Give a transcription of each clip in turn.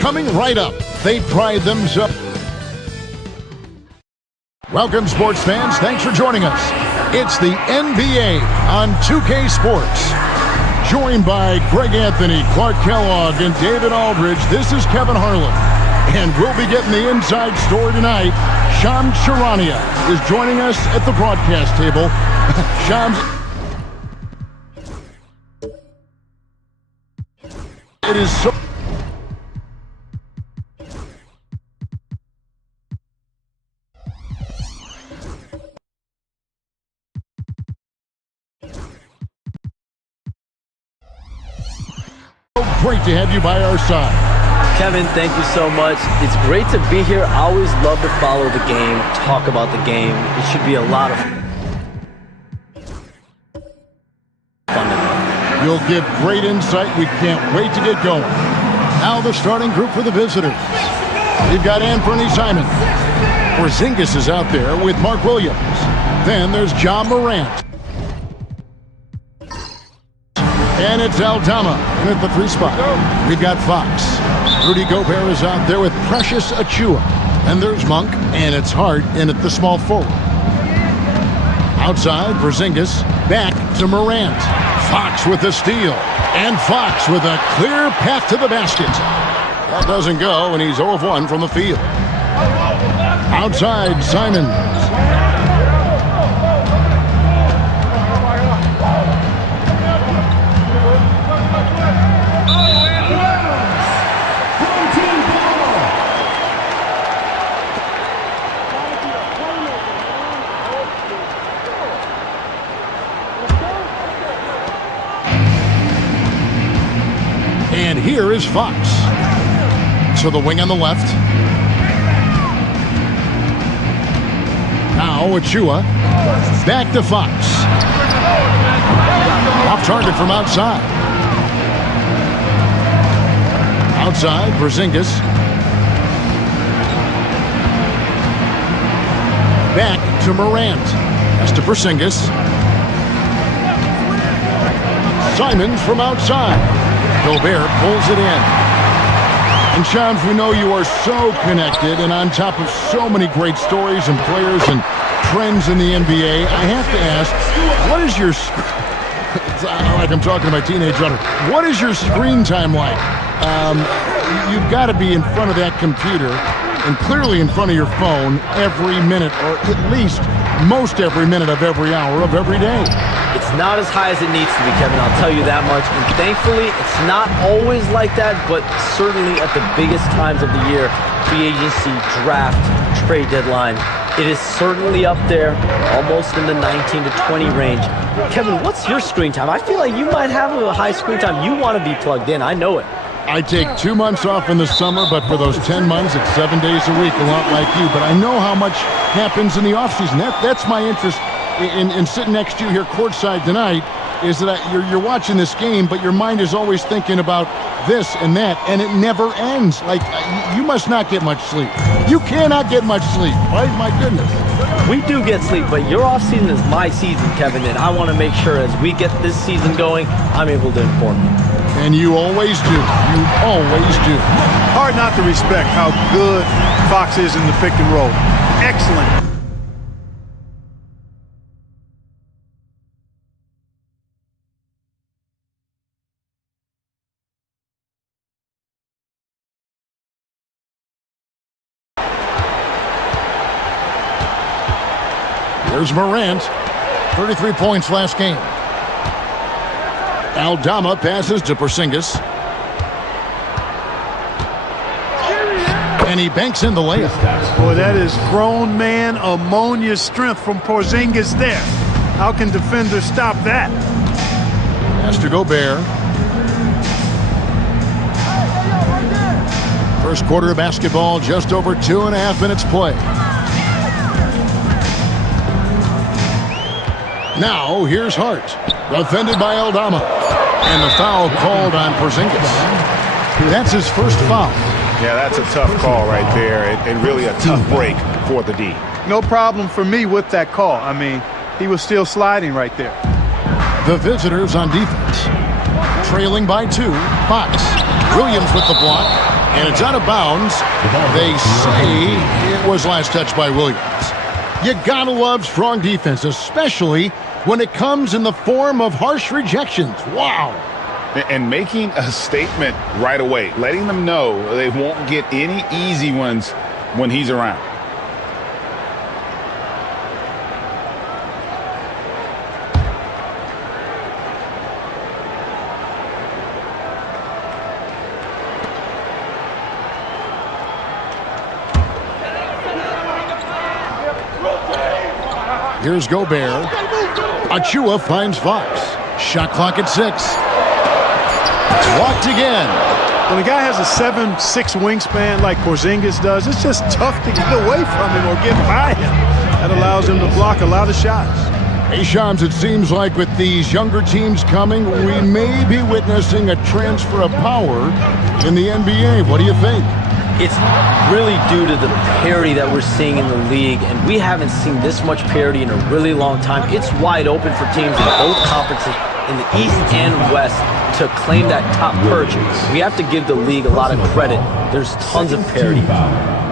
Coming right up, they pride themselves. Welcome, sports fans. Thanks for joining us. It's the NBA on 2K Sports. Joined by Greg Anthony, Clark Kellogg, and David Aldridge, this is Kevin Harlan. And we'll be getting the inside story tonight. Shams Charania is joining us at the broadcast table. Shams, it is so... great to have you by our side. Kevin, thank you so much. It's great to be here. I always love to follow the game, talk about the game. It should be a lot of fun tonight. You'll give great insight. We can't wait to get going. Now the starting group for the visitors. We've got Anthony Simons. Porzingis is out there with Mark Williams. Then there's John Morant. And it's Aldama in at the 3 spot. We've got Fox. Rudy Gobert is out there with Precious Achiuwa. And there's Monk, and it's Hart in at the small forward. Outside, Porzingis, back to Morant. Fox with the steal, and Fox with a clear path to the basket. That doesn't go, and he's 0 of 1 from the field. Outside, Simons. And here is Fox. To the wing on the left. Now Achiuwa. Back to Fox. Off target from outside. Outside, Porzingis. Back to Morant. That's to Porzingis. Simons from outside. Gobert pulls it in. And Shams, we know you are so connected and on top of so many great stories and players and trends in the NBA. I have to ask, what is your, like I'm talking to my teenage daughter, what is your screen time like? You've got to be in front of that computer and clearly in front of your phone every minute, or at least most every minute of every hour of every day. It's not as high as it needs to be, Kevin, I'll tell you that much. And thankfully, it's not always like that, but certainly at the biggest times of the year, free agency, draft, trade deadline, it is certainly up there, almost in the 19 to 20 range. Kevin, what's your screen time? I feel like you might have a high screen time. You want to be plugged in. I know it. I take 2 months off in the summer, but for those 10 months, it's 7 days a week, a lot like you. But I know how much happens in the offseason. That's my interest in sitting next to you here courtside tonight, is that you're watching this game, but your mind is always thinking about this and that, and it never ends. Like, you must not get much sleep. You cannot get much sleep, right? My goodness. We do get sleep, but your offseason is my season, Kevin, and I want to make sure as we get this season going, I'm able to inform you. And you always do. You always do. Hard not to respect how good Fox is in the pick and roll. Excellent. Here's Morant. 33 points last game. Aldama passes to Porzingis. And he banks in the layup. Boy, that is grown man ammonia strength from Porzingis there. How can defenders stop that? Pass to Gobert. First quarter of basketball, just over 2.5 minutes play. Now, here's Hart. Defended by Aldama. And the foul called on Porzingis. That's his first foul. Yeah, that's a tough call right there, and really a tough break for the D. No problem for me with that call. I mean, he was still sliding right there. The visitors on defense. Trailing by 2. Fox. Williams with the block. And it's out of bounds. They say it was last touched by Williams. You gotta love strong defense, especially when it comes in the form of harsh rejections. Wow. And making a statement right away, letting them know they won't get any easy ones when he's around. Here's Gobert. Achiuwa finds Fox. Shot clock at 6. Walked again. When a guy has a 7'6" wingspan like Porzingis does, it's just tough to get away from him or get by him. That allows him to block a lot of shots. Hey, Shams, it seems like with these younger teams coming, we may be witnessing a transfer of power in the NBA. What do you think? It's really due to the parity that we're seeing in the league, and we haven't seen this much parity in a really long time. It's wide open for teams in both conferences. in the East and West to claim that top perch. We have to give the league a lot of credit. There's tons of parity.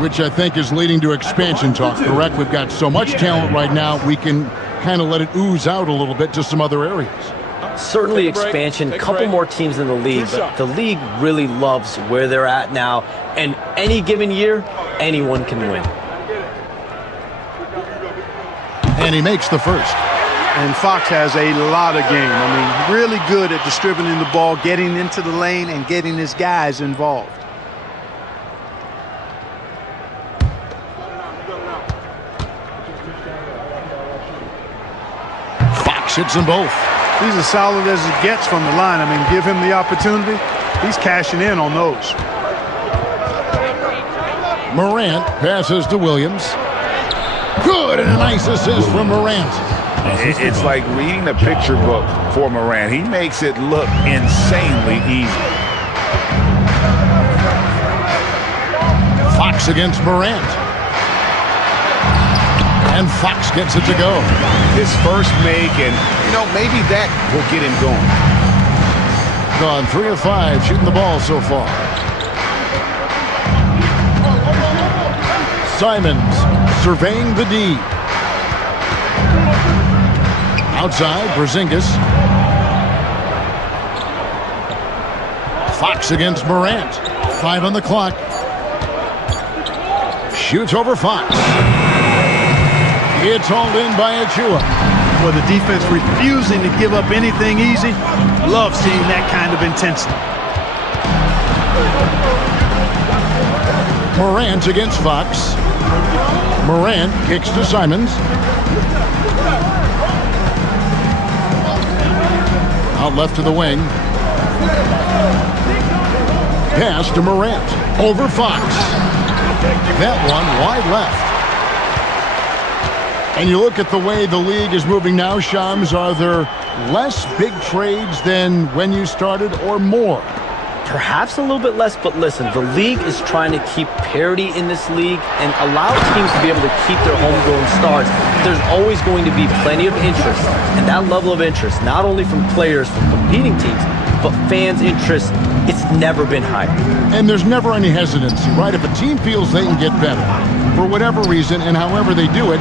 Which I think is leading to expansion talk, correct? We've got so much talent right now, we can kind of let it ooze out a little bit to some other areas. Certainly expansion, a couple more teams in the league, but the league really loves where they're at now. And any given year, anyone can win. And he makes the first. And Fox has a lot of game. I mean, really good at distributing the ball, getting into the lane, and getting his guys involved. Fox hits them both. He's as solid as it gets from the line. I mean, give him the opportunity. He's cashing in on those. Morant passes to Williams. Good, and a nice assist from Morant. It's like reading the picture book for Morant. He makes it look insanely easy. Fox against Morant. And Fox gets it to go. His first make, and, maybe that will get him going. Gone 3 of 5 shooting the ball so far. Simons surveying the D. Outside, Porzingis. Fox against Morant. 5 on the clock. Shoots over Fox. It's hauled in by Achua. Well, the defense refusing to give up anything easy. Love seeing that kind of intensity. Morant against Fox. Morant kicks to Simons. Out left to the wing. Pass to Morant. Over Fox. That one wide left. And you look at the way the league is moving now, Shams, are there less big trades than when you started or more? Perhaps a little bit less, but listen, the league is trying to keep parity in this league and allow teams to be able to keep their homegrown stars. There's always going to be plenty of interest, and that level of interest, not only from players from competing teams, but fans' interest, it's never been higher. And there's never any hesitancy, right? If a team feels they can get better, for whatever reason and however they do it,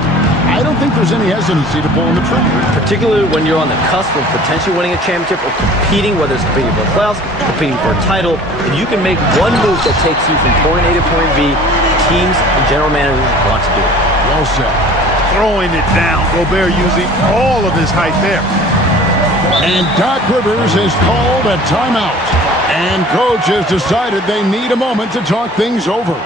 I don't think there's any hesitancy to pull on the trigger. Particularly when you're on the cusp of potentially winning a championship or competing, whether it's competing for the playoffs, competing for a title, and you can make one move that takes you from point A to point B, teams and general managers want to do it. Well said. Throwing it down. Gobert using all of his height there. And Doc Rivers has called a timeout. And coach has decided they need a moment to talk things over.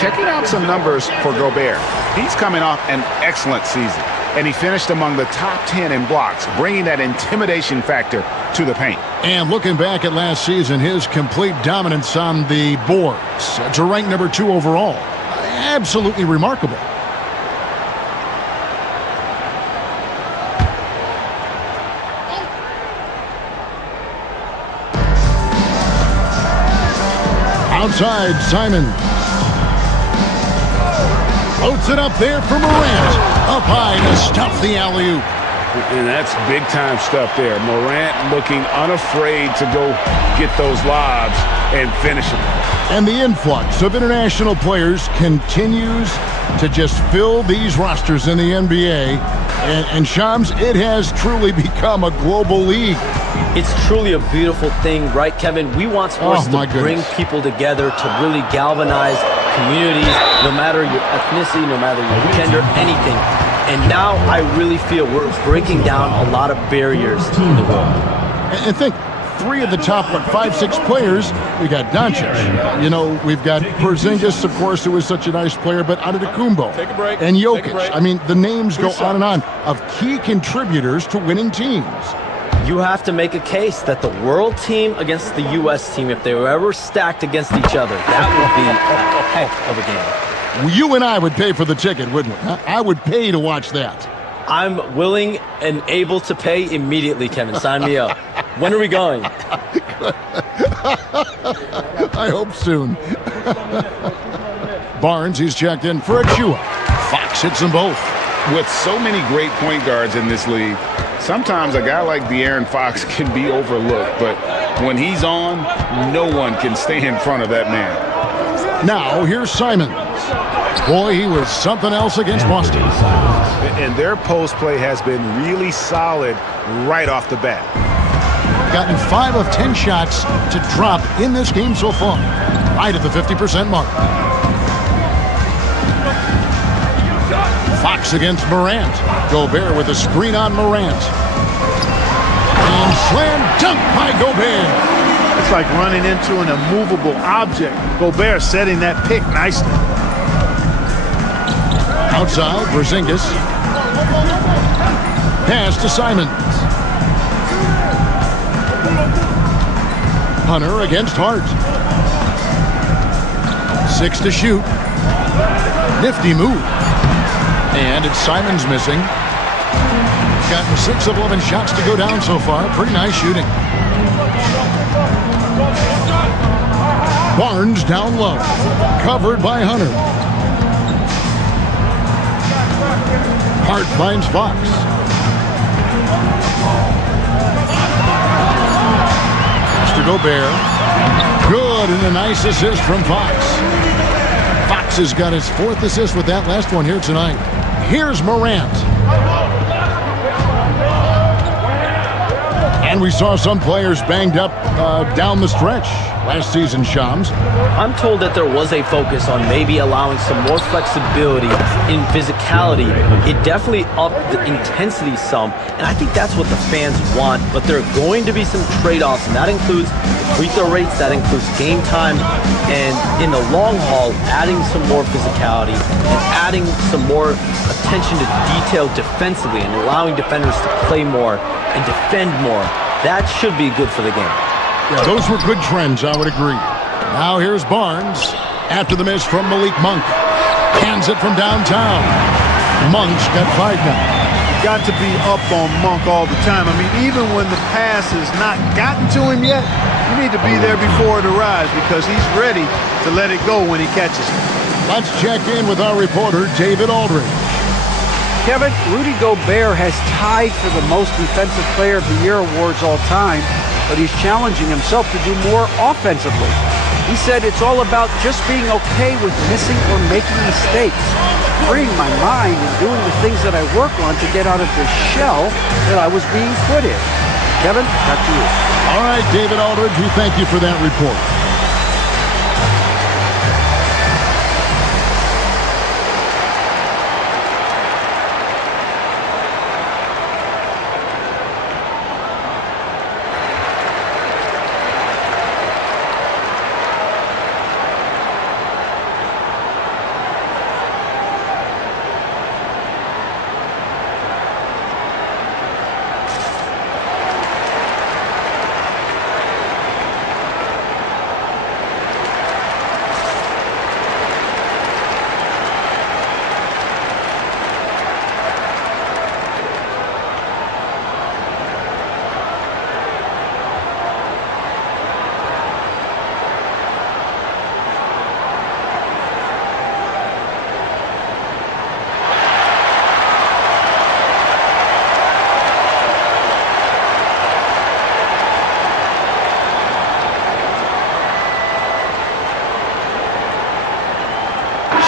Checking out some numbers for Gobert. He's coming off an excellent season, and he finished among the top 10 in blocks, bringing that intimidation factor to the paint. And looking back at last season, his complete dominance on the boards to rank number 2 overall. Absolutely remarkable. Outside, Simon. Floats it up there for Morant. Up high to stuff the alley-oop. And that's big-time stuff there. Morant looking unafraid to go get those lobs and finish them. And the influx of international players continues to just fill these rosters in the NBA. And Shams, it has truly become a global league. It's truly a beautiful thing, right, Kevin? We want sports to bring people together, to really galvanize communities, no matter your ethnicity, no matter your gender, anything. And now I really feel we're breaking down a lot of barriers in the world. And think, 3 of the top, 5, 6 players, we got Doncic. You know, we've got Porzingis, of course, who is such a nice player, but Antetokounmpo and Jokic. I mean, the names go on and on of key contributors to winning teams. You have to make a case that the world team against the U.S. team, if they were ever stacked against each other, that would be a heck of a game. You and I would pay for the ticket, wouldn't we? I would pay to watch that. I'm willing and able to pay immediately, Kevin. Sign me up. When are we going? I hope soon. Barnes, he's checked in for Achua. Fox hits them both. With so many great point guards in this league, sometimes a guy like De'Aaron Fox can be overlooked, but when he's on, no one can stay in front of that man. Now, here's Simons. Boy, he was something else against Boston. And their post play has been really solid right off the bat. Gotten 5 of 10 shots to drop in this game so far, right at the 50% mark. Fox against Morant. Gobert with a screen on Morant. And slam dunk by Gobert. It's like running into an immovable object. Gobert setting that pick nicely. Outside, Porzingis. Pass to Simons. Hunter against Hart. 6 to shoot. Nifty move. And it's Simons missing. Gotten 6 of 11 shots to go down so far. Pretty nice shooting. Barnes down low. Covered by Hunter. Hart finds Fox. Pass to Gobert. Good, and a nice assist from Fox. Fox has got his 4th assist with that last one here tonight. Here's Morant. And we saw some players banged up down the stretch last season, Shams. I'm told that there was a focus on maybe allowing some more flexibility in physicality. It definitely upped the intensity some, and I think that's what the fans want. But there are going to be some trade-offs, and that includes free throw rates, that includes game time, and in the long haul, adding some more physicality and adding some more attention to detail defensively and allowing defenders to play more and defend more. That should be good for the game. Yeah, those were good trends, I would agree. Now here's Barnes. After the miss from Malik Monk. Hands it from downtown. Monk's got 5 now. Got to be up on Monk all the time. I mean, even when the pass has not gotten to him yet, you need to be there before it arrives because he's ready to let it go when he catches it. Let's check in with our reporter, David Aldridge. Kevin, Rudy Gobert has tied for the most Defensive Player of the Year awards all time, but he's challenging himself to do more offensively. He said it's all about just being okay with missing or making mistakes, freeing my mind and doing the things that I work on to get out of the shell that I was being put in. Kevin, back to you. All right, David Aldridge, we thank you for that report.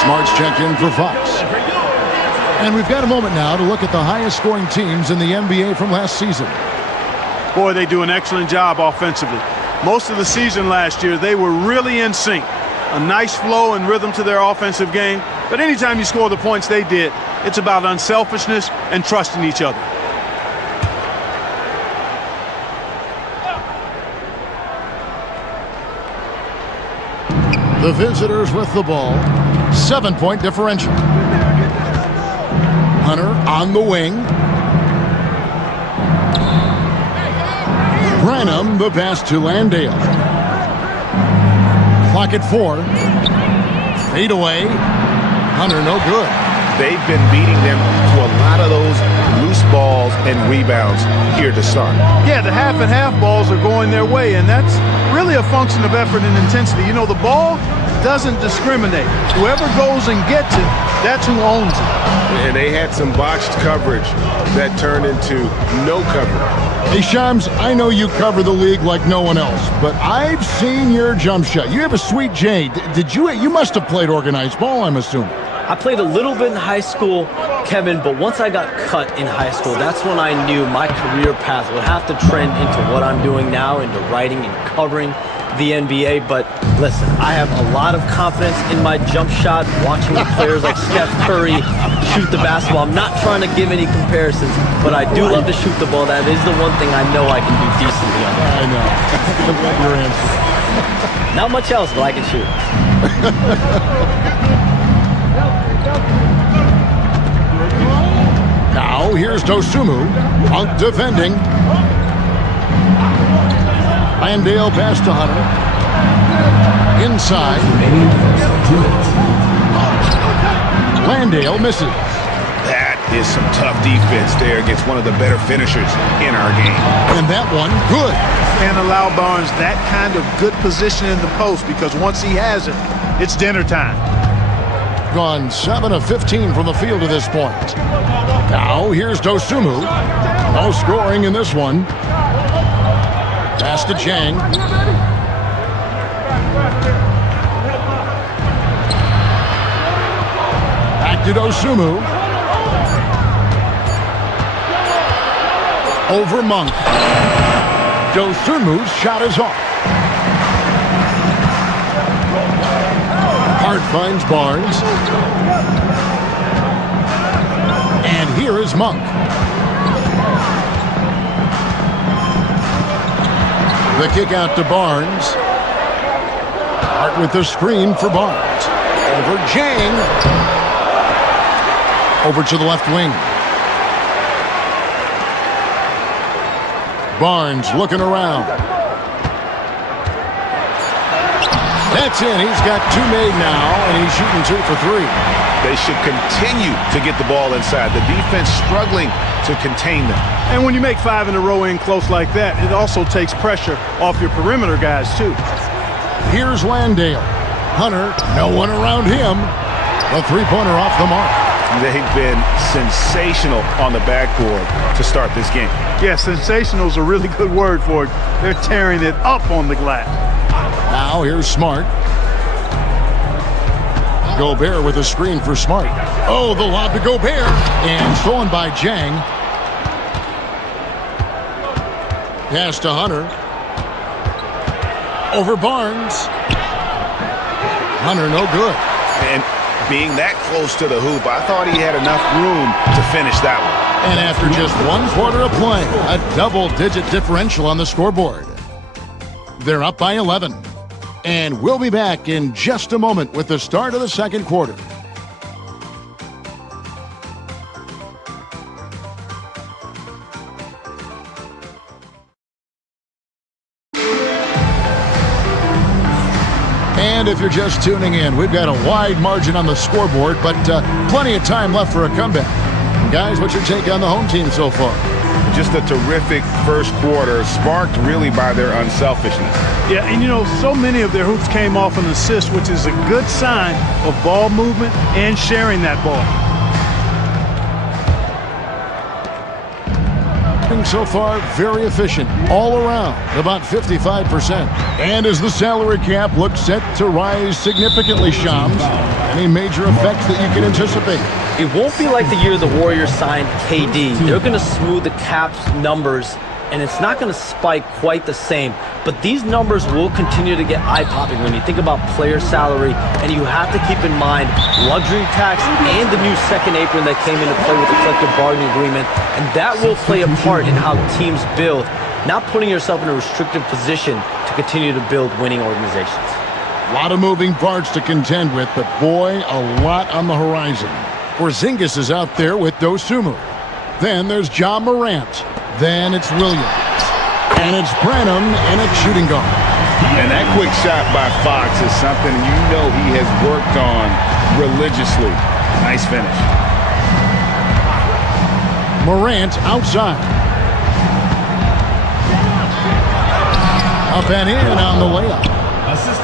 Smart's checked in for Fox. And we've got a moment now to look at the highest scoring teams in the NBA from last season. Boy, they do an excellent job offensively. Most of the season last year, they were really in sync. A nice flow and rhythm to their offensive game. But anytime you score the points they did, it's about unselfishness and trusting each other. The visitors with the ball. 7-point differential. Hunter on the wing. Branham, the pass to Landale. Clock at 4. Fade away. Hunter, no good. They've been beating them to a lot of those loose balls and rebounds here to start. Yeah, the half and half balls are going their way, and that's really a function of effort and intensity. You know, the ball doesn't discriminate. Whoever goes and gets it, that's who owns it. And they had some botched coverage that turned into no coverage. Hey, Shams, I know you cover the league like no one else, but I've seen your jump shot. You have a sweet J. Did you? You must have played organized ball, I'm assuming. I played a little bit in high school, Kevin, but once I got cut in high school, that's when I knew my career path would have to trend into what I'm doing now, into writing and covering the NBA. But listen, I have a lot of confidence in my jump shot, watching the players like Steph Curry shoot the basketball. I'm not trying to give any comparisons, but I do love to shoot the ball. That is the one thing I know I can do decently on. I know. Your answer. Not much else, but I can shoot. Now, here's Dosunmu. Punk defending. Landale pass to Hunter. Inside. Landale misses. That is some tough defense there against one of the better finishers in our game. And that one, good. Can't allow Barnes that kind of good position in the post, because once he has it, it's dinner time. Gone 7 of 15 from the field to this point. Now, here's Dosunmu. No scoring in this one. Pass to Chang. Back to Dosunmu. Over Monk. Dosunmu's shot is off. Hart finds Barnes. And here is Monk. The kick out to Barnes. Hart with the screen for Barnes. Over Jang. Over to the left wing. Barnes looking around. That's in. He's got 2 made now, and he's shooting 2 for 3. They should continue to get the ball inside. The defense struggling to contain them. And when you make 5 in a row in close like that, it also takes pressure off your perimeter guys, too. Here's Landale. Hunter, no one around him. The three-pointer off the mark. They've been sensational on the backboard to start this game. Yeah, sensational is a really good word for it. They're tearing it up on the glass. Now here's Smart. Gobert with a screen for Smart. Oh, the lob to Gobert. And stolen by Jang. Pass to Hunter. Over Barnes. Hunter, no good. And being that close to the hoop, I thought he had enough room to finish that one. And after just 1 quarter of play, a double-digit differential on the scoreboard. They're up by 11. And we'll be back in just a moment with the start of the second quarter. And if you're just tuning in, we've got a wide margin on the scoreboard, but plenty of time left for a comeback. Guys, what's your take on the home team so far? Just a terrific first quarter, sparked really by their unselfishness. Yeah, and you know, so many of their hoops came off an assist, which is a good sign of ball movement and sharing that ball. scoring so far, very efficient all around, about 55%. And as the salary cap looks set to rise significantly, Shams, any major effects that you can anticipate? It won't be like the year the Warriors signed KD. They're going to smooth the cap's numbers, and it's not going to spike quite the same. But these numbers will continue to get eye-popping when you think about player salary, and you have to keep in mind luxury tax and the new second apron that came into play with the collective bargaining agreement, and that will play a part in how teams build, not putting yourself in a restrictive position to continue to build winning organizations. A lot of moving parts to contend with, but boy, a lot on the horizon. Porzingis is out there with Dosunmu. Then there's Ja Morant. Then it's Williams. And it's Branham in a shooting guard. And that quick shot by Fox is something you know he has worked on religiously. Nice finish. Morant outside. Up and in on the layup.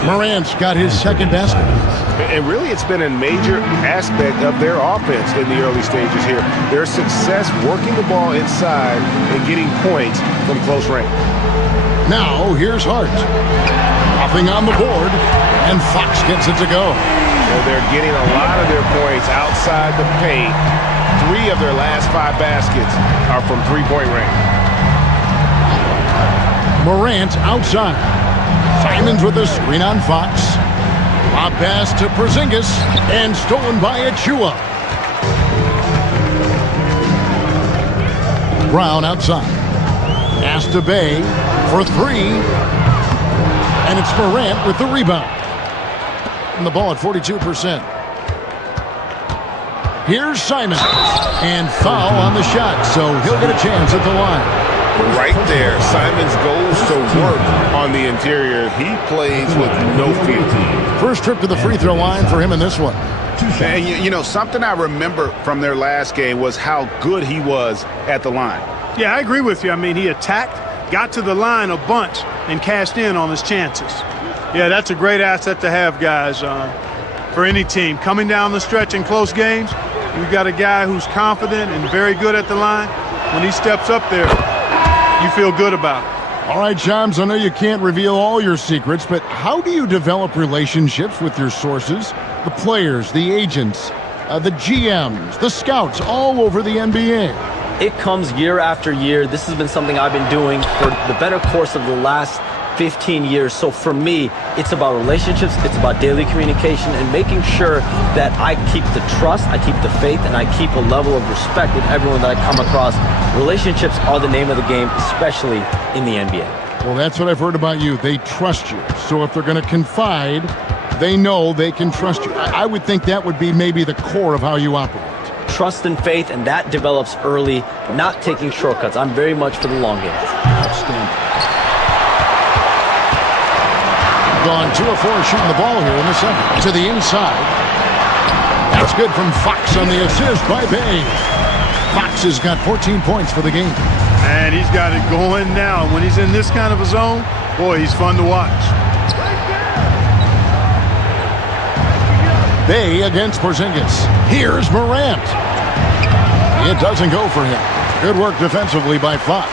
Morant's got his second basket. And really, it's been a major aspect of their offense in the early stages here. Their success working the ball inside and getting points from close range. Now, here's Hart. Nothing on the board, and Fox gets it to go. So they're getting a lot of their points outside the paint. 3 of their last 5 baskets are from three-point range. Morant outside. Simons with a screen on Fox. Lob pass to Porzingis, and stolen by Achua. Brown outside. Pass to Bay for 3. And it's Morant with the rebound. And the ball at 42%. Here's Simons. And foul on the shot, so he'll get a chance at the line. Right there, Simons goes to work on the interior. He plays with no fear. First trip to the free throw line for him in this one. And you know, something I remember from their last game was how good he was at the line. Yeah, I agree with you. I mean, he attacked, got to the line a bunch, and cashed in on his chances. Yeah, that's a great asset to have, guys, for any team. Coming down the stretch in close games, you've got a guy who's confident and very good at the line. When he steps up there, you feel good about it. All right, Shams, I know you can't reveal all your secrets, but how do you develop relationships with your sources, the players, the agents, the GMs, the scouts all over the NBA? It comes year after year. This has been something I've been doing for the better course of the last 15 years. So for me, it's about relationships, it's about daily communication, and making sure that I keep the trust, I keep the faith, and I keep a level of respect with everyone that I come across. Relationships are the name of the game, especially in the NBA. Well, that's what I've heard about you. They trust you. So if they're going to confide, they know they can trust you. I would think that would be maybe the core of how you operate. Trust and faith, and that develops early, not taking shortcuts. I'm very much for the long game. Outstanding. Gone 2 of 4 shooting the ball here in the second. To the inside. That's good from Fox on the assist by Bay. Fox has got 14 points for the game. And he's got it going now. When he's in this kind of a zone, boy, he's fun to watch. Bay against Porzingis. Here's Morant. It doesn't go for him. Good work defensively by Fox.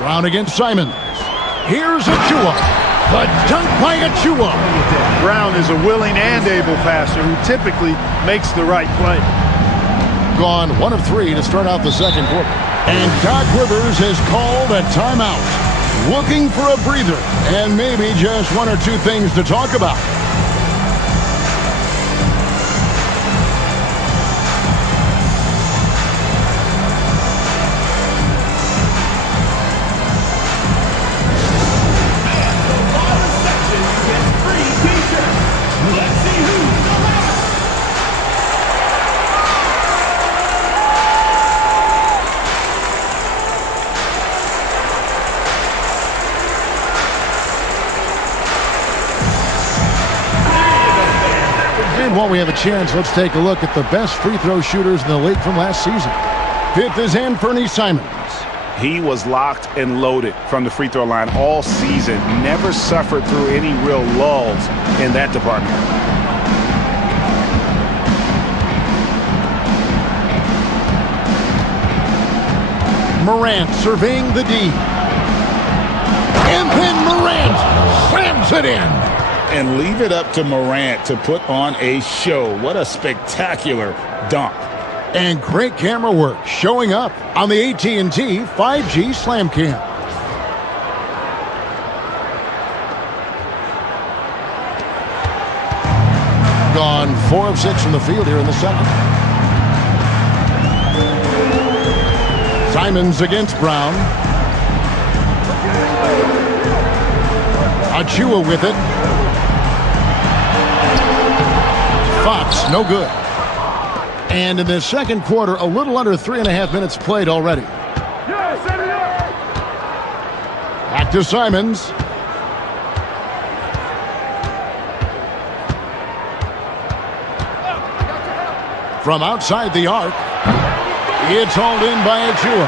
Brown against Simons. Here's Achua. The dunk by Achua. Brown is a willing and able passer who typically makes the right play. Gone 1 of 3 to start out the second quarter. And Doc Rivers has called a timeout. Looking for a breather and maybe just 1 or 2 things to talk about. While we have a chance, let's take a look at the best free throw shooters in the league from last season. 5th is Anthony Simons. He was locked and loaded from the free throw line all season. Never suffered through any real lulls in that department. Morant surveying the D. And then Morant slams it in. And leave it up to Morant to put on a show. What a spectacular dunk. And great camera work showing up on the AT&T 5G Slam Cam. Gone 4 of 6 from the field here in the second. Simons against Brown. Achua with it. Fox, no good. And in the second quarter, a little under 3.5 minutes played already. Back to Simons. From outside the arc, it's hauled in by Achua.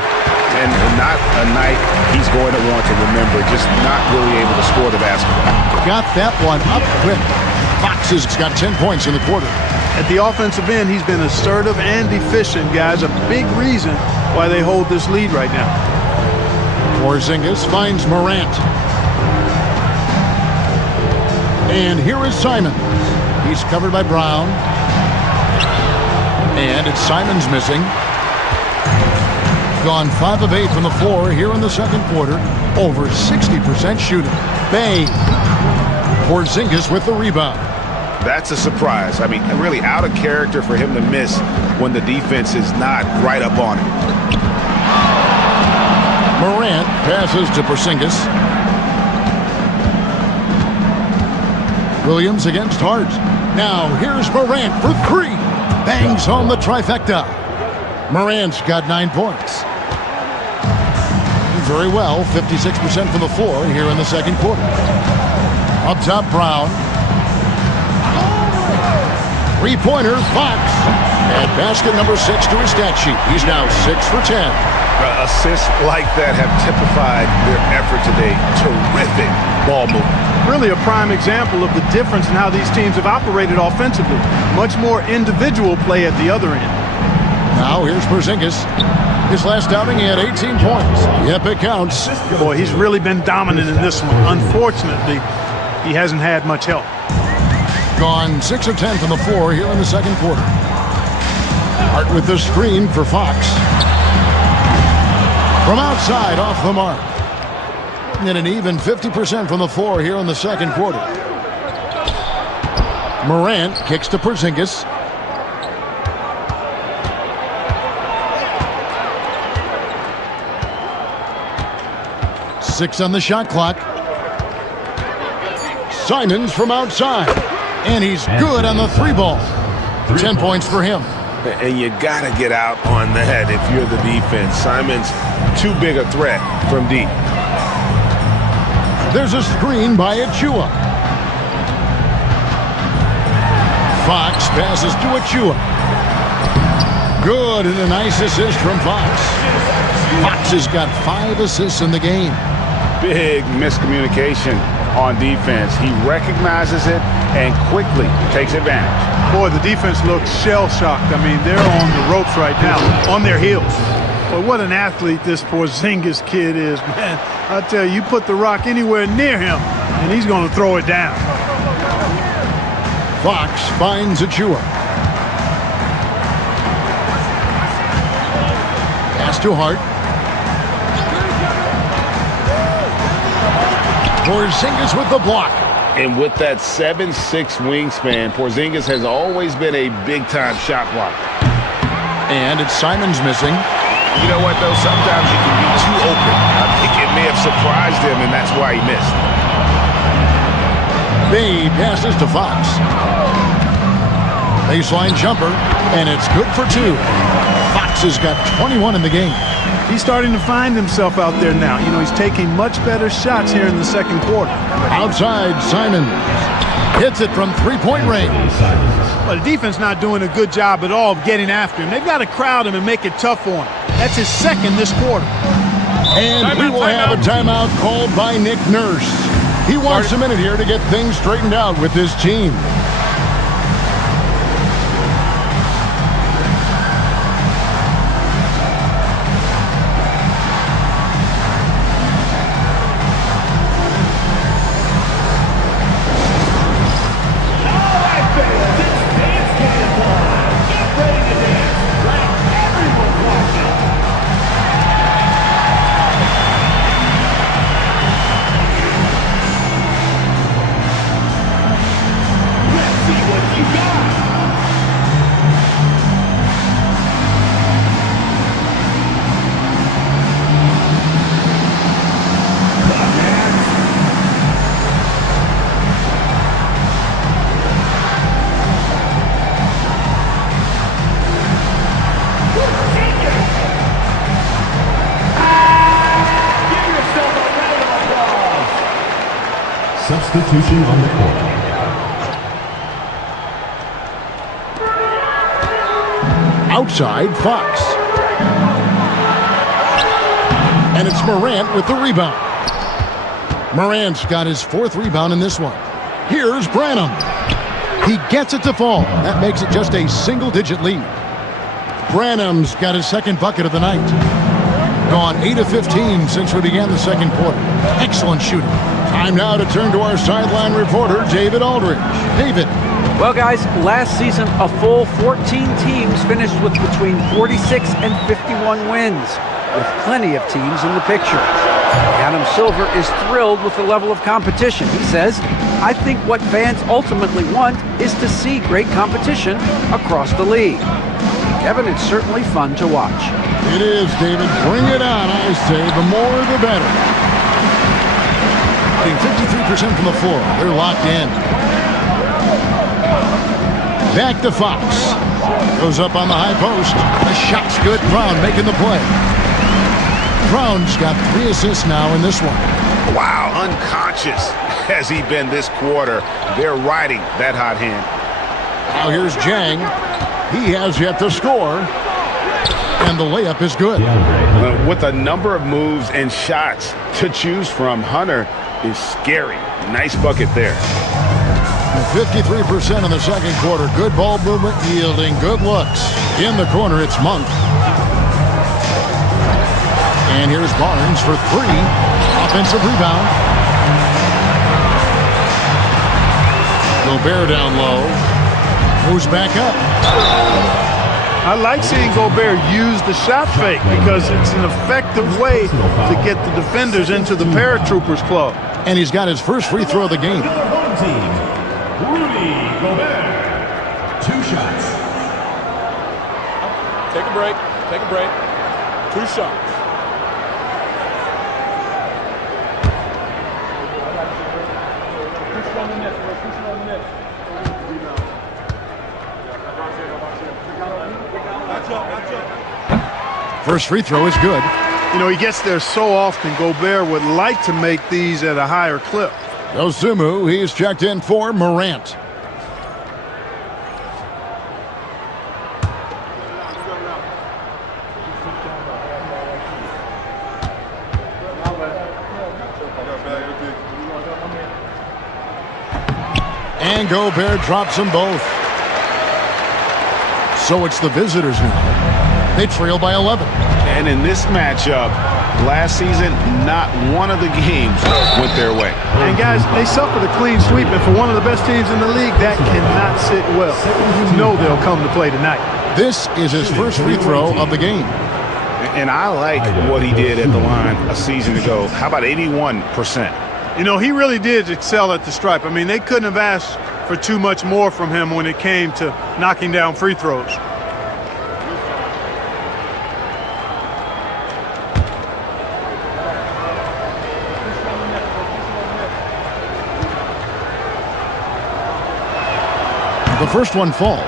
And not a night he's going to want to remember, just not really able to score the basketball. Got that one up quick. Fox has got 10 points in the quarter. At the offensive end, he's been assertive and efficient, guys. A big reason why they hold this lead right now. Porzingis finds Morant. And here is Simons. He's covered by Brown. And it's Simons missing. Gone 5 of 8 from the floor here in the second quarter. Over 60% shooting. Bay. Porzingis with the rebound. That's a surprise. I mean, really out of character for him to miss when the defense is not right up on him. Morant passes to Porzingis. Williams against Hart. Now here's Morant for 3. Bangs home the trifecta. Morant's got 9 points. Very well, 56% from the floor here in the second quarter. Up top, Brown. 3-pointer, Fox. And basket number 6 to his stat sheet. He's now 6 for 10. Assists like that have typified their effort today. Terrific ball movement. Really a prime example of the difference in how these teams have operated offensively. Much more individual play at the other end. Now here's Porzingis. His last outing, he had 18 points. Yep, it counts. Boy, he's really been dominant in this one. Unfortunately, he hasn't had much help. Gone 6 of 10 from the floor here in the second quarter. Hart with the screen for Fox. From outside, off the mark. And an even 50% from the floor here in the second quarter. Morant kicks to Porzingis. Six on the shot clock. Simons from outside. And he's good on the 3 ball. 10 points for him. And you got to get out on that if you're the defense. Simons, too big a threat from deep. There's a screen by Achua. Fox passes to Achua. Good, and a nice assist from Fox. Fox has got 5 assists in the game. Big miscommunication on defense. He recognizes it and quickly takes advantage. Boy, the defense looks shell-shocked. I mean, they're on the ropes right now, on their heels. But what an athlete this Porzingis kid is, man. I tell you, you put the rock anywhere near him, and he's going to throw it down. Fox finds Achua. Pass to Hart. Porzingis with the block. And with that 7'6" wingspan, Porzingis has always been a big-time shot blocker. And it's Simons missing. You know what, though? Sometimes you can be too open. I think it may have surprised him, and that's why he missed. Bay passes to Fox. Baseline jumper, and it's good for 2. Fox has got 21 in the game. He's starting to find himself out there now. You know, he's taking much better shots here in the second quarter. Outside, Simons hits it from 3-point range. But the defense not doing a good job at all of getting after him. They've got to crowd him and make it tough for him. That's his second this quarter. And we will have a timeout called by Nick Nurse. He wants a minute here to get things straightened out with his team. Substitution on the court. Outside, Fox. And it's Morant with the rebound. Morant's got his 4th rebound in this one. Here's Branham. He gets it to fall. That makes it just a single-digit lead. Branham's got his 2nd bucket of the night. Gone 8 of 15 since we began the 2nd quarter. Excellent shooting. Time now to turn to our sideline reporter, David Aldridge. David. Well, guys, last season, a full 14 teams finished with between 46 and 51 wins, with plenty of teams in the picture. Adam Silver is thrilled with the level of competition. He says, I think what fans ultimately want is to see great competition across the league. Kevin, it's certainly fun to watch. It is, David. Bring it on, I say. The more, the better. Getting 53% from the floor. They're locked in. Back to Fox. Goes up on the high post. The shot's good. Brown making the play. Brown's got 3 assists now in this one. Wow, unconscious has he been this quarter. They're riding that hot hand. Now here's Jang. He has yet to score. And the layup is good. With a number of moves and shots to choose from, Hunter is scary. Nice bucket there. 53% in the 2nd quarter. Good ball movement, yielding good looks. In the corner, it's Monk. And here's Barnes for 3. Offensive rebound. Gobert down low. Moves back up. I like seeing Gobert use the shot fake because it's an effective way to get the defenders into the paratroopers club. And he's got his first free throw of the game. Home team, Rudy Gobert. 2 shots. Take a break. Take a break. 2 shots. First free throw is good. You know, he gets there so often. Gobert would like to make these at a higher clip. Dosunmu, he's checked in for Morant. And Gobert drops them both. So it's the visitors now. They trail by 11. And in this matchup, last season, not one of the games went their way. And guys, they suffered a clean sweep, and for one of the best teams in the league, that cannot sit well. You know they'll come to play tonight. This is his first free throw of the game. And I like what he did at the line a season ago. How about 81%? You know, he really did excel at the stripe. I mean, they couldn't have asked for too much more from him when it came to knocking down free throws. The first one falls.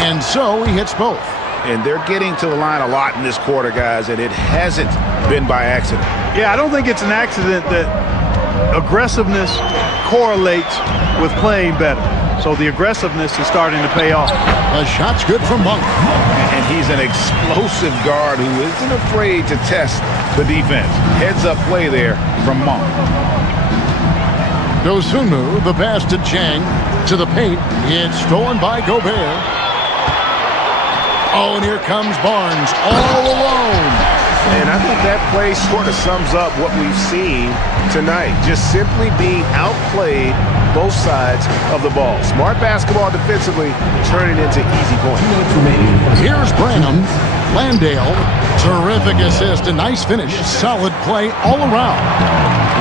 And so he hits both. And they're getting to the line a lot in this quarter, guys, and it hasn't been by accident. Yeah, I don't think it's an accident that aggressiveness correlates with playing better. So the aggressiveness is starting to pay off. The shot's good from Monk. And he's an explosive guard who isn't afraid to test the defense. Heads-up play there from Monk. Dosunmu, the pass to Jang, to the paint. It's stolen by Gobert. Oh, and here comes Barnes all alone. And I think that play sort of sums up what we've seen tonight. Just simply being outplayed both sides of the ball. Smart basketball defensively, turning into easy points. Here's Branham. Landale, terrific assist, a nice finish. Solid play all around.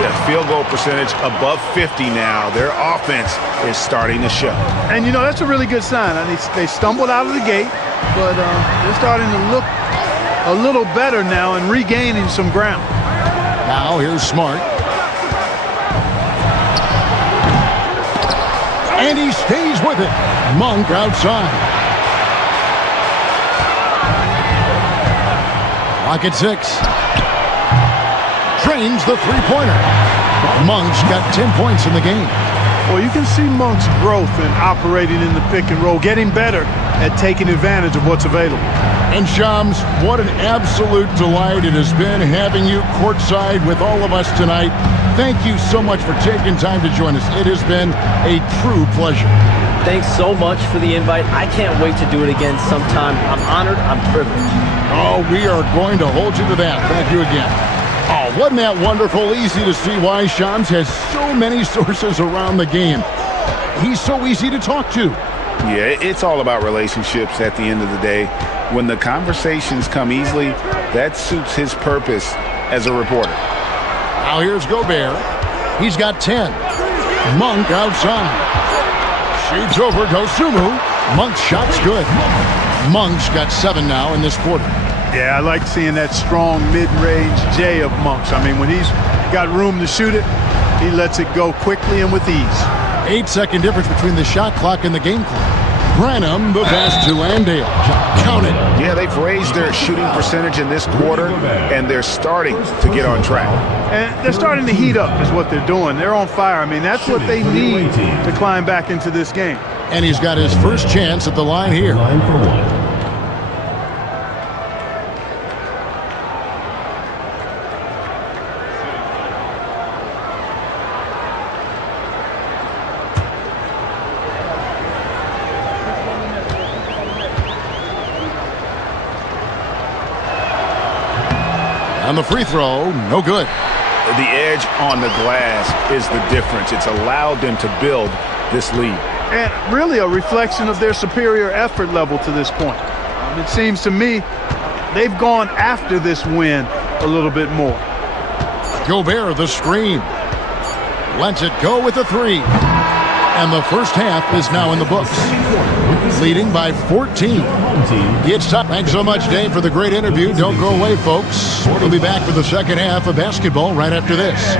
Yeah, field goal percentage above 50 now. Their offense is starting to show. And, that's a really good sign. They stumbled out of the gate, but they're starting to look a little better now and regaining some ground. Now here's Smart. And he stays with it. Monk outside. Clock at 6. Drains the three-pointer. Monk's got 10 points in the game. Well, you can see Monk's growth in operating in the pick and roll, getting better at taking advantage of what's available. And Shams, what an absolute delight it has been having you courtside with all of us tonight. Thank you so much for taking time to join us. It has been a true pleasure. Thanks so much for the invite. I can't wait to do it again sometime. I'm honored. I'm privileged. Oh, we are going to hold you to that. Thank you again. Oh, wasn't that wonderful? Easy to see why Shams has so many sources around the game. He's so easy to talk to. Yeah, it's all about relationships at the end of the day. When the conversations come easily, that suits his purpose as a reporter. Now here's Gobert. He's got 10. Monk outside. Shoots over Dosunmu. Monk's shot's good. Monk's got 7 now in this quarter. Yeah, I like seeing that strong mid-range J of Monk's. I mean, when he's got room to shoot it, he lets it go quickly and with ease. 8-second difference between the shot clock and the game clock. Branham, the pass to Landale. Count it. Yeah, they've raised their shooting percentage in this quarter, and they're starting to get on track. And they're starting to heat up is what they're doing. They're on fire. I mean, that's what they need to climb back into this game. And he's got his first chance at the line here. Line for one. On the free throw, no good. The edge on the glass is the difference. It's allowed them to build this lead. And really a reflection of their superior effort level to this point. It seems to me they've gone after this win a little bit more. Gobert, the screen. Lets it go with a 3. And the first half is now in the books. Leading by 14. It's time. Thanks so much, Dave, for the great interview. Don't go away, folks. We'll be back for the second half of basketball right after this.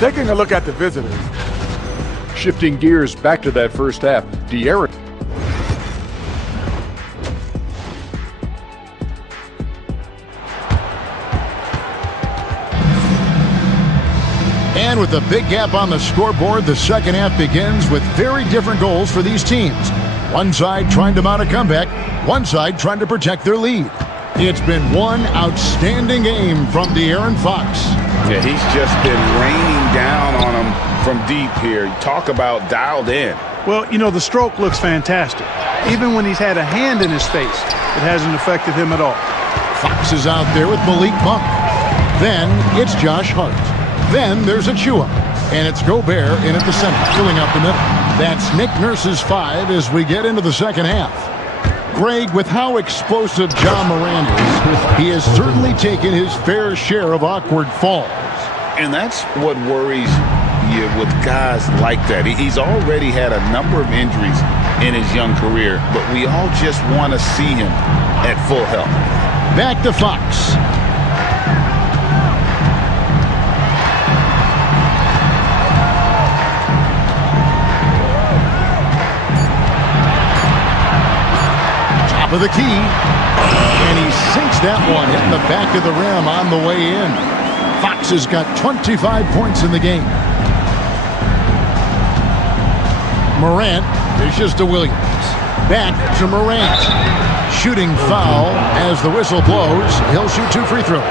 Taking a look at the visitors. Shifting gears back to that first half. De'Aaron. And with a big gap on the scoreboard, the second half begins with very different goals for these teams. One side trying to mount a comeback, one side trying to protect their lead. It's been one outstanding game from De'Aaron Fox. Yeah, he's just been raining down on them from deep here. Talk about dialed in. Well, the stroke looks fantastic. Even when he's had a hand in his face, it hasn't affected him at all. Fox is out there with Malik Monk. Then it's Josh Hart. Then there's Achua. And it's Gobert in at the center, filling out the middle. That's Nick Nurse's 5 as we get into the second half. Greg, with how explosive John Moran is, he has certainly taken his fair share of awkward falls. And that's what worries you with guys like that. He's already had a number of injuries in his young career, but we all just want to see him at full health. Back to Fox. Top of the key, and he sinks that one, hitting the back of the rim on the way in. Fox has got 25 points in the game. Morant dishes to Williams. Back to Morant. Shooting foul as the whistle blows. He'll shoot 2 free throws.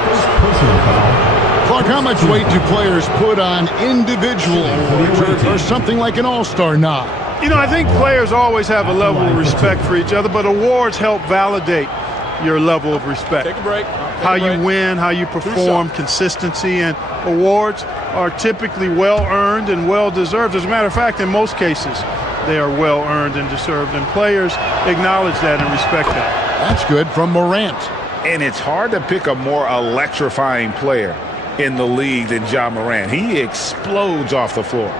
Clark, how much weight do players put on individual awards or something like an all-star nod? I think players always have a level of respect for each other, but awards help validate your level of respect. Take a break. How you win, how you perform, consistency, and awards are typically well-earned and well-deserved. As a matter of fact, in most cases, they are well earned and deserved, and players acknowledge that and respect that. That's good from Morant. And it's hard to pick a more electrifying player in the league than Ja Morant. He explodes off the floor.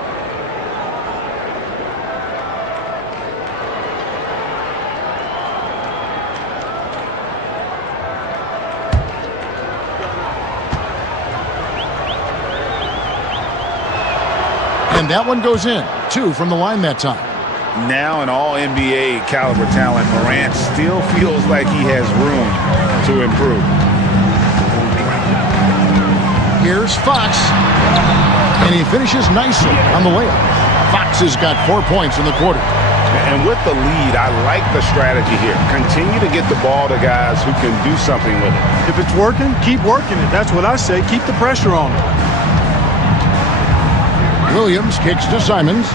And that one goes in. 2 from the line that time. Now an all-NBA caliber talent, Morant still feels like he has room to improve. Here's Fox. And he finishes nicely on the layup. Fox has got 4 points in the quarter. And with the lead, I like the strategy here. Continue to get the ball to guys who can do something with it. If it's working, keep working it. That's what I say. Keep the pressure on it. Williams kicks to Simons.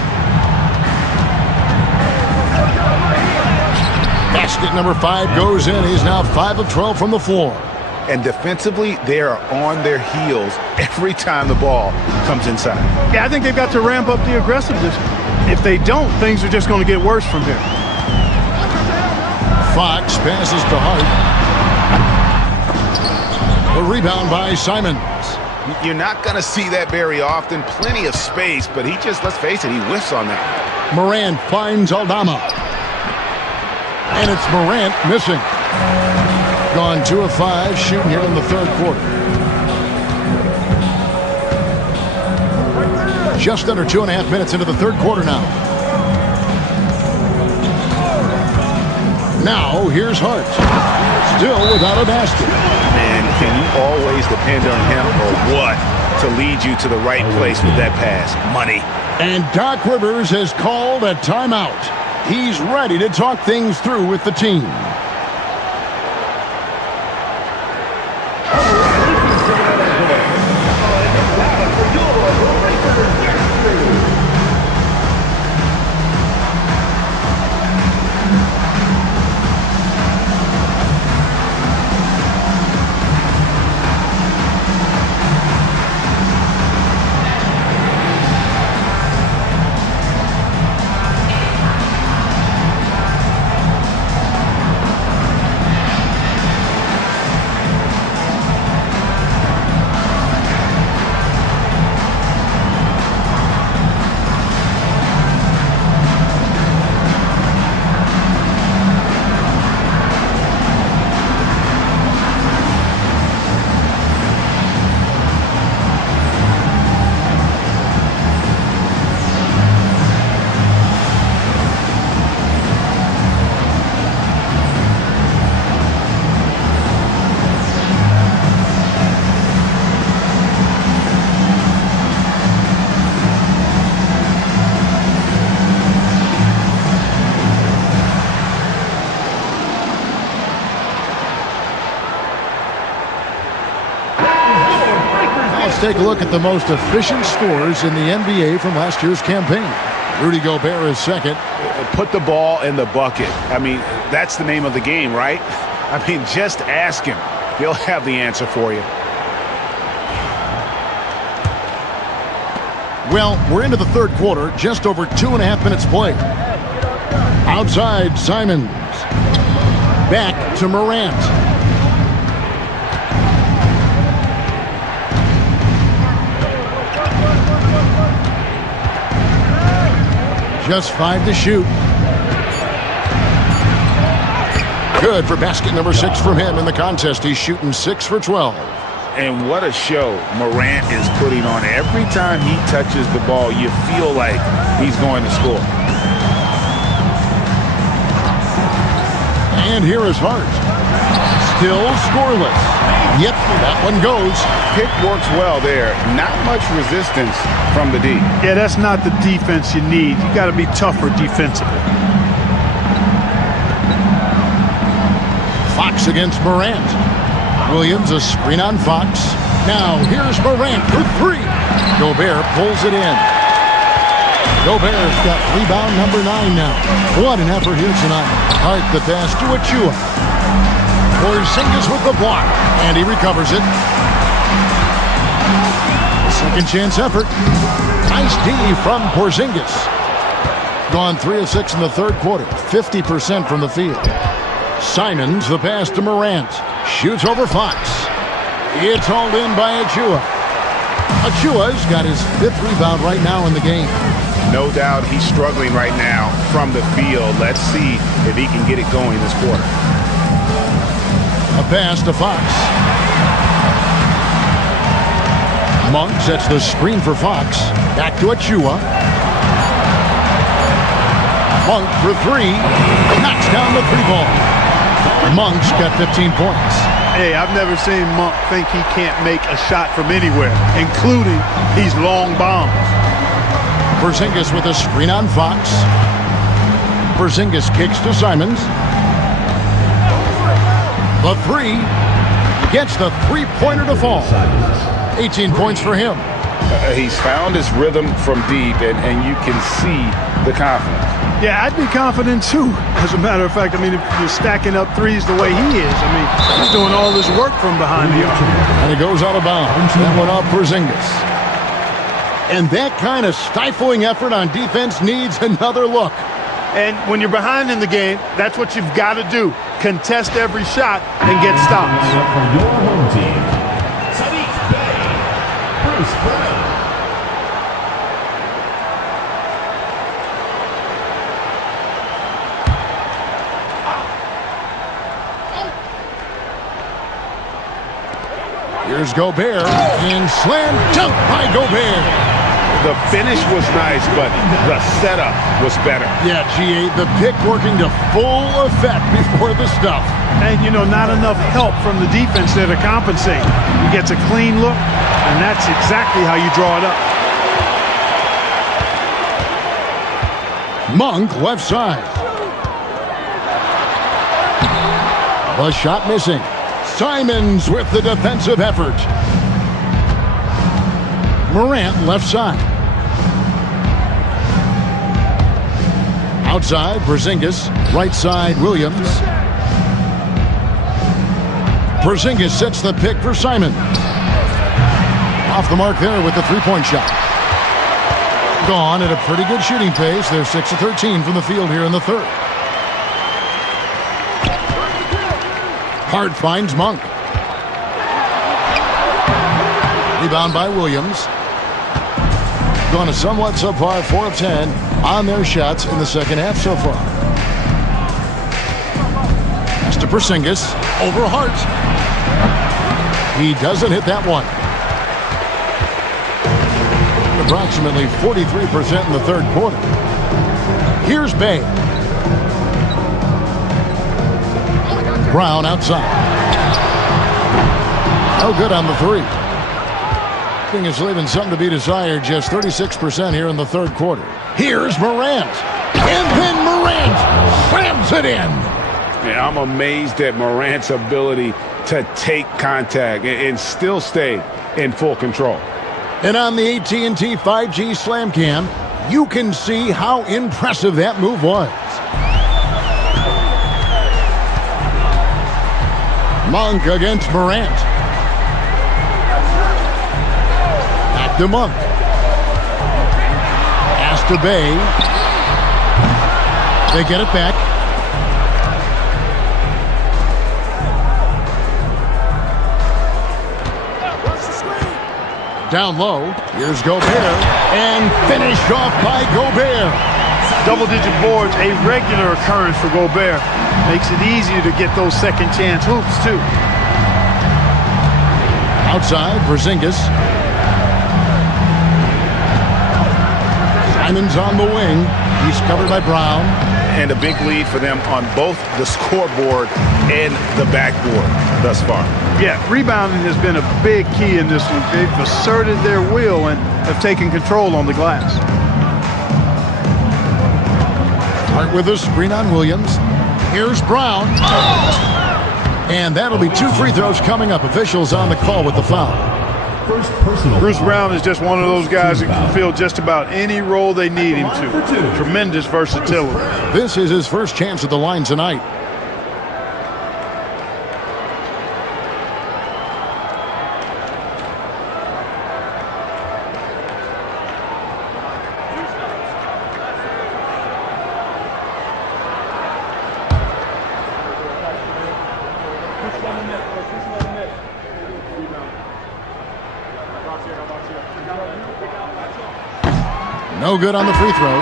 Basket number 5 goes in. He's now 5 of 12 from the floor. And defensively, they are on their heels every time the ball comes inside. Yeah, I think they've got to ramp up the aggressiveness. If they don't, things are just going to get worse from here. Fox passes to Hart. The rebound by Simons. You're not going to see that very often. Plenty of space, but he just, let's face it, he whiffs on that. Morant finds Aldama. And it's Morant missing. Gone 2 of 5 shooting here in the third quarter. Just under 2.5 minutes into the third quarter now. Now here's Hart. Still without a basket. Man, can you always depend on him or what to lead you to the right place with that pass? Money. And Doc Rivers has called a timeout. He's ready to talk things through with the team. Take a look at the most efficient scorers in the NBA from last year's campaign. Rudy Gobert is second. Put the ball in the bucket. I mean, that's the name of the game, right? I mean, just ask him. He'll have the answer for you. Well, we're into the third quarter, just over 2.5 minutes played. Outside, Simons. Back to Morant. Just 5 to shoot. Good for basket number 6 from him in the contest. He's shooting 6 for 12. And what a show Morant is putting on. Every time he touches the ball, you feel like he's going to score. And here is Hart. Still scoreless. Yep, that one goes. Pick works well there. Not much resistance from the D. Yeah, that's not the defense you need. You got to be tougher defensively. Fox against Morant. Williams a screen on Fox. Now here's Morant for 3. Gobert pulls it in. Gobert's got rebound number 9 now. What an effort here tonight. Hart the pass to Achua. Porzingis with the block, and he recovers it. Second chance effort. Nice D from Porzingis. gone 3 of 6 in the third quarter, 50% from the field. Simons, the pass to Morant. Shoots over Fox. It's hauled in by Achua. Achua's got his 5th rebound right now in the game. No doubt he's struggling right now from the field. Let's see if he can get it going this quarter. A pass to Fox. Monk sets the screen for Fox. Back to Achua. Monk for 3. Knocks down the 3 ball. Monk's got 15 points. Hey, I've never seen Monk think he can't make a shot from anywhere, including these long bombs. Porzingis with a screen on Fox. Porzingis kicks to Simons. The 3 gets the 3-pointer to fall. 18 points for him. He's found his rhythm from deep, and you can see the confidence. Yeah, I'd be confident too. As a matter of fact, I mean, if you're stacking up threes the way he is, I mean, he's doing all this work from behind the arc. And it goes out of bounds. That one off Porzingis. And that kind of stifling effort on defense needs another look. And when you're behind in the game, that's what you've got to do. Contest every shot and get stops. For your home team, Sadiq Bey, Bruce Brown. Here's Gobert, and slam dunk by Gobert. The finish was nice, but the setup was better. Yeah, G8, the pick working to full effect before the stuff. And, you know, not enough help from the defense there to compensate. He gets a clean look, and that's exactly how you draw it up. Monk, left side. The shot missing. Simons with the defensive effort. Morant, left side. Outside, Porzingis. Right side, Williams. Porzingis sets the pick for Simon. Off the mark there with the 3-point shot. Gone at a pretty good shooting pace. They're 6 of 13 from the field here in the third. Hart finds Monk. Rebound by Williams. Gone a somewhat subpar 4 of 10 on their shots in the second half so far. Pass to Porzingis. Over Hart. He doesn't hit that one. Approximately 43% in the third quarter. Here's Bey. Brown outside. No good on the 3. Thing is leaving something to be desired. Just 36% here in the third quarter. Here's Morant. And then Morant slams it in. Yeah, I'm amazed at Morant's ability to take contact and still stay in full control. And on the AT&T 5G Slam Cam, you can see how impressive that move was. Monk against Morant. Back to Monk. Pass to Bey. They get it back. Down low. Here's Gobert. And finished off by Gobert. Double-digit boards, a regular occurrence for Gobert. Makes it easier to get those second-chance hoops, too. Outside, Porzingis. Simons on the wing. He's covered by Brown. And a big lead for them on both the scoreboard and the backboard thus far. Yeah, rebounding has been a big key in this one. They've asserted their will and have taken control on the glass. Hart with a screen on Williams. Here's Brown. And that'll be 2 free throws coming up. Officials on the call with the foul. First personal Bruce foul. Brown is just one of those guys that can fill just about any role they need him to. Tremendous versatility. This is his first chance at the line tonight. No good on the free throw.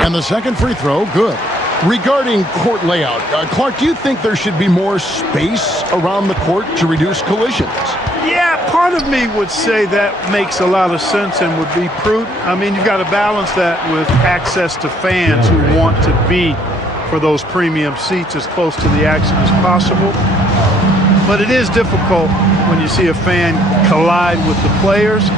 And the second free throw, good. Regarding court layout, Clark, do you think there should be more space around the court to reduce collisions? Yeah, part of me would say that makes a lot of sense and would be prudent. I mean, you've got to balance that with access to fans who want to be for those premium seats as close to the action as possible. But it is difficult when you see a fan collide with the players.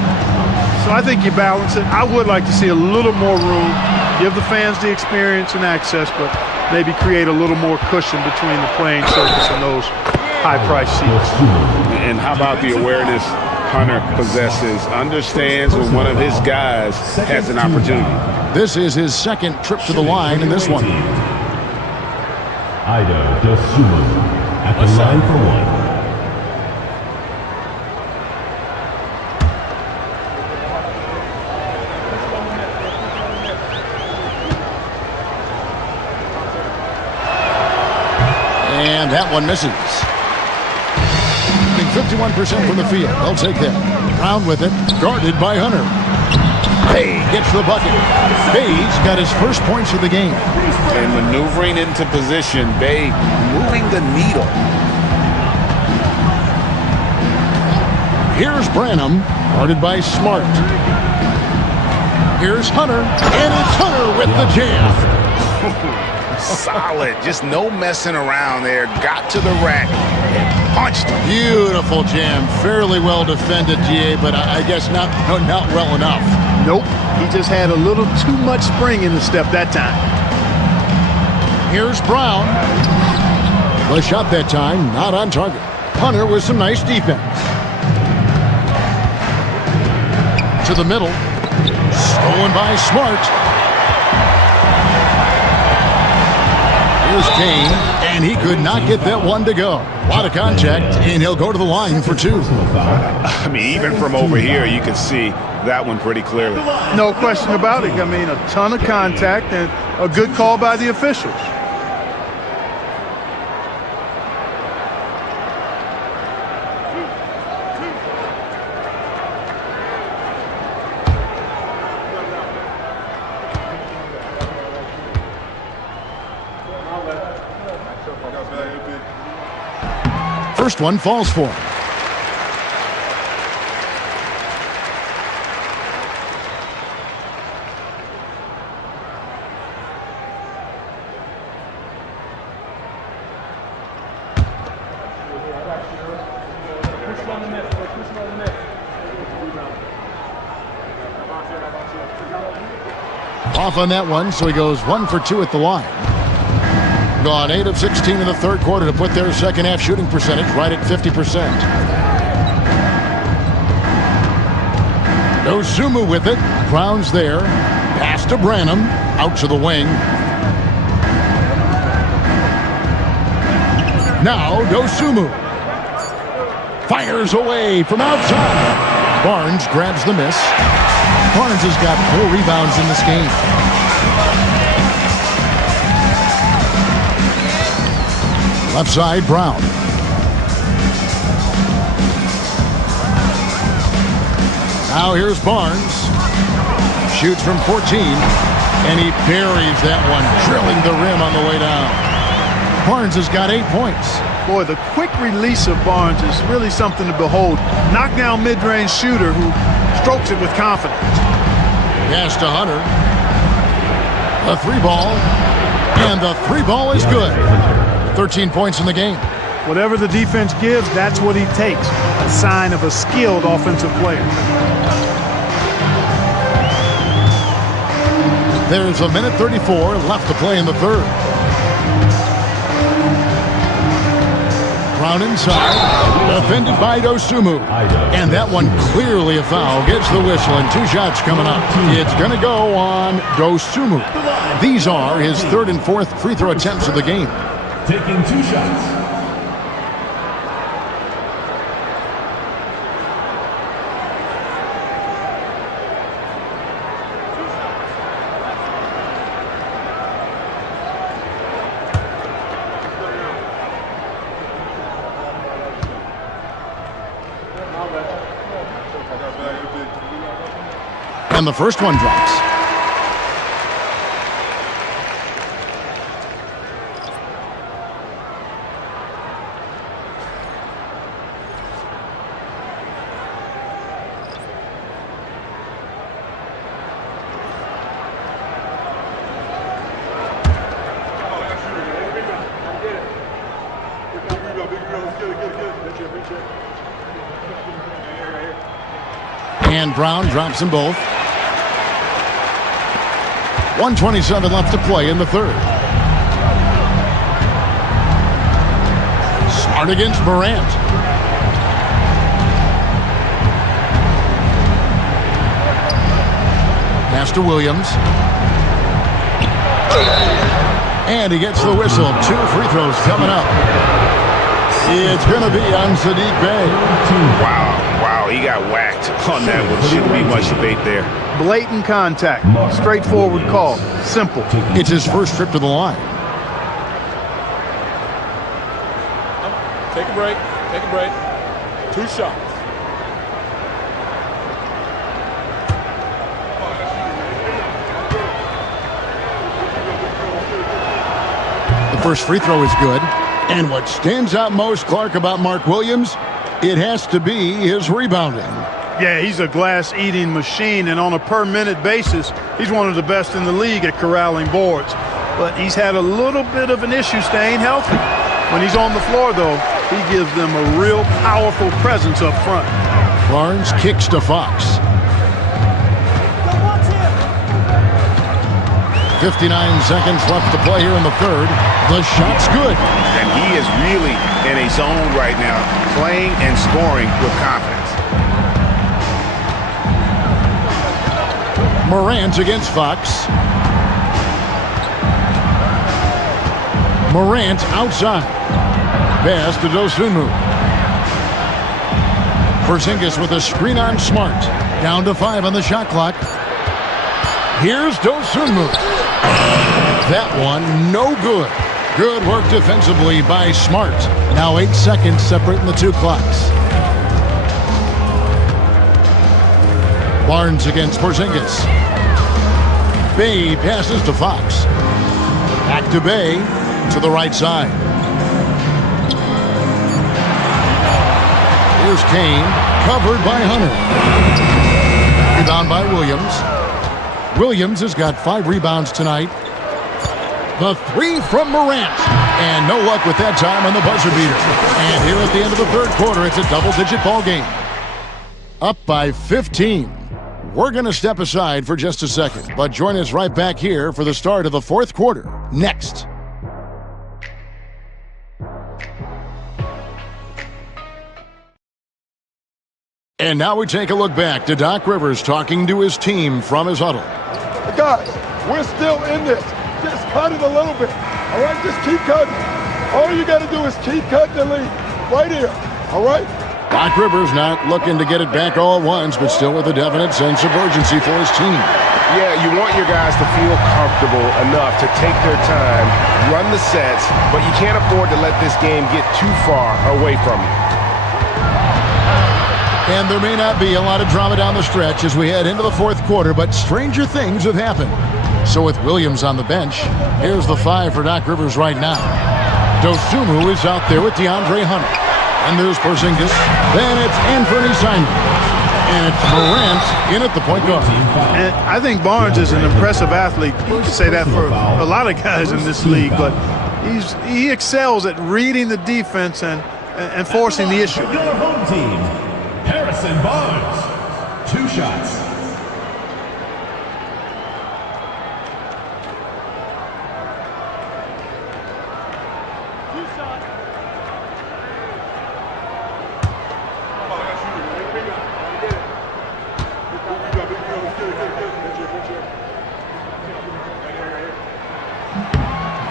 So I think you balance it. I would like to see a little more room, give the fans the experience and access, but maybe create a little more cushion between the playing surface and those high-priced seats. And how about the awareness Hunter possesses, understands when one of his guys has an opportunity. This is his second trip to the line in this one. Ido Dosunmu at the line for one. And that one misses. 51% from the field. They'll take that. Brown with it. Guarded by Hunter. Bay gets the bucket. Bay's got his first points of the game. And maneuvering into position, Bay moving the needle. Here's Branham. Guarded by Smart. Here's Hunter. And it's Hunter with the jam. Solid. Just no messing around there. Got to the rack and punched. Beautiful jam. Fairly well defended, GA, but I guess not well enough. Nope. He just had a little too much spring in the step that time. Here's Brown. The shot that time, not on target. Hunter with some nice defense. To the middle. Stolen by Smart. Here's Kane, and he could not get that one to go. A lot of contact, and he'll go to the line for two. I mean, even from over here, you can see that one pretty clearly. No question about it. I mean, a ton of contact and a good call by the officials. First one falls for him. Off on that one, so he goes 1 for 2 at the line. Gone 8 of 16 in the third quarter to put their second half shooting percentage right at 50%. Dosunmu with it. Brown's there. Pass to Branham. Out to the wing. Now Dosunmu. Fires away from outside. Barnes grabs the miss. Barnes has got 4 rebounds in this game. Left side, Brown. Now here's Barnes. Shoots from 14, and he buries that one, drilling the rim on the way down. Barnes has got 8 points. Boy, the quick release of Barnes is really something to behold. Knockdown mid-range shooter who strokes it with confidence. Pass to Hunter. The 3-ball, and the 3-ball is good. 13 points in the game. Whatever the defense gives, that's what he takes. A sign of a skilled offensive player. There's 1:34 left to play in the third. Brown inside. Defended by Dosunmu. And that one clearly a foul. Gets the whistle and 2 shots coming up. It's going to go on Dosunmu. These are his 3rd and 4th free throw attempts of the game. Taking 2 shots. And the first one drops. And Brown drops them both. 1:27 left to play in the 3rd. Smart against Morant. Pass to Williams. And he gets the whistle. 2 free throws coming up. It's going to be on Saddiq Bey. Wow, he got whacked on that one. Shouldn't be much debate there. Blatant contact. Straightforward call. Simple. It's his first trip to the line. Take a break. Take a break. 2 shots. The first free throw is good. And what stands out most, Clark, about Mark Williams, it has to be his rebounding. Yeah, he's a glass-eating machine, and on a per-minute basis, he's one of the best in the league at corralling boards. But he's had a little bit of an issue staying healthy. When he's on the floor, though, he gives them a real powerful presence up front. Barnes kicks to Fox. 59 seconds left to play here in the 3rd. The shot's good. And he is really in a zone right now, playing and scoring with confidence. Morant against Fox. Morant outside. Pass to Dosunmu. Porzingis with a screen on Smart. Down to 5 on the shot clock. Here's Dosunmu. That one, no good. Good work defensively by Smart. Now 8 seconds separating the 2 clocks. Barnes against Porzingis. Bey passes to Fox. Back to Bey to the right side. Here's Kane, covered by Hunter. Rebound by Williams. Williams has got 5 rebounds tonight. The 3 from Morant. And no luck with that time on the buzzer beater. And here at the end of the 3rd quarter, it's a double-digit ball game. Up by 15. We're going to step aside for just a second, but join us right back here for the start of the 4th quarter. Next. And now we take a look back to Doc Rivers talking to his team from his huddle. Guys, we're still in this. Just cut it a little bit. All right, just keep cutting. All you got to do is keep cutting the lead. Right here. All right? Doc Rivers not looking to get it back all at once, but still with a definite sense of urgency for his team. Yeah, you want your guys to feel comfortable enough to take their time, run the sets, but you can't afford to let this game get too far away from you. And there may not be a lot of drama down the stretch as we head into the 4th quarter, but stranger things have happened. So with Williams on the bench, here's the 5 for Doc Rivers right now. Dosunmu is out there with DeAndre Hunter. And there's Porzingis. Then it's Anthony Simon. And it's Morant in at the point guard. And I think Barnes is an impressive athlete. You can say that for a lot of guys in this league, but he excels at reading the defense and forcing the issue. Your home team, Harrison Barnes. 2 shots.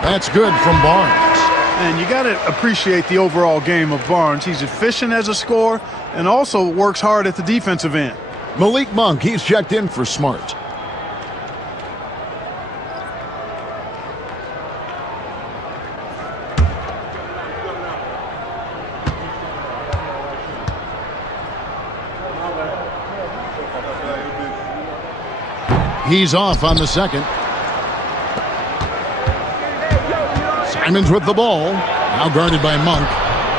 That's good from Barnes. And you got to appreciate the overall game of Barnes. He's efficient as a scorer and also works hard at the defensive end. Malik Monk, he's checked in for Smart. He's off on the second. Simons with the ball. Now guarded by Monk.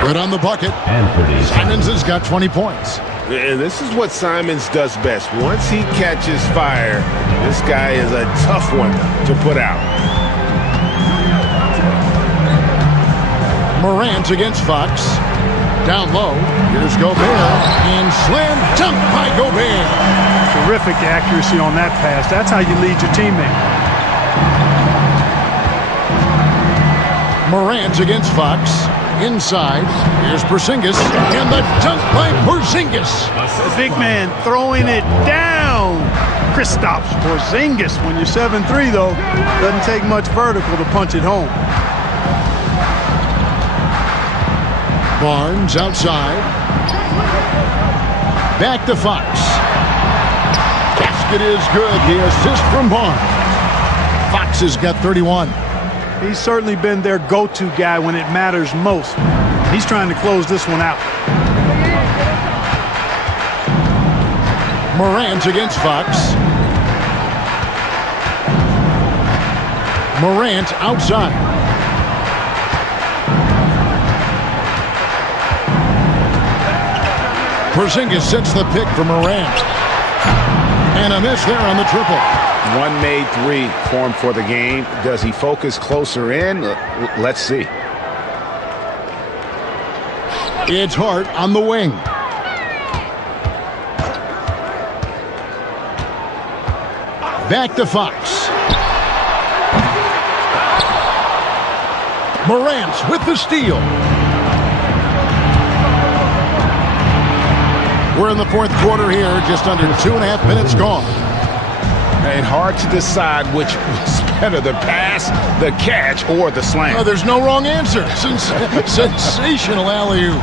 Good on the bucket. Simons has got 20 points. And this is what Simons does best. Once he catches fire, this guy is a tough one to put out. Morant against Fox. Down low. Here's Gobert. And slam dunk by Gobert. Terrific accuracy on that pass. That's how you lead your teammate. Morant against Fox. Inside. Here's Porzingis. And the dunk by Porzingis. Big man throwing it down. Kristaps Porzingis. When you're 7'3", though, doesn't take much vertical to punch it home. Barnes outside. Back to Fox. Basket is good. The assist from Barnes. Fox has got 31. He's certainly been their go-to guy when it matters most. He's trying to close this one out. Morant against Fox. Morant outside. Porzingis sets the pick for Morant. And a miss there on the triple. One made three formed for the game. Does he focus closer in? Let's see. It's Hart on the wing. Back to Fox. Morant with the steal. We're in the fourth quarter here, just under 2.5 minutes gone. And hard to decide which was better, the pass, the catch, or the slam. Oh, there's no wrong answer. Sensational alley-oop.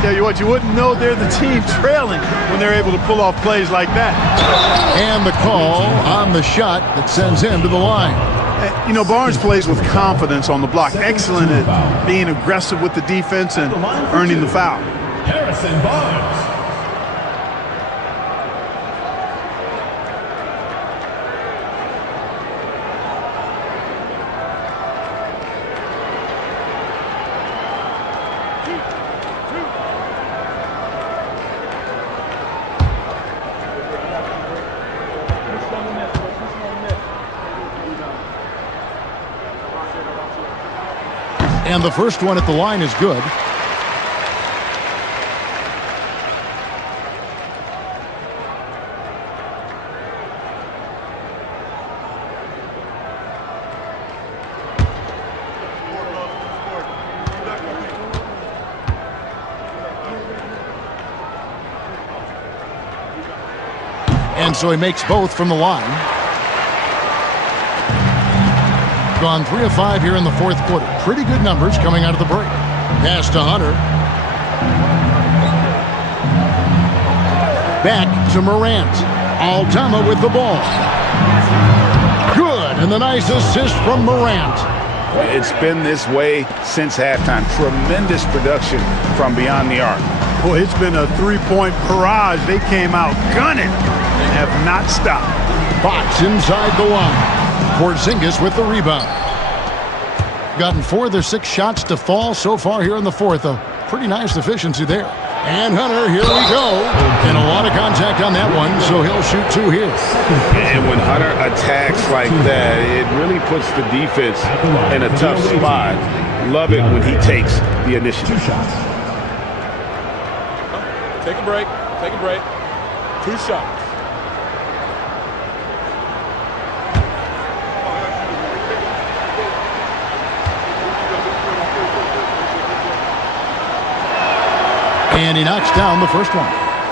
Tell you what, you wouldn't know they're the team trailing when they're able to pull off plays like that. And the call on the shot that sends him to the line. You know, Barnes plays with confidence on the block. Excellent at being aggressive with the defense and earning the foul. Harrison Barnes. And the first one at the line is good. And so he makes both from the line. Gone 3 of 5 here in the fourth quarter. Pretty good numbers coming out of the break. Pass to Hunter. Back to Morant. Aldama with the ball. Good, and the nice assist from Morant. It's been this way since halftime. Tremendous production from beyond the arc. Boy, it's been a three-point barrage. They came out gunning and have not stopped. Fox inside the line. Porzingis with the rebound. Gotten 4 of their 6 shots to fall so far here in the fourth. A pretty nice efficiency there. And Hunter, here we go. And a lot of contact on that one, so he'll shoot 2 here. And when Hunter attacks like that, it really puts the defense in a tough spot. Love it when he takes the initiative. 2 shots. Take a break. Take a break. 2 shots. And he knocks down the first one.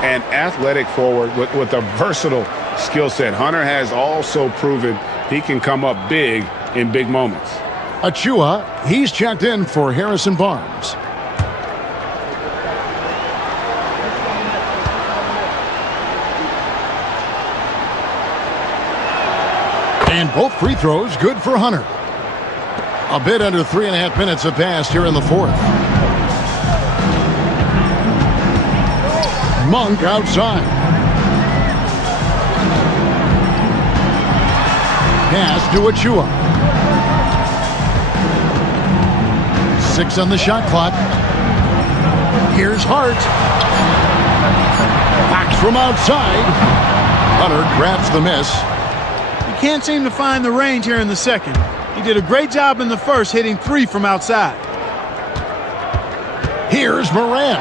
An athletic forward with a versatile skill set. Hunter has also proven he can come up big in big moments. Achua, he's checked in for Harrison Barnes. And both free throws good for Hunter. A bit under 3.5 minutes have passed here in the fourth. Monk outside. Pass to Achua. 6 on the shot clock. Here's Hart. Fox from outside. Hunter grabs the miss. Can't seem to find the range here in the second. He did a great job in the first, hitting 3 from outside. Here's Morant.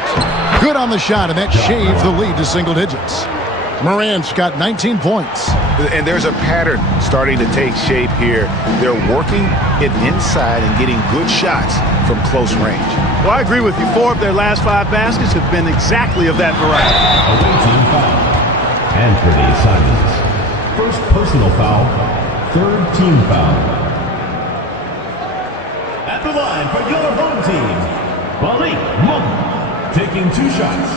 Good on the shot, and that shaves the lead to single digits. Morant's got 19 points. And there's a pattern starting to take shape here. They're working it inside and getting good shots from close range. Well, I agree with you. 4 of their last 5 baskets have been exactly of that variety. Away team foul. Anthony Simons. First personal foul, 3rd team foul. At the line for your home team, Malik Monk, taking 2 shots.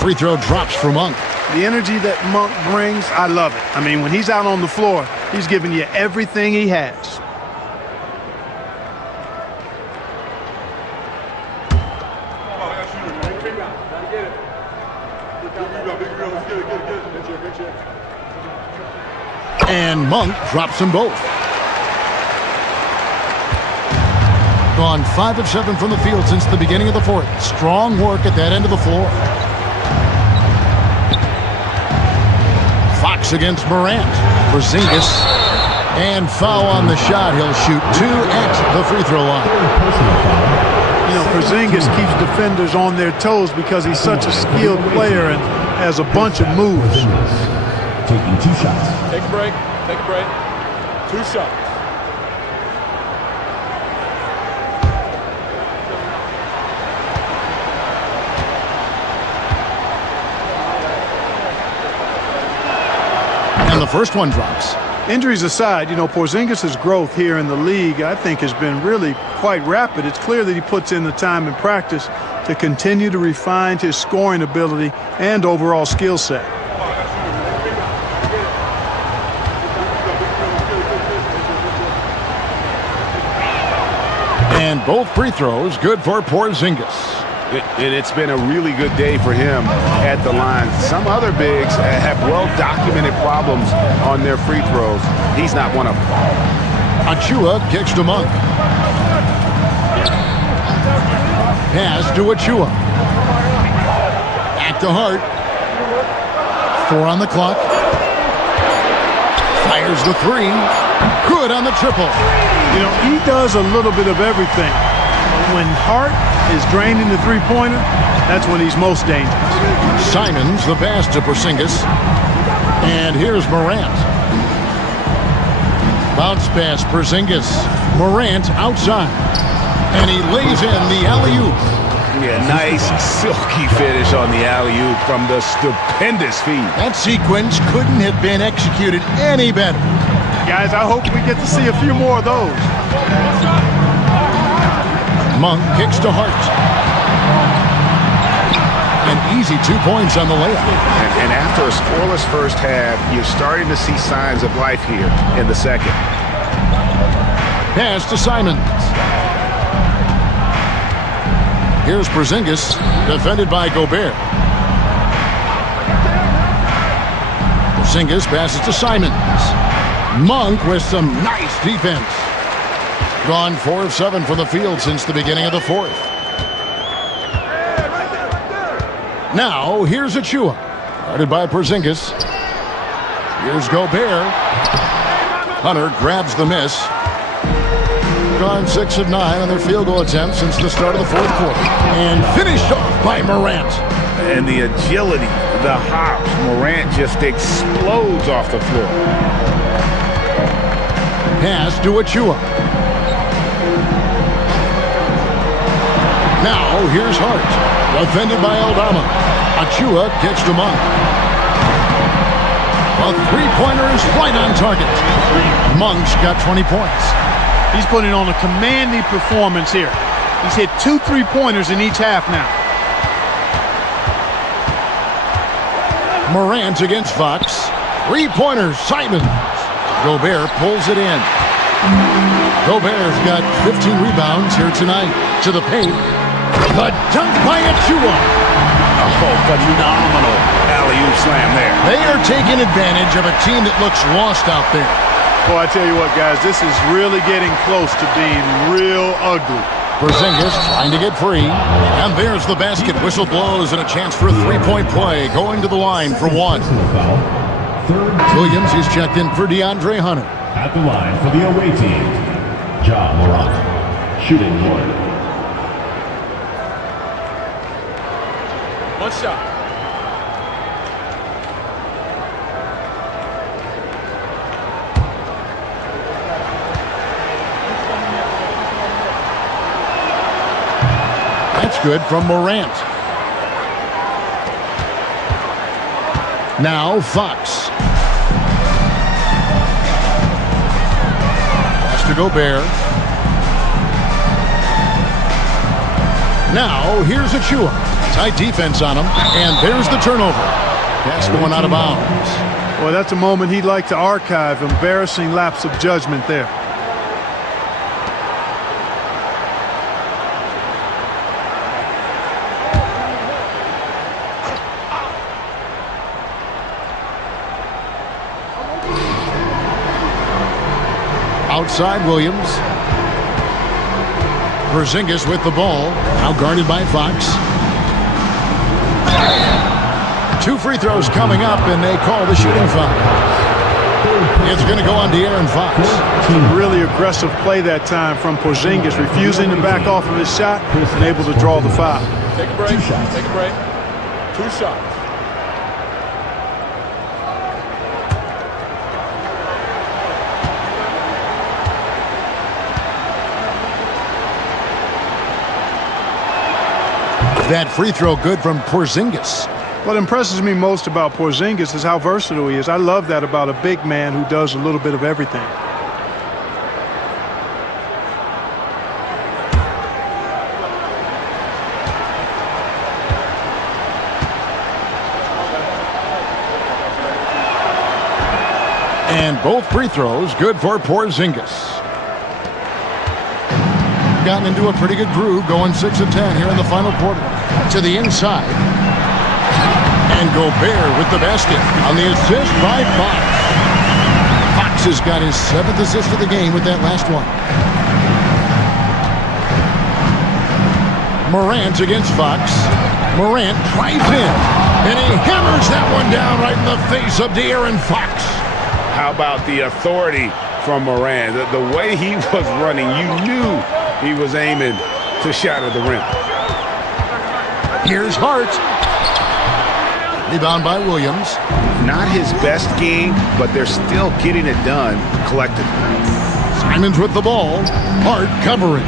Free throw drops for Monk. The energy that Monk brings, I love it. I mean, when he's out on the floor, he's giving you everything he has. And Monk drops them both. Gone 5 of 7 from the field since the beginning of the fourth. Strong work at that end of the floor. Fox against Morant. Porzingis. And foul on the shot. He'll shoot 2 at the free throw line. You know, Porzingis keeps defenders on their toes because he's such a skilled player and has a bunch of moves. Taking 2 shots. Take a break. Take a break. 2 shots. And the first one drops. Injuries aside, you know, Porzingis' growth here in the league, I think, has been really quite rapid. It's clear that he puts in the time in practice to continue to refine his scoring ability and overall skill set. And both free throws good for Porzingis. And it's been a really good day for him at the line. Some other bigs have well-documented problems on their free throws. He's not one of them. Achua kicks to Monk. Pass to Achua. Back to Hart. 4 on the clock. Fires the 3. Good on the triple. You know, he does a little bit of everything. When Hart is draining the three-pointer, that's when he's most dangerous. Simons the pass to Porzingis. And here's Morant. Bounce pass Porzingis. Morant outside. And he lays in the alley-oop. Yeah, nice silky finish on the alley-oop from the stupendous feed. That sequence couldn't have been executed any better. Guys, I hope we get to see a few more of those. Monk kicks to Hart. An easy 2 points on the layup. And after a scoreless first half, you're starting to see signs of life here in the second. Pass to Simons. Here's Porzingis, defended by Gobert. Porzingis passes to Simons. Monk with some nice defense. Gone 4 of 7 from the field since the beginning of the fourth. Now, here's Achua. Guarded by Porzingis. Here's Gobert. Hunter grabs the miss. Gone 6 of 9 on their field goal attempts since the start of the fourth quarter. And finished off by Morant. And the agility, the hops. Morant just explodes off the floor. Pass to Achua. Now here's Hart. Defended by Aldama. Achua gets to Monk. A three-pointer is right on target. Monk's got 20 points. He's putting on a commanding performance here. He's hit 2 3-pointers in each half now. Morant against Fox. Three-pointers, Simons. Gobert pulls it in. Gobert's got 15 rebounds here tonight. To the paint. The dunk by Achua. Oh, phenomenal alley-oop slam there. They are taking advantage of a team that looks lost out there. Boy, I tell you what, guys, this is really getting close to being real ugly. Porzingis trying to get free. And there's the basket. Whistle blows and a chance for a three-point play. Going to the line for one. Williams, he's checked in for DeAndre Hunter. At the line for the away team, Ja Morant, shooting one. One shot. That's good from Morant. Now Fox. Pass to Gobert. Now here's Achua. Tight defense on him, and there's the turnover. Pass going out of bounds. Boy, that's a moment he'd like to archive. Embarrassing lapse of judgment there. Outside Williams. Porzingis with the ball. Now guarded by Fox. 2 free throws coming up, and they call the shooting foul. It's going to go on De'Aaron Fox. A really aggressive play that time from Porzingis, refusing to back off of his shot and able to draw the foul. Take a break. Take a break. 2 shots. That free throw good from Porzingis. What impresses me most about Porzingis is how versatile he is. I love that about a big man who does a little bit of everything. And both free throws good for Porzingis. Gotten into a pretty good groove, going 6 of 10 here in the final quarter. To the inside. And Gobert with the basket on the assist by Fox. Fox has got his 7th assist of the game with that last one. Morant against Fox. Morant drives in, and he hammers that one down right in the face of De'Aaron Fox. How about the authority from Morant? The way he was running, you knew he was aiming to shatter the rim. Here's Hart. Rebound by Williams. Not his best game, but they're still getting it done collectively. Simons with the ball. Hart covering.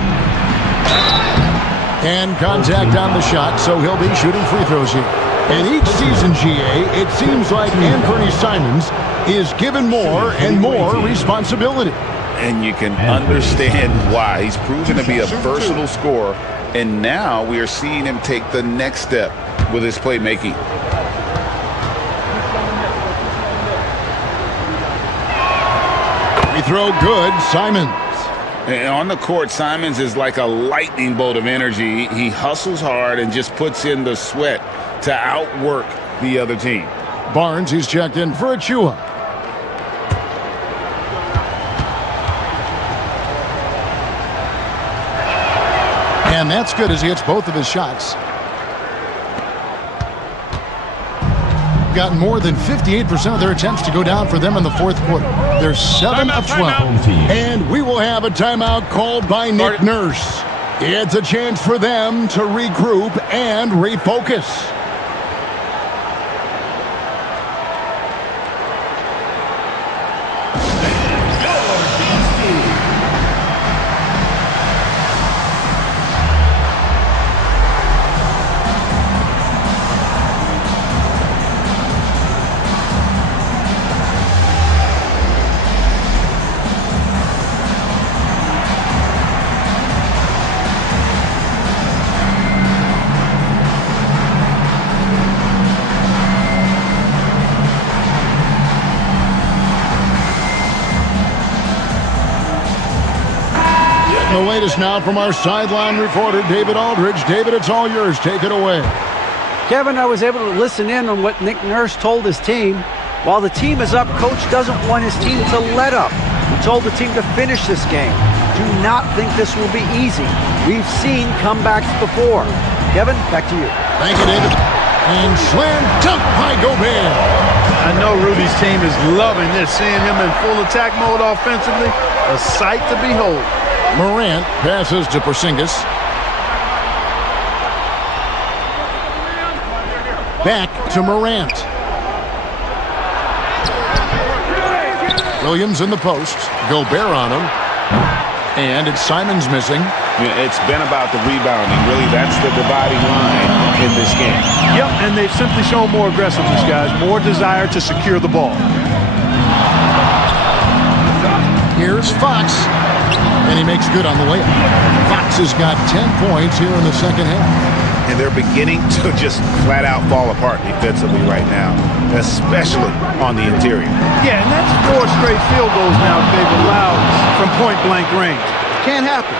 And contact on the shot, so he'll be shooting free throws here. And each season, GA, it seems like Anthony Simons is given more and more responsibility. And you can understand why. He's proven to be a versatile scorer, and now we are seeing him take the next step with his playmaking. Free throw good, Simons. And on the court, Simons is like a lightning bolt of energy. He hustles hard and just puts in the sweat to outwork the other team. Barnes, he's checked in for Achua. And that's good as he hits both of his shots. Gotten more than 58% of their attempts to go down for them in the fourth quarter. They're 7 of 12. And we will have a timeout called by Nick Nurse. It's a chance for them to regroup and refocus. latest now from our sideline reporter, David Aldridge. David, it's all yours. Take it away. Kevin, I was able to listen in on what Nick Nurse told his team. While the team is up, Coach doesn't want his team to let up. He told the team to finish this game. Do not think this will be easy. We've seen comebacks before. Kevin, back to you. Thank you, David. And slam dunk by Gobert. I know Rudy's team is loving this, seeing him in full attack mode offensively. A sight to behold. Morant passes to Porzingis. Back to Morant. Williams in the post. Gobert on him. And it's Simons missing. Yeah, it's been about the rebounding. Really, that's the dividing line in this game. Yep, and they've simply shown more aggressiveness, guys. More desire to secure the ball. Here's Fox. And he makes good on the layup. Fox has got 10 points here in the second half. And they're beginning to just flat out fall apart defensively right now, especially on the interior. Yeah, and that's 4 straight field goals now they've allowed from point-blank range. Can't happen.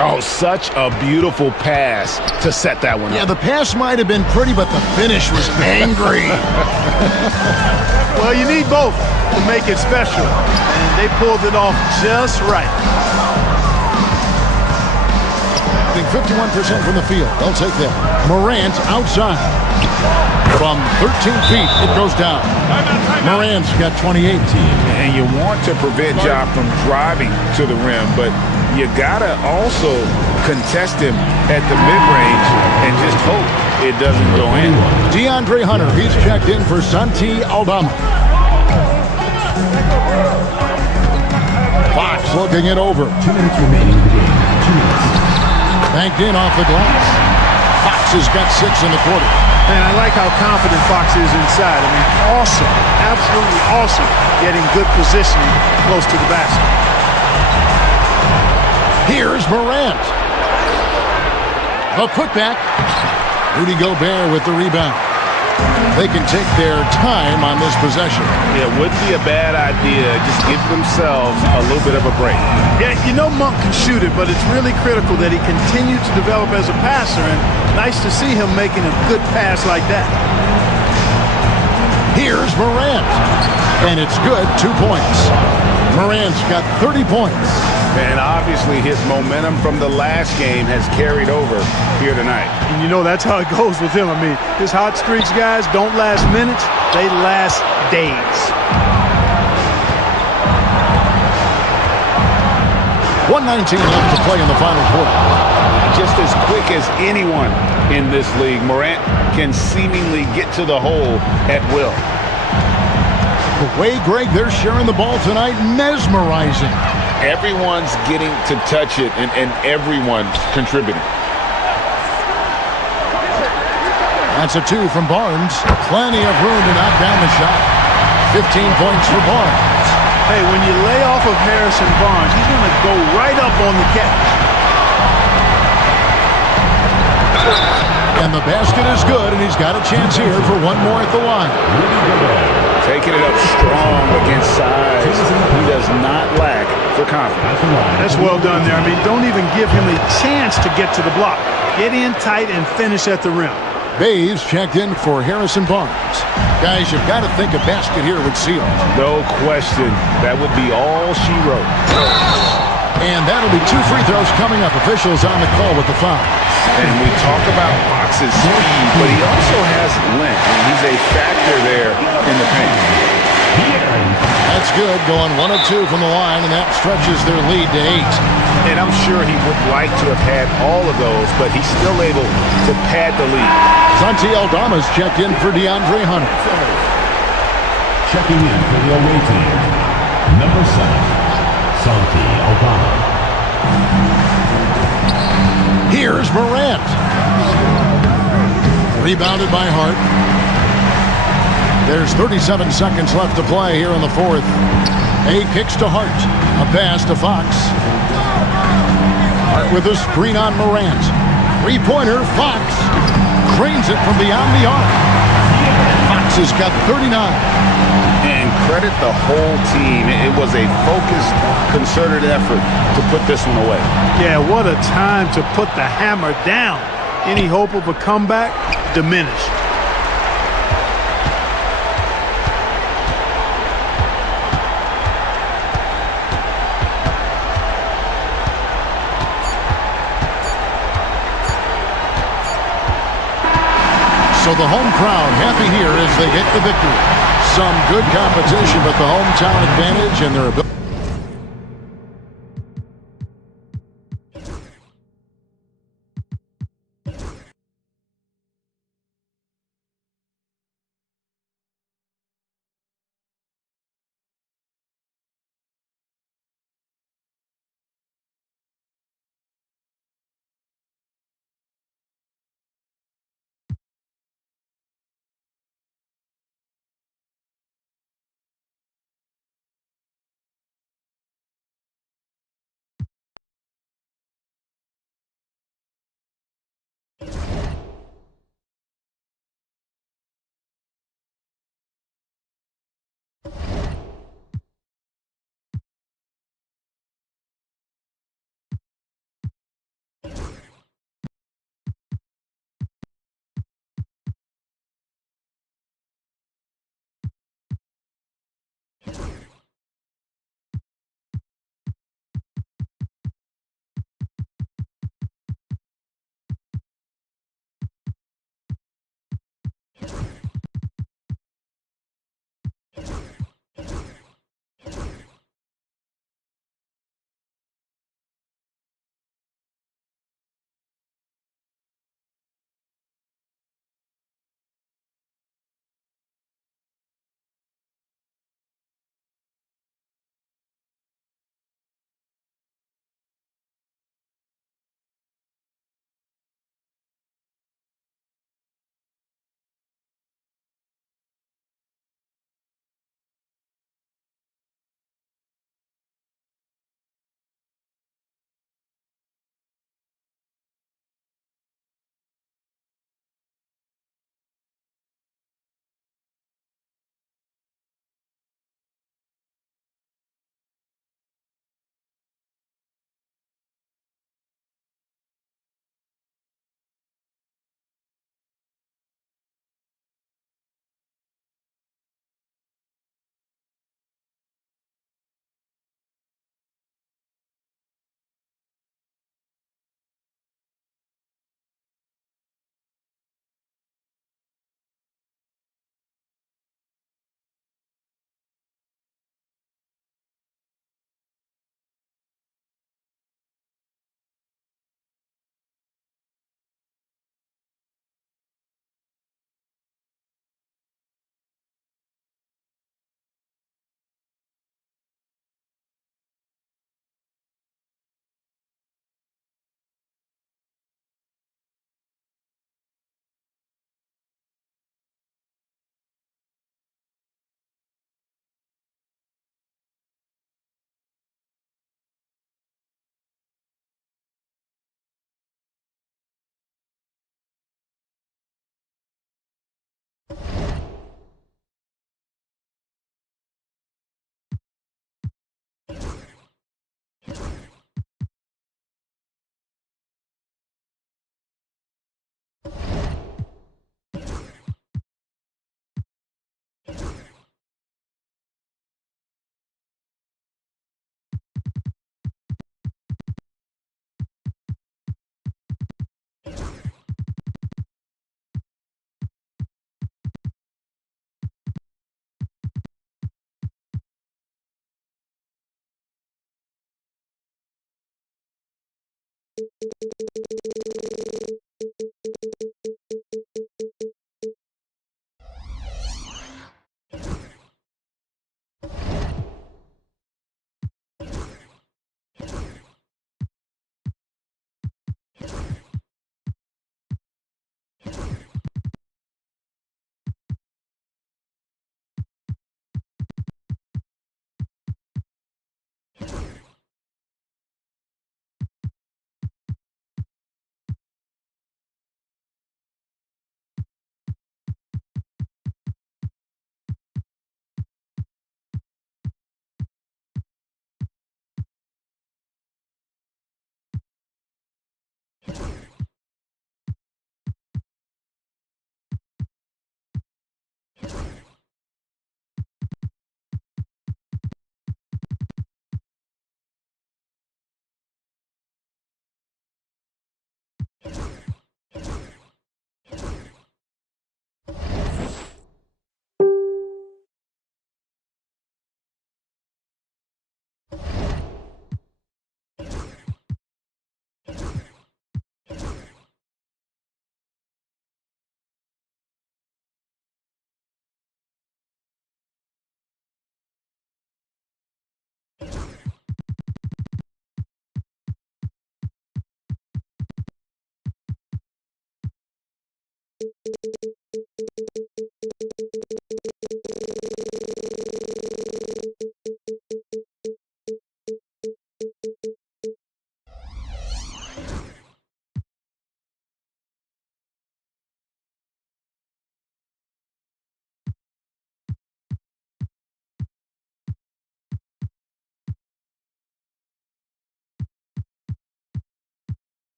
Oh, such a beautiful pass to set that one up. Yeah, the pass might have been pretty, but the finish was angry. Well, you need both to make it special, and they pulled it off just right. I think 51% from the field. They'll take that. Morant outside. From 13 feet, it goes down. Morant's got 28. And you want to prevent Ja from driving to the rim, but you gotta also contest him at the mid-range and just hope it doesn't go in. DeAndre Hunter, he's checked in for Santi Aldama. Fox looking it over. 2 minutes remaining in the game. 2 minutes. Banked in off the glass. Fox has got 6 in the quarter. And I like how confident Fox is inside. I mean, awesome. Absolutely awesome. Getting good positioning close to the basket. Here's Morant. The putback. Rudy Gobert with the rebound. They can take their time on this possession. It wouldn't be a bad idea. Just give themselves a little bit of a break. Yeah, you know Monk can shoot it, but it's really critical that he continue to develop as a passer, and nice to see him making a good pass like that. Here's Morant. And it's good, 2 points. Morant's got 30 points. And obviously his momentum from the last game has carried over here tonight. And you know that's how it goes with him. I mean, his hot streaks, guys, don't last minutes. They last days. 1:19 left to play in the final quarter. Just as quick as anyone in this league, Morant can seemingly get to the hole at will. The way, Greg, they're sharing the ball tonight, mesmerizing. Everyone's getting to touch it, and everyone's contributing. That's a 2 from Barnes. Plenty of room to knock down the shot. 15 points for Barnes. Hey, when you lay off of Harrison Barnes, he's going to go right up on the catch. And the basket is good, and he's got a chance here for one more at the line. Taking it up strong against size. He does not lack for confidence. That's well done there. I mean, don't even give him a chance to get to the block. Get in tight and finish at the rim. Bays checked in for Harrison Barnes. Guys, you've got to think a basket here would seal. No question. That would be all she wrote. And that'll be 2 free throws coming up. Officials on the call with the foul. And we talk about Fox's speed, but he also has length, and he's a factor there in the paint. That's good, going 1 of 2 from the line, and that stretches their lead to 8. And I'm sure he would like to have had all of those, but he's still able to pad the lead. Santi Aldama's checked in for DeAndre Hunter. Checking in for the away team, number 7, Santi Aldama. Here's Morant. Rebounded by Hart. There's 37 seconds left to play here in the fourth. A kicks to Hart. A pass to Fox. Hart with a screen on Morant. Three-pointer, Fox. Cranes it from beyond the arc. Fox has got 39. And credit the whole team. It was a focused, concerted effort to put this one away. Yeah, what a time to put the hammer down. Any hope of a comeback diminished. So the home crowd happy here as they get the victory. Some good competition, but the hometown advantage and their ability.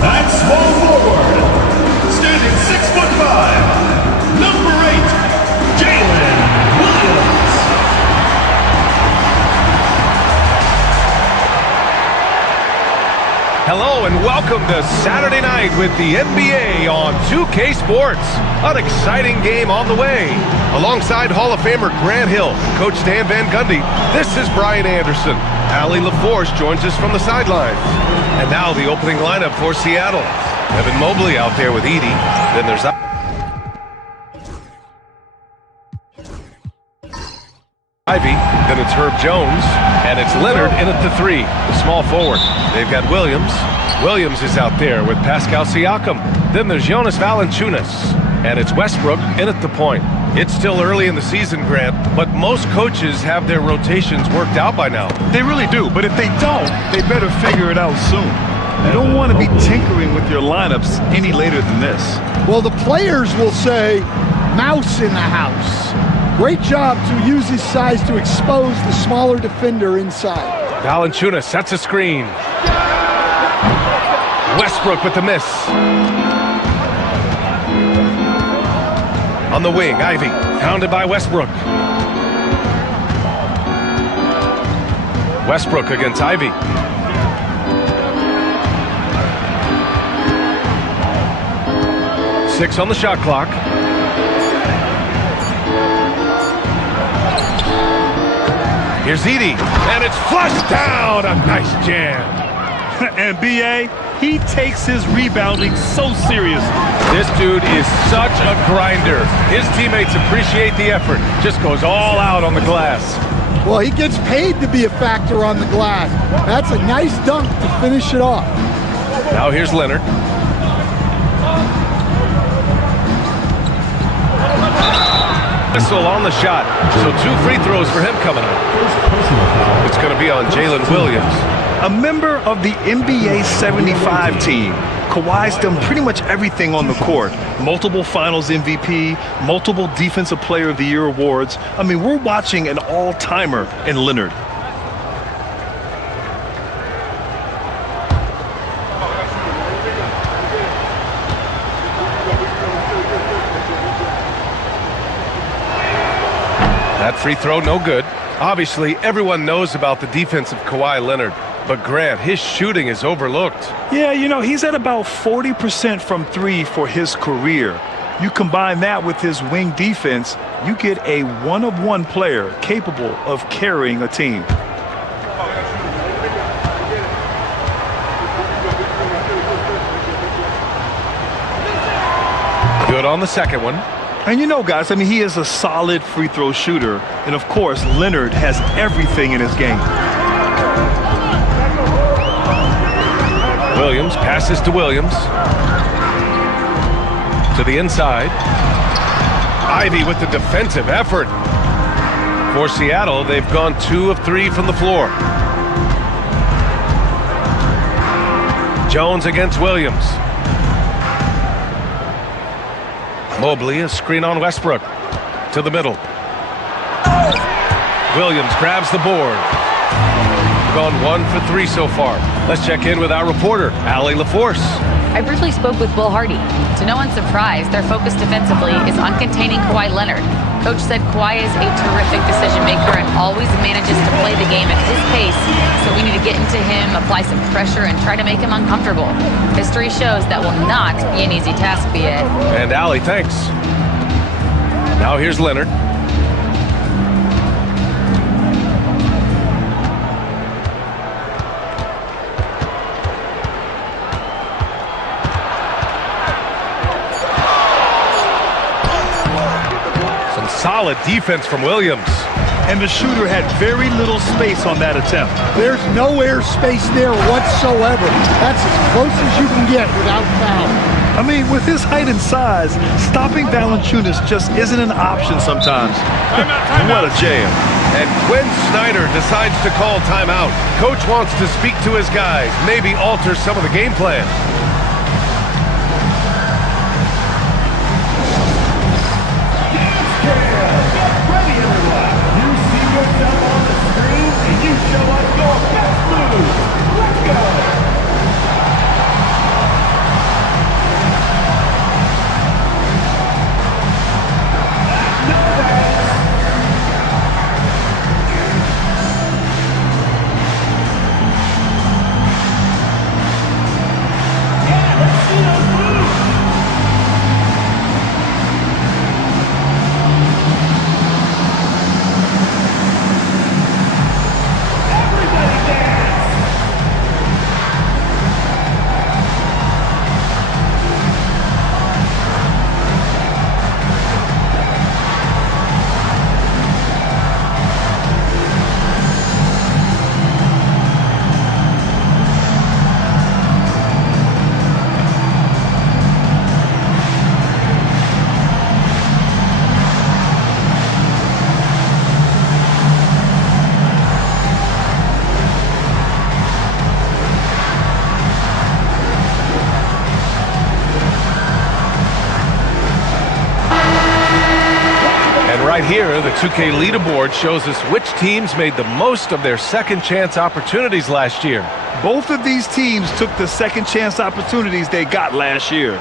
At small forward, standing 6'5", number 8, Jalen Williams. Hello and welcome to Saturday night with the NBA on 2K Sports. An exciting game on the way. Alongside Hall of Famer Grant Hill, Coach Dan Van Gundy, this is Brian Anderson. Allie LaForce joins us from the sidelines. And now the opening lineup for Seattle. Evan Mobley out there with Edie. Then there's Ivy, then it's Herb Jones, and it's Leonard in at the 3, the small forward. They've got Williams. Williams is out there with Pascal Siakam. Then there's Jonas Valanciunas, and it's Westbrook in at the point. It's still early in the season, Grant, but most coaches have their rotations worked out by now. They really do, but if they don't, they better figure it out soon. You don't want to be tinkering with your lineups any later than this. Well, the players will say, mouse in the house. Great job to use his size to expose the smaller defender inside. Valanciunas sets a screen. Westbrook with the miss. On the wing, Ivy, pounded by Westbrook. Westbrook against Ivy. Six on the shot clock. Here's Edie, and it's flushed down. A nice jam. And B.A., he takes his rebounding so seriously. This dude is such a grinder. His teammates appreciate the effort. Just goes all out on the glass. Well, he gets paid to be a factor on the glass. That's a nice dunk to finish it off. Now here's Leonard. Whistle on the shot. So 2 free throws for him coming up. It's going to be on Jalen Williams. A member of the NBA 75 team. Kawhi's done pretty much everything on the court. Multiple Finals MVP, multiple Defensive Player of the Year awards. I mean, we're watching an all-timer in Leonard. That free throw, no good. Obviously, everyone knows about the defense of Kawhi Leonard, but Grant, his shooting is overlooked. Yeah, you know, he's at about 40% from 3 for his career. You combine that with his wing defense, you get a one-of-one player capable of carrying a team. Good on the second one. And you know, guys, I mean, he is a solid free throw shooter. And, of course, Leonard has everything in his game. Williams passes to Williams. To the inside. Ivy with the defensive effort. For Seattle, they've gone 2 of 3 from the floor. Jones against Williams. Mobley, a screen on Westbrook. To the middle. Williams grabs the board. Gone 1 for 3 so far. Let's check in with our reporter, Allie LaForce. I briefly spoke with Will Hardy. To no one's surprise, their focus defensively is on containing Kawhi Leonard. Coach said Kawhi is a terrific decision maker and always manages to play the game at his pace, so we need to get into him, apply some pressure, and try to make him uncomfortable. History shows that will not be an easy task, B.A. And Allie, thanks. Now here's Leonard. Solid defense from Williams. And the shooter had very little space on that attempt. There's no air space there whatsoever. That's as close as you can get without foul. I mean, with his height and size, stopping Valanciunas just isn't an option sometimes. What a jam. And Quinn Snyder decides to call timeout. Coach wants to speak to his guys, maybe alter some of the game plan. Here, the 2K leaderboard shows us which teams made the most of their second chance opportunities last year. Both of these teams took the second chance opportunities they got last year.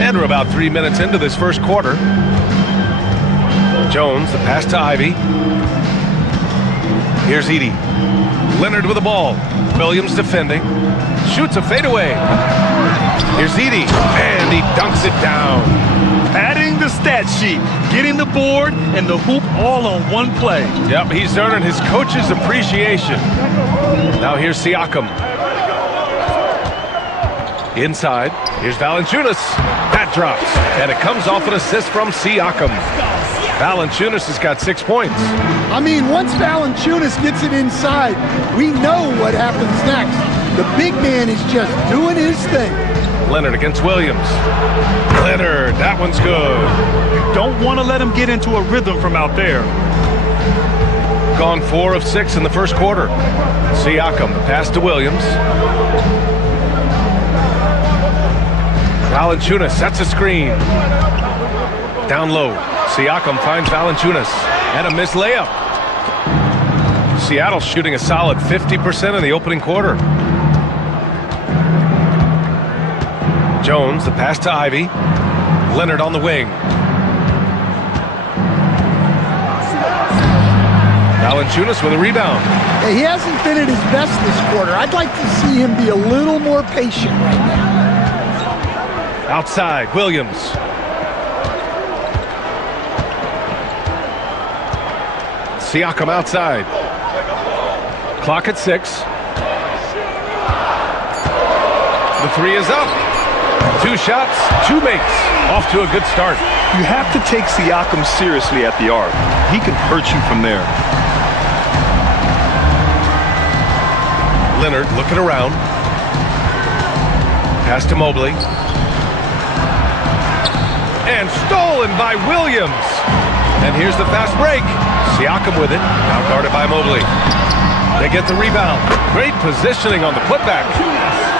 And we're about 3 minutes into this first quarter. Jones, the pass to Ivy. Here's Edey. Leonard with the ball. Williams defending. Shoots a fadeaway. Here's Edey. And he dunks it down. Adding the stat sheet. Getting the board and the hoop all on one play. Yep, he's earning his coach's appreciation. Now here's Siakam. Inside. Here's Valanciunas. That drops. And it comes off an assist from Siakam. Valanciunas has got 6 points. I mean, once Valanciunas gets it inside, we know what happens next. The big man is just doing his thing. Leonard against Williams. Leonard, that one's good. You don't want to let him get into a rhythm from out there. Gone 4 of 6 in the first quarter. Siakam, the pass to Williams. Valanciunas sets a screen. Down low. Siakam finds Valanciunas. And a missed layup. Seattle shooting a solid 50% in the opening quarter. Jones, the pass to Ivy. Leonard on the wing. Valanciunas with a rebound. He hasn't been at his best this quarter. I'd like to see him be a little more patient right now. Outside, Williams. Siakam outside. Clock at 6. The 3 is up. 2 shots, 2 makes. Off to a good start. You have to take Siakam seriously at the arc. He can hurt you from there. Leonard looking around. Pass to Mobley. And stolen by Williams. And here's the fast break. Siakam with it. Now guarded by Mobley. They get the rebound. Great positioning on the putback.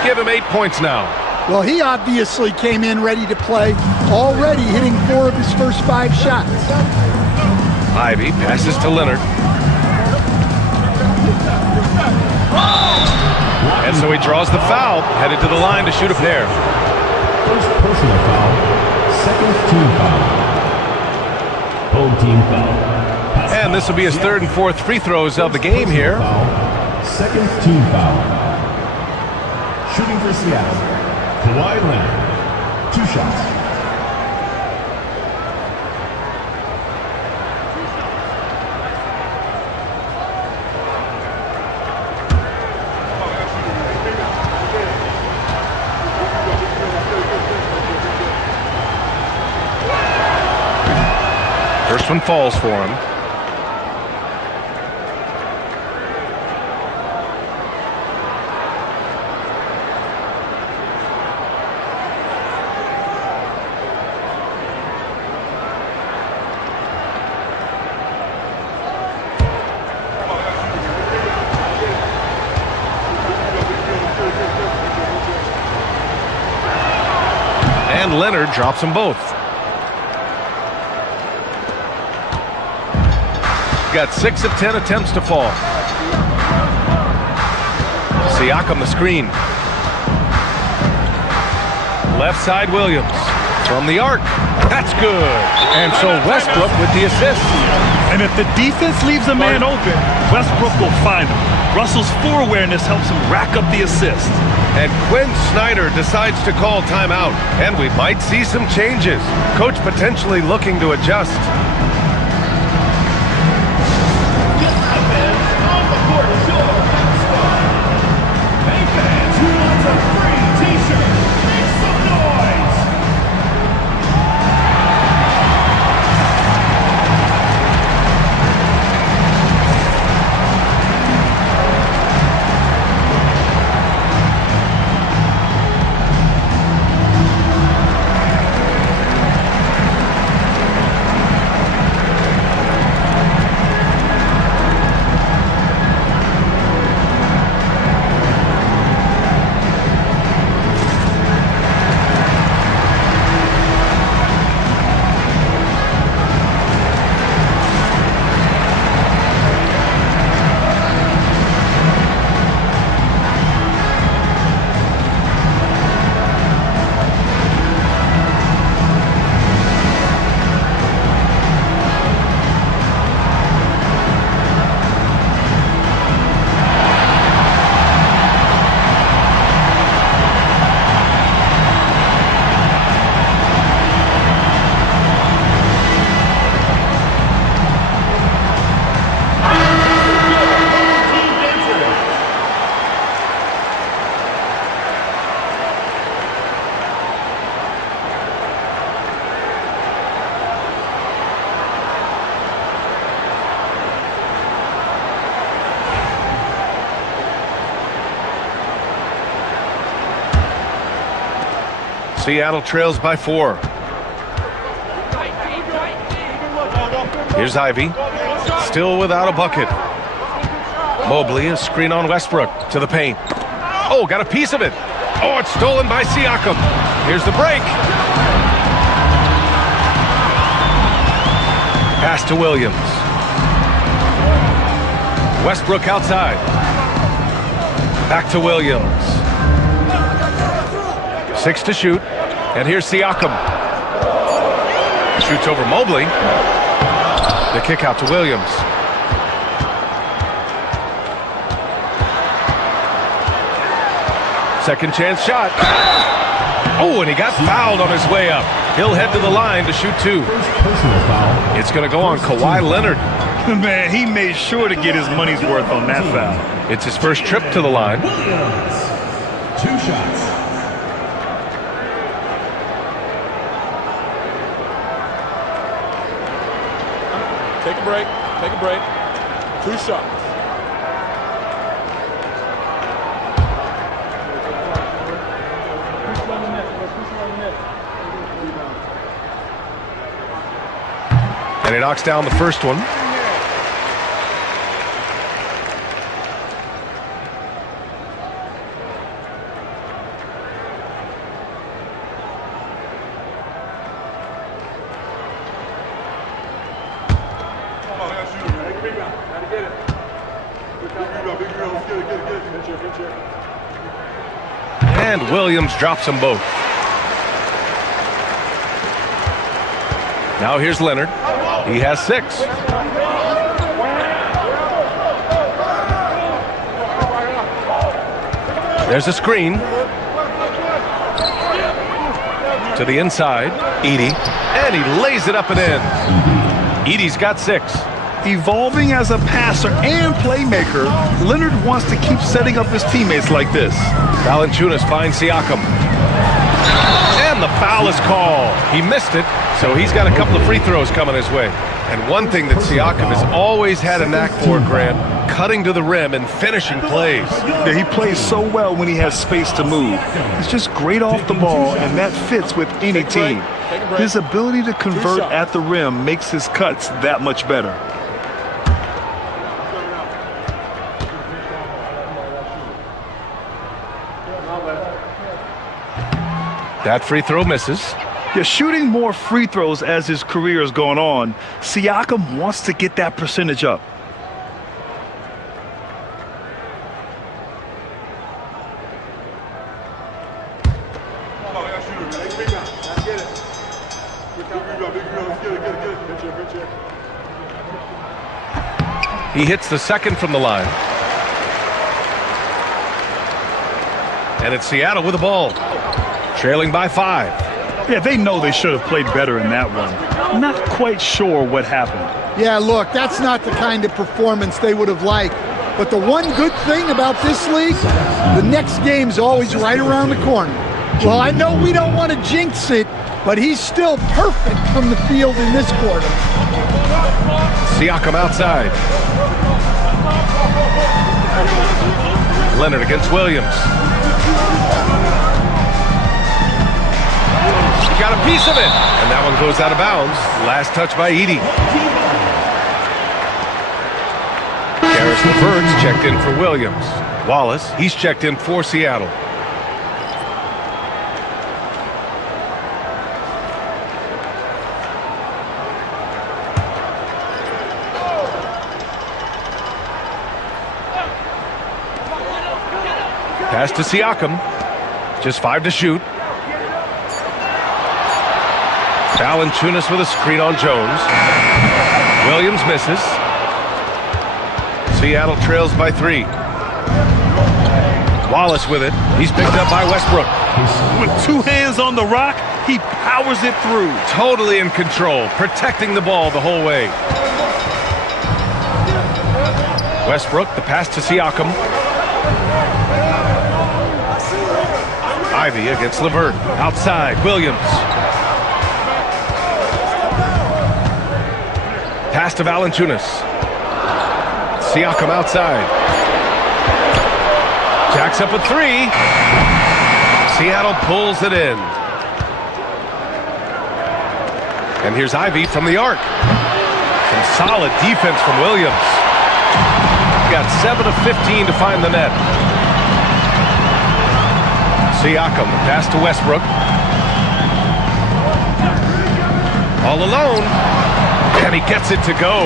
Give him 8 points now. Well, he obviously came in ready to play, already hitting 4 of his first 5 shots. Ivy passes to Leonard. And so he draws the foul, headed to the line to shoot a pair. First personal foul, second team foul. Home team foul. And this will be his 3rd and 4th free throws of the game here. Second team foul. Shooting for Seattle, Kawhi Leonard. 2 shots. First one falls for him. And Leonard drops them both. Got 6 of 10 attempts to fall. Siakam the screen. Left side Williams. From the arc. That's good. And so Westbrook with the assist. And if the defense leaves a man open, Westbrook will find him. Russell's floor awareness helps him rack up the assist. And Quinn Snyder decides to call timeout. And we might see some changes. Coach potentially looking to adjust. Seattle trails by 4. Here's Ivy. Still without a bucket. Mobley, a screen on Westbrook to the paint. Oh, got a piece of it. Oh, it's stolen by Siakam. Here's the break. Pass to Williams. Westbrook outside. Back to Williams. 6 to shoot. And here's Siakam. Shoots over Mobley. The kick out to Williams. second chance shot. Oh, and he got fouled on his way up. He'll head to the line to shoot 2. Personal foul. It's going to go on Kawhi Leonard. Man, he made sure to get his money's worth on that foul. It's his first trip to the line. Williams. 2 shots. Take a break. Take a break. 2 shots. And he knocks down the first one. And Williams drops them both. Now here's Leonard. He has 6. There's a screen. To the inside. Edey. And he lays it up and in. Edey's got 6. Evolving as a passer and playmaker, Leonard wants to keep setting up his teammates like this. Valanciunas finds Siakam. And the foul is called. He missed it, so he's got a couple of free throws coming his way. And one thing that Siakam has always had a knack for, Grant, cutting to the rim and finishing plays. Yeah, he plays so well when he has space to move. He's just great off the ball, and that fits with any team. His ability to convert at the rim makes his cuts that much better. That free throw misses. Yeah, shooting more free throws as his career is going on, Siakam wants to get that percentage up. He hits the second from the line. And it's Seattle with the ball. Trailing by 5. Yeah, they know they should have played better in that one. Not quite sure what happened. Yeah, look, that's not the kind of performance they would have liked. But the one good thing about this league, the next game's always right around the corner. Well, I know we don't want to jinx it, but he's still perfect from the field in this quarter. Siakam outside. Leonard against Williams. Got a piece of it, and that one goes out of bounds. Last touch by Edey. Karis LeVert's checked in for Williams. Wallace, he's checked in for Seattle. Pass to Siakam. Just 5 to shoot. Valanciunas with a screen on Jones. Williams misses. Seattle trails by 3. Wallace with it. He's picked up by Westbrook. With 2 hands on the rock, he powers it through. Totally in control, protecting the ball the whole way. Westbrook, the pass to Siakam. Ivy against LeVert. Outside, Williams. Pass to Valanciunas. Siakam outside. Jacks up a 3. Seattle pulls it in. And here's Ivy from the arc. Some solid defense from Williams. Got 7 of 15 to find the net. Siakam, the pass to Westbrook. All alone. And he gets it to go.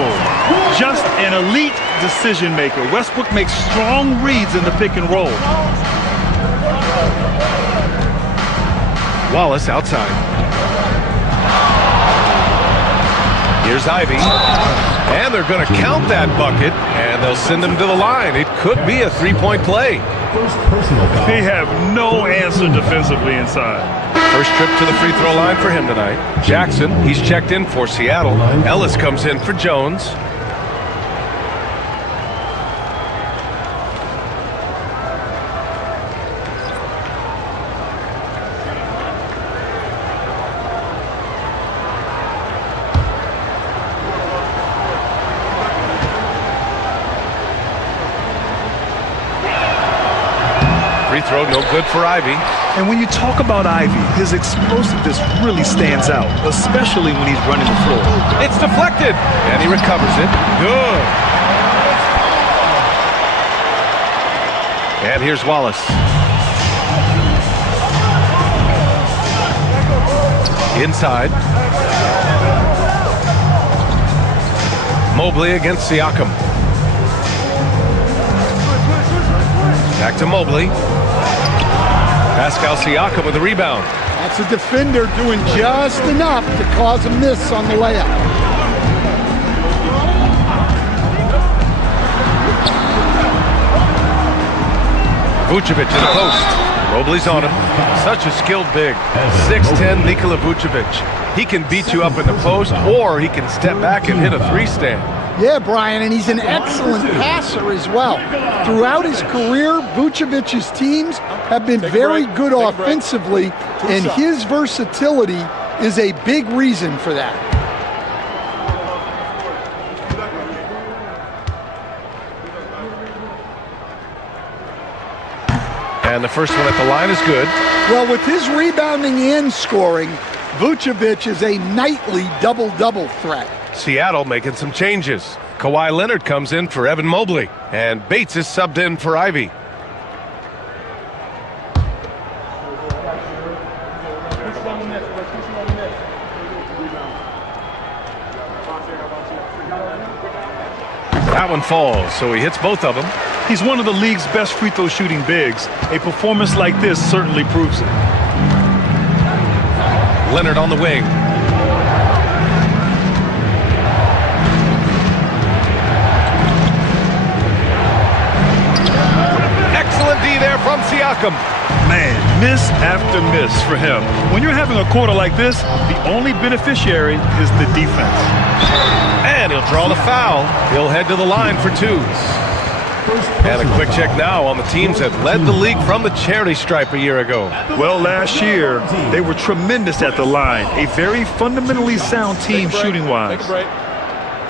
Just an elite decision maker. Westbrook makes strong reads in the pick and roll. Wallace outside. Here's Ivy. And they're going to count that bucket, and they'll send him to the line. It could be a 3-point play. First personal foul. They have no answer defensively inside. First trip to the free throw line for him tonight. Jackson, he's checked in for Seattle. Ellis comes in for Jones. Free throw, no good for Ivy. And when you talk about Ivy, his explosiveness really stands out, especially when he's running the floor. It's deflected, and he recovers it. Good. And here's Wallace. Inside. Mobley against Siakam. Back to Mobley. Pascal Siakam with the rebound. That's a defender doing just enough to cause a miss on the layup. Vucevic in the post. Mobley's on him. Such a skilled big. 6'10" Nikola Vucevic. He can beat you up in the post, or he can step back and hit a three-stand. Yeah, Brian, and he's an excellent passer as well. Throughout his career, Vucevic's teams have been very good offensively, and his versatility is a big reason for that. And the first one at the line is good. Well, with his rebounding and scoring, Vucevic is a nightly double-double threat. Seattle making some changes. Kawhi Leonard comes in for Evan Mobley, and Bates is subbed in for Ivy. That one falls, so he hits both of them. He's one of the league's best free throw shooting bigs. A performance like this certainly proves it. Leonard on the wing. Excellent D there from Siakam. Man, miss after miss for him. When you're having a quarter like this, the only beneficiary is the defense. And he'll draw the foul. He'll head to the line for twos. And a quick check now on the teams that led the league from the charity stripe a year ago. Well, last year, they were tremendous at the line. A very fundamentally sound team shooting-wise. Take a break.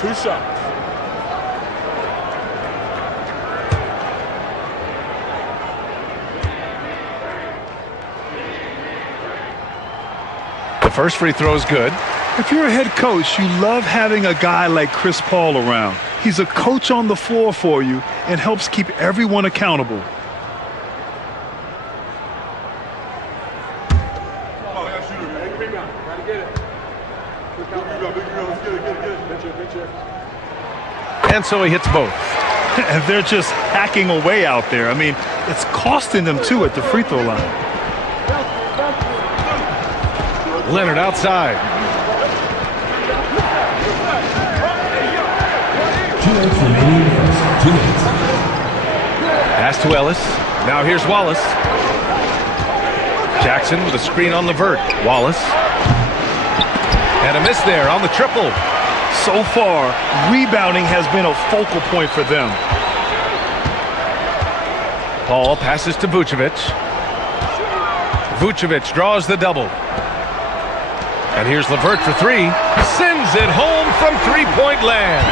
2 shots. The first free throw is good. If you're a head coach, you love having a guy like Chris Paul around. He's a coach on the floor for you and helps keep everyone accountable. And so he hits both. And they're just hacking away out there. I mean, it's costing them too at the free throw line. Leonard outside. 2 minutes remaining in the first. 2 minutes. Pass to Ellis. Now here's Wallace. Jackson with a screen on Levert. Wallace. And a miss there on the triple. So far, rebounding has been a focal point for them. Paul passes to Vucevic. Vucevic draws the double. And here's Levert for three. Sends it home from three-point land.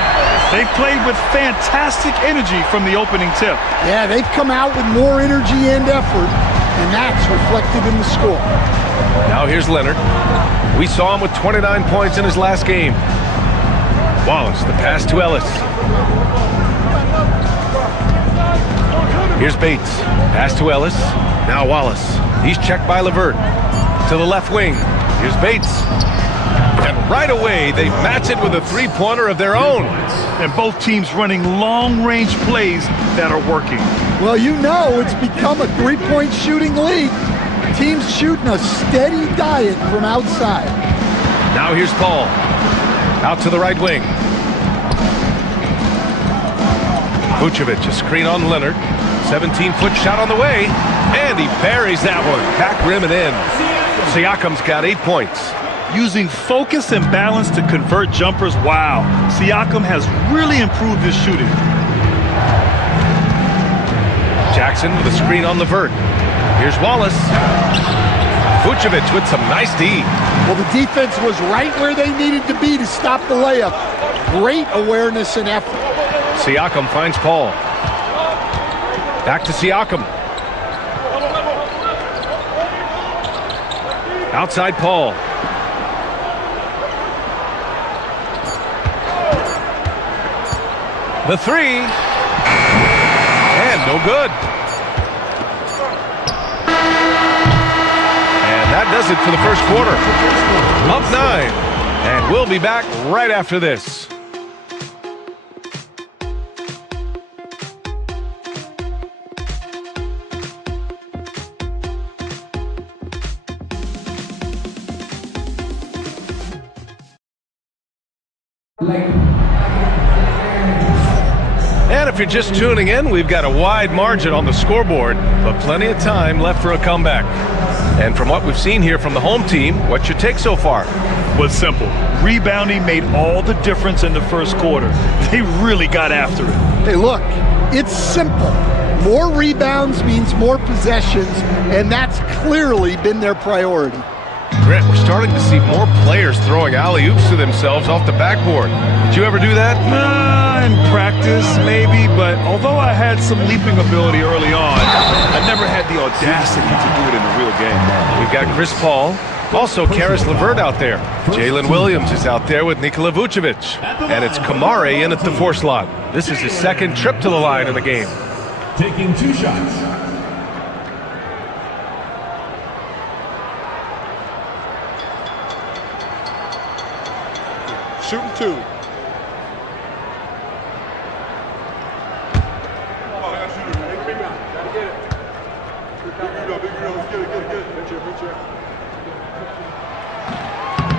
They've played with fantastic energy from the opening tip. Yeah, they've come out with more energy and effort, and that's reflected in the score. Now here's Leonard. We saw him with 29 points in his last game. Wallace, the pass to Ellis. Here's Bates. Pass to Ellis. Now Wallace. He's checked by Levert. To the left wing. Here's Bates. And right away, they match it with a three-pointer of their own. And both teams running long-range plays that are working. Well, you know it's become a three-point shooting league. Teams shooting a steady diet from outside. Now here's Paul. Out to the right wing. Vucevic, a screen on Leonard. 17-foot shot on the way, and he buries that one. Back rim and in. Siakam's got 8 points. Using focus and balance to convert jumpers, wow. Siakam has really improved his shooting. Jackson with a screen on Levert. Here's Wallace. Vucevic with some nice D. Well, the defense was right where they needed to be to stop the layup. Great awareness and effort. Siakam finds Paul. Back to Siakam. Outside Paul. The three. And no good. And that does it for the first quarter. Up 9. And we'll be back right after this. And if you're just tuning in, we've got a wide margin on the scoreboard, but plenty of time left for a comeback. And from what we've seen here from the home team, what's your take so far? Was simple. Rebounding made all the difference in the first quarter. They really got after it. Hey, look, it's simple. More rebounds means more possessions, and that's clearly been their priority. Grant, we're starting to see more players throwing alley-oops to themselves off the backboard. Did you ever do that? In practice, maybe, but although I had some leaping ability early on, I never had the audacity to do it in a real game. We've got Chris Paul, also Karis LeVert out there. Jalen Williams is out there with Nikola Vucevic. And it's Kamare in at the 4 slot. This is his second trip to the line in the game. Taking 2 shots. Shooting 2.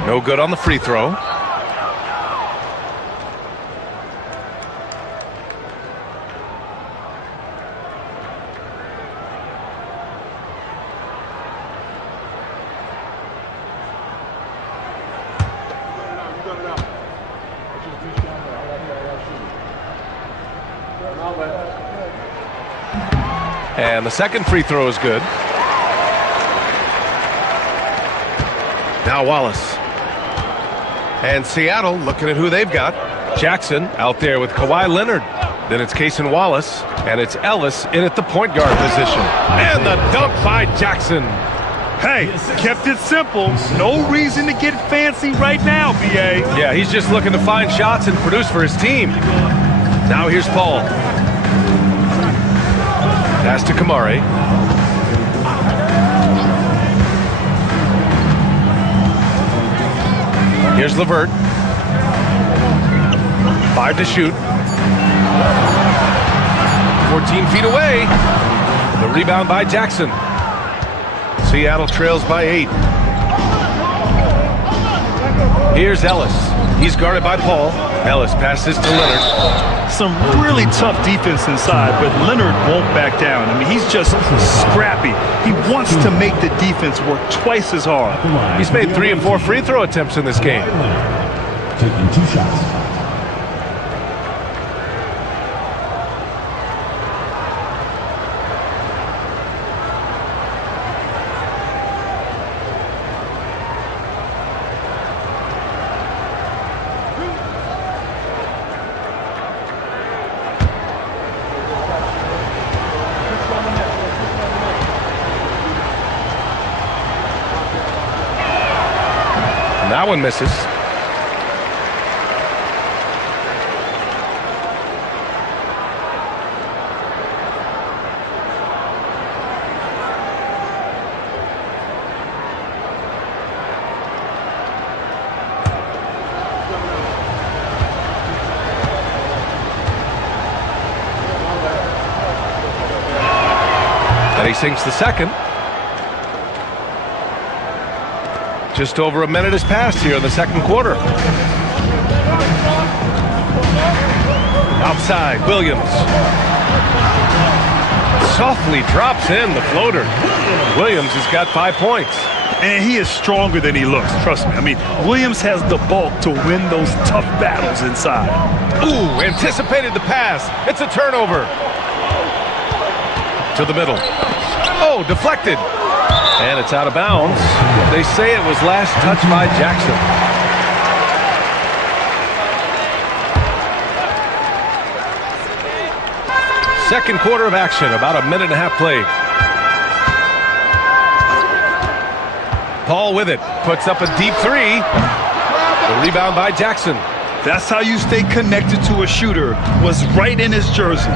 No good on the free throw. And the second free throw is good. Now Wallace. And Seattle looking at who they've got. Jackson out there with Kawhi Leonard. Then it's Cason Wallace. And it's Ellis in at the point guard position. And the dunk by Jackson. Hey, kept it simple. No reason to get fancy right now, B.A. Yeah, he's just looking to find shots and produce for his team. Now here's Paul. Pass to Kamare. Here's LeVert. 5 to shoot. 14 feet away. The rebound by Jackson. Seattle trails by 8. Here's Ellis. He's guarded by Paul. Ellis passes to Leonard. Some really tough defense inside, but Leonard won't back down. I mean, he's just scrappy. He wants to make the defense work twice as hard. He's made 3 and 4 free throw attempts in this game. Taking 2 shots. That one misses. And he sinks the second. Just over a minute has passed here in the second quarter. Outside, Williams. softly drops in the floater. Williams has got 5 points. And he is stronger than he looks, trust me. I mean, Williams has the bulk to win those tough battles inside. Ooh, anticipated the pass. It's a turnover. To the middle. Oh, deflected. And it's out of bounds. They say it was last touched by Jackson. Second quarter of action, about a minute and a half played. Paul with it, puts up a deep three. The rebound by Jackson. That's how you stay connected to a shooter, was right in his jersey.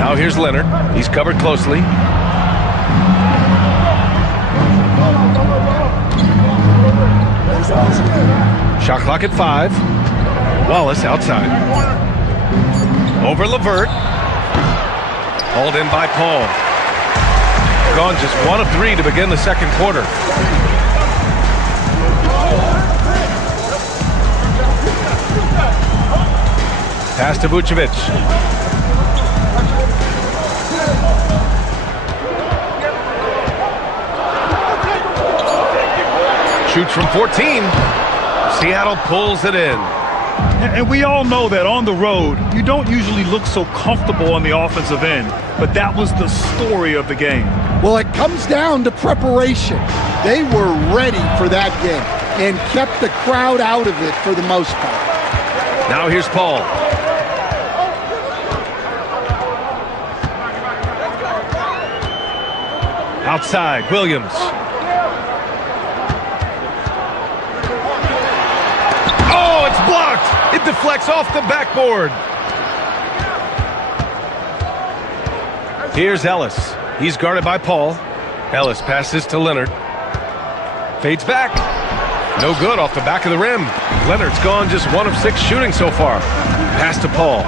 Now here's Leonard. He's covered closely. Shot clock at 5. Wallace outside. Over LeVert. Hauled in by Paul. Gone just 1 of 3 to begin the second quarter. Pass to Vucevic. Shoots from 14. Seattle pulls it in. And we all know that on the road, you don't usually look so comfortable on the offensive end. But that was the story of the game. Well, it comes down to preparation. They were ready for that game and kept the crowd out of it for the most part. Now here's Paul. Outside, Williams. Oh, it's blocked. It deflects off the backboard. Here's Ellis. He's guarded by Paul. Ellis passes to Leonard. Fades back. No good off the back of the rim. Leonard's gone just 1 of 6 shooting so far. Pass to Paul.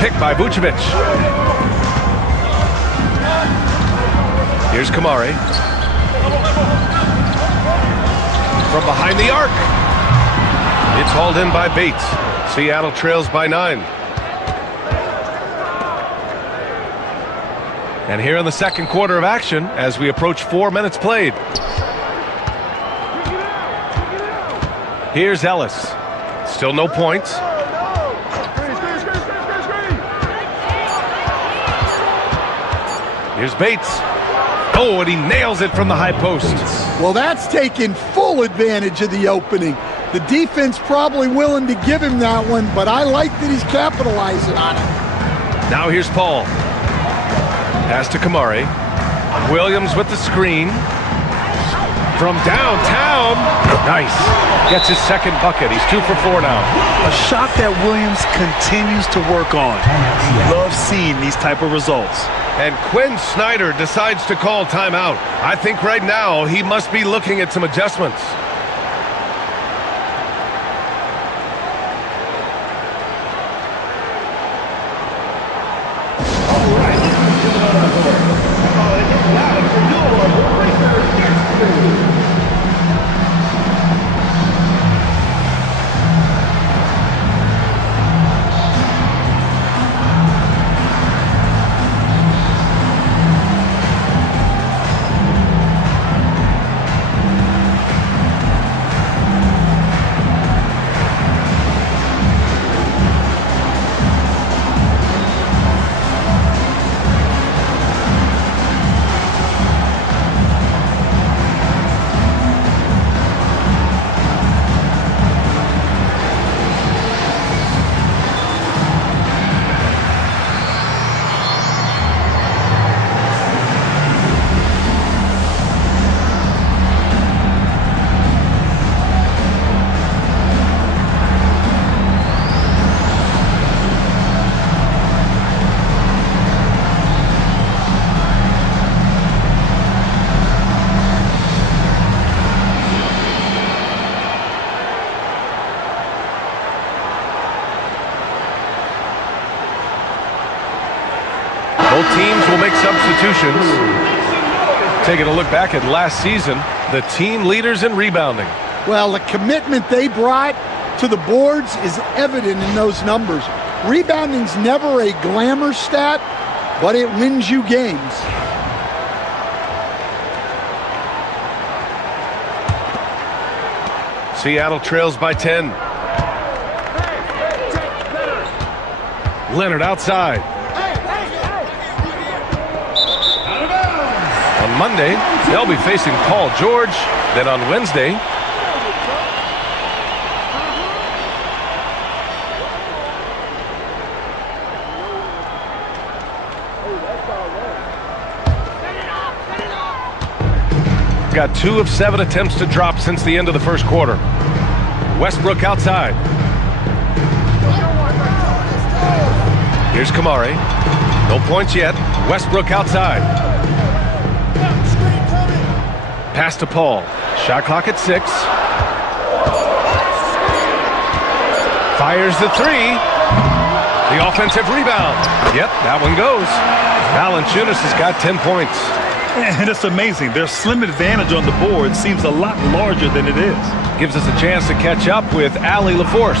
Picked by Vucevic. Here's Kamari. From behind the arc. It's hauled in by Bates. Seattle trails by 9. And here in the second quarter of action, as we approach 4 minutes played. Here's Ellis. Still no points. Here's Bates. Oh, and he nails it from the high post. Well, that's taking full advantage of the opening. The defense probably willing to give him that one, but I like that he's capitalizing on it. Now here's Paul. Pass to Kamari. Williams with the screen. From downtown. Nice. Gets his second bucket. He's 2 for 4 now. A shot that Williams continues to work on. Love seeing these type of results. And Quinn Snyder decides to call timeout. I think right now he must be looking at some adjustments. Both teams will make substitutions. Taking a look back at last season, the team leaders in rebounding. Well, the commitment they brought to the boards is evident in those numbers. Rebounding's never a glamour stat, but it wins you games. Seattle trails by 10. Leonard outside. On Monday, they'll be facing Paul George. Then on Wednesday, got 2 of 7 attempts to drop since the end of the first quarter. Westbrook outside. Here's Kamari. No points yet. Westbrook outside. Pass to Paul. Shot clock at 6. Fires the 3. The offensive rebound. Yep, that one goes. Valanciunas has got 10 points. And it's amazing. Their slim advantage on the board seems a lot larger than it is. Gives us a chance to catch up with Allie LaForce.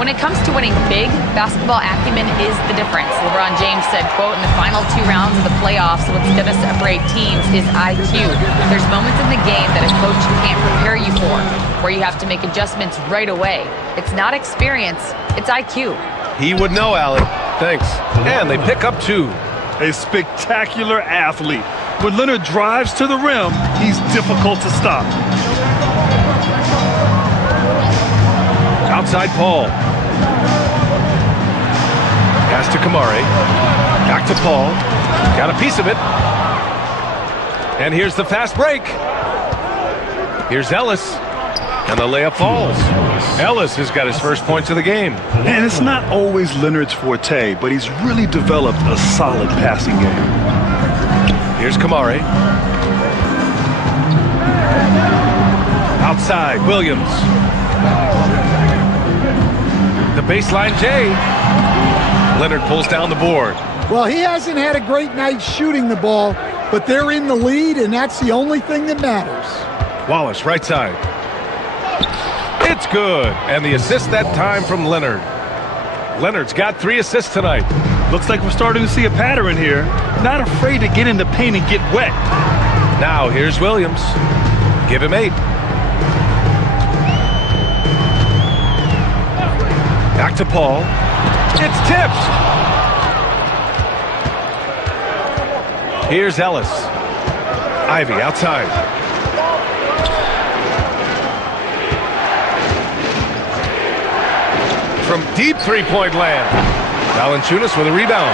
When it comes to winning big, basketball acumen is the difference. LeBron James said, quote, in the final 2 rounds of the playoffs, what's going to separate teams is IQ. There's moments in the game that a coach can't prepare you for, where you have to make adjustments right away. It's not experience, it's IQ. He would know, Allie. Thanks. And they pick up 2. A spectacular athlete. When Leonard drives to the rim, he's difficult to stop. Outside Paul. Pass to Kamari. Back to Paul. Got a piece of it. And here's the fast break. Here's Ellis. And the layup falls. Ellis has got his first points of the game. And it's not always Leonard's forte, but he's really developed a solid passing game. Here's Kamari. Outside, Williams. The baseline J. Leonard pulls down the board. Well, he hasn't had a great night shooting the ball, but they're in the lead, and that's the only thing that matters. Wallace, right side. It's good. And the assist that time from Leonard. Leonard's got 3 assists tonight. Looks like we're starting to see a pattern here. Not afraid to get in the paint and get wet. Now here's Williams. Give him 8. Back to Paul. It's tipped. Here's Ellis. Ivy outside. From deep 3-point land. Valanciunas with a rebound.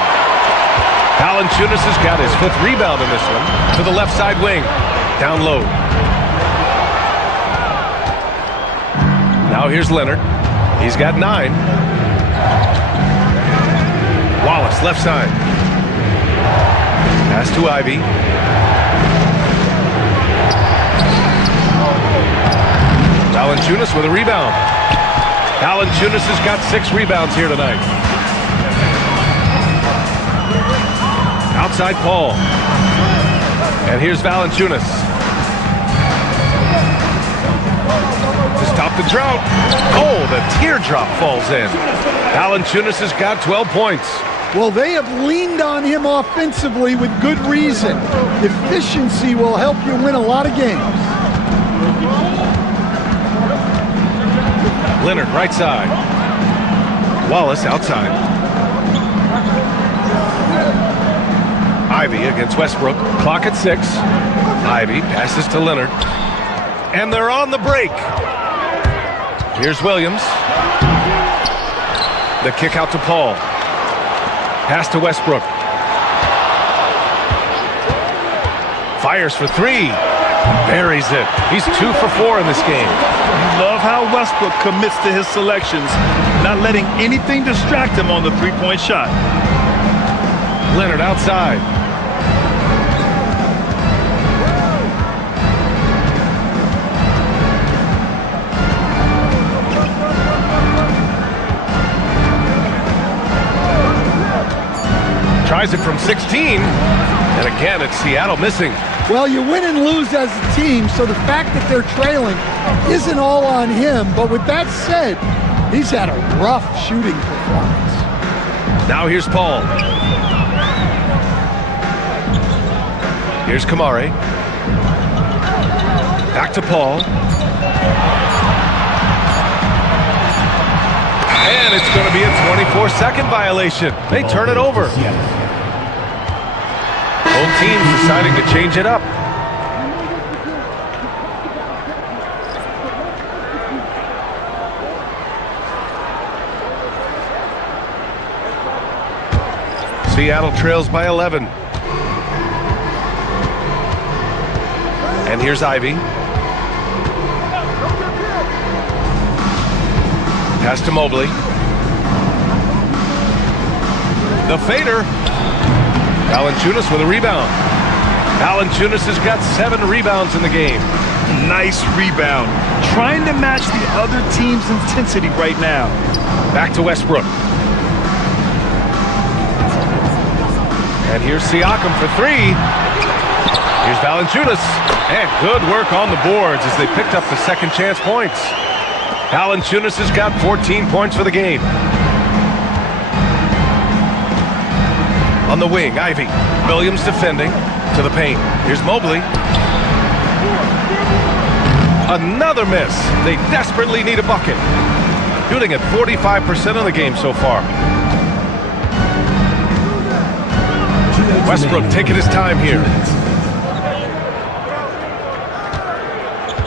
Valanciunas has got his 5th rebound in this one. To the left side wing. Down low. Now here's Leonard. He's got 9. Wallace, left side. Pass to Ivy. Valanciunas with a rebound. Valanciunas has got 6 rebounds here tonight. Outside Paul. And here's Valanciunas. To stop the drought. Oh, the teardrop falls in. Valanciunas has got 12 points. Well, they have leaned on him offensively with good reason. Efficiency will help you win a lot of games. Leonard, right side. Wallace, outside. Ivy against Westbrook. Clock at 6. Ivy passes to Leonard. And they're on the break. Here's Williams. The kick out to Paul. Pass to Westbrook. Fires for 3. Buries it. He's 2 for 4 in this game. Love how Westbrook commits to his selections, not letting anything distract him on the 3-point shot. Leonard outside. Tries it from 16. And again, it's Seattle missing. Well, you win and lose as a team, so the fact that they're trailing isn't all on him. But with that said, he's had a rough shooting performance. Now here's Paul. Here's Kamari. Back to Paul. And it's going to be a 24-second violation. They turn it over. Both teams deciding to change it up. Seattle trails by 11. And here's Ivy. Pass to Mobley. The fader. Valanciunas with a rebound. Valanciunas has got 7 rebounds in the game. Nice rebound. Trying to match the other team's intensity right now. Back to Westbrook. And here's Siakam for 3. Here's Valanciunas. And good work on the boards as they picked up the second chance points. Valanciunas has got 14 points for the game. On the wing, Ivy. Williams defending to the paint. Here's Mobley. Another miss. They desperately need a bucket. Shooting at 45% of the game so far. Westbrook taking his time here.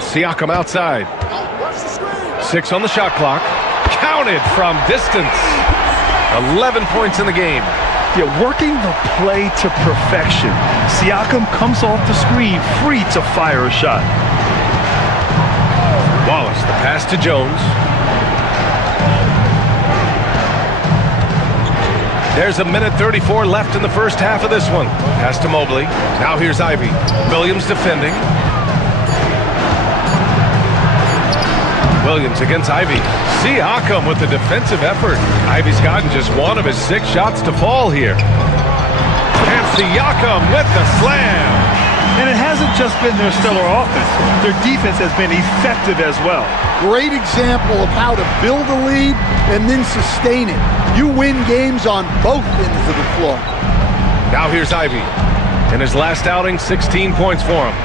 Siakam outside. 6 on the shot clock. Counted from distance. 11 points in the game. Yeah, working the play to perfection. Siakam comes off the screen free to fire a shot. Wallace, the pass to Jones. There's a minute 34 left in the first half of this one. Pass to Mobley. Now here's Ivy. Williams defending. Williams against Ivy. Siakam with the defensive effort. Ivy's gotten just 1 of his 6 shots to fall here. And Siakam with the slam. And it hasn't just been their stellar offense. Their defense has been effective as well. Great example of how to build a lead and then sustain it. You win games on both ends of the floor. Now here's Ivy. In his last outing, 16 points for him.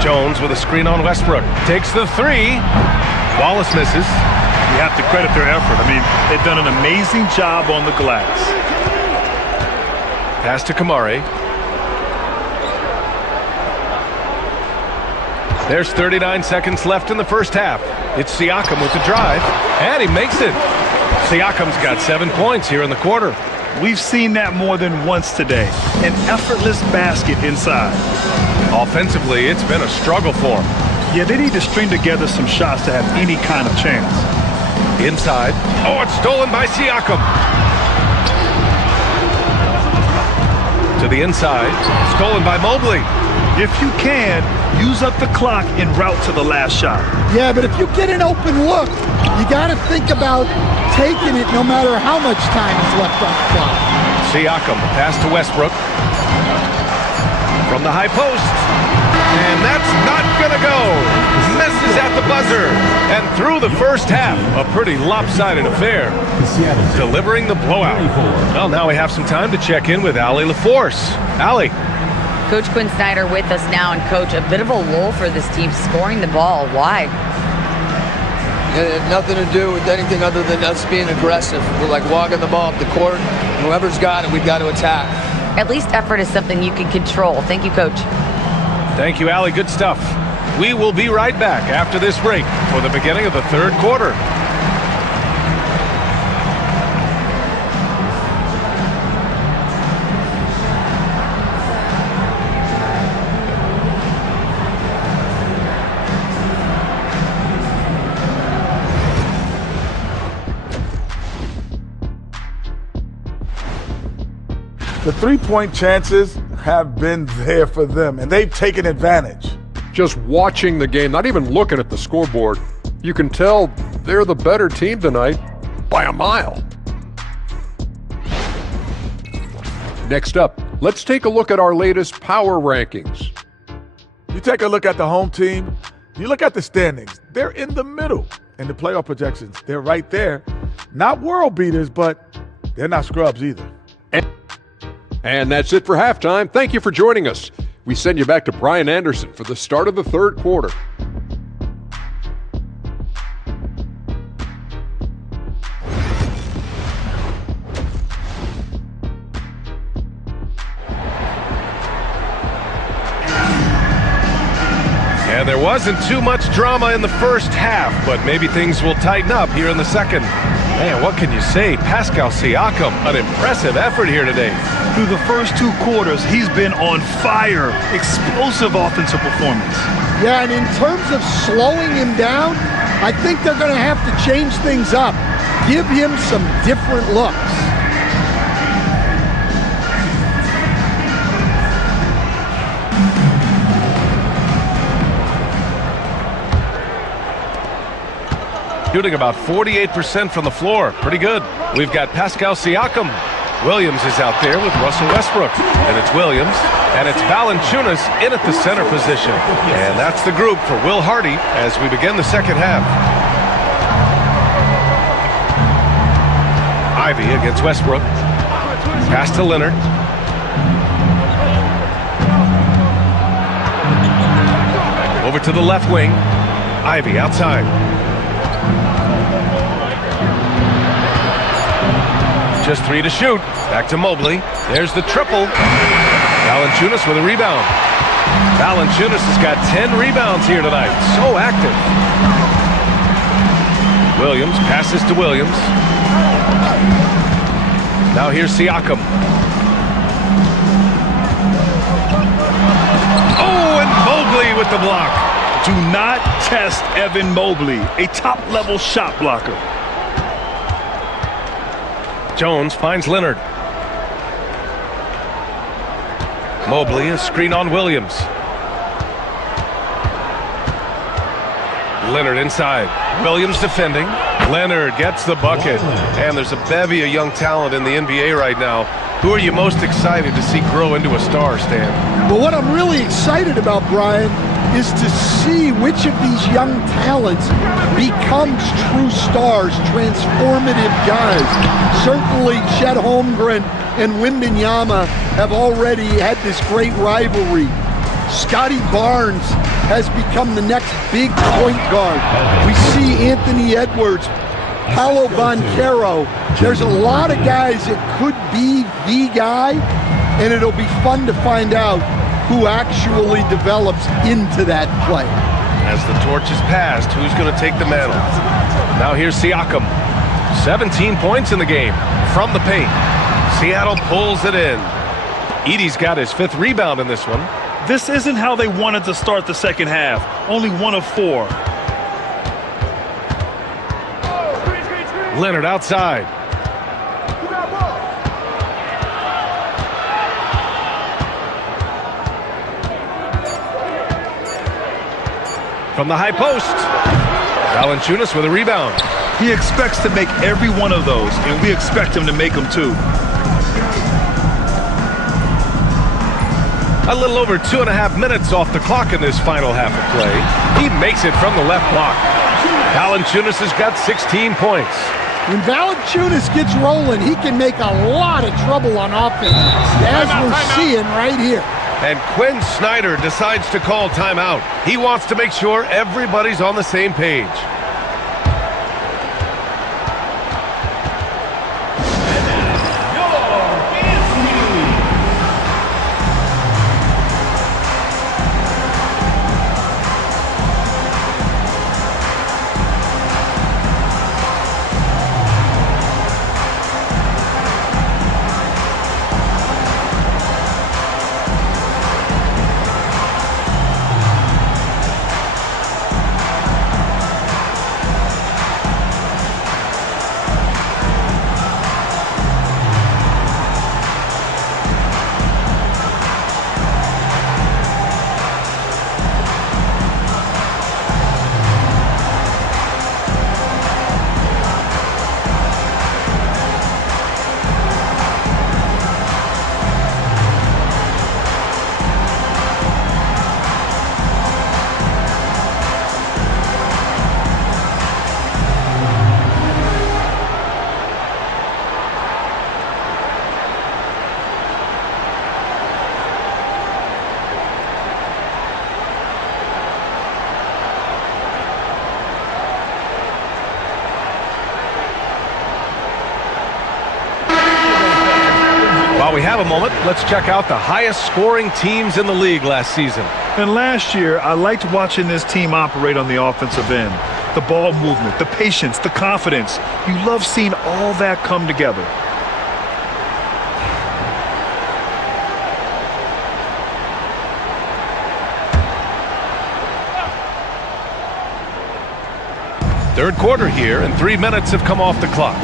Jones with a screen on Westbrook. Takes the 3. Wallace misses. You have to credit their effort. I mean, they've done an amazing job on the glass. Pass to Kamari. There's 39 seconds left in the first half. It's Siakam with the drive, and he makes it. Siakam's got 7 points here in the quarter. We've seen that more than once today. An effortless basket inside. Offensively, it's been a struggle for him. Yeah, they need to string together some shots to have any kind of chance. Inside. Oh, it's stolen by Siakam. To the inside. Stolen by Mobley. If you can, use up the clock en route to the last shot. Yeah, but if you get an open look, you got to think about taking it no matter how much time is left on the clock. Siakam, the pass to Westbrook. From the high post. And that's not going to go. Misses at the buzzer. And through the first half, a pretty lopsided affair. Delivering the blowout. Well, now we have some time to check in with Allie LaForce. Allie. Coach Quinn Snyder with us now. And, Coach, a bit of a lull for this team scoring the ball. Why? It had nothing to do with anything other than us being aggressive. We're like walking the ball up the court. And whoever's got it, we've got to attack. At least effort is something you can control. Thank you, Coach. Thank you, Allie. Good stuff. We will be right back after this break for the beginning of the third quarter. The three-point chances have been there for them, and they've taken advantage. Just watching the game, not even looking at the scoreboard, you can tell they're the better team tonight by a mile. Next up, let's take a look at our latest power rankings. You take a look at the home team, you look at the standings, they're in the middle. And the playoff projections, they're right there. Not world beaters, but they're not scrubs either. And that's it for halftime. Thank you for joining us. We send you back to Brian Anderson for the start of the third quarter. And there wasn't too much drama in the first half, but maybe things will tighten up here in the second. Man, what can you say? Pascal Siakam, an impressive effort here today. Through the first 2 quarters, he's been on fire. Explosive offensive performance. Yeah, and in terms of slowing him down, I think they're going to have to change things up. Give him some different looks. Shooting about 48% from the floor. Pretty good. We've got Pascal Siakam. Williams is out there with Russell Westbrook. And it's Williams. And it's Valanciunas in at the center position. And that's the group for Will Hardy as we begin the second half. Ivy against Westbrook. Pass to Leonard. Over to the left wing. Ivy outside. Just 3 to shoot. Back to Mobley. There's the triple. Valanciunas with a rebound. Valanciunas has got 10 rebounds here tonight. So active. Williams passes to Williams. Now here's Siakam. Oh, and Mobley with the block. Do not test Evan Mobley, a top-level shot blocker. Jones finds Leonard. Mobley, a screen on Williams. Leonard inside. Williams defending. Leonard gets the bucket. And there's a bevy of young talent in the NBA right now. Who are you most excited to see grow into a star, Stan? But what I'm really excited about, Brian, is to see which of these young talents becomes true stars, transformative guys. Certainly Chet Holmgren and Wembanyama have already had this great rivalry. Scotty Barnes has become the next big point guard. We see Anthony Edwards, Paolo Banchero. There's a lot of guys that could be the guy, and it'll be fun to find out who actually develops into that play. As the torch is passed, who's going to take the mantle? Now here's Siakam. 17 points in the game from the paint. Seattle pulls it in. Edey's got his 5th rebound in this one. This isn't how they wanted to start the second half. Only 1 of 4. Leonard outside. From the high post. Valanciunas with a rebound. He expects to make every one of those, and we expect him to make them too. A little over 2.5 minutes off the clock in this final half of play. He makes it from the left block. Valanciunas has got 16 points. When Valanciunas gets rolling, he can make a lot of trouble on offense, as we're seeing right here. And Quinn Snyder decides to call timeout. He wants to make sure everybody's on the same page. have a moment, let's check out the highest scoring teams in the league last season. And last year, I liked watching this team operate on the offensive end. The ball movement, the patience, the confidence. You love seeing all that come together. Third quarter here, and 3 minutes have come off the clock.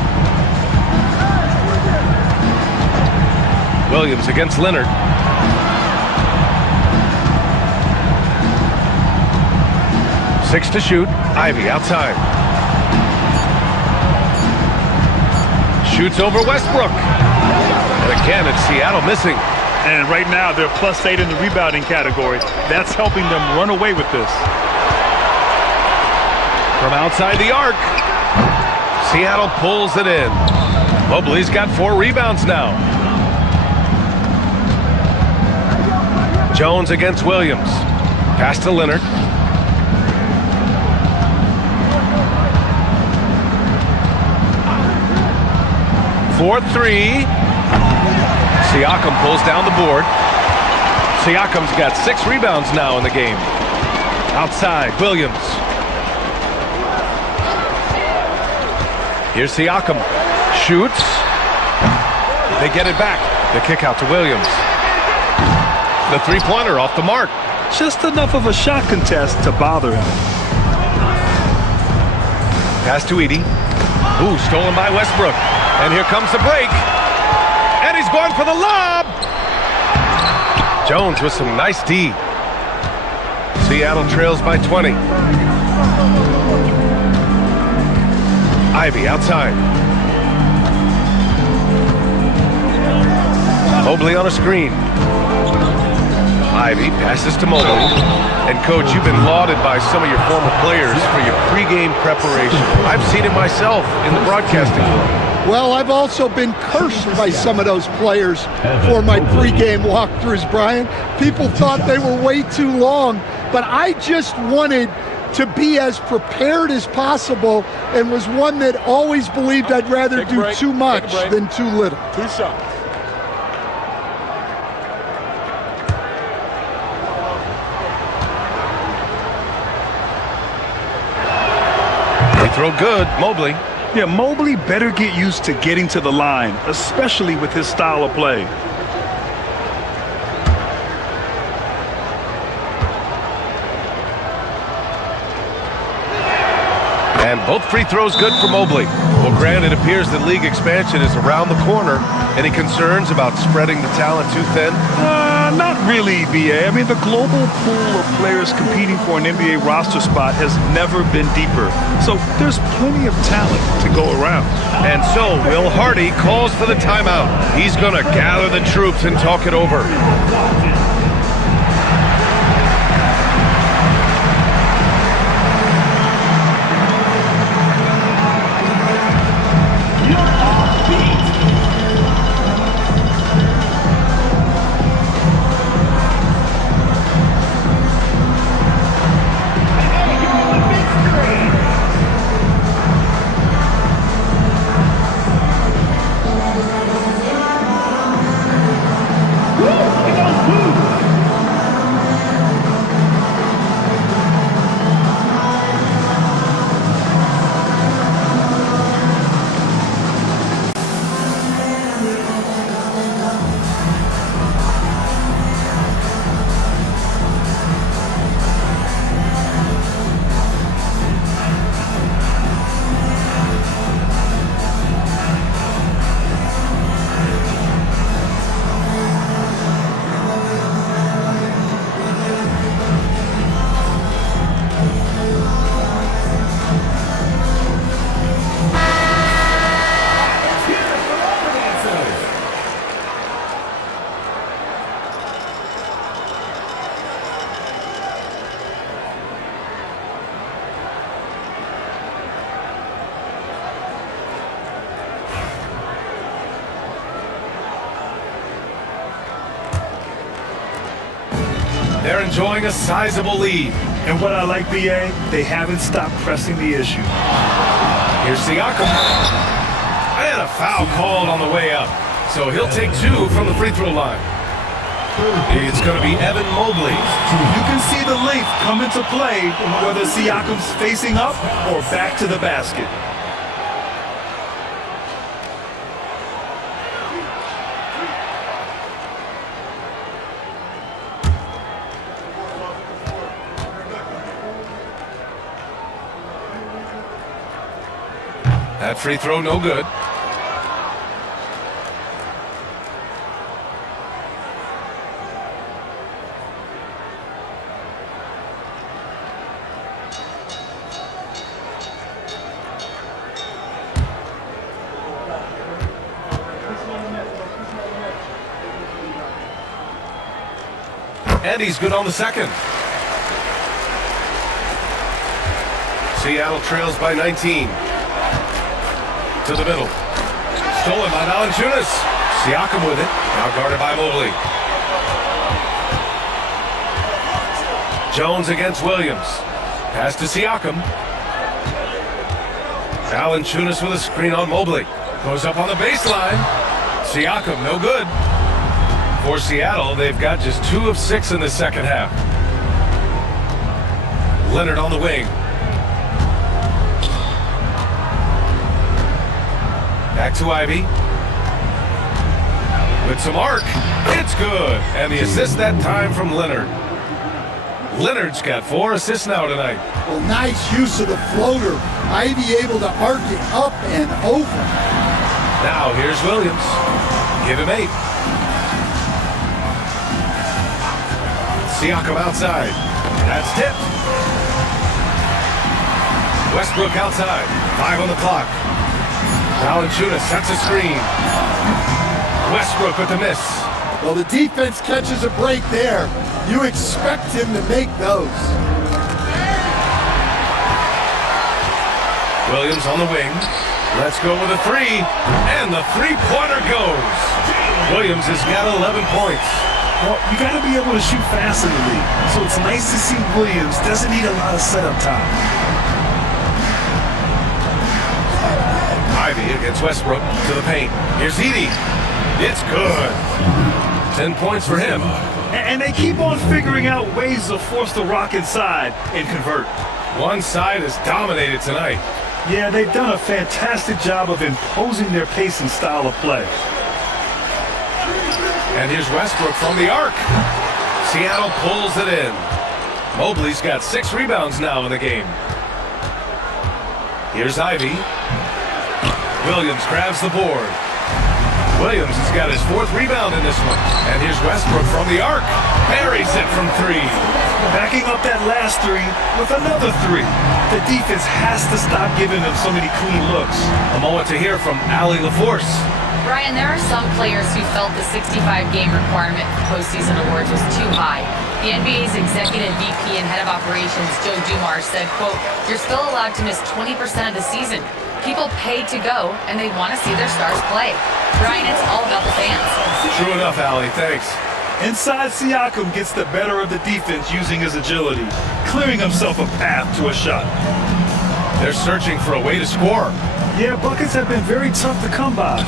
Williams against Leonard. Six to shoot. Ivy outside. Shoots over Westbrook. And again, it's Seattle missing. And right now, they're +8 in the rebounding category. That's helping them run away with this. From outside the arc. Seattle pulls it in. Mobley's got 4 rebounds now. Jones against Williams. Pass to Leonard. For 3. Siakam pulls down the board. Siakam's got 6 rebounds now in the game. Outside, Williams. Here's Siakam. Shoots. They get it back. The kick out to Williams. The three-pointer off the mark. Just enough of a shot contest to bother him. Pass to Edey. Ooh, stolen by Westbrook. And here comes the break. And he's going for the lob. Jones with some nice D. Seattle trails by 20. Ivy outside. Mobley on a screen. Ivy passes to Mobley. And Coach, you've been lauded by some of your former players for your pregame preparation. I've seen it myself in the broadcasting world. Well, I've also been cursed by some of those players for my pregame walkthroughs, Brian. People thought they were way too long, but I just wanted to be as prepared as possible and was one that always believed I'd rather do too much than too little. 2 shots. They throw good, Mobley. Yeah, Mobley better get used to getting to the line, especially with his style of play. And both free throws good for Mobley. Well, Grant, it appears that league expansion is around the corner. Any concerns about spreading the talent too thin? Not really, BA. I mean, the global pool of players competing for an NBA roster spot has never been deeper. So there's plenty of talent to go around. And so Will Hardy calls for the timeout. He's going to gather the troops and talk it over. They're enjoying a sizable lead. And what I like, BA, they haven't stopped pressing the issue. Here's Siakam. And a foul called on the way up. so he'll take 2 from the free throw line. It's going to be Evan Mobley. You can see the length come into play whether Siakam's facing up or back to the basket. That free throw no good. And he's good on the second. Seattle trails by 19. To the middle. Stolen by Valanciunas. Siakam with it. Now guarded by Mobley. Jones against Williams. Pass to Siakam. Valanciunas with a screen on Mobley. Goes up on the baseline. Siakam, no good. For Seattle, they've got just 2 of 6 in the second half. Leonard on the wing. Back to Ivy. With some arc. It's good. And the assist that time from Leonard. Leonard's got 4 assists now tonight. Well, nice use of the floater. Ivy able to arc it up and over. Now here's Williams. Give him 8. Siakam outside. That's tipped. Westbrook outside. 5 on the clock. Valanciunas sets a screen. Westbrook with the miss. Well, the defense catches a break there. You expect him to make those. Williams on the wing. Let's go with a 3. And the three-pointer goes. Williams has got 11 points. Well, you got to be able to shoot fast in the league. So it's nice to see Williams doesn't need a lot of setup time. Ivy against Westbrook to the paint. Here's Edey. It's good. 10 points for him. And they keep on figuring out ways to force the rock inside and convert. One side has dominated tonight. Yeah, they've done a fantastic job of imposing their pace and style of play. And here's Westbrook from the arc. Seattle pulls it in. Mobley's got 6 rebounds now in the game. Here's Ivy. Williams grabs the board. Williams has got his 4th rebound in this one. And here's Westbrook from the arc. Buries it from 3. Backing up that last 3 with another 3. The defense has to stop giving them so many clean looks. A moment to hear from Allie LaForce. Brian, there are some players who felt the 65-game requirement for postseason awards was too high. The NBA's executive VP and head of operations, Joe Dumars, said, quote, "You're still allowed to miss 20% of the season. People pay to go, and they want to see their stars play." Brian, it's all about the fans. True enough, Allie. Thanks. Inside, Siakam gets the better of the defense using his agility, clearing himself a path to a shot. They're searching for a way to score. Yeah, buckets have been very tough to come by.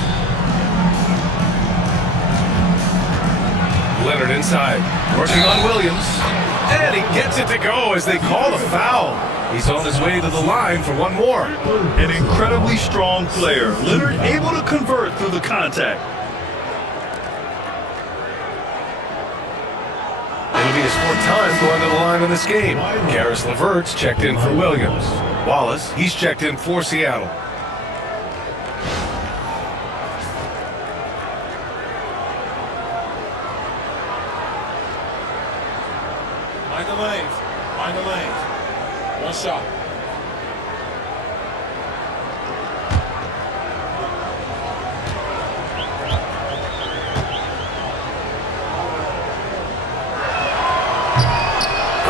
Leonard inside, working on Williams. And he gets it to go as they call the foul. He's on his way to the line for one more. An incredibly strong player. Leonard able to convert through the contact. It'll be his 4th time going to the line in this game. Karis LeVert's checked in for Williams. Wallace, he's checked in for Seattle. Find the lanes. Find the lanes. One shot.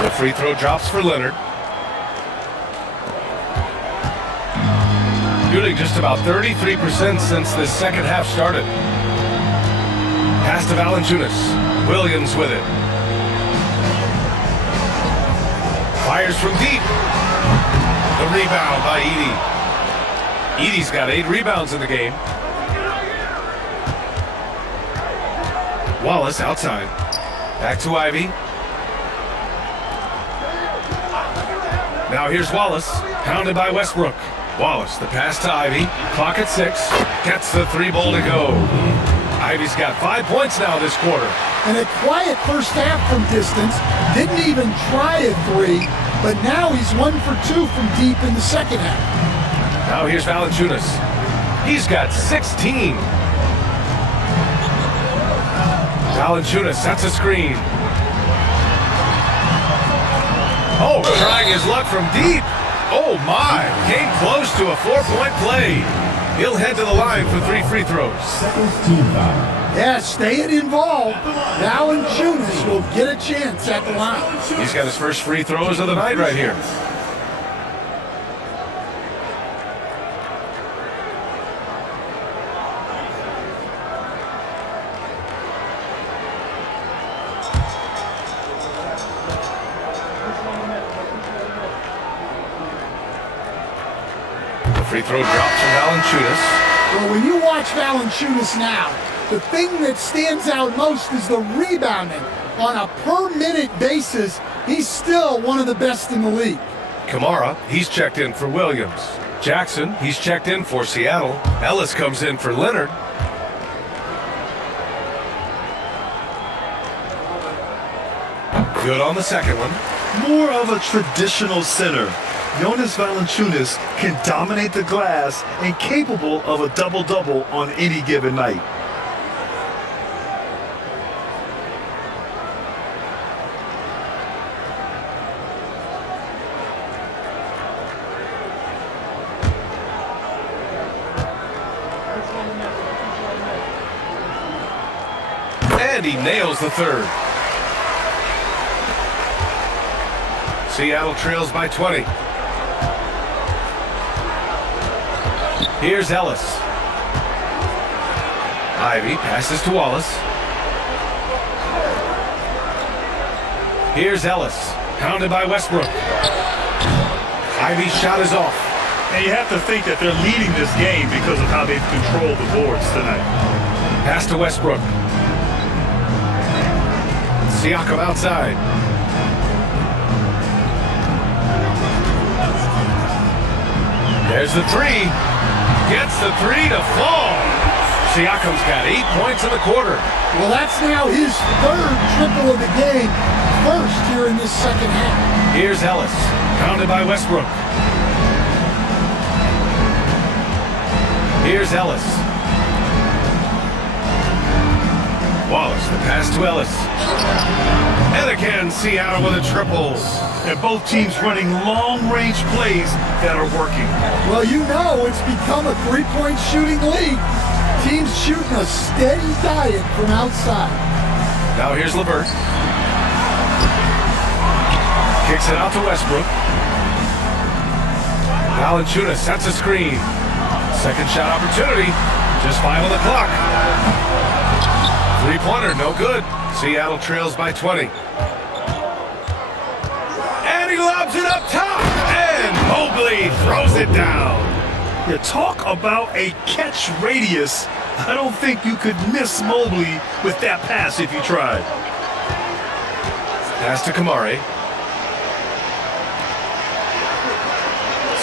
The free throw drops for Leonard. Shooting just about 33% since the second half started. Pass to Valanciunas. Williams with it. Fires from deep. The rebound by Edey. Edey's got 8 rebounds in the game. Wallace outside. Back to Ivy. Now here's Wallace, pounded by Westbrook. Wallace, the pass to Ivy. Clock at 6. Gets the 3-ball to go. Ivy's got 5 points now this quarter. And a quiet first half from distance. Didn't even try a 3, but now he's 1 for 2 from deep in the second half. Now here's Valanciunas. He's got 16. Valanciunas sets a screen. Oh, trying his luck from deep. Oh my, came close to a 4-point play. He'll head to the line for 3 free throws. Yeah, staying involved. Valanciunas will get a chance at the line. He's got his first free throws of the night right here. Free throw drops from Valanciunas. Well, when you watch Valanciunas now, the thing that stands out most is the rebounding. On a per-minute basis, he's still one of the best in the league. Kamara, he's checked in for Williams. Jackson, he's checked in for Seattle. Ellis comes in for Leonard. Good on the second one. More of a traditional center. Jonas Valanciunas can dominate the glass and capable of a double-double on any given night. And he nails the third. Seattle trails by 20. Here's Ellis. Ivy passes to Wallace. Here's Ellis, pounded by Westbrook. Ivy's shot is off. And you have to think that they're leading this game because of how they've controlled the boards tonight. Pass to Westbrook. Siakam outside. There's the 3. Gets the 3 to fall. Siakam's got 8 points in the quarter. Well, that's now his third triple of the game. First here in this second half. Here's Ellis, pounded by Westbrook. Here's Ellis. Wallace, the pass to Ellis. And again, Seattle with a triple. And both teams running long-range plays that are working. Well, you know it's become a three-point shooting league. Teams shooting a steady diet from outside. Now here's LeVert. Kicks it out to Westbrook. Valanciunas sets a screen. Second shot opportunity. Just 5 on the clock. Three-pointer, no good. Seattle trails by 20. And he lobs it up top. And Mobley throws it down. You talk about a catch radius. I don't think you could miss Mobley with that pass if you tried. Pass to Kamari.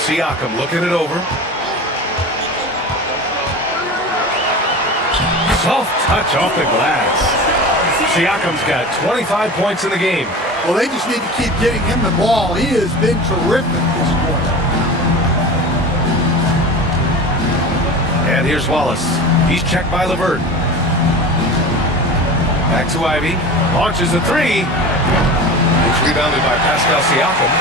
Siakam looking it over. Soft touch off the glass. Siakam's got 25 points in the game. Well, they just need to keep getting him the ball. He has been terrific this quarter. And here's Wallace. He's checked by LeVert. Back to Ivy. Launches a 3. It's rebounded by Pascal Siakam.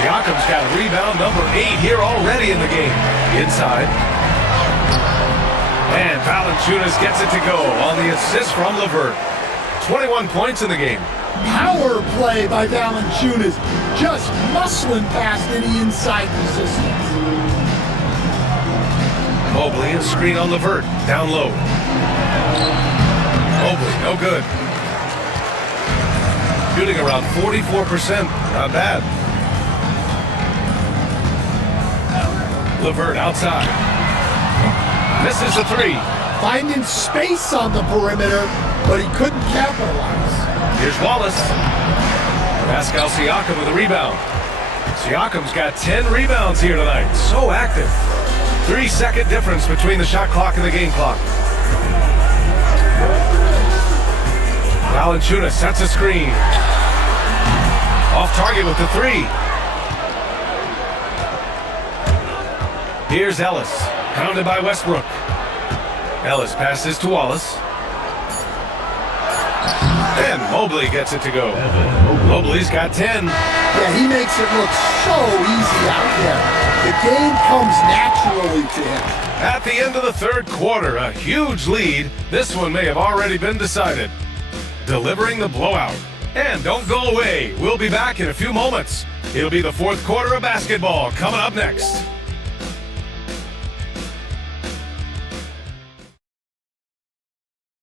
Siakam's got rebound number 8 here already in the game. Inside. And Valanciunas gets it to go on the assist from LeVert. 21 points in the game. Power play by Valanciunas. Just muscling past any inside resistance. Mobley, a screen on LeVert. Down low. Mobley, no good. Shooting around 44%. Not bad. LeVert outside. Misses the 3. finding space on the perimeter, but he couldn't capitalize. Here's Wallace. Pascal Siakam with a rebound. Siakam's got 10 rebounds here tonight. So active. 3-second difference between the shot clock and the game clock. Valanciunas sets a screen. Off target with the 3. Here's Ellis, pounded by Westbrook. Ellis passes to Wallace. And Mobley gets it to go. Mobley's got 10. Yeah, he makes it look so easy out there. The game comes naturally to him. At the end of the third quarter, a huge lead. This one may have already been decided. Delivering the blowout. And don't go away. We'll be back in a few moments. It'll be the fourth quarter of basketball coming up next.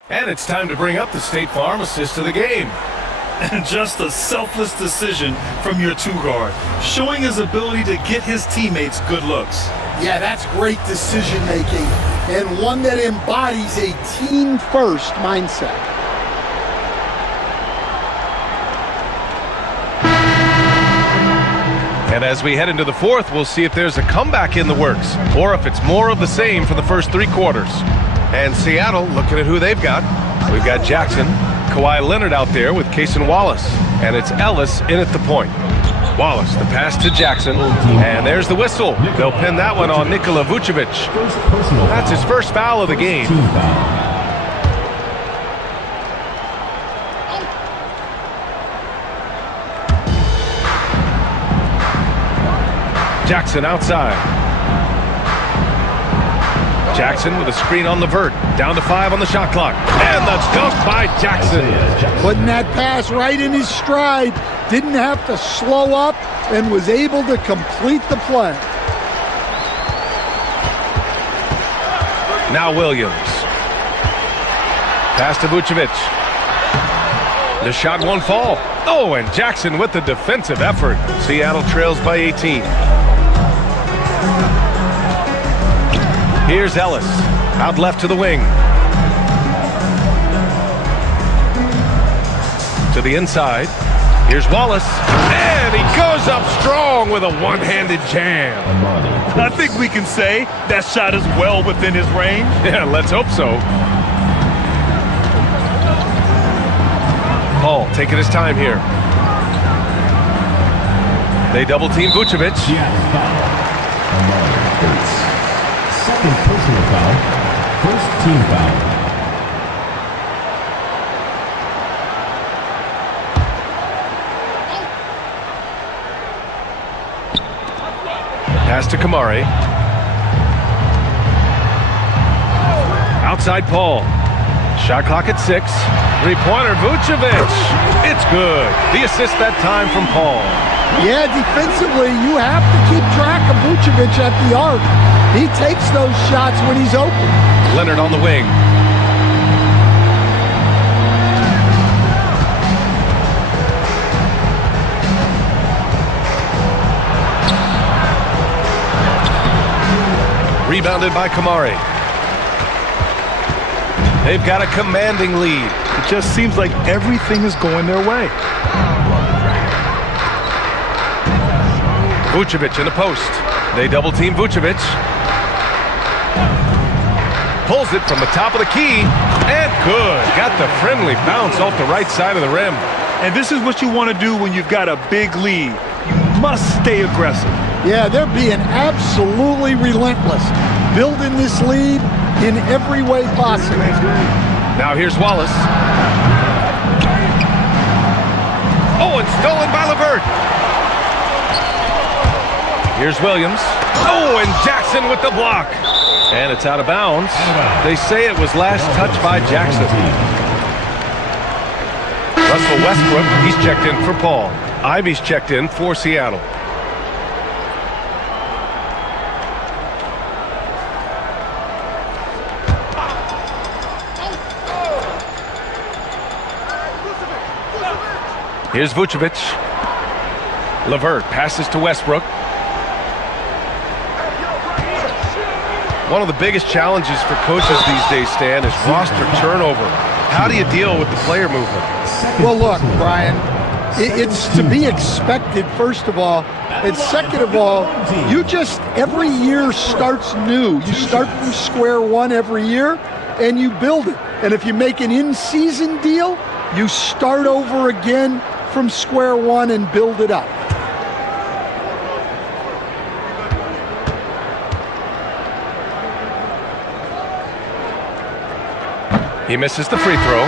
And it's time to bring up the State Farm assist of the game. And just a selfless decision from your 2-guard, showing his ability to get his teammates good looks. Yeah, that's great decision making, and one that embodies a team-first mindset. And as we head into the fourth, we'll see if there's a comeback in the works, or if it's more of the same for the first 3 quarters. And Seattle, looking at who they've got. We've got Jackson, Kawhi Leonard out there with Cason Wallace. And it's Ellis in at the point. Wallace, the pass to Jackson. And there's the whistle. They'll pin that one on Nikola Vucevic. That's his first foul of the game. Jackson outside. Jackson with a screen on Levert. Down to 5 on the shot clock. And the dunk by Jackson. Putting that pass right in his stride. Didn't have to slow up and was able to complete the play. Now Williams. Pass to Vucevic. The shot won't fall. Oh, and Jackson with the defensive effort. Seattle trails by 18. Here's Ellis, out left to the wing. To the inside. Here's Wallace, and he goes up strong with a one-handed jam. I think we can say that shot is well within his range. Yeah, let's hope so. Paul taking his time here. They double-team Vucevic. Second personal foul, first team foul. Pass to Kamari. Outside Paul. Shot clock at 6. 3-pointer Vucevic. It's good. The assist that time from Paul. Yeah, defensively, you have to keep track of Vucevic at the arc. He takes those shots when he's open. Leonard on the wing. Rebounded by Kamari. They've got a commanding lead. It just seems like everything is going their way. Vucevic in the post. They double-team Vucevic. Pulls it from the top of the key. And good. Got the friendly bounce off the right side of the rim. And this is what you want to do when you've got a big lead. You must stay aggressive. Yeah, they're being absolutely relentless. Building this lead in every way possible. Now here's Wallace. Oh, it's stolen by Levert. Here's Williams. Oh, and Jackson with the block. And it's out of bounds. They say it was last touched by Jackson. Russell Westbrook, he's checked in for Paul. Ivy's checked in for Seattle. Here's Vucevic. Levert passes to Westbrook. One of the biggest challenges for coaches these days, Stan, is roster turnover. How do you deal with the player movement? Well, look, Brian, it's to be expected, first of all. And second of all, you just, every year starts new. You start from square one every year, and you build it. And if you make an in-season deal, you start over again from square one and build it up. He misses the free throw.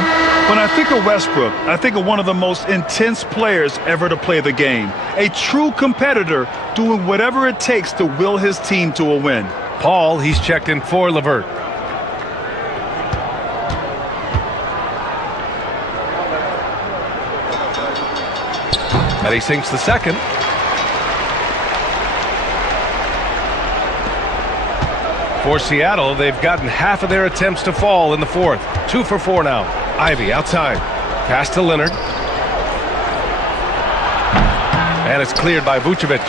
When I think of Westbrook, I think of one of the most intense players ever to play the game. A true competitor doing whatever it takes to will his team to a win. Paul, he's checked in for LeVert. And he sinks the second. For Seattle, they've gotten half of their attempts to fall in the fourth. 2 for 4 now. Ivy outside. Pass to Leonard. And it's cleared by Vucevic.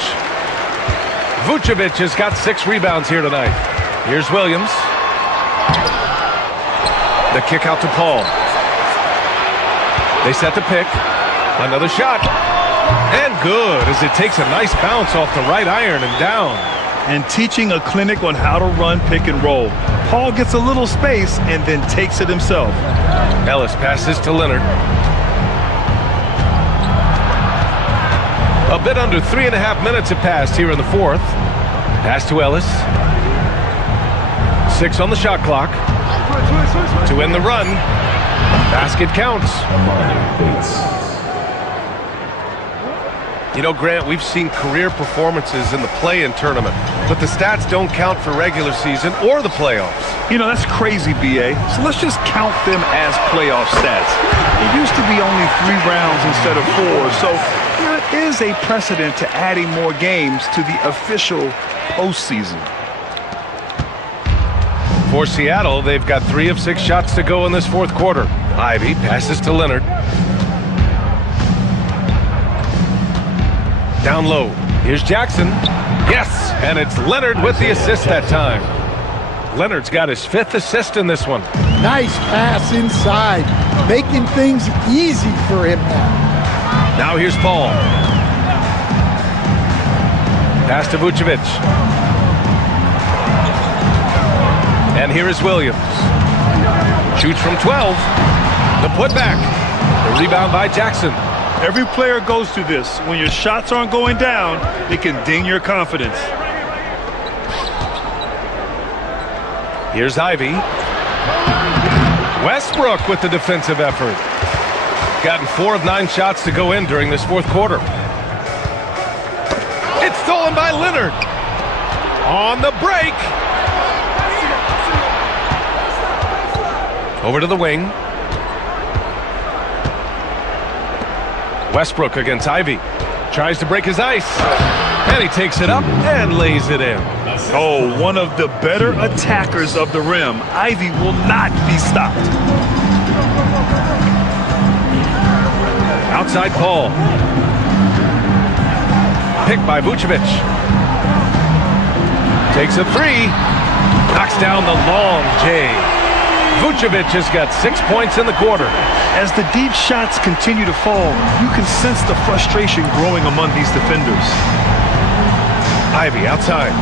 Vucevic has got 6 rebounds here tonight. Here's Williams. The kick out to Paul. They set the pick. Another shot. And good, as it takes a nice bounce off the right iron and down. And teaching a clinic on how to run pick and roll. Paul gets a little space and then takes it himself. Ellis passes to Leonard. A bit under 3.5 minutes have passed here in the fourth. Pass to Ellis. 6 on the shot clock. To end the run. Basket counts. You know, Grant, we've seen career performances in the play-in tournament, but the stats don't count for regular season or the playoffs. You know, that's crazy, B.A. So let's just count them as playoff stats. It used to be only 3 rounds instead of 4, so there is a precedent to adding more games to the official postseason. For Seattle, they've got 3 of 6 shots to go in this fourth quarter. Ivy passes to Leonard. Down low. Here's Jackson. Yes, and it's Leonard with the assist that time. Leonard's got his 5th assist in this one. Nice pass inside, making things easy for him now. Now here's Paul. Pass to Vucevic. And here is Williams. Shoots from 12. The putback. The rebound by Jackson. Every player goes through this. When your shots aren't going down, it can ding your confidence. Here's Ivy. Westbrook with the defensive effort. Gotten 4 of 9 shots to go in during this fourth quarter. It's stolen by Leonard. On the break. Over to the wing. Westbrook against Ivy. Tries to break his ice. And he takes it up and lays it in. Oh, one of the better attackers of the rim. Ivy will not be stopped. Outside Paul. Picked by Vucevic. Takes a 3. Knocks down the long J. Vucevic has got 6 points in the quarter. As the deep shots continue to fall, you can sense the frustration growing among these defenders. Ivy outside.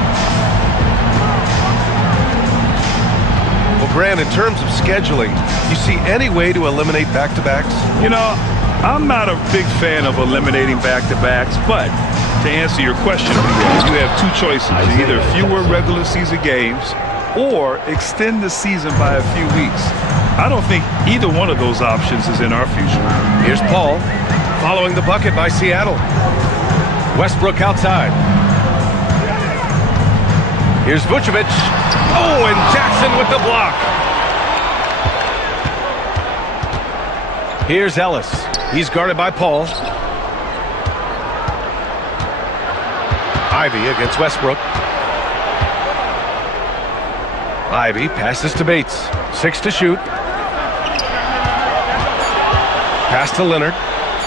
Well, Grant, in terms of scheduling, you see any way to eliminate back-to-backs? You know, I'm not a big fan of eliminating back-to-backs, but to answer your question, you have 2 choices. Either fewer regular season games or extend the season by a few weeks. I don't think either one of those options is in our future. Here's Paul, following the bucket by Seattle. Westbrook outside. Here's Vucevic. Oh, and Jackson with the block. Here's Ellis. He's guarded by Paul. Ivy against Westbrook. Ivy passes to Bates. 6 to shoot. Pass to Leonard.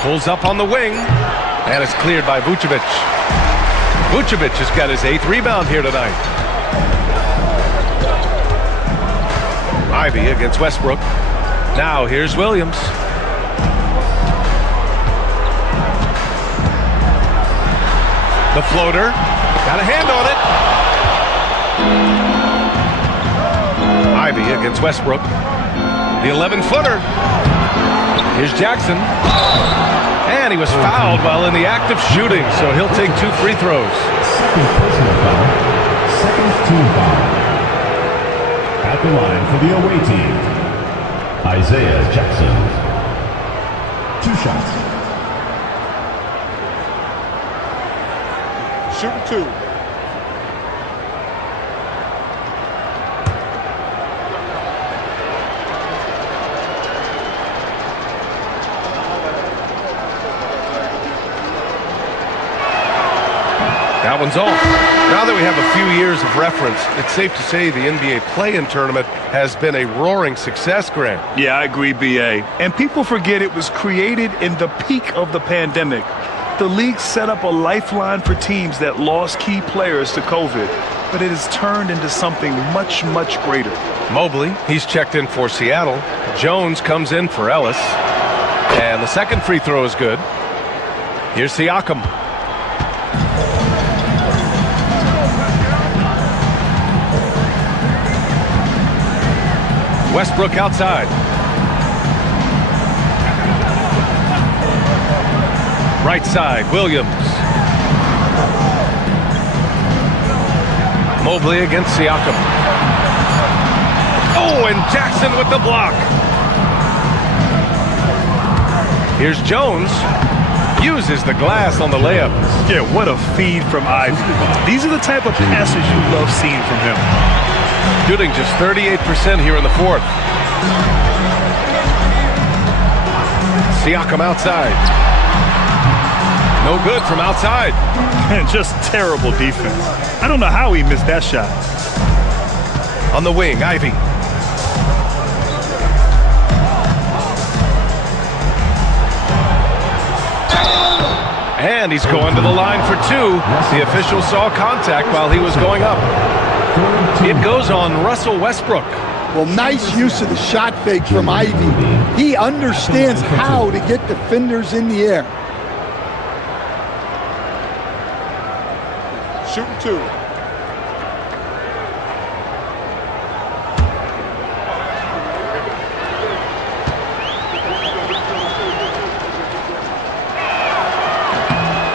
Pulls up on the wing. And it's cleared by Vucevic. Vucevic has got his 8th rebound here tonight. Ivy against Westbrook. Now here's Williams. The floater. Got a hand on it. Ivy against Westbrook. The 11-footer. Here's Jackson. And he was fouled while in the act of shooting, so he'll take 2 free throws. Second personal foul. Second team foul. At the line for the away team, Isaiah Jackson. 2 shots. Shooting 2. That one's off. Now that we have a few years of reference, it's safe to say the NBA play-in tournament has been a roaring success, Grant. Yeah, I agree, B.A. And people forget it was created in the peak of the pandemic. The league set up a lifeline for teams that lost key players to COVID, but it has turned into something much, much greater. Mobley, he's checked in for Seattle. Jones comes in for Ellis. And the second free throw is good. Here's Siakam. Westbrook outside. Right side, Williams. Mobley against Siakam. Oh, and Jackson with the block. Here's Jones. Uses the glass on the layup. Yeah, what a feed from Ivy. These are the type of passes you love seeing from him. Shooting just 38% here in the fourth. Siakam outside. No good from outside. And just terrible defense. I don't know how he missed that shot. On the wing, Ivy. And he's going to the line for 2. The official saw contact while he was going up. It goes on Russell Westbrook. Well, nice use of the shot fake from Ivy. He understands how to get defenders in the air. Shooting 2.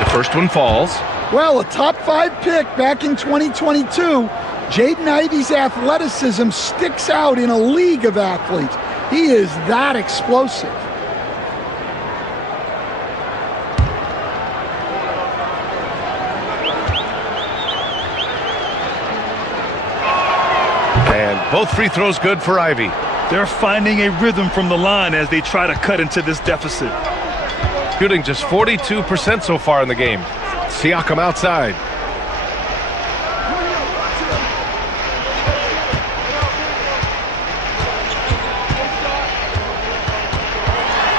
The first one falls. Well, a top 5 pick back in 2022. Jaden Ivey's athleticism sticks out in a league of athletes. He is that explosive. And both free throws good for Ivy. They're finding a rhythm from the line as they try to cut into this deficit. Shooting just 42% so far in the game. Siakam outside.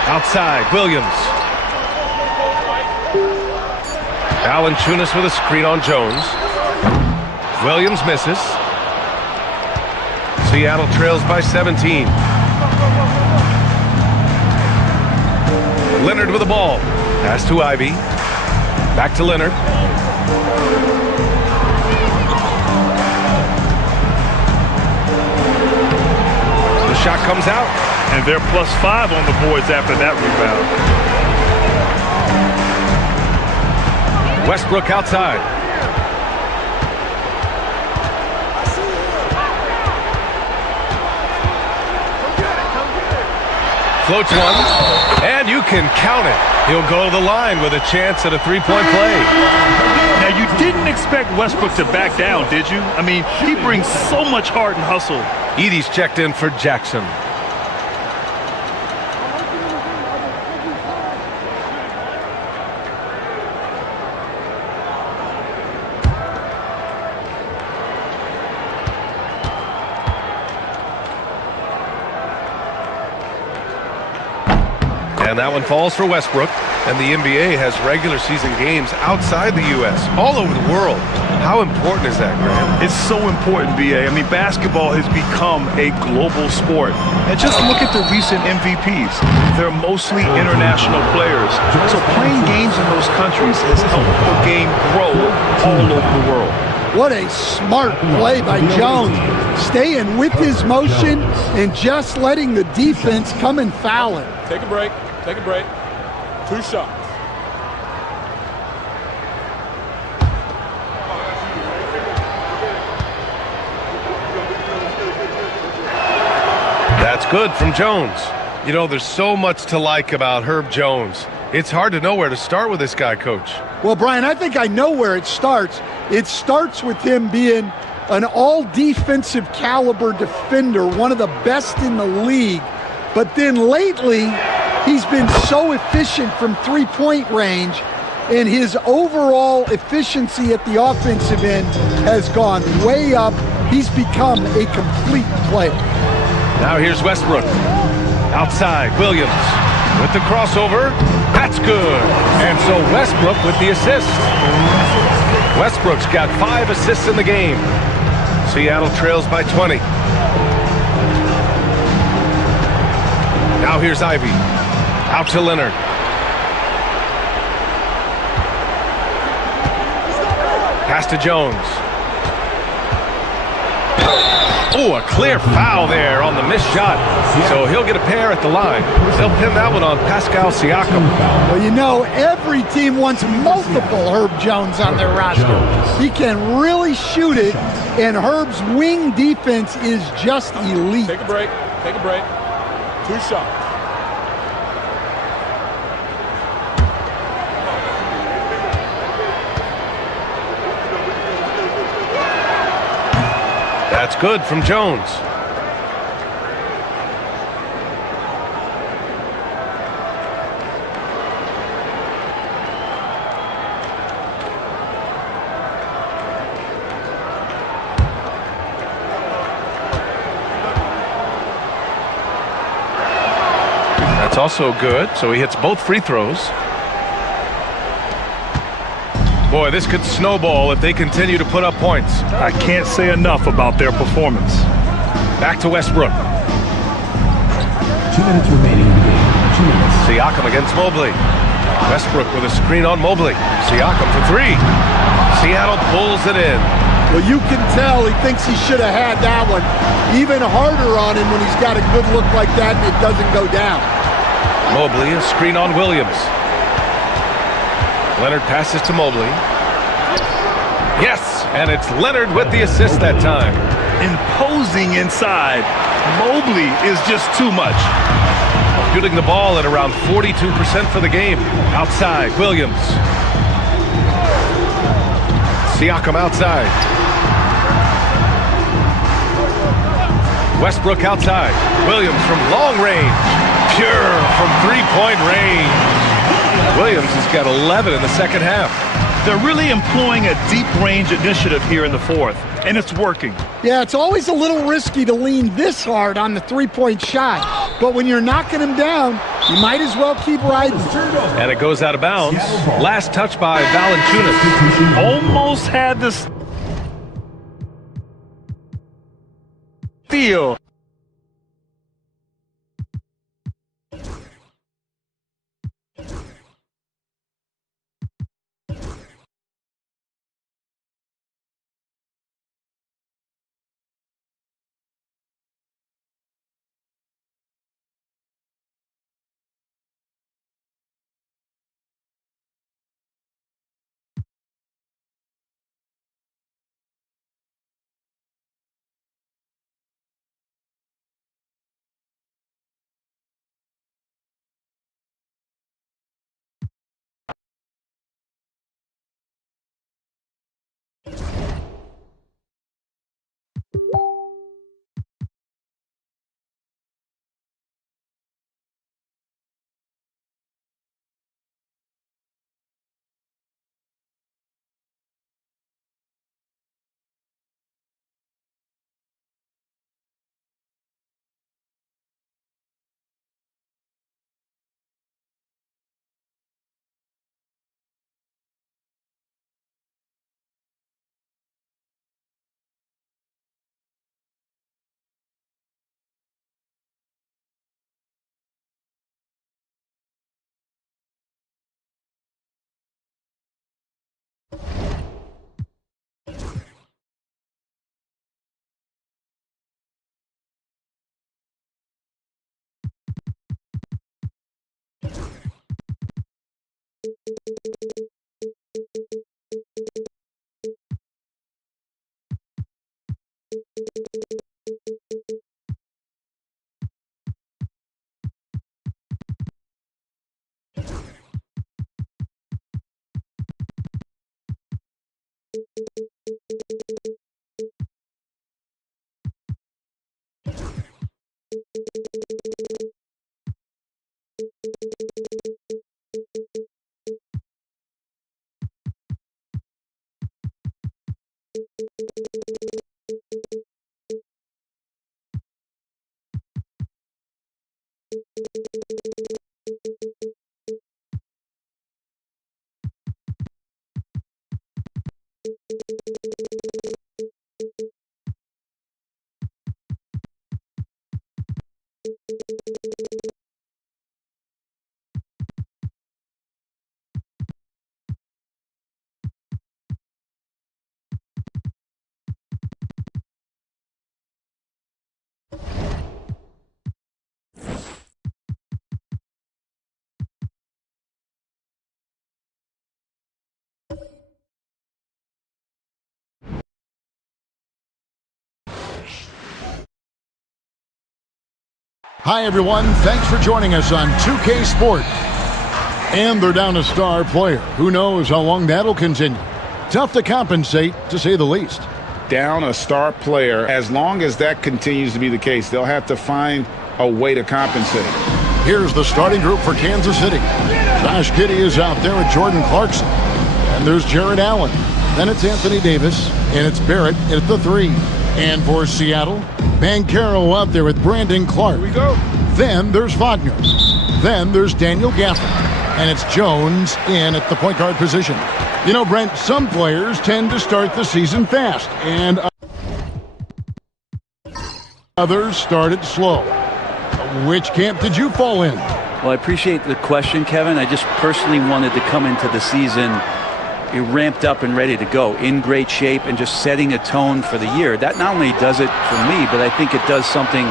Outside, Williams. Valanciunas with a screen on Jones. Williams misses. Seattle trails by 17. Leonard with the ball. Pass to Ivy. Back to Leonard. The shot comes out. And they're +5 on the boards after that rebound. Westbrook outside. Floats one, and you can count it. He'll go to the line with a chance at a 3-point play. Now, you didn't expect Westbrook to back down, did you? I mean, he brings so much heart and hustle. Edey's checked in for Jackson. And that one falls for Westbrook. And the NBA has regular season games outside the U.S., all over the world. How important is that, Graham? It's so important, BA. I mean, basketball has become a global sport. And just look at the recent MVPs. They're mostly international players. So playing games in those countries has helped the game grow all over the world. What a smart play by Jones. Staying with his motion and just letting the defense come and foul him. Take a break. Take a break. 2 shots. That's good from Jones. You know, there's so much to like about Herb Jones. It's hard to know where to start with this guy, Coach. Well, Brian, I think I know where it starts. It starts with him being an all-defensive caliber defender, one of the best in the league. But then lately, he's been so efficient from three-point range, and his overall efficiency at the offensive end has gone way up. He's become a complete player. Now here's Westbrook. Outside, Williams with the crossover. That's good. And so Westbrook with the assist. Westbrook's got 5 assists in the game. Seattle trails by 20. Now here's Ivy. Out to Leonard. Pass to Jones. Oh, a clear foul there on the missed shot. So he'll get a pair at the line. They'll pin that one on Pascal Siakam. Well, you know, every team wants multiple Herb Jones on their roster. He can really shoot it, and Herb's wing defense is just elite. Take a break. Take a break. 2 shots. That's good from Jones. That's also good, so he hits both free throws. Boy, this could snowball if they continue to put up points. I can't say enough about their performance. Back to Westbrook. 2 minutes remaining in the game. 2 minutes. Siakam against Mobley. Westbrook with a screen on Mobley. Siakam for 3. Seattle pulls it in. Well, you can tell he thinks he should have had that one. Even harder on him when he's got a good look like that and it doesn't go down. Mobley, a screen on Williams. Leonard passes to Mobley. Yes, and it's Leonard with the assist that time. Imposing inside. Mobley is just too much. Shooting the ball at around 42% for the game. Outside, Williams. Siakam outside. Westbrook outside. Williams from long range. Pure from three-point range. Williams has got 11 in the second half. They're really employing a deep range initiative here in the fourth, and it's working. Yeah, it's always a little risky to lean this hard on the three-point shot, but when you're knocking him down, you might as well keep riding. And it goes out of bounds. Last touch by Valanciunas. Almost had this steal. Hi, everyone. Thanks for joining us on 2K Sports. And they're down a star player. Who knows how long that'll continue? Tough to compensate, to say the least. Down a star player. As long as that continues to be the case, they'll have to find a way to compensate. Here's the starting group for Kansas City. Josh Giddey is out there with Jordan Clarkson. And there's Jared Allen. Then it's Anthony Davis. And it's Barrett at the 3. And for Seattle, Banchero out there with Brandon Clark. Here we go. Then there's Wagner. Then there's Daniel Gafford. And it's Jones in at the point guard position. You know, Brent, some players tend to start the season fast, and others started slow. Which camp did you fall in? Well, I appreciate the question, Kevin. I just personally wanted to come into the season ramped up and ready to go, in great shape, and just setting a tone for the year. That not only does it for me, but I think it does something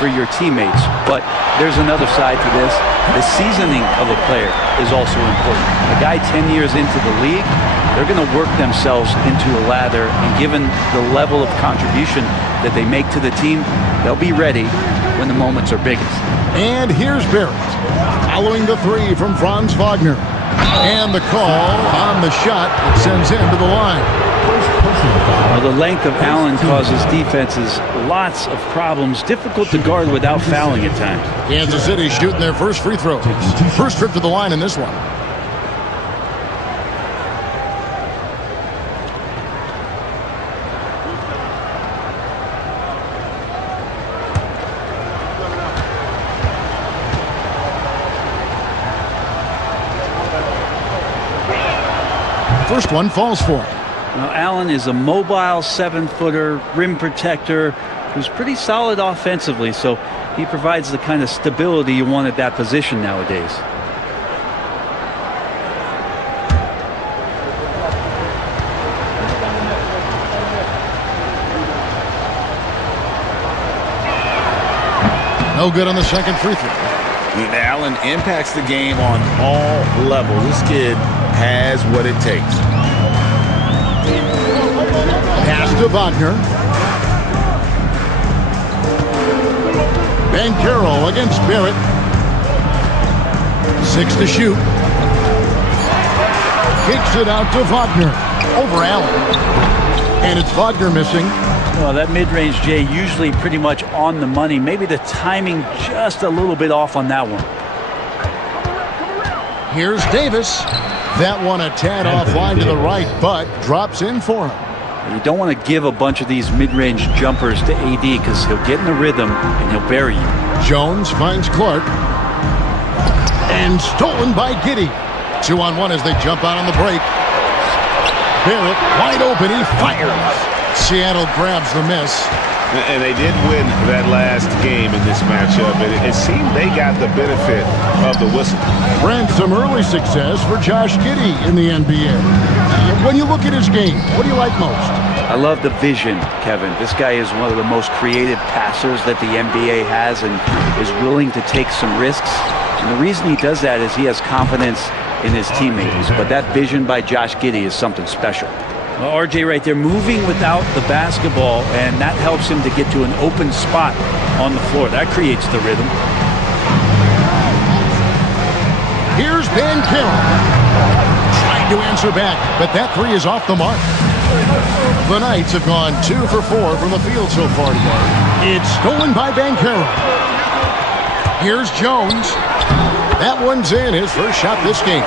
for your teammates. But there's another side to this. The seasoning of a player is also important. A guy 10 years into the league, they're going to work themselves into a lather, and given the level of contribution that they make to the team, they'll be ready when the moments are biggest. And here's Barrett, following the 3 from Franz Wagner. And the call on the shot that sends him to the line. Well, the length of Allen causes defenses lots of problems. Difficult to guard without fouling at times. Kansas City shooting their first free throw. First trip to the line in this one. First one falls for him. Now, Allen is a mobile 7-footer, rim protector, who's pretty solid offensively, so he provides the kind of stability you want at that position nowadays. No good on the second free throw. Allen impacts the game on all levels. This kid has what it takes. Pass to Wagner. Banchero against Barrett. 6 to shoot. Kicks it out to Wagner. Over Allen. And it's Wagner missing. Well, that mid-range, Jay, usually pretty much on the money. Maybe the timing just a little bit off on that one. Here's Davis. That one a tad offline to the right, but drops in for him. You don't want to give a bunch of these mid-range jumpers to AD because he'll get in the rhythm and he'll bury you. Jones finds Clark. And stolen by Giddey. 2-on-1 as they jump out on the break. Barrett wide open. He fires. Seattle grabs the miss. And they did win that last game in this matchup. It seemed they got the benefit of the whistle. Brent, some early success for Josh Giddey in the NBA. When you look at his game, what do you like most? I love the vision, Kevin. This guy is one of the most creative passers that the NBA has and is willing to take some risks. And the reason he does that is he has confidence in his teammates. But that vision by Josh Giddey is something special. Well, RJ right there, moving without the basketball, and that helps him to get to an open spot on the floor. That creates the rhythm. Here's Banchero. Trying to answer back, but that three is off the mark. The Knights have gone 2 for 4 from the field so far today. It's stolen by Banchero. Here's Jones. That one's in, his first shot this game.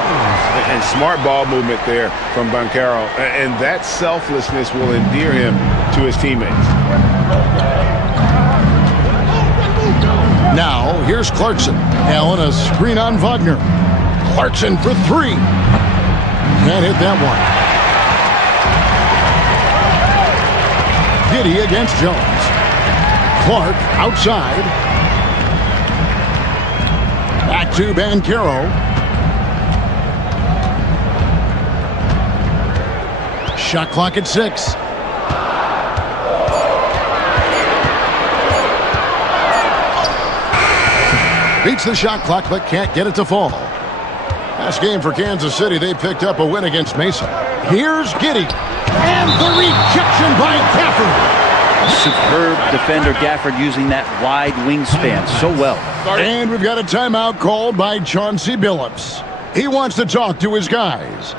And smart ball movement there from Banchero. And that selflessness will endear him to his teammates. Now, here's Clarkson. Allen, a screen on Wagner. Clarkson for three. Can't hit that one. Giddey against Jones. Clark outside. Back to Banchero. Shot clock at 6. Beats the shot clock, but can't get it to fall. Last game for Kansas City, they picked up a win against Mesa. Here's Giddey. And the rejection by Gafford. Superb defender Gafford using that wide wingspan so well. And we've got a timeout called by Chauncey Billups. He wants to talk to his guys.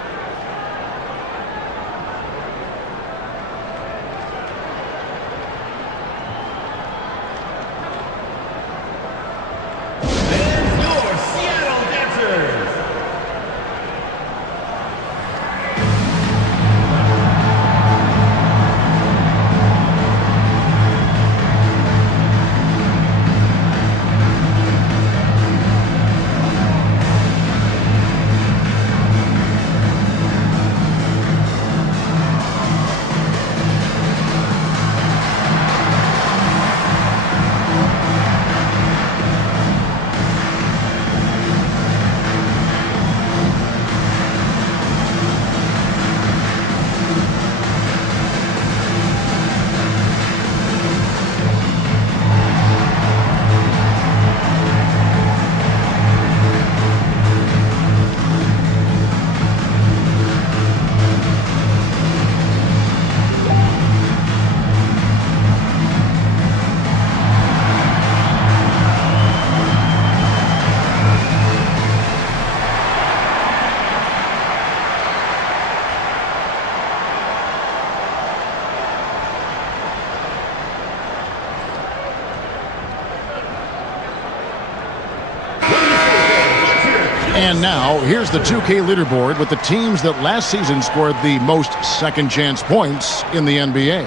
And now, here's the 2K leaderboard with the teams that last season scored the most second-chance points in the NBA.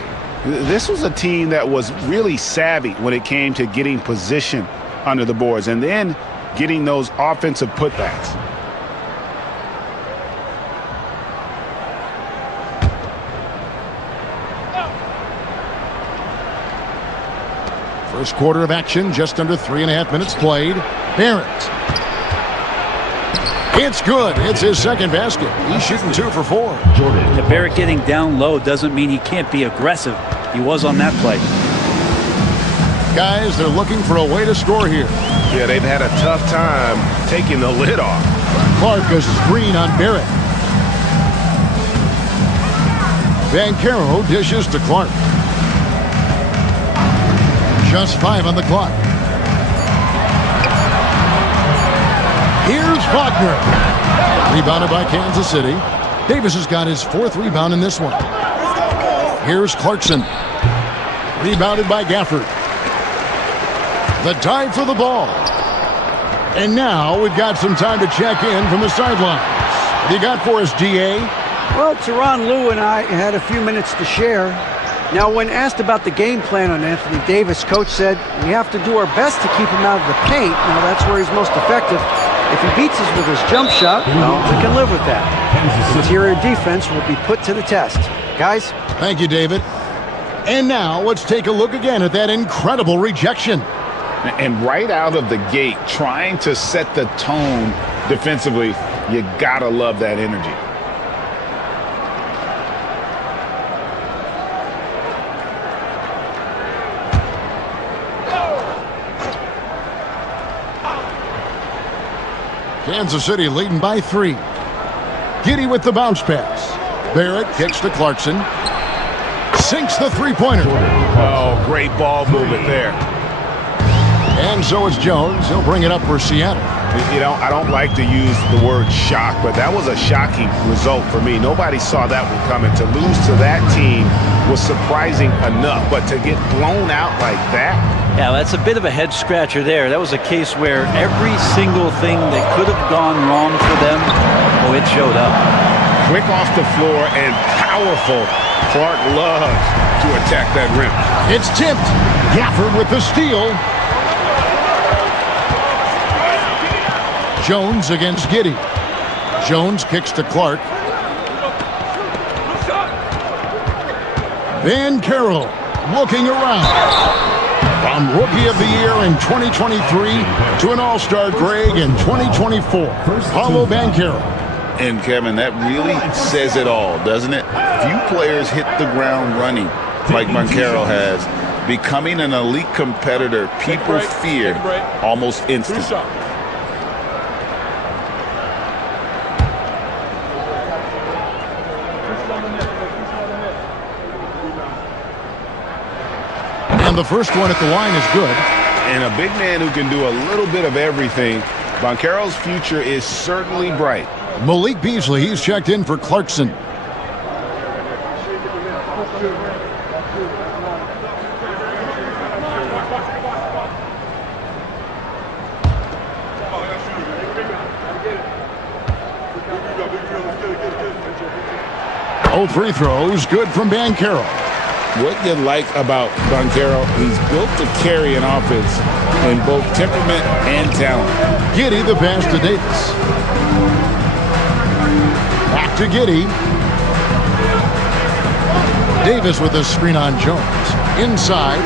This was a team that was really savvy when it came to getting position under the boards and then getting those offensive putbacks. First quarter of action, just under 3.5 minutes played. Barrett. It's good. It's his second basket. He's shooting 2 for 4. The Barrett getting down low doesn't mean he can't be aggressive. He was on that play. Guys, they're looking for a way to score here. Yeah, they've had a tough time taking the lid off. Clark, a screen on Barrett. Banchero dishes to Clark. Just 5 on the clock. Here's Wagner. Rebounded by Kansas City. Davis has got his 4th rebound in this one. Here's Clarkson. Rebounded by Gafford. The dive for the ball. And now we've got some time to check in from the sidelines. What do you got for us, DA? Well, Tyronn Lue and I had a few minutes to share. Now, when asked about the game plan on Anthony Davis, Coach said, we have to do our best to keep him out of the paint. Now, that's where he's most effective. If he beats us with his jump shot, well, we can live with that. Interior defense will be put to the test. Guys? Thank you, David. And now, let's take a look again at that incredible rejection. And right out of the gate, trying to set the tone defensively, you gotta love that energy. Kansas City leading by 3. Giddy with the bounce pass. Barrett kicks to Clarkson. Sinks the three-pointer. Oh, great ball movement there. And so is Jones. He'll bring it up for Seattle. You know, I don't like to use the word shock, but that was a shocking result for me. Nobody saw that one coming. To lose to that team was surprising enough, but to get blown out like that? Yeah, that's a bit of a head scratcher there. That was a case where every single thing that could have gone wrong for them, oh, it showed up. Quick off the floor and powerful. Clark loves to attack that rim. It's tipped. Gafford with the steal. Jones against Giddy. Jones kicks to Clark. Van Carroll looking around. From Rookie of the Year in 2023 to an All-Star Greg in 2024. Paulo Van Carroll. And Kevin, that really says it all, doesn't it? Few players hit the ground running like Banchero has. Becoming an elite competitor, people fear almost instantly. And the first one at the line is good. And a big man who can do a little bit of everything. Banchero's future is certainly bright. Malik Beasley, he's checked in for Clarkson. Oh, free throws, good from Banchero. What you like about Banchero, he's built to carry an offense in both temperament and talent. Giddy the pass to Davis. Back to Giddy. Davis with a screen on Jones. Inside.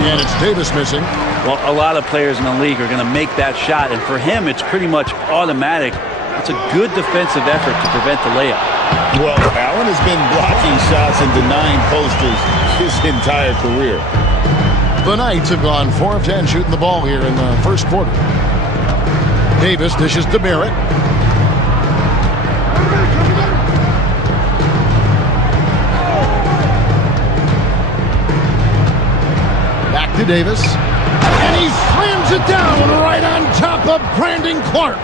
And it's Davis missing. Well, a lot of players in the league are going to make that shot, and for him, it's pretty much automatic. It's a good defensive effort to prevent the layup. Well, Allen has been blocking shots and denying posters his entire career. The Knights have gone 4 of 10 shooting the ball here in the first quarter. Davis dishes to Barrett. Back to Davis. And he slams it down right on top of Brandon Clark.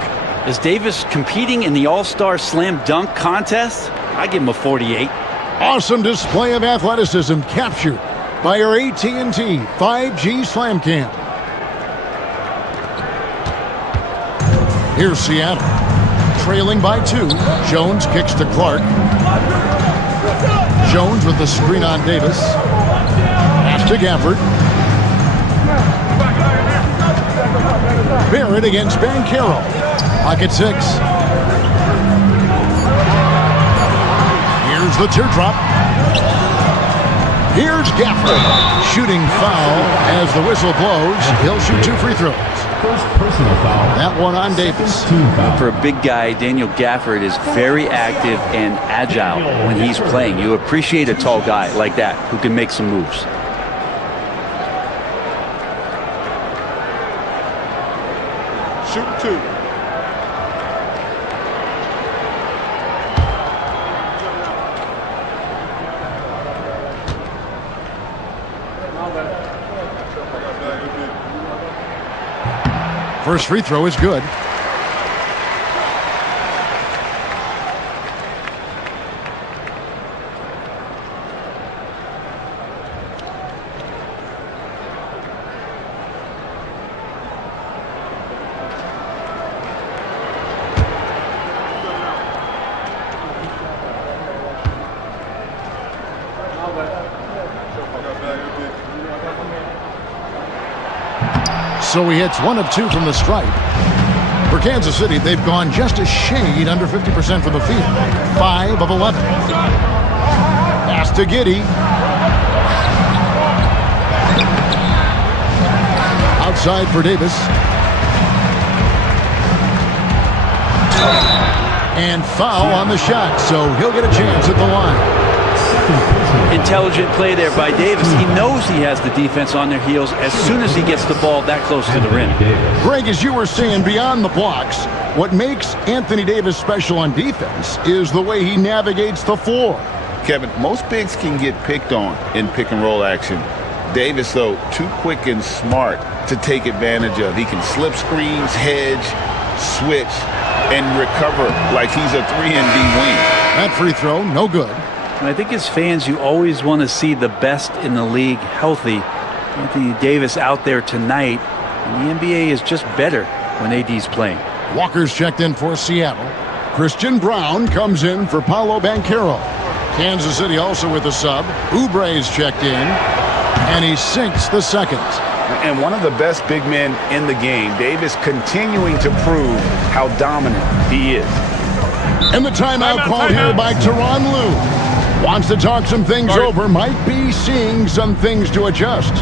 Is Davis competing in the All-Star Slam Dunk contest? I give him a 48. Awesome display of athleticism captured by our AT&T 5G Slam Cam. Here's Seattle. Trailing by 2. Jones kicks to Clark. Jones with the screen on Davis. Pass to Gafford. Barrett against Banchero. Pocket 6. Here's the teardrop. Here's Gafford. Shooting foul as the whistle blows. He'll shoot 2 free throws. First personal foul. That one on Davis. For a big guy, Daniel Gafford is very active and agile when he's playing. You appreciate a tall guy like that who can make some moves. Shoot 2. First free throw is good. So he hits 1 of 2 from the stripe. For Kansas City, they've gone just a shade under 50% from the field. 5 of 11. Pass to Giddy. Outside for Davis. And foul on the shot, so he'll get a chance at the line. Intelligent play there by Davis. He knows he has the defense on their heels as soon as he gets the ball that close to the rim. Greg, as you were saying, beyond the blocks, What makes Anthony Davis special on defense is the way he navigates the floor. Kevin, most bigs can get picked on in pick-and-roll action. Davis, though, too quick and smart to take advantage of. He can slip screens, hedge, switch, and recover like he's a 3-and-D wing. That free throw, no good. And I think as fans, you always want to see the best in the league healthy. Anthony Davis out there tonight, and the NBA is just better when AD's playing. Walker's checked in for Seattle. Christian Brown comes in for Paolo Banchero. Kansas City also with a sub. Oubre's checked in, and he sinks the second. And one of the best big men in the game, Davis continuing to prove how dominant he is. And the timeout called here by Tyronn Lue. Wants to talk some things over, might be seeing some things to adjust.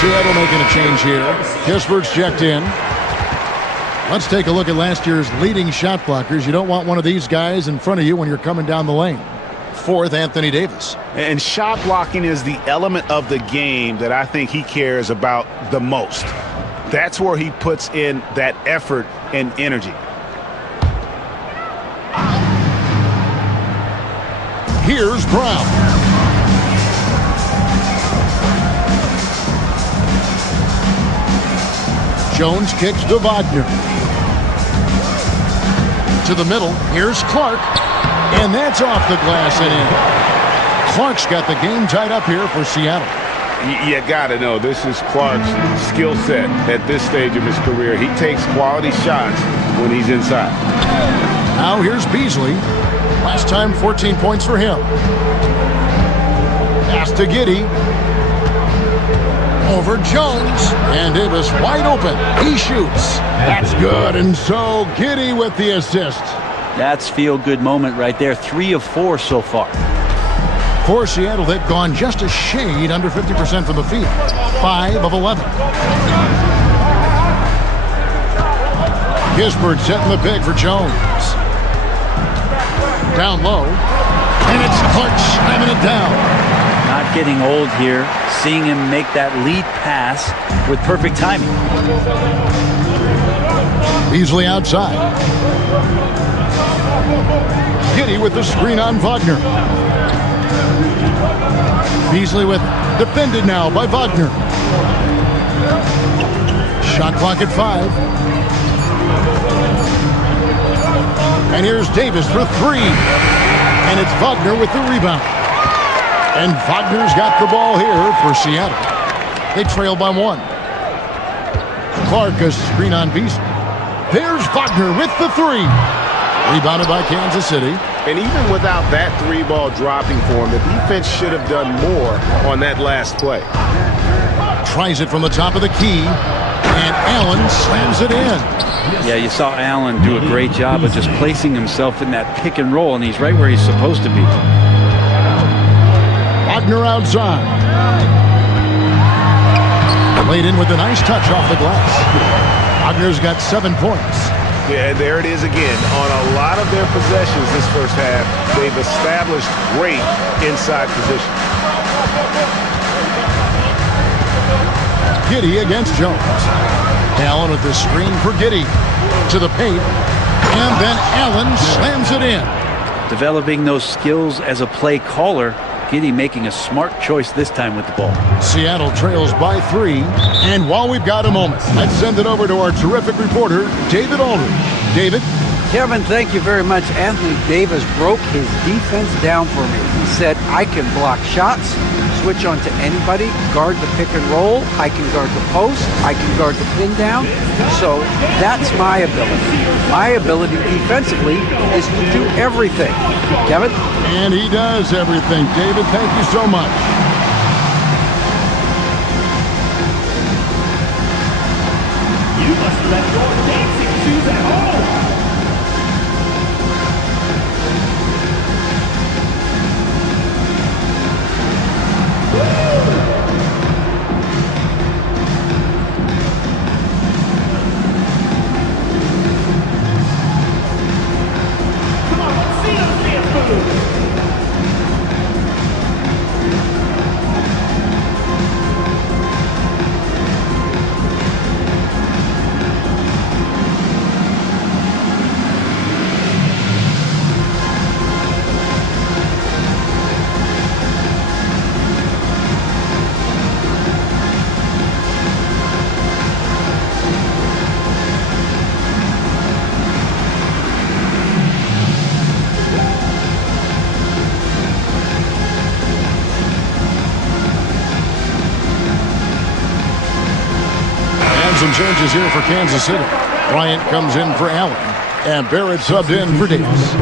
Seattle making a change here. Kispert's checked in. Let's take a look at last year's leading shot blockers. You don't want one of these guys in front of you when you're coming down the lane. Fourth, Anthony Davis. And shot blocking is the element of the game that I think he cares about the most. That's where he puts in that effort and energy. Here's Brown. Jones kicks to Wagner. To the middle. Here's Clark. And that's off the glass and in. Clark's got the game tied up here for Seattle. You got to know, this is Clark's skill set at this stage of his career. He takes quality shots when he's inside. Now here's Beasley. Last time, 14 points for him. Pass to Giddey. Over Jones, and Davis wide open. He shoots. That's good, and so Giddey with the assist. That's feel-good moment right there. 3 of 4 so far. For Seattle, they've gone just a shade under 50% from the field. 5 of 11. Kispert setting the pick for Jones. Down low, and it's Clark slamming it down. Not getting old here, seeing him make that lead pass with perfect timing. Beasley outside. Giddey with the screen on Wagner. Beasley with defended now by Wagner. Shot clock at 5. And here's Davis for 3. And it's Wagner with the rebound. And Wagner's got the ball here for Seattle. They trail by 1. Clark a screen on Beasley. There's Wagner with the 3. Rebounded by Kansas City. And even without that 3-ball dropping for him, the defense should have done more on that last play. Tries it from the top of the key. And Allen slams it in. Yeah, you saw Allen do a great job of just placing himself in that pick and roll, and he's right where he's supposed to be. Wagner outside. Laid in with a nice touch off the glass. Wagner's got 7 points. Yeah, there it is again. On a lot of their possessions this first half, they've established great inside position. Giddey against Jones. Allen with the screen for Giddey. To the paint. And then Allen slams it in. Developing those skills as a play caller. Giddey making a smart choice this time with the ball. Seattle trails by 3. And while we've got a moment, let's send it over to our terrific reporter, David Aldridge. David? Kevin, thank you very much. Anthony Davis broke his defense down for me. He said, I can block shots, switch on to anybody, guard the pick and roll, I can guard the post, I can guard the pin down. So that's my ability. My ability defensively is to do everything. Kevin? And he does everything. David, thank you so much. You must let your dancing shoes at home. Some changes here for Kansas City. Bryant comes in for Allen. And Barrett subbed in for Davis.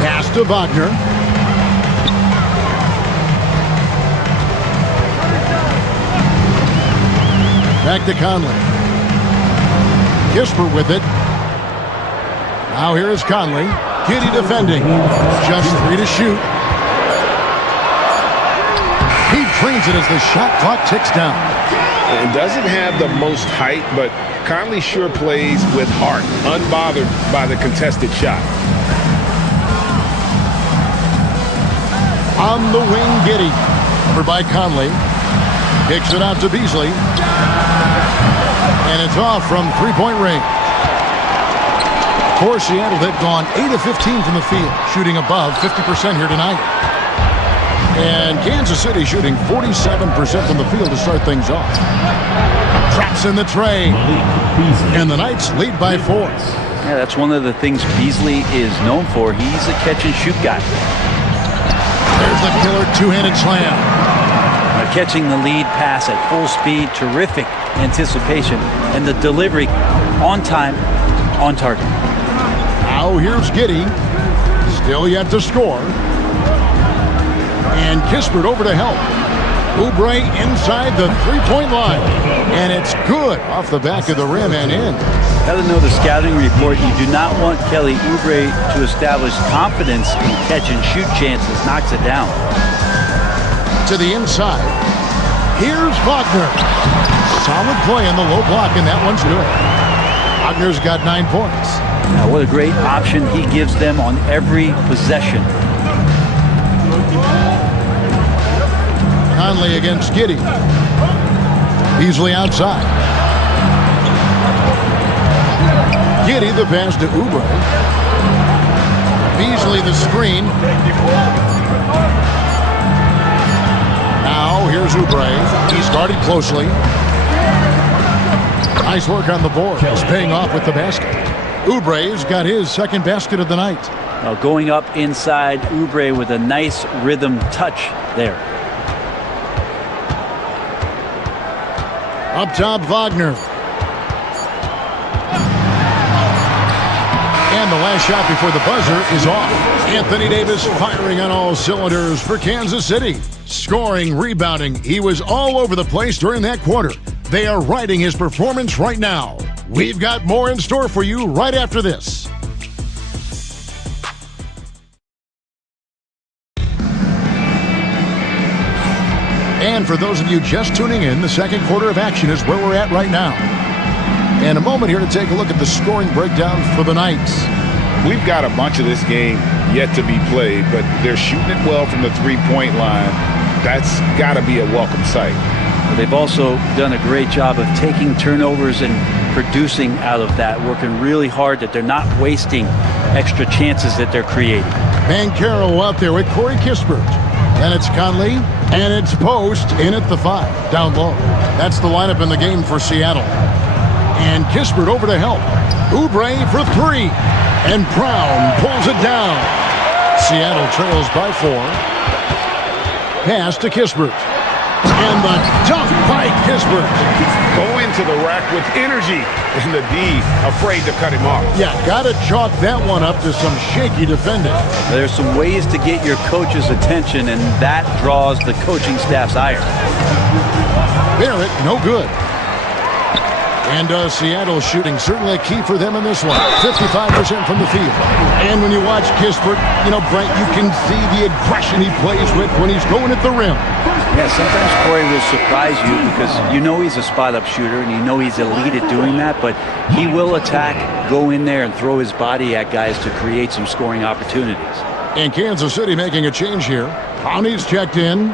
Pass to Wagner. Back to Conley. Kispert with it. Now here is Conley. Giddey defending. Just 3 to shoot. He drains it as the shot clock ticks down. It doesn't have the most height, but Conley sure plays with heart, unbothered by the contested shot. On the wing, Giddey. Over by Conley. Kicks it out to Beasley. And it's off from three-point range. For Seattle, they've gone 8 of 15 from the field, shooting above 50% here tonight. And Kansas City shooting 47% from the field to start things off. Traps in the tray. And the Knights lead by 4. Yeah, that's one of the things Beasley is known for. He's a catch-and-shoot guy. There's the killer two-handed slam. Catching the lead pass at full speed, terrific anticipation, and the delivery on time, on target. Now here's Giddey, still yet to score. And Kispert over to help. Oubre inside the three-point line, and it's good off the back of the rim and in. Got to know the scouting report. You do not want Kelly Oubre to establish confidence in catch-and-shoot chances. Knocks it down. To the inside. Here's Wagner. Solid play in the low block, and that one's good. Wagner's got 9 points. Now, what a great option he gives them on every possession. Conley against Giddey. Beasley outside. Giddey the pass to Oubre. Beasley the screen. Now here's Oubre. He's guarded closely. Nice work on the board. He's paying off with the basket. Oubre's got his second basket of the night. Now going up inside, Oubre with a nice rhythm touch there. Up top, Wagner. And the last shot before the buzzer is off. Anthony Davis firing on all cylinders for Kansas City. Scoring, rebounding, he was all over the place during that quarter. They are riding his performance right now. We've got more in store for you right after this. And for those of you just tuning in, the second quarter of action is where we're at right now. And a moment here to take a look at the scoring breakdown for the Knights. We've got a bunch of this game yet to be played, but they're shooting it well from the three-point line. That's got to be a welcome sight. They've also done a great job of taking turnovers and producing out of that, working really hard that they're not wasting extra chances that they're creating. Banchero out there with Corey Kispert. Then it's Conley, and it's Post in at the 5, down low. That's the lineup in the game for Seattle. And Kispert over to help. Oubre for 3, and Brown pulls it down. Seattle trails by 4. Pass to Kispert. And the dunk by Kispert. Go into the rack with energy, and the D afraid to cut him off. Yeah, got to chalk that one up to some shaky defending. There's some ways to get your coach's attention, and that draws the coaching staff's ire. Barrett, no good. And Seattle shooting certainly a key for them in this one. 55% from the field. And when you watch Kispert, Brent, you can see the aggression he plays with when he's going at the rim. Yeah, sometimes Corey will surprise you because he's a spot-up shooter and he's elite at doing that, but he will attack, go in there, and throw his body at guys to create some scoring opportunities. And Kansas City making a change here. Powney's checked in.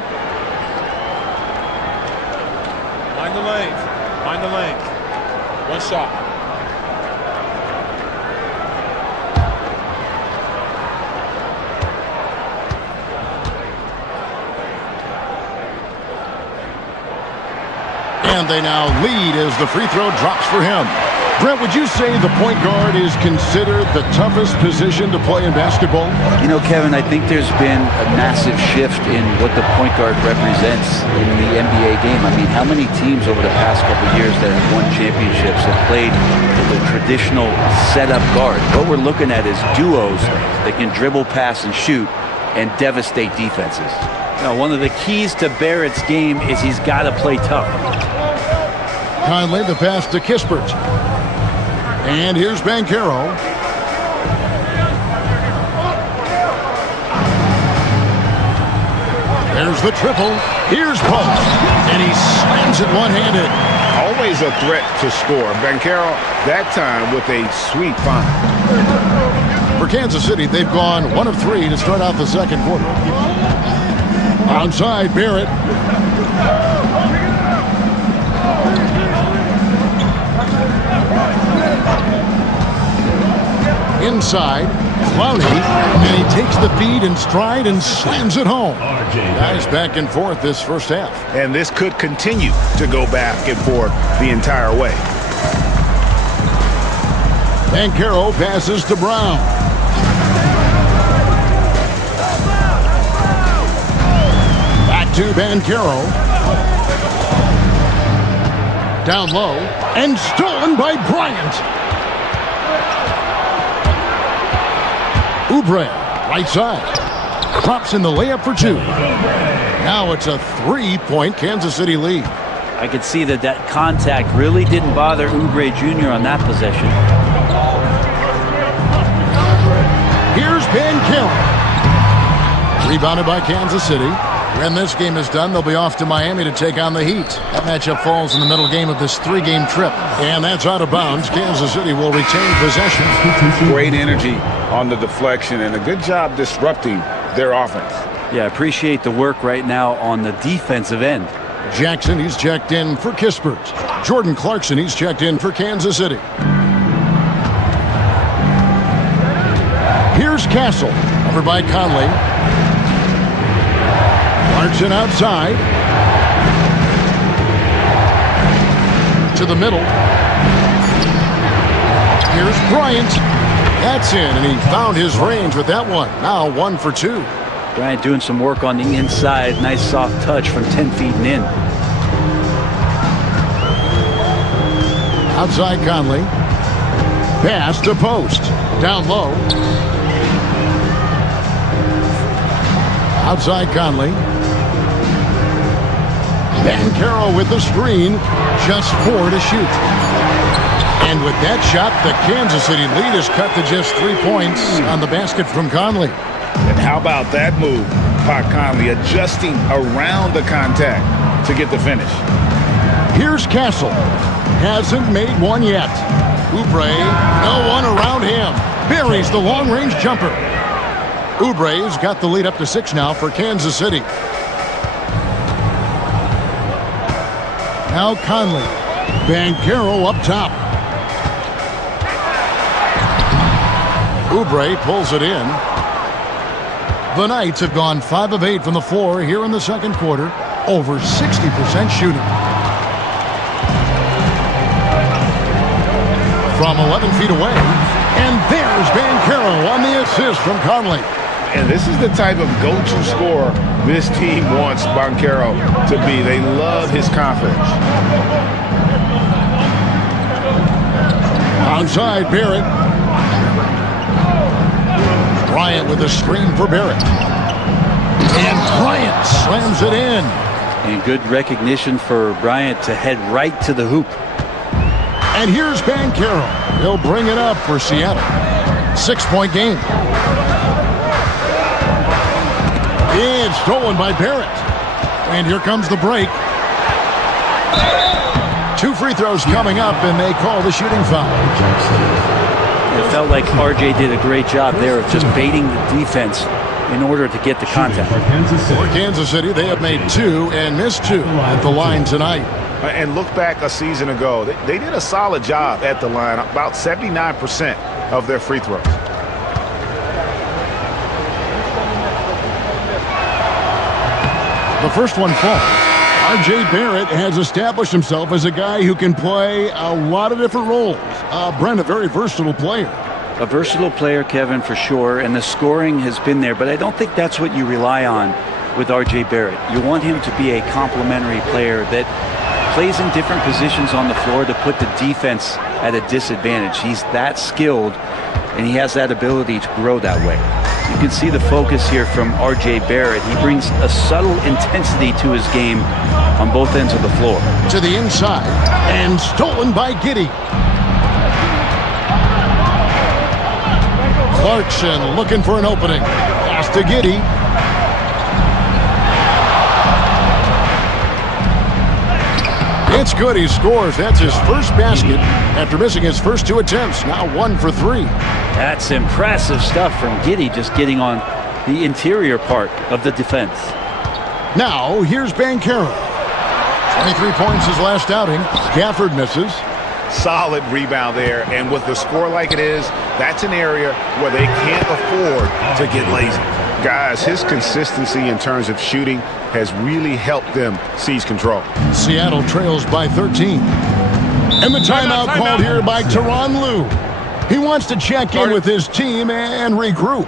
Mind the lanes. Mind the lanes. One shot. And they now lead as the free throw drops for him. Brent, would you say the point guard is considered the toughest position to play in basketball? Kevin, I think there's been a massive shift in what the point guard represents in the NBA game. I mean, how many teams over the past couple of years that have won championships have played the traditional setup guard? What we're looking at is duos that can dribble, pass, and shoot and devastate defenses. One of the keys to Barrett's game is he's got to play tough. Conley, the pass to Kispert. And here's Banchero. There's the triple. Here's Post. And he slams it one-handed. Always a threat to score. Banchero, that time with a sweet find. For Kansas City, they've gone 1 of 3 to start out the second quarter. Outside, Barrett. Inside, Clowney, and he takes the feed in stride and slams it home. Guys back and forth this first half. And this could continue to go back and forth the entire way. Banchero passes to Brown. Back to Banchero. Down low, and stolen by Bryant. Oubre, right side. Crops in the layup for 2. Now it's a 3-point Kansas City lead. I could see that contact really didn't bother Oubre Jr. on that possession. Here's Banchero. Rebounded by Kansas City. When this game is done, they'll be off to Miami to take on the Heat. That matchup falls in the middle game of this 3-game trip. And that's out of bounds. Kansas City will retain possession. Great energy on the deflection and a good job disrupting their offense. Yeah, appreciate the work right now on the defensive end. Jackson, he's checked in for Kispert. Jordan Clarkson, he's checked in for Kansas City. Here's Castle, over by Conley. Clarkson outside. To the middle. Here's Bryant. That's in, and he found his range with that one. Now 1 for 2. Bryant doing some work on the inside. Nice soft touch from 10 feet and in. Outside Conley. Pass to post. Down low. Outside Conley. Banchero with the screen. Just 4 to shoot. And with that shot, the Kansas City lead is cut to just 3 points on the basket from Conley. And how about that move? Pot Conley adjusting around the contact to get the finish. Here's Castle. Hasn't made one yet. Oubre, no one around him. Buries the long-range jumper. Oubre's got the lead up to 6 now for Kansas City. Now Conley. Banchero up top. Oubre pulls it in. The Knights have gone 5 of 8 from the floor here in the second quarter. Over 60% shooting. From 11 feet away. And there's Banchero on the assist from Conley. And this is the type of go-to scorer this team wants Banchero to be. They love his confidence. Outside Barrett. Bryant with a screen for Barrett. And Bryant slams it in. And good recognition for Bryant to head right to the hoop. And here's Banchero. He'll bring it up for Seattle. 6-point game. It's stolen by Barrett. And here comes the break. 2 free throws coming up, and they call the shooting foul. It felt like RJ did a great job there of just baiting the defense in order to get the contact. For Kansas City, they have made 2 and missed 2 at the line tonight. And look back a season ago. They did a solid job at the line, about 79% of their free throws. The first one falls. R.J. Barrett has established himself as a guy who can play a lot of different roles. Brent, a very versatile player. A versatile player, Kevin, for sure, and the scoring has been there, but I don't think that's what you rely on with R.J. Barrett. You want him to be a complementary player that plays in different positions on the floor to put the defense at a disadvantage. He's that skilled, and he has that ability to grow that way. You can see the focus here from R.J. Barrett. He brings a subtle intensity to his game on both ends of the floor. To the inside, and stolen by Giddey. Clarkson looking for an opening. Pass to Giddey. It's good. He scores. That's his first basket after missing his first 2 attempts. Now 1 for 3. That's impressive stuff from Giddey, just getting on the interior part of the defense. Now, here's Banchero. 23 points his last outing. Gafford misses. Solid rebound there, and with the score like it is, that's an area where they can't afford to get lazy. Guys, his consistency in terms of shooting has really helped them seize control. Seattle trails by 13. And the timeout called here by Tyronn Lue. He wants to check in with his team and regroup.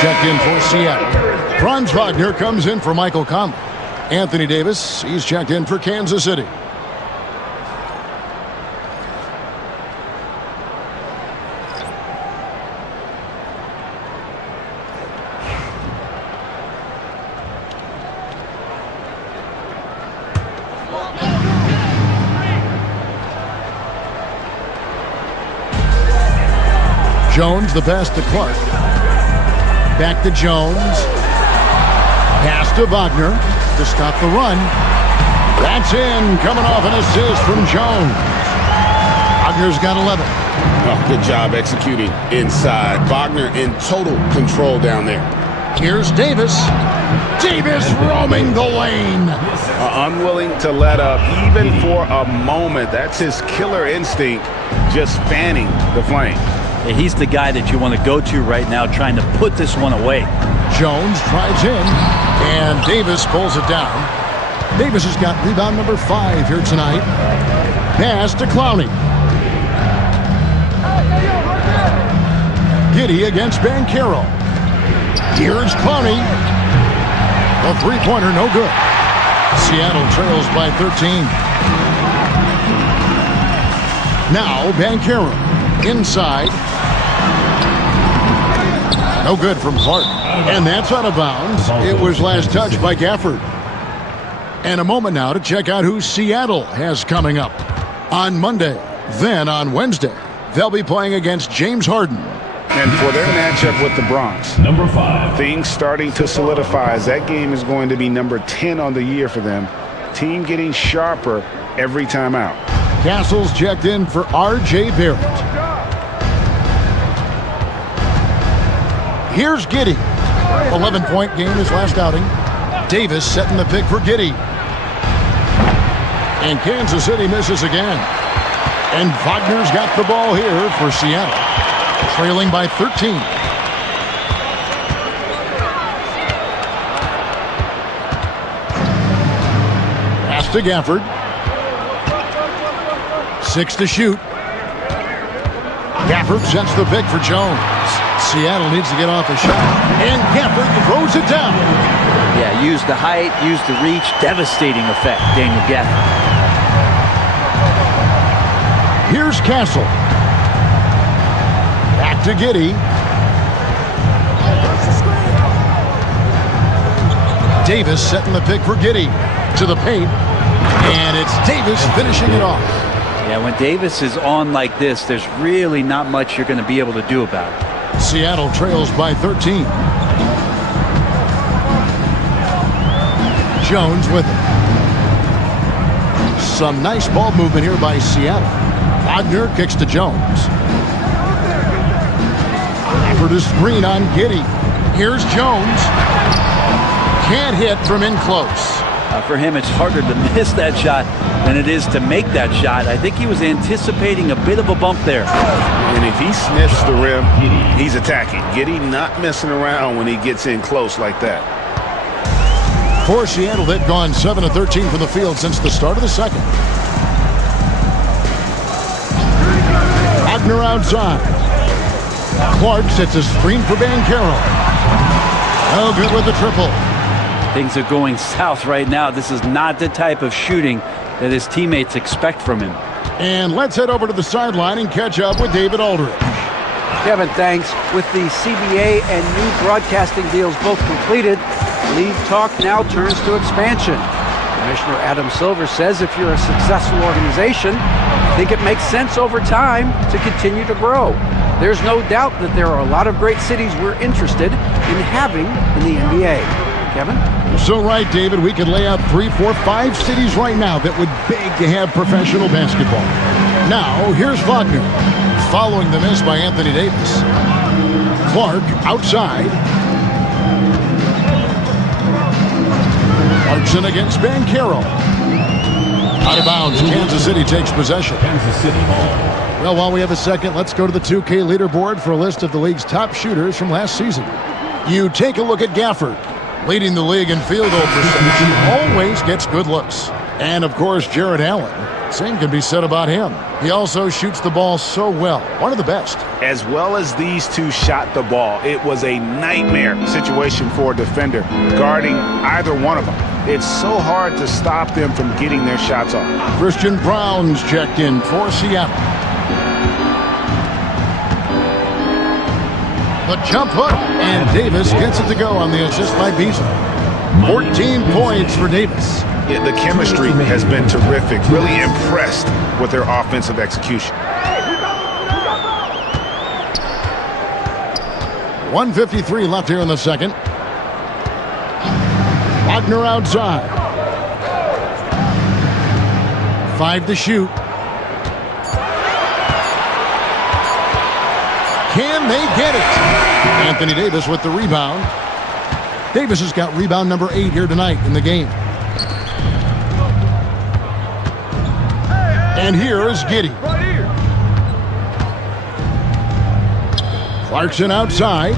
checked in for Seattle. Franz Wagner comes in for Michael Conley. Anthony Davis, he's checked in for Kansas City. Jones, the pass to Clark. Back to Jones. Pass to Wagner to stop the run. That's in, coming off an assist from Jones. Wagner's got 11. Oh, good job executing inside. Wagner in total control down there. Here's Davis. Davis roaming the lane. Unwilling to let up even for a moment. That's his killer instinct, just fanning the flame. He's the guy that you want to go to right now, trying to put this one away. Jones drives in, and Davis pulls it down. Davis has got rebound number 5 here tonight. Pass to Clowney. Giddey against Banchero. Here's Clowney. The three-pointer, no good. Seattle trails by 13. Now Banchero inside. No good from Clark. And that's out of bounds. It was last touched by Gafford. And a moment now to check out who Seattle has coming up. On Monday, then on Wednesday, they'll be playing against James Harden. And for their matchup with the Bronx, number 5, things starting to solidify as that game is going to be number 10 on the year for them. Team getting sharper every time out. Castles checked in for R.J. Barrett. Here's Giddey. 11-point game his last outing. Davis setting the pick for Giddey. And Kansas City misses again. And Wagner's got the ball here for Seattle. Trailing by 13. Pass to Gafford. 6 to shoot. Gafford sets the pick for Jones. Seattle needs to get off a shot. And Gafford throws it down. Yeah, use the height, use the reach. Devastating effect, Daniel Gafford. Here's Castle. Back to Giddey. Davis setting the pick for Giddey. To the paint. And it's Davis finishing it off. Yeah, when Davis is on like this, there's really not much you're going to be able to do about it. Seattle trails by 13. Jones with it. Some nice ball movement here by Seattle. Wagner kicks to Jones. Effort to screen on Giddey. Here's Jones. Can't hit from in close. For him, it's harder to miss that shot than it is to make that shot. I think he was anticipating a bit of a bump there. And if he sniffs the rim, he's attacking. Giddey not messing around when he gets in close like that. For Seattle, they've gone 7 of 13 from the field since the start of the second. Wagner outside. Clark sets a screen for Banchero. No good with the triple. Things are going south right now. This is not the type of shooting that his teammates expect from him. And let's head over to the sideline and catch up with David Aldridge. Kevin, thanks. With the CBA and new broadcasting deals both completed, league talk now turns to expansion. Commissioner Adam Silver says if you're a successful organization, I think it makes sense over time to continue to grow. There's no doubt that there are a lot of great cities we're interested in having in the NBA. Kevin? So right, David, we could lay out 3, 4, 5 cities right now that would beg to have professional basketball. Now, here's Wagner, following the miss by Anthony Davis. Clark outside. Clarkson against Banchero. Out of bounds, Kansas City takes possession. Kansas City ball. Well, while we have a second, let's go to the 2K leaderboard for a list of the league's top shooters from last season. You take a look at Gafford, leading the league in field goal percentage. He always gets good looks. And, of course, Jared Allen Same can be said about him. He also shoots the ball so well. One of the best. As well as these two shot the ball, it was a nightmare situation for a defender guarding either one of them. It's so hard to stop them from getting their shots off. Christian Brown's checked in for Seattle. The jump hook, and Davis gets it to go on the assist by Beasley. 14 points for Davis. Yeah, the chemistry has been terrific. Really impressed with their offensive execution. 1:53 left here in the second. Wagner outside. 5 to shoot. Can they get it? Anthony Davis with the rebound. Davis has got rebound number 8 here tonight in the game. And here is Giddey. Clarkson outside.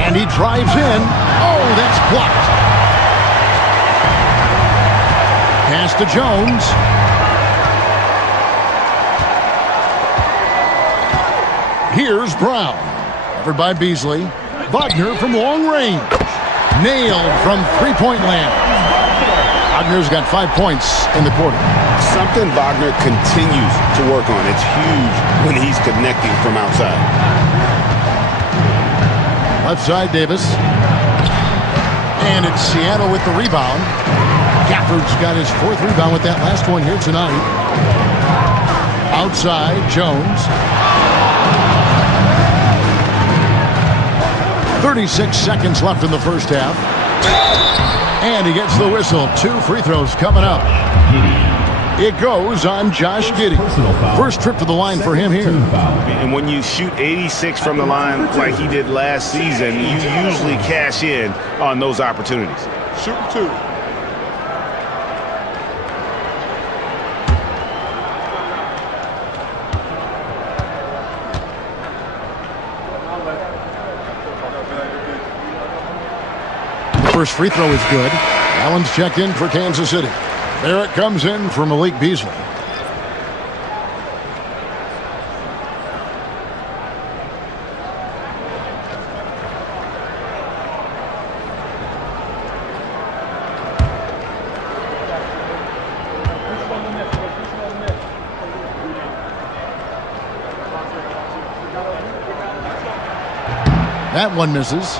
And he drives in. Oh, that's blocked. Pass to Jones. Here's Brown. Covered by Beasley. Wagner from long range. Nailed from three-point land. Wagner's got 5 points in the quarter. Something Wagner continues to work on. It's huge when he's connecting from outside. Left side, Davis. And it's Seattle with the rebound. Gafford's got his 4th rebound with that last one here tonight. Outside, Jones. 36 seconds left in the first half. And he gets the whistle. 2 free throws coming up. It goes on Josh Giddey. First trip to the line for him here. And when you shoot 86 from the line like he did last season, you usually cash in on those opportunities. Shoot 2. First free throw is good. Allen's checked in for Kansas City. There it comes in for Malik Beasley. That one misses.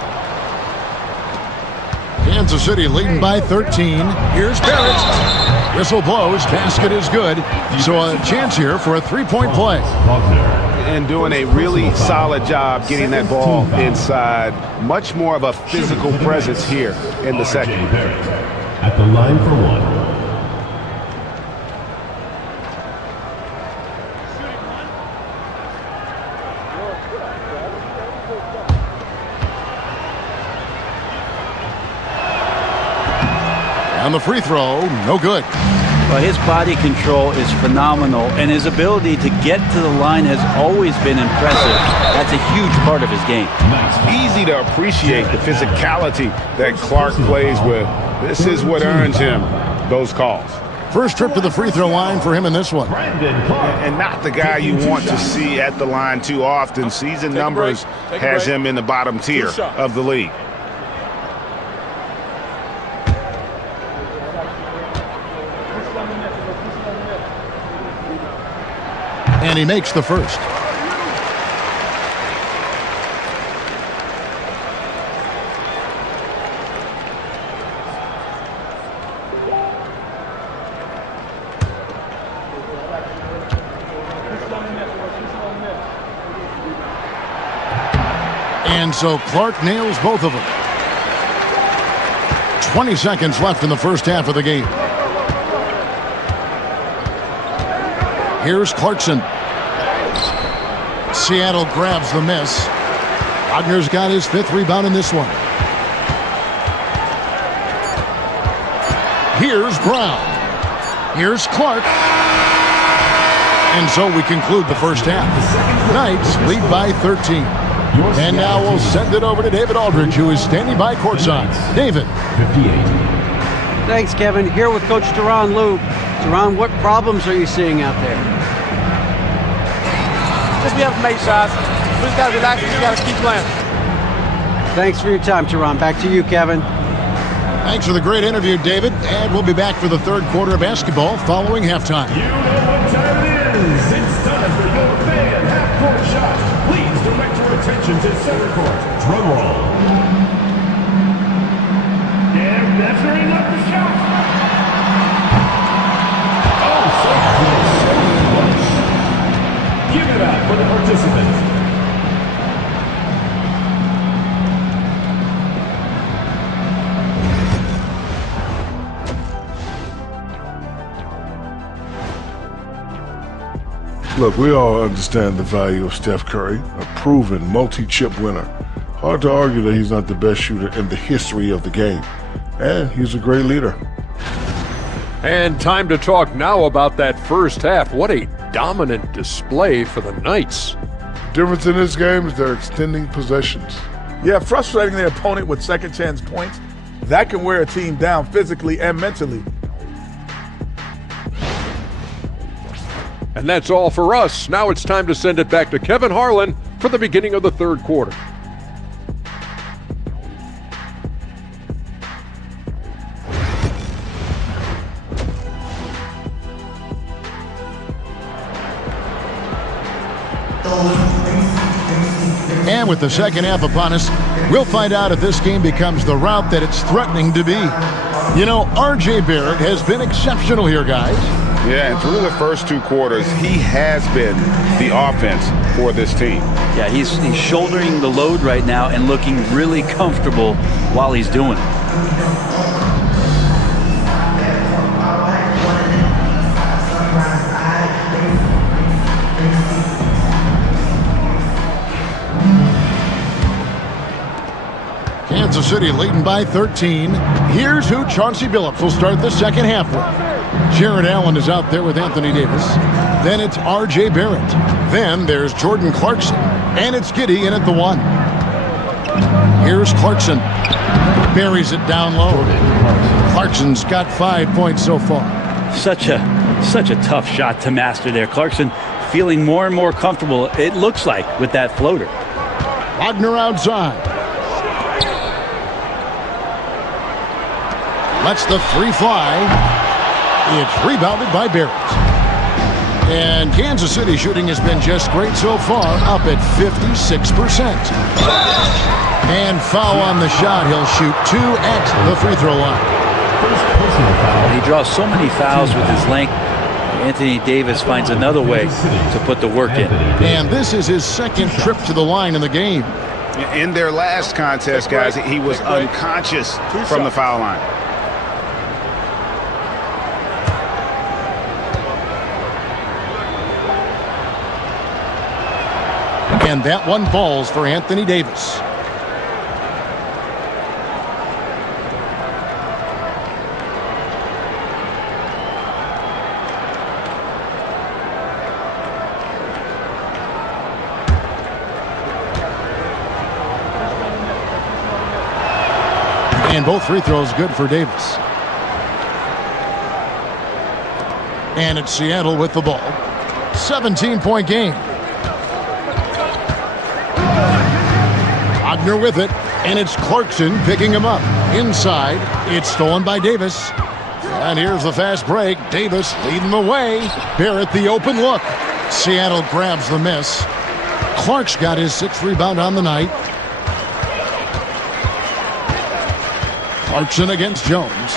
Kansas City leading by 13. Here's Barrett. Whistle blows. Basket is good. So a chance here for a three-point play. And doing a really solid job getting that ball inside. Much more of a physical presence here in the second. At the line for one. On the free throw, no good. Well, his body control is phenomenal, and his ability to get to the line has always been impressive. That's a huge part of his game. Easy to appreciate the physicality that Clark plays with. This is what earns him those calls. First trip to the free throw line for him in this one. And not the guy you want to see at the line too often. Season numbers has him in the bottom tier of the league. And he makes the first. And so Clark nails both of them. 20 seconds left in the first half of the game. Here's Clarkson. Seattle grabs the miss. Wagner's got his 5th rebound in this one. Here's Brown. Here's Clark. And so we conclude the first half. Knights lead by 13. And now we'll send it over to David Aldridge, who is standing by courtside. David. 58. Thanks, Kevin. Here with Coach Duran Lou. Teron, what problems are you seeing out there? Just be able to make shots. We just got to relax and just got to keep playing. Thanks for your time, Teron. Back to you, Kevin. Thanks for the great interview, David. And we'll be back for the third quarter of basketball following halftime. You know what time it is. It's time for your fan half-court shot. Please direct your attention to center court. Drum roll. And measuring up the shot. Oh, so close. Give it up for the participants. Look, we all understand the value of Steph Curry, a proven multi-chip winner. Hard to argue that he's not the best shooter in the history of the game. And he's a great leader. And time to talk now about that first half. What a dominant display for the Knights. Difference in this game is they're extending possessions. Yeah, frustrating their opponent with second chance points. That can wear a team down physically and mentally. And that's all for us. Now it's time to send it back to Kevin Harlan for the beginning of the third quarter. And with the second half upon us, we'll find out if this game becomes the route that it's threatening to be. You know, R.J. Barrett has been exceptional here, guys. Yeah, and through the first two quarters, he has been the offense for this team. Yeah, he's shouldering the load right now and looking really comfortable while he's doing it. Kansas City leading by 13. Here's who Chauncey Billups will start the second half with. Jared Allen is out there with Anthony Davis. Then it's R.J. Barrett. Then there's Jordan Clarkson. And it's Giddey in at the 1. Here's Clarkson. Buries it down low. Clarkson's got 5 points so far. Such a tough shot to master there. Clarkson feeling more and more comfortable, it looks like, with that floater. Wagner outside. Lets the three fly. It's rebounded by Barrett. And Kansas City shooting has been just great so far, up at 56%. And foul on the shot. He'll shoot 2 at the free throw line. He draws so many fouls with his length. Anthony Davis finds another way to put the work in. And this is his second trip to the line in the game. In their last contest, guys, he was unconscious from the foul line. And that one falls for Anthony Davis. And both free throws good for Davis. And it's Seattle with the ball. 17-point game. Wagner with it, and it's Clarkson picking him up. Inside, it's stolen by Davis. And here's the fast break. Davis leading the way. Barrett the open look. Seattle grabs the miss. Clark's got his 6th rebound on the night. Clarkson against Jones.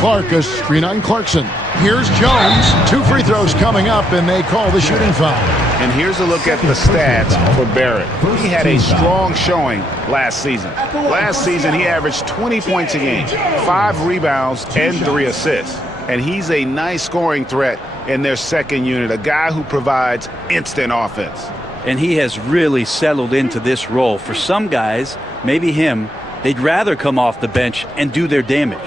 Clark a screen on Clarkson. Here's Jones. 2 free throws coming up, and they call the shooting foul. And here's a look at the stats for Barrett. He had a strong showing last season. Last season, he averaged 20 points a game, 5 rebounds, and 3 assists. And he's a nice scoring threat in their second unit, a guy who provides instant offense. And he has really settled into this role. For some guys, maybe him, they'd rather come off the bench and do their damage.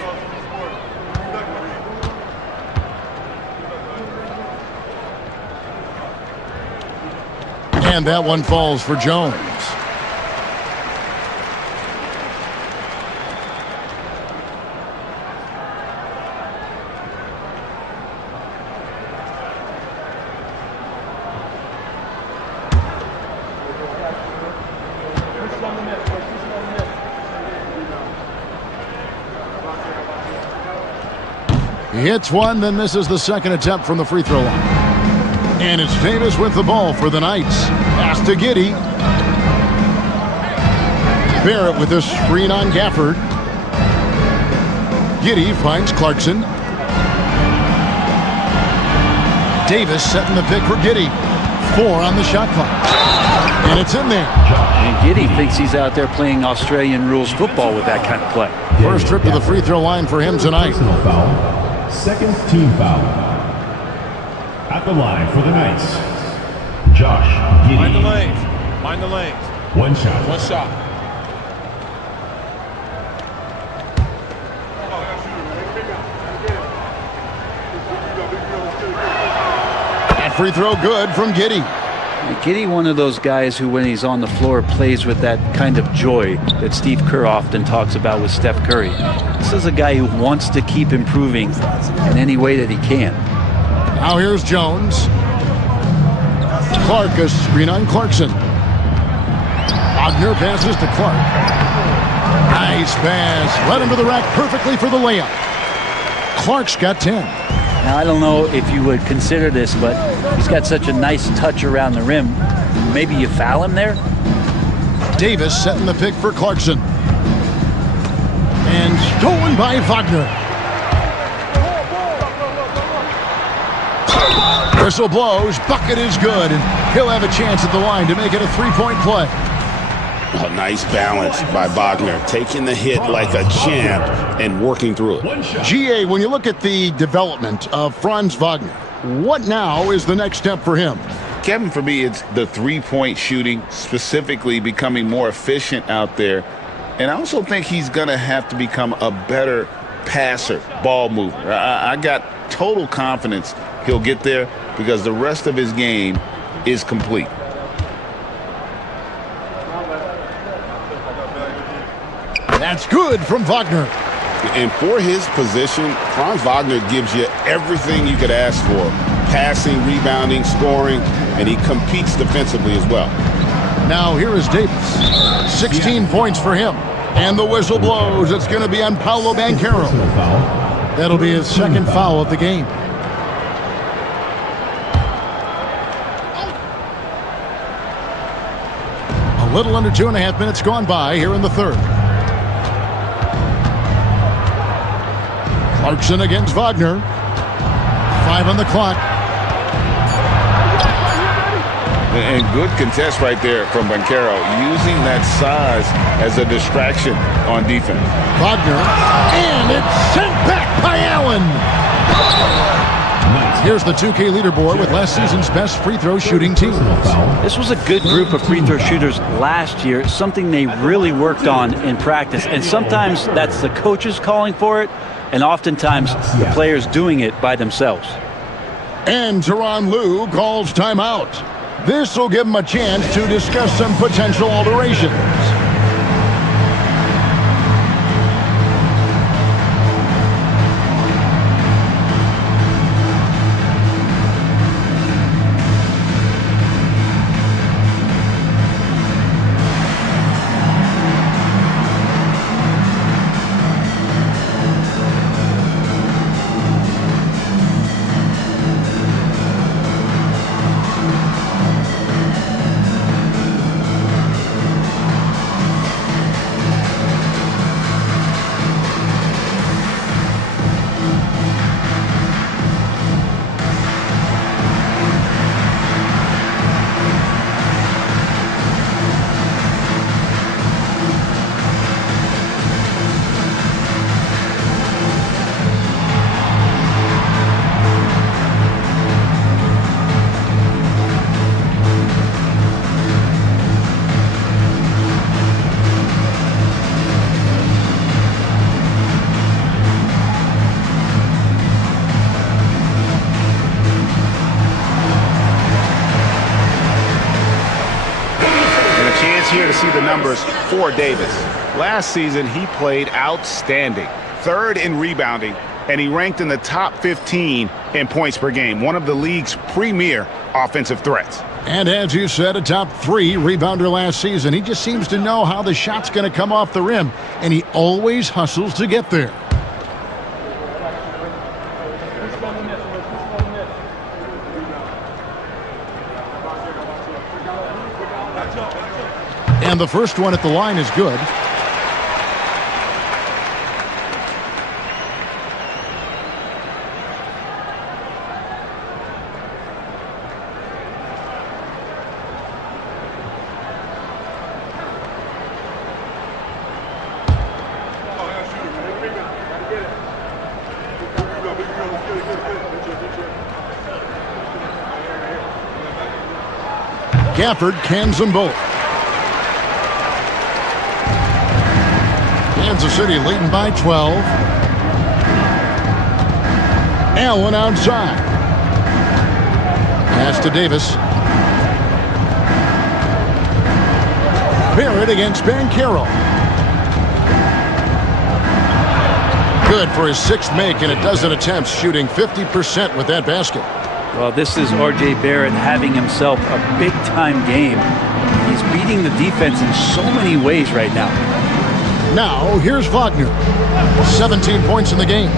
And that one falls for Jones. He hits one, then misses the second attempt from the free throw line. And it's Davis with the ball for the Knights. Pass to Giddey. Barrett with a screen on Gafford. Giddey finds Clarkson. Davis setting the pick for Giddey. 4 on the shot clock. And it's in there. And Giddey thinks he's out there playing Australian rules football with that kind of play. First trip to the free throw line for him tonight. Personal foul. Second team foul. At the line for the Knights, Josh Giddey. Mind the lanes. Mind the lanes. One shot. One shot. That free throw good from Giddey. Giddey, one of those guys who, when he's on the floor, plays with that kind of joy that Steve Kerr often talks about with Steph Curry. This is a guy who wants to keep improving in any way that he can. Now here's Jones. Clark, a screen on Clarkson. Wagner passes to Clark. Nice pass. Led him to the rack perfectly for the layup. Clark's got 10. Now, I don't know if you would consider this, but he's got such a nice touch around the rim. Maybe you foul him there? Davis setting the pick for Clarkson. And stolen by Wagner. Whistle blows, bucket is good, and he'll have a chance at the line to make it a three-point play. A nice balance by Wagner, taking the hit like a champ and working through it. GA, when you look at the development of Franz Wagner, what now is the next step for him? Kevin, for me, it's the three-point shooting, specifically becoming more efficient out there. And I also think he's going to have to become a better passer, ball mover. I got total confidence he'll get there because the rest of his game is complete. That's good from Wagner. And for his position, Franz Wagner gives you everything you could ask for. Passing, rebounding, scoring, and he competes defensively as well. Now here is Davis. 16 points for him. And the whistle blows. It's going to be on Paolo Banchero. That'll be his second foul of the game. A little under 2.5 minutes gone by here in the third. Clarkson against Wagner. 5 on the clock. And good contest right there from Banchero, using that size as a distraction on defense. Wagner, and it's sent back by Allen. Here's the 2K leaderboard with last season's best free throw shooting teams. This was a good group of free throw shooters last year, something they really worked on in practice. And sometimes that's the coaches calling for it, and oftentimes the players doing it by themselves. And Tyronn Lue calls timeout. This will give him a chance to discuss some potential alterations. Here to see the numbers for Davis. Last season, he played outstanding. 3rd in rebounding, and he ranked in the top 15 in points per game, one of the league's premier offensive threats. And as you said, a top 3 rebounder last season. He just seems to know how the shot's going to come off the rim, and he always hustles to get there. And the first one at the line is good. Gafford cans them both. Kansas City leading by 12. Allen outside. Pass to Davis. Barrett against Banchero. Good for his sixth make in a dozen attempts, shooting 50% with that basket. Well, this is R.J. Barrett having himself a big-time game. He's beating the defense in so many ways right now. Now, here's Wagner. 17 points in the game.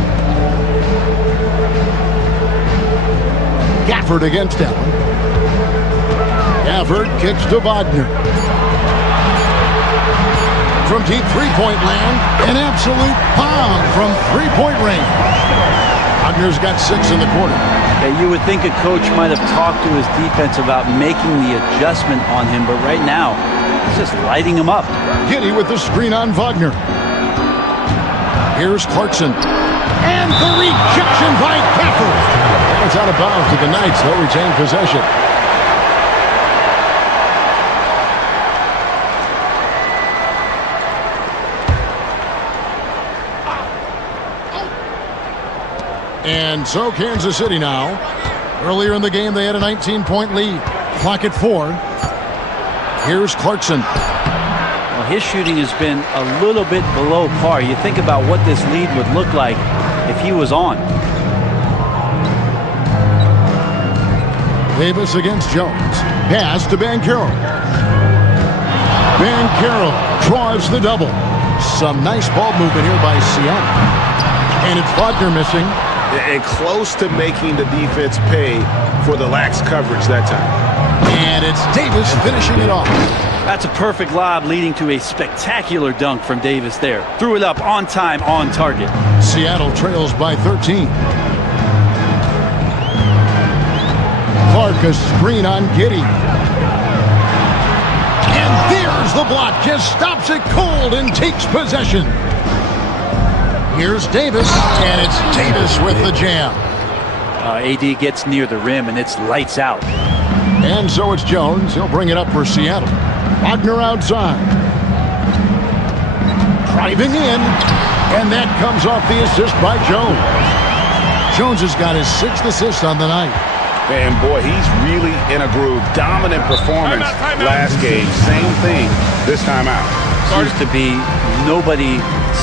Gafford against Allen. Gafford kicks to Wagner. From deep three-point land, an absolute bomb from three-point range. Wagner's got 6 in the quarter. Yeah, you would think a coach might have talked to his defense about making the adjustment on him, but right now, he's just lighting him up. Giddy with the screen on Wagner. Here's Clarkson. And the rejection by Gafford. It's out of bounds to the Knights. They'll retain possession. And so Kansas City now. Earlier in the game, they had a 19-point lead. Clock at 4. Here's Clarkson. Well, his shooting has been a little bit below par. You think about what this lead would look like if he was on. Davis against Jones. Pass to Banchero. Banchero draws the double. Some nice ball movement here by Seattle. And it's Wagner missing. And close to making the defense pay for the lax coverage that time. And it's Davis finishing it off. That's a perfect lob leading to a spectacular dunk from Davis there. Threw it up on time, on target. Seattle trails by 13. Clark a screen on Giddy. And there's the block. Just stops it cold and takes possession. Here's Davis, and it's Davis with the jam. AD gets near the rim, and it's lights out. And so it's Jones. He'll bring it up for Seattle. Wagner outside. Driving in, and that comes off the assist by Jones. Jones has got his 6th assist on the night. And boy, he's really in a groove. Dominant performance last game. Same thing this time out. Seems to be nobody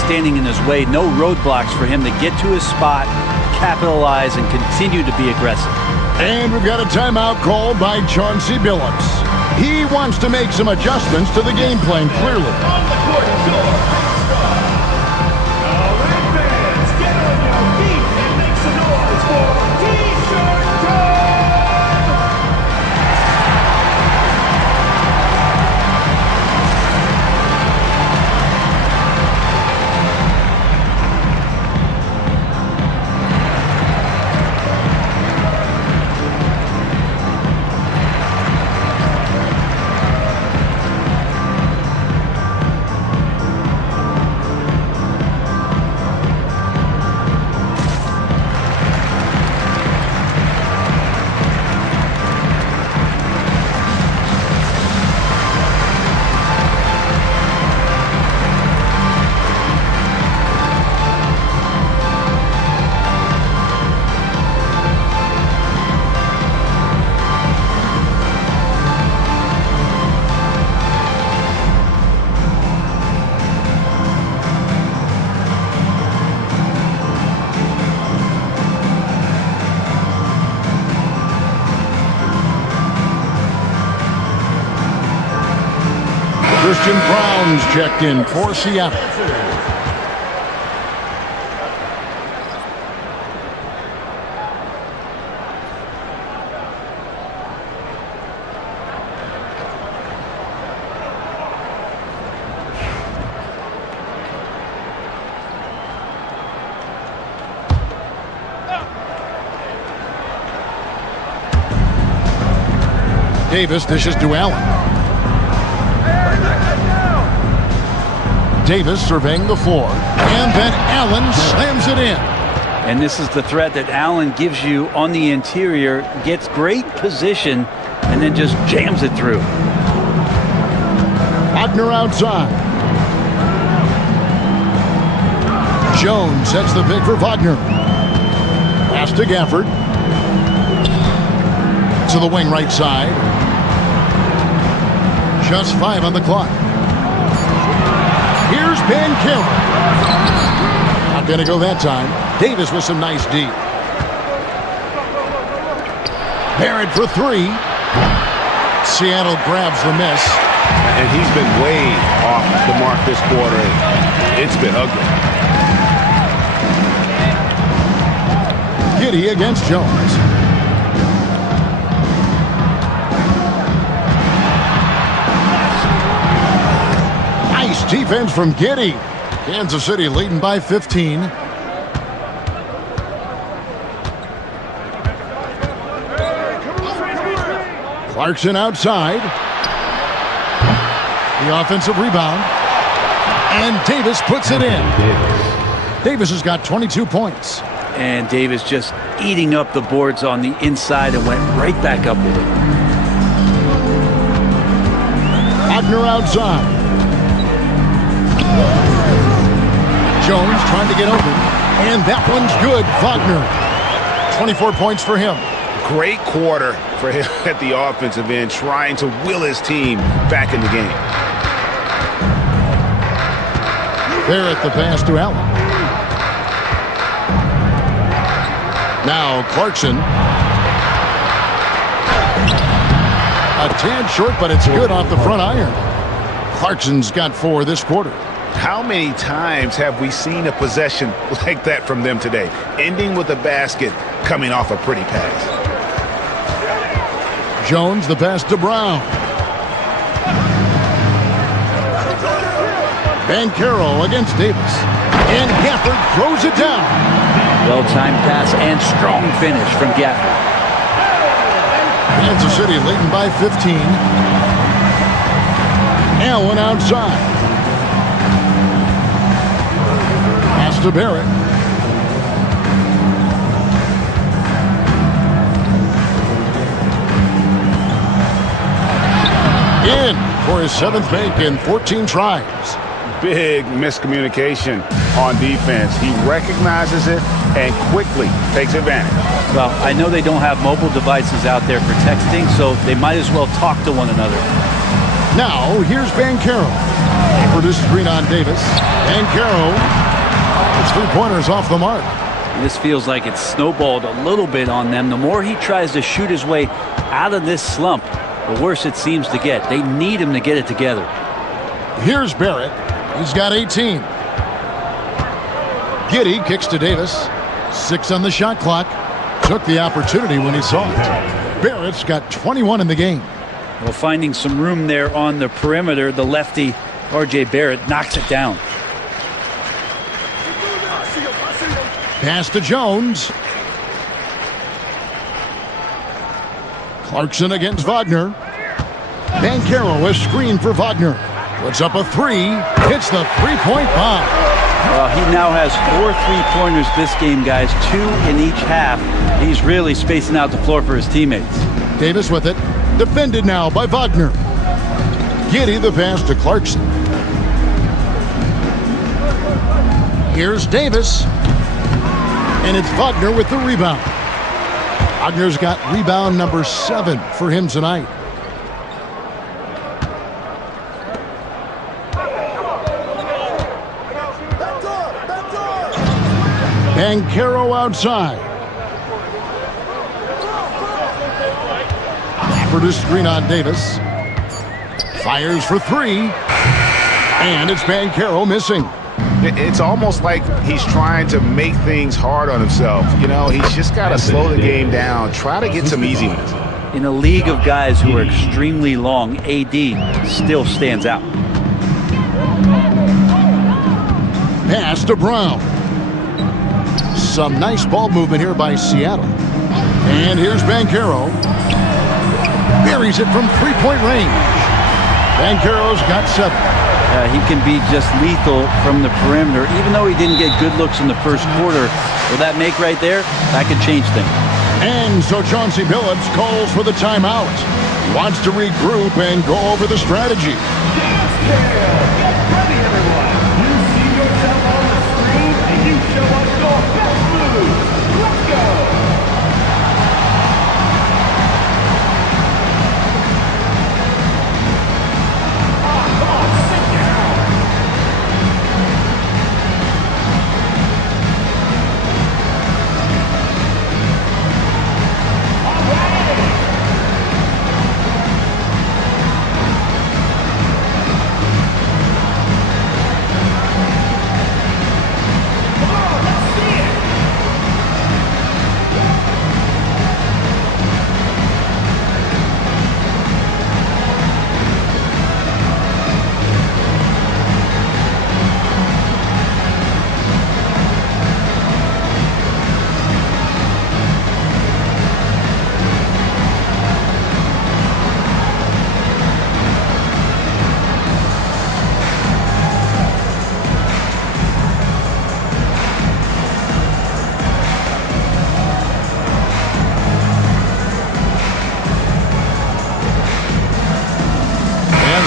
standing in his way, no roadblocks for him to get to his spot, capitalize, and continue to be aggressive. And we've got a timeout called by Chauncey Billups. He wants to make some adjustments to the game plan, clearly. Christian Brown's checked in for Seattle. Davis dishes to Allen. Davis surveying the floor. And then Allen slams it in. And this is the threat that Allen gives you on the interior. Gets great position and then just jams it through. Wagner outside. Jones sets the pick for Wagner. Pass to Gafford. To the wing right side. Just 5 on the clock. Here's Banchero. Not going to go that time. Davis with some nice D. Barrett for 3. Seattle grabs the miss. And he's been way off the mark this quarter. It's been ugly. Giddey against Jones. Nice defense from Giddey. Kansas City leading by 15. Clarkson outside. The offensive rebound. And Davis puts it in. Davis has got 22 points. And Davis just eating up the boards on the inside and went right back up with it. Wagner outside. Jones trying to get open. And that one's good. Wagner. 24 points for him. Great quarter for him at the offensive end, trying to will his team back in the game. Barrett the pass to Allen. Now Clarkson. A tad short, but it's good off the front iron. Clarkson's got 4 this quarter. How many times have we seen a possession like that from them today, ending with a basket coming off a pretty pass? Jones the pass to Brown. Banchero against Davis. And Gafford throws it down. Well-timed pass and strong finish from Gafford. Kansas City leading by 15. Allen outside. Pass to Barrett. In for his 7th make in 14 tries. Big miscommunication on defense. He recognizes it and quickly takes advantage. Well, I know they don't have mobile devices out there for texting, so they might as well talk to one another. Now, here's Banchero. For this screen on Davis. Banchero. It's 3-pointers off the mark. This feels like it's snowballed a little bit on them. The more he tries to shoot his way out of this slump, the worse it seems to get. They need him to get it together. Here's Barrett. He's got 18. Giddey kicks to Davis. 6 on the shot clock. Took the opportunity when he saw it. Barrett's got 21 in the game. Well, finding some room there on the perimeter, the lefty, R.J. Barrett, knocks it down. Pass to Jones. Clarkson against Wagner. Banchero a screen for Wagner. Puts up a 3. Hits the 3-point bomb. Well, he now has 4 3-pointers this game, guys. 2 in each half. He's really spacing out the floor for his teammates. Davis with it. Defended now by Wagner. Giddey the pass to Clarkson. Here's Davis. And it's Wagner with the rebound. Wagner's got rebound number 7 for him tonight. Banchero outside. For the screen on Davis. Fires for 3. And it's Banchero missing. It's almost like he's trying to make things hard on himself. You know, he's just got to slow the game down. Try to get some easy ones. In a league of guys who are extremely long, AD still stands out. Pass to Brown. Some nice ball movement here by Seattle. And here's Banchero. buries it from three-point range. Banchero's got 7. He can be just lethal from the perimeter. Even though he didn't get good looks in the first quarter, well, that make right there, that could change things. And so Chauncey Billups calls for the timeout. He wants to regroup and go over the strategy. Get ready, everyone. You see yourself on the screen, and you show us your best moves. Let's go.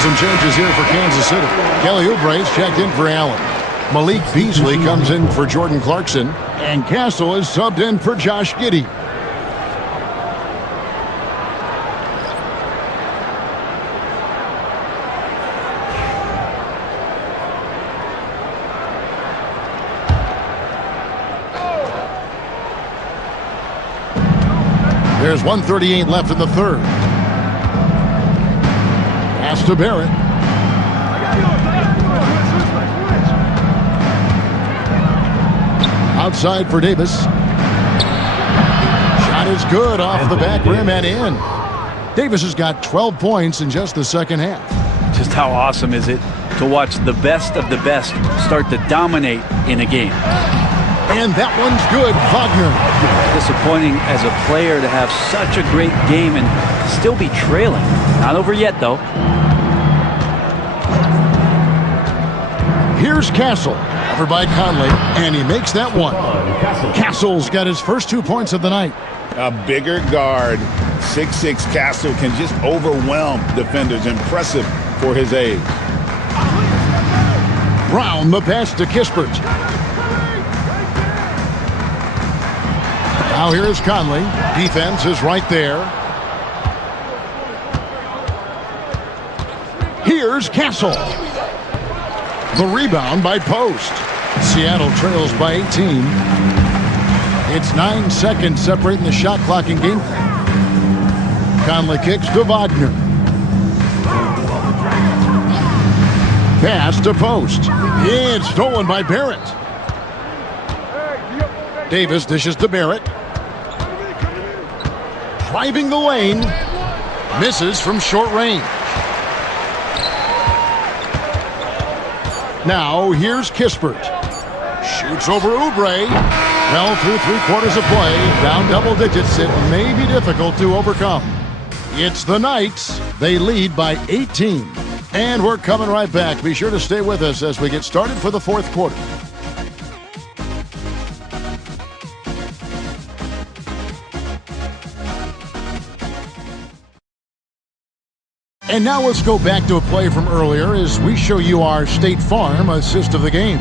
Some changes here for Kansas City. Kelly Oubre's checked in for Allen. Malik Beasley comes in for Jordan Clarkson. And Castle is subbed in for Josh Giddey. There's 1:38 left in the third. Pass to Barrett. Outside for Davis. Shot is good off the back rim and in. Davis has got 12 points in just the second half. Just how awesome is it to watch the best of the best start to dominate in a game? And that one's good, Wagner. Disappointing as a player to have such a great game and still be trailing. Not over yet, though. Here's Castle, covered by Conley, and he makes that one. Castle's got his first 2 points of the night. A bigger guard, 6'6" Castle, can just overwhelm defenders. Impressive for his age. Brown, the pass to Kispert. Now here's Conley. Defense is right there. Here's Castle. The rebound by Post. Seattle trails by 18. It's 9 seconds separating the shot clock and game. Conley kicks to Wagner. Pass to Post. It's stolen by Barrett. Davis dishes to Barrett. Driving the lane. Misses from short range. Now here's Kispert. Shoots over Oubre. Well, through 3/4 of play, down double digits, it may be difficult to overcome. It's the Knights. They lead by 18. And we're coming right back. Be sure to stay with us as we get started for the fourth quarter. And now let's go back to a play from earlier as we show you our State Farm assist of the game.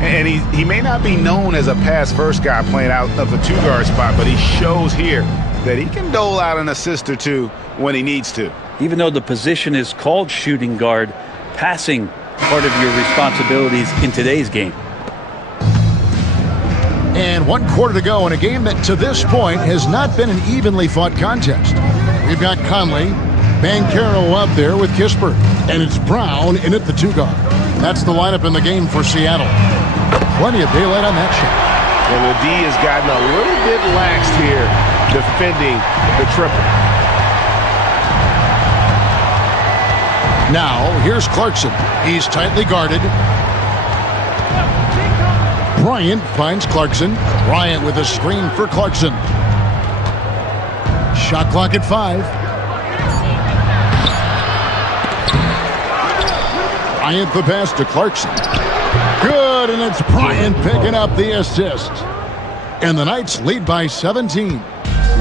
And he may not be known as a pass-first guy playing out of the two-guard spot, but he shows here that he can dole out an assist or two when he needs to. Even though the position is called shooting guard, passing part of your responsibilities in today's game. And 1 quarter to go in a game that to this point has not been an evenly fought contest. We've got Conley, Banchero up there with Kispert, and it's Brown in at the 2-guard. That's the lineup in the game for Seattle. Plenty of daylight on that shot. And the D has gotten a little bit laxed here defending the triple. Now, here's Clarkson. He's tightly guarded. Bryant finds Clarkson. Bryant with a screen for Clarkson. Shot clock at 5. Bryant the pass to Clarkson. Good, and it's Bryant picking up the assist. And the Knights lead by 17.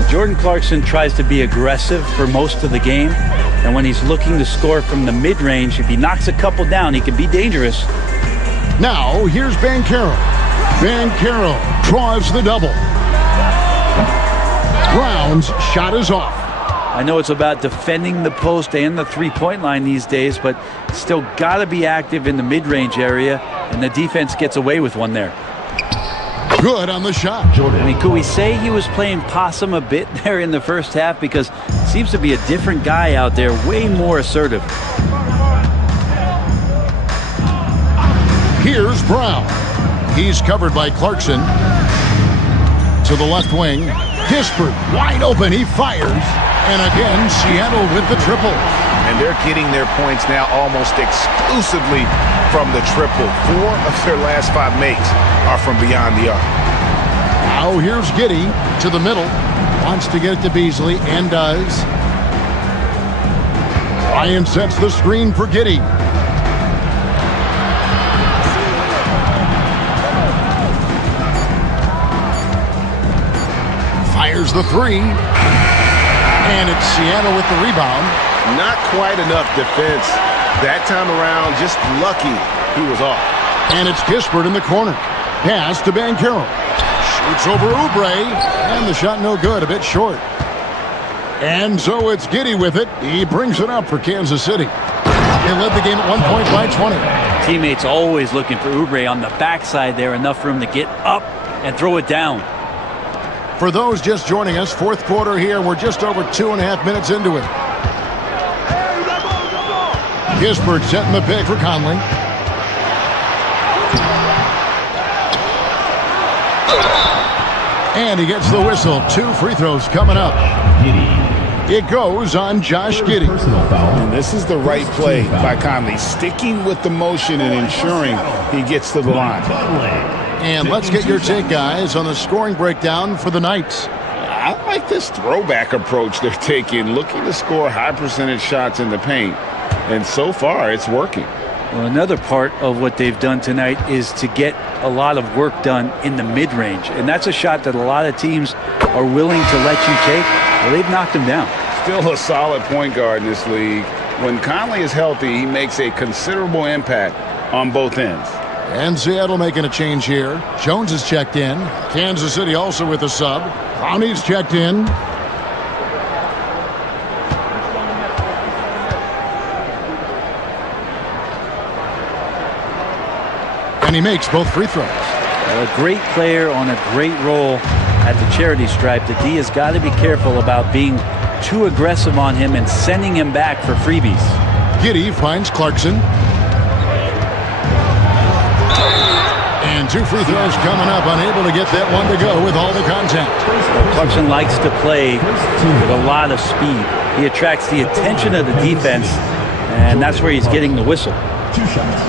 Jordan Clarkson tries to be aggressive for most of the game, and when he's looking to score from the mid-range, if he knocks a couple down, he can be dangerous. Now, here's Banchero. Banchero drives the double. Brown's shot is off. I know it's about defending the post and the three-point line these days, but still got to be active in the mid-range area, and the defense gets away with one there. Good on the shot. I mean, could we say he was playing possum a bit there in the first half? Because it seems to be a different guy out there, way more assertive. Here's Brown. He's covered by Clarkson. To the left wing. Kispert wide open. He fires. And again, Seattle with the triple. And they're getting their points now almost exclusively from the triple. 4 of their last 5 makes are from beyond the arc. Now here's Giddey to the middle. Wants to get it to Beasley and does. Ryan sets the screen for Giddey. Fires the three. And it's Seattle with the rebound. Not quite enough defense that time around. Just lucky he was off. And it's Kispert in the corner. Pass to Banchero. Shoots over Oubre. And the shot no good. A bit short. And so it's Giddey with it. He brings it up for Kansas City. They led the game at 1 point by 20. Teammates always looking for Oubre on the backside there. Enough for him to get up and throw it down. For those just joining us, fourth quarter here. We're just over 2.5 minutes into it. Kispert setting the pick for Conley. And he gets the whistle. 2 free throws coming up. It goes on Josh Giddey. And this is the right play by Conley. Sticking with the motion and ensuring he gets to the line. And let's get your take, guys, on the scoring breakdown for the Knights. I like this throwback approach they're taking, looking to score high percentage shots in the paint. And so far, it's working. Well, another part of what they've done tonight is to get a lot of work done in the mid-range. And that's a shot that a lot of teams are willing to let you take. Well, they've knocked him down. Still a solid point guard in this league. When Conley is healthy, he makes a considerable impact on both ends. And Seattle making a change here. Jones is checked in. Kansas City also with a sub. Brownie's checked in. And he makes both free throws. A great player on a great role at the charity stripe. The D has got to be careful about being too aggressive on him and sending him back for freebies. Giddey finds Clarkson. And 2 free throws coming up. Unable to get that one to go with all the contact. Clarkson likes to play with a lot of speed. He attracts the attention of the defense, and that's where he's getting the whistle. 2 shots.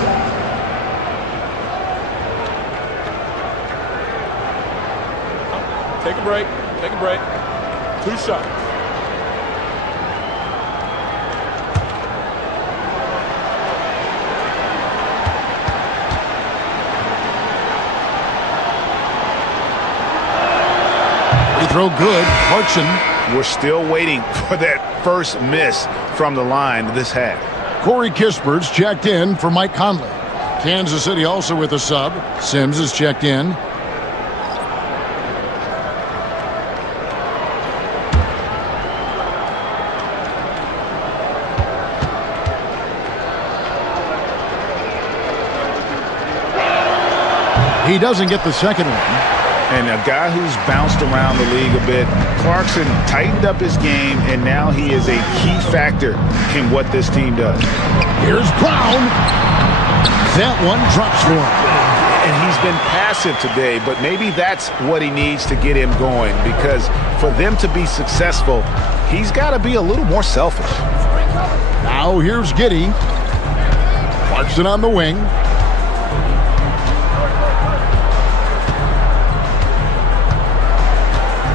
Take a break. Take a break. 2 shots. Throw good. Clarkson. We're still waiting for that first miss from the line this half. Corey Kispert's checked in for Mike Conley. Kansas City also with a sub. Sims is checked in. He doesn't get the second one. And a guy who's bounced around the league a bit, Clarkson tightened up his game, and now he is a key factor in what this team does. Here's Brown. That one drops for him. And he's been passive today, but maybe that's what he needs to get him going, because for them to be successful, he's got to be a little more selfish. Now here's Giddey. Clarkson on the wing.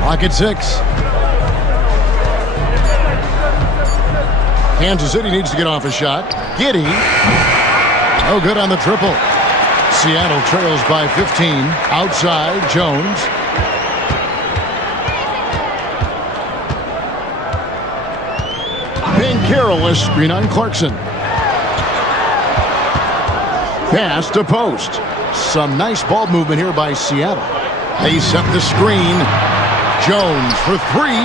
Clock at 6. Kansas City needs to get off a shot. Giddey. No good on the triple. Seattle trails by 15. Outside, Jones. Carroll a screen on Clarkson. Pass to post. Some nice ball movement here by Seattle. They set the screen. Jones for three,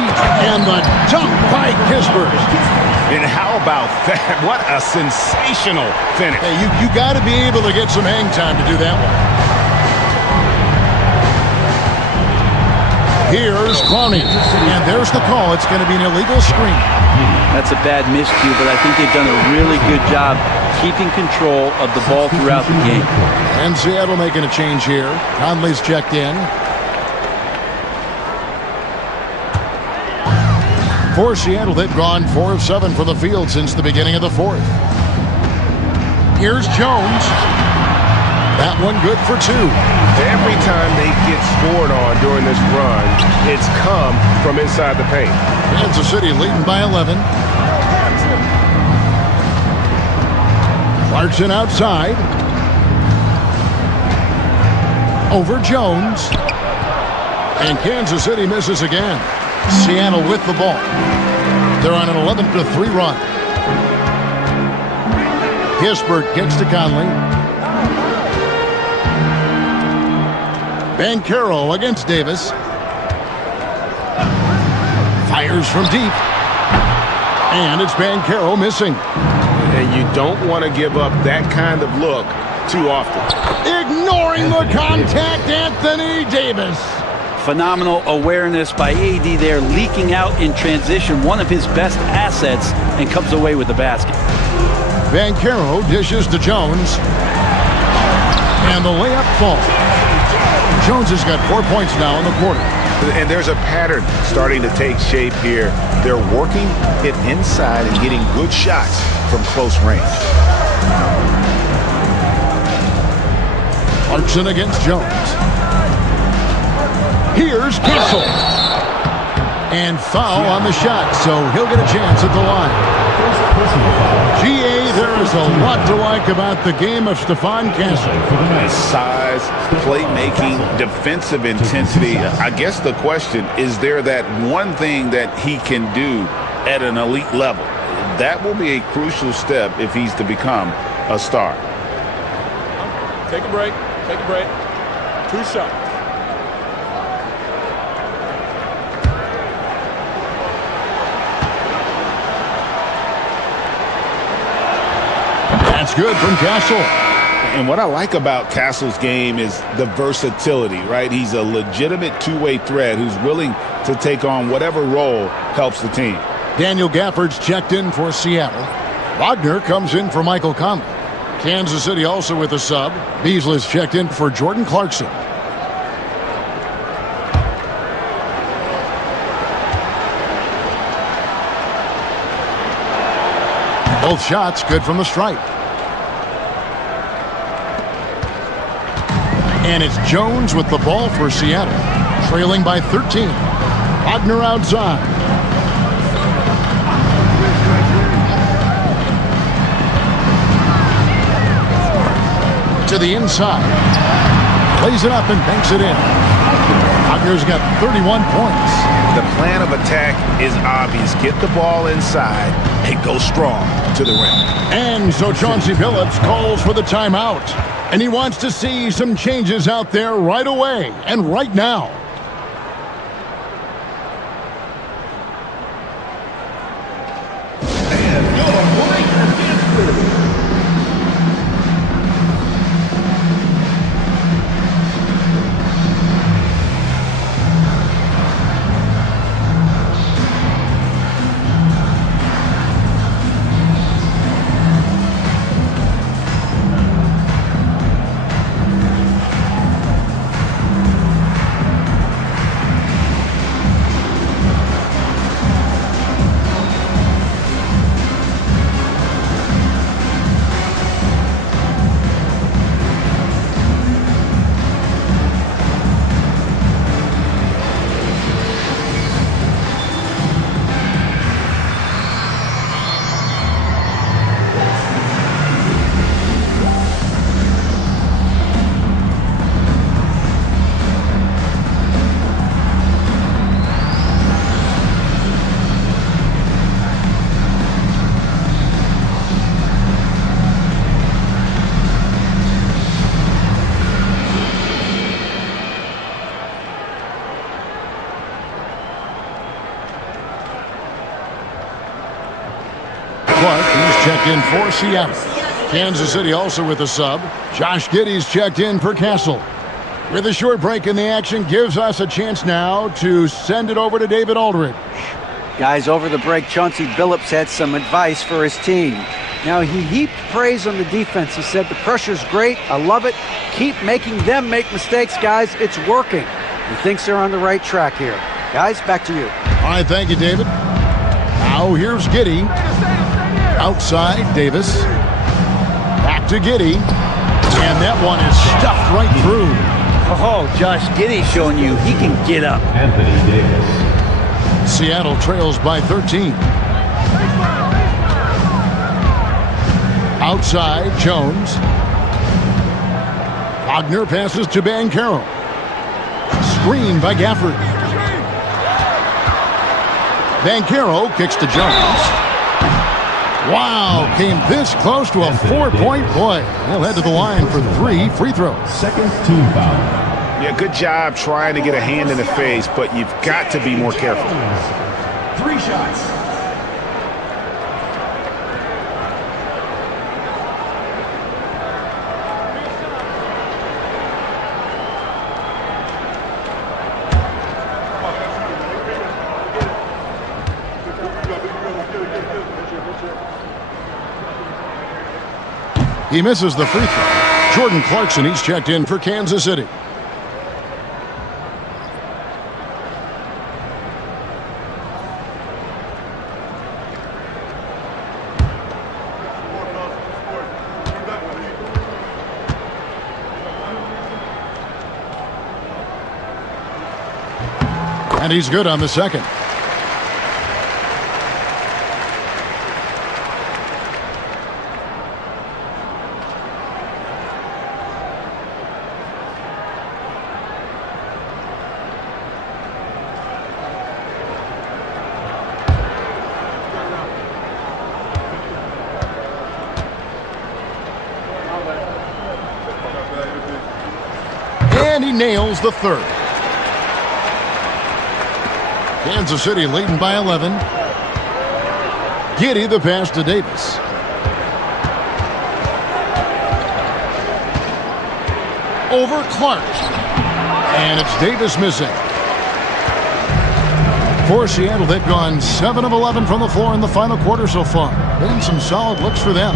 and the dunk by Kispert. And how about that? What a sensational finish. Hey, you got to be able to get some hang time to do that one. Here's Clowney, and there's the call. It's going to be an illegal screen. That's a bad miscue, but I think they've done a really good job keeping control of the ball throughout the game. And Seattle making a change here. Conley's checked in. For Seattle, they've gone 4 of 7 from the field since the beginning of the fourth. Here's Jones. That one good for 2. Every time they get scored on during this run, it's come from inside the paint. Kansas City leading by 11. Clarkson outside. Over Jones. And Kansas City misses again. Seattle with the ball. They're on an 11-3 run. Kispert kicks to Conley. Carroll against Davis. Fires from deep. And it's Carroll missing. And you don't want to give up that kind of look too often. Ignoring the contact, Anthony Davis. Phenomenal awareness by AD there, leaking out in transition, one of his best assets, and comes away with the basket. Carroll dishes to Jones. And the layup falls. Jones has got 4 points now in the quarter. And there's a pattern starting to take shape here. They're working it inside and getting good shots from close range. Clarkson against Jones. Here's Kessel. And foul on the shot, so he'll get a chance at the line. GA, there is a lot to like about the game of Stephon Kessel. Size, playmaking, defensive intensity. I guess the question, is there that one thing that he can do at an elite level? That will be a crucial step if he's to become a star. Take a break. Take a break. 2 shots. That's good from Castle. And what I like about Castle's game is the versatility, right? He's a legitimate two-way threat who's willing to take on whatever role helps the team. Daniel Gafford's checked in for Seattle. Wagner comes in for Michael Conley. Kansas City also with a sub. Beasley's checked in for Jordan Clarkson. Both shots good from the stripe. And it's Jones with the ball for Seattle, trailing by 13. Wagner outside. To the inside. Plays it up and banks it in. Wagner's got 31 points. The plan of attack is obvious. Get the ball inside and go strong to the rim. And so Chauncey Billups calls for the timeout. And he wants to see some changes out there right away and right now. in for Seattle. Kansas City also with a sub. Josh Giddey's checked in for Castle. With a short break in the action, gives us a chance now to send it over to David Aldridge. Guys, over the break, Chauncey Billups had some advice for his team. Now, he heaped praise on the defense. He said, the pressure's great. I love it. Keep making them make mistakes, guys. It's working. He thinks they're on the right track here. Guys, back to you. All right, thank you, David. Now here's Giddey. Outside, Davis. Back to Giddey. And that one is stuffed right through. Oh, Josh Giddey showing you he can get up. Anthony Davis. Seattle trails by 13. Outside, Jones. Wagner passes to Banchero. Screen by Gafford. Banchero kicks to Jones. Wow, came this close to a 4-point play. He'll head to the line for 3 free throws. Second team foul. Yeah, good job trying to get a hand in the face, but you've got to be more careful. 3 shots. He misses the free throw. Jordan Clarkson, he's checked in for Kansas City. And he's good on the second. And he nails the third. Kansas City leading by 11. Giddey the pass to Davis. Over Clark. And it's Davis missing. For Seattle, they've gone 7 of 11 from the floor in the final quarter so far. Been some solid looks for them.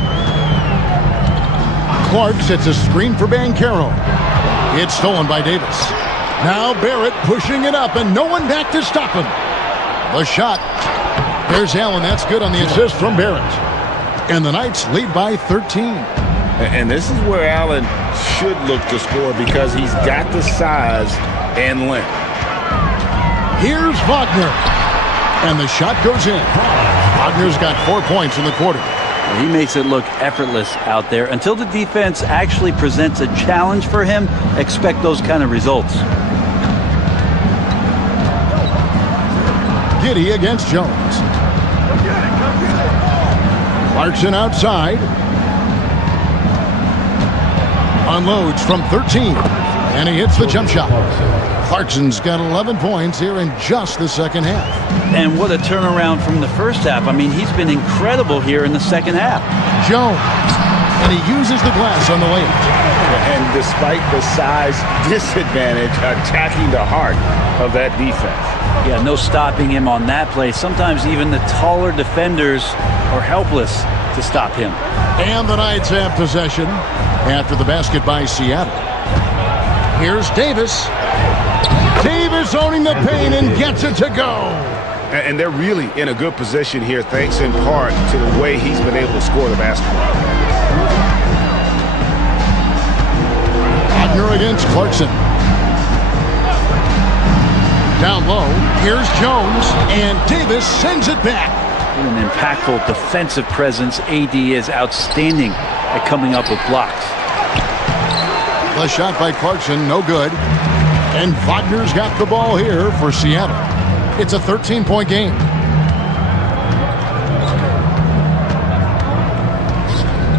Clark sets a screen for Banchero. It's stolen by Davis. Now Barrett pushing it up, and no one back to stop him. The shot. There's Allen. That's good on the assist from Barrett. And the Knights lead by 13. And this is where Allen should look to score because he's got the size and length. Here's Wagner. And the shot goes in. Wagner's got 4 points in the quarter. He makes it look effortless out there. Until the defense actually presents a challenge for him, expect those kind of results. Giddey against Jones. Clarkson outside. Unloads from 13. And he hits the jump shot. Clarkson's got 11 points here in just the second half. And what a turnaround from the first half. I mean, he's been incredible here in the second half. Jones. And he uses the glass on the layup. And despite the size disadvantage, attacking the heart of that defense. Yeah, no stopping him on that play. Sometimes even the taller defenders are helpless to stop him. And the Knights have possession after the basket by Seattle. Here's Davis. Davis owning the paint and gets it to go. And they're really in a good position here, thanks in part to the way he's been able to score the basketball. Wagner against Clarkson. Down low, here's Jones, and Davis sends it back. What an impactful defensive presence. AD is outstanding at coming up with blocks. The shot by Clarkson, no good. And Wagner's got the ball here for Seattle. It's a 13-point game.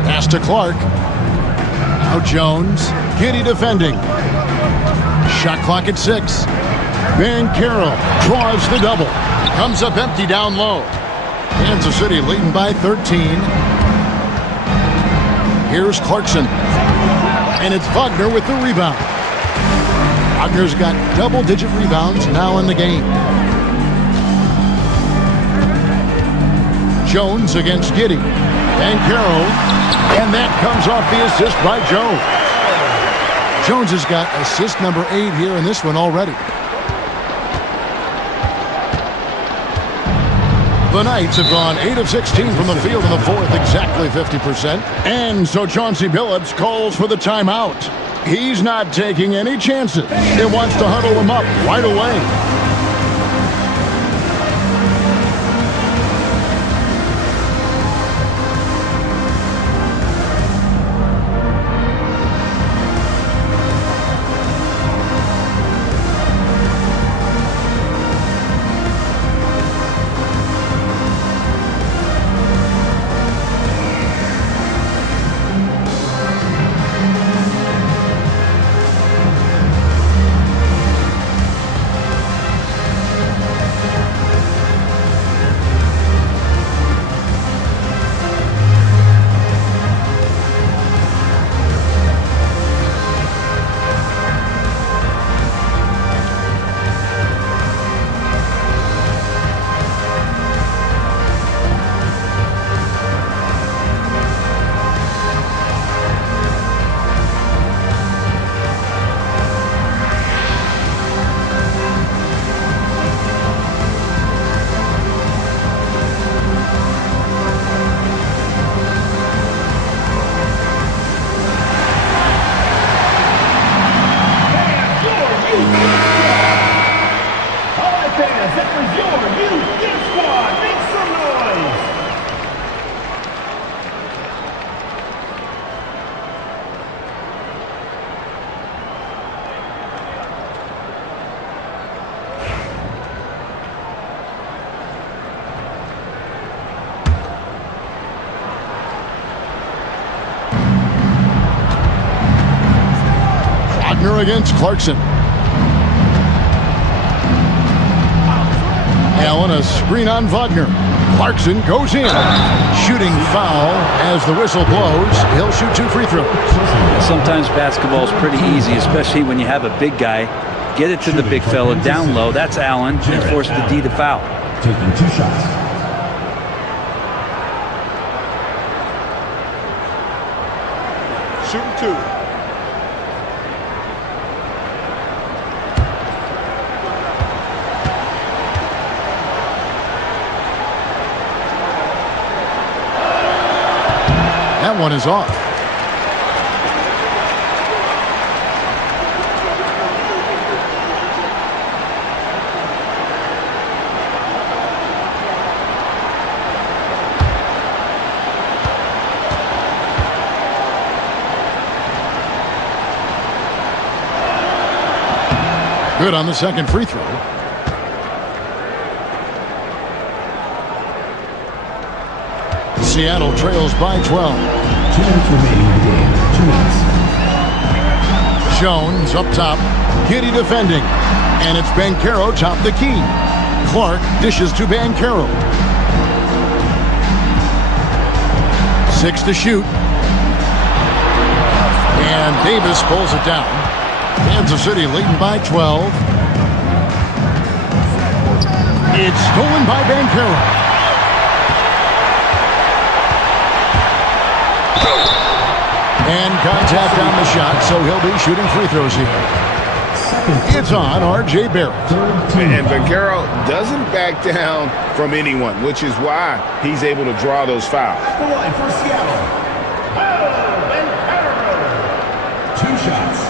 Pass to Clark. Now Jones. Giddey defending. Shot clock at 6. Banchero draws the double. Comes up empty down low. Kansas City leading by 13. Here's Clarkson. And it's Wagner with the rebound. Wagner's got double-digit rebounds now in the game. Jones against Giddey. Banchero. And that comes off the assist by Jones. Jones has got assist number 8 here in this one already. The Knights have gone 8 of 16 from the field in the fourth, exactly 50%. And so Chauncey Billups calls for the timeout. He's not taking any chances. He wants to huddle them up right away. Against Clarkson. Allen, a screen on Wagner. Clarkson goes in. Shooting foul as the whistle blows. He'll shoot 2 free throws. Sometimes basketball is pretty easy, especially when you have a big guy. Get it to the big fella down low. That's Allen. And force the D to foul. Taking 2 shots. Shooting 2. That one is off. Good on the second free throw. Seattle trails by 12. 2 minutes remaining in the game. 2 minutes. Jones up top. Giddey defending. And it's Banchero top the key. Clark dishes to Banchero. 6 to shoot. And Davis pulls it down. Kansas City leading by 12. It's stolen by Banchero. And contact on the shot, so he'll be shooting free throws here. It's on R.J. Barrett. And Banchero doesn't back down from anyone, which is why he's able to draw those fouls. The line for Seattle. Banchero. 2 shots.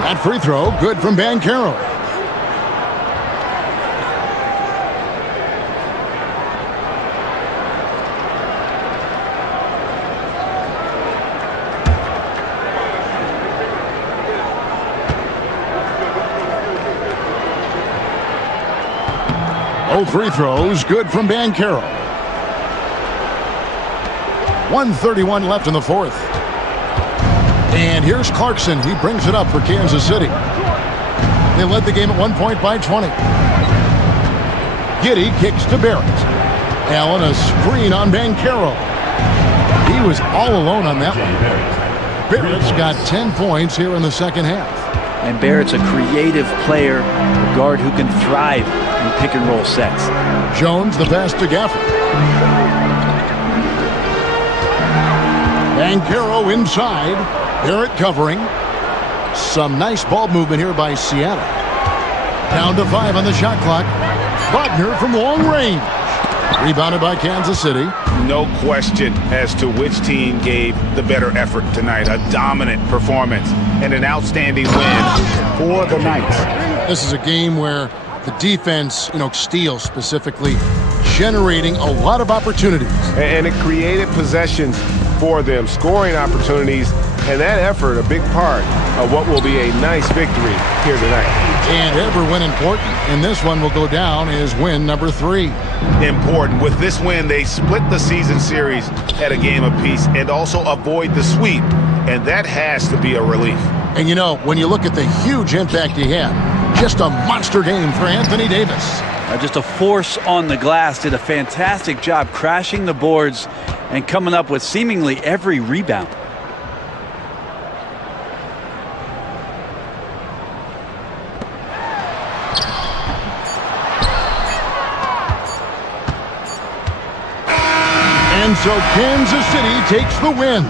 That free throw, good from Banchero. Both free throws, good from Banchero. 1:31 left in the fourth. And here's Clarkson. He brings it up for Kansas City. They led the game at 1 point by 20. Giddey kicks to Barrett. Allen, a screen on Banchero. He was all alone on that one. Barrett's got 10 points here in the second half. And Barrett's a creative player, a guard who can thrive in pick-and-roll sets. Jones, the pass to Gafford. Banchero inside. Barrett covering. Some nice ball movement here by Seattle. Down to 5 on the shot clock. Wagner from long range. Rebounded by Kansas City. No question as to which team gave the better effort tonight. A dominant performance and an outstanding win for the Knights. This is a game where the defense, steals specifically, generating a lot of opportunities. And it created possessions for them, scoring opportunities, and that effort a big part of what will be a nice victory here tonight. And ever when important, and this one will go down as win number 3. Important. With this win, they split the season series at a game apiece and also avoid the sweep, and that has to be a relief. And when you look at the huge impact he had, just a monster game for Anthony Davis. Just a force on the glass, did a fantastic job crashing the boards and coming up with seemingly every rebound. And so Kansas City takes the win.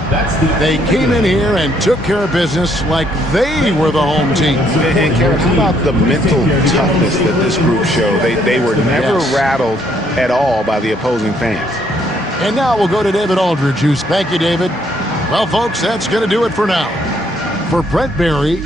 They came in here and took care of business like they were the home team. And Kevin, how about the mental toughness that this group showed? They were never rattled at all by the opposing fans. And now we'll go to David Aldridge. Thank you, David. Well, folks, that's going to do it for now. For Brent Barry,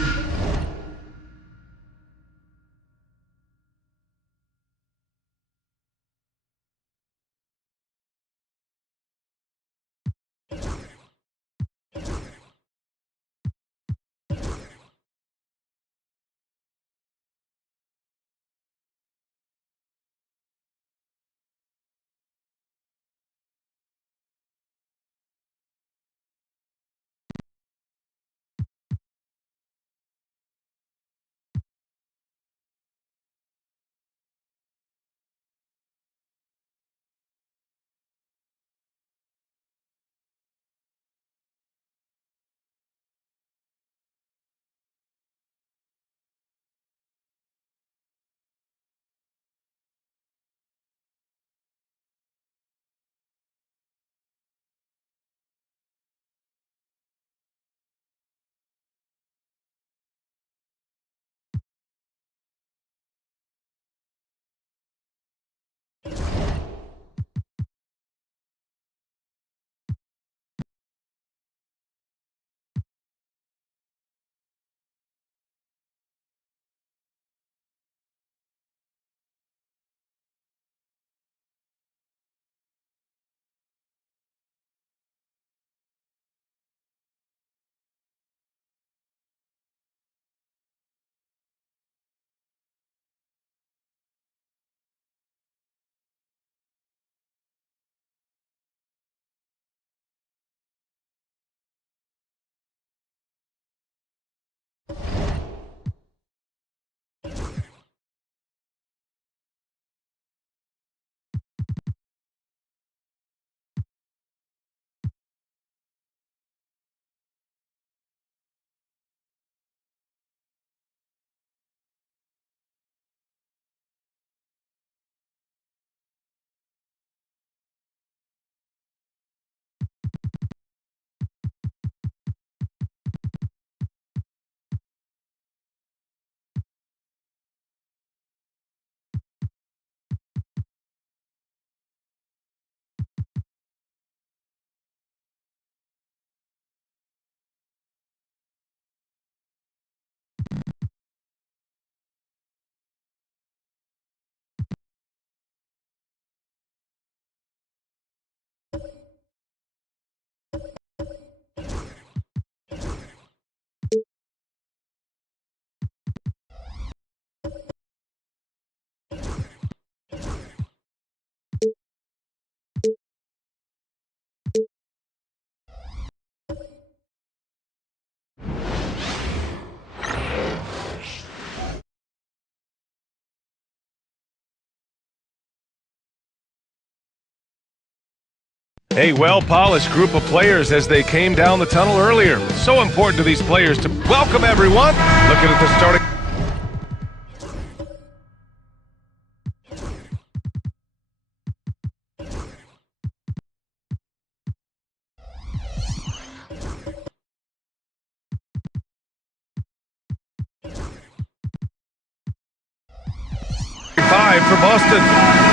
A well-polished group of players as they came down the tunnel earlier. So important to these players to welcome everyone. Looking at the starting. Five for Boston.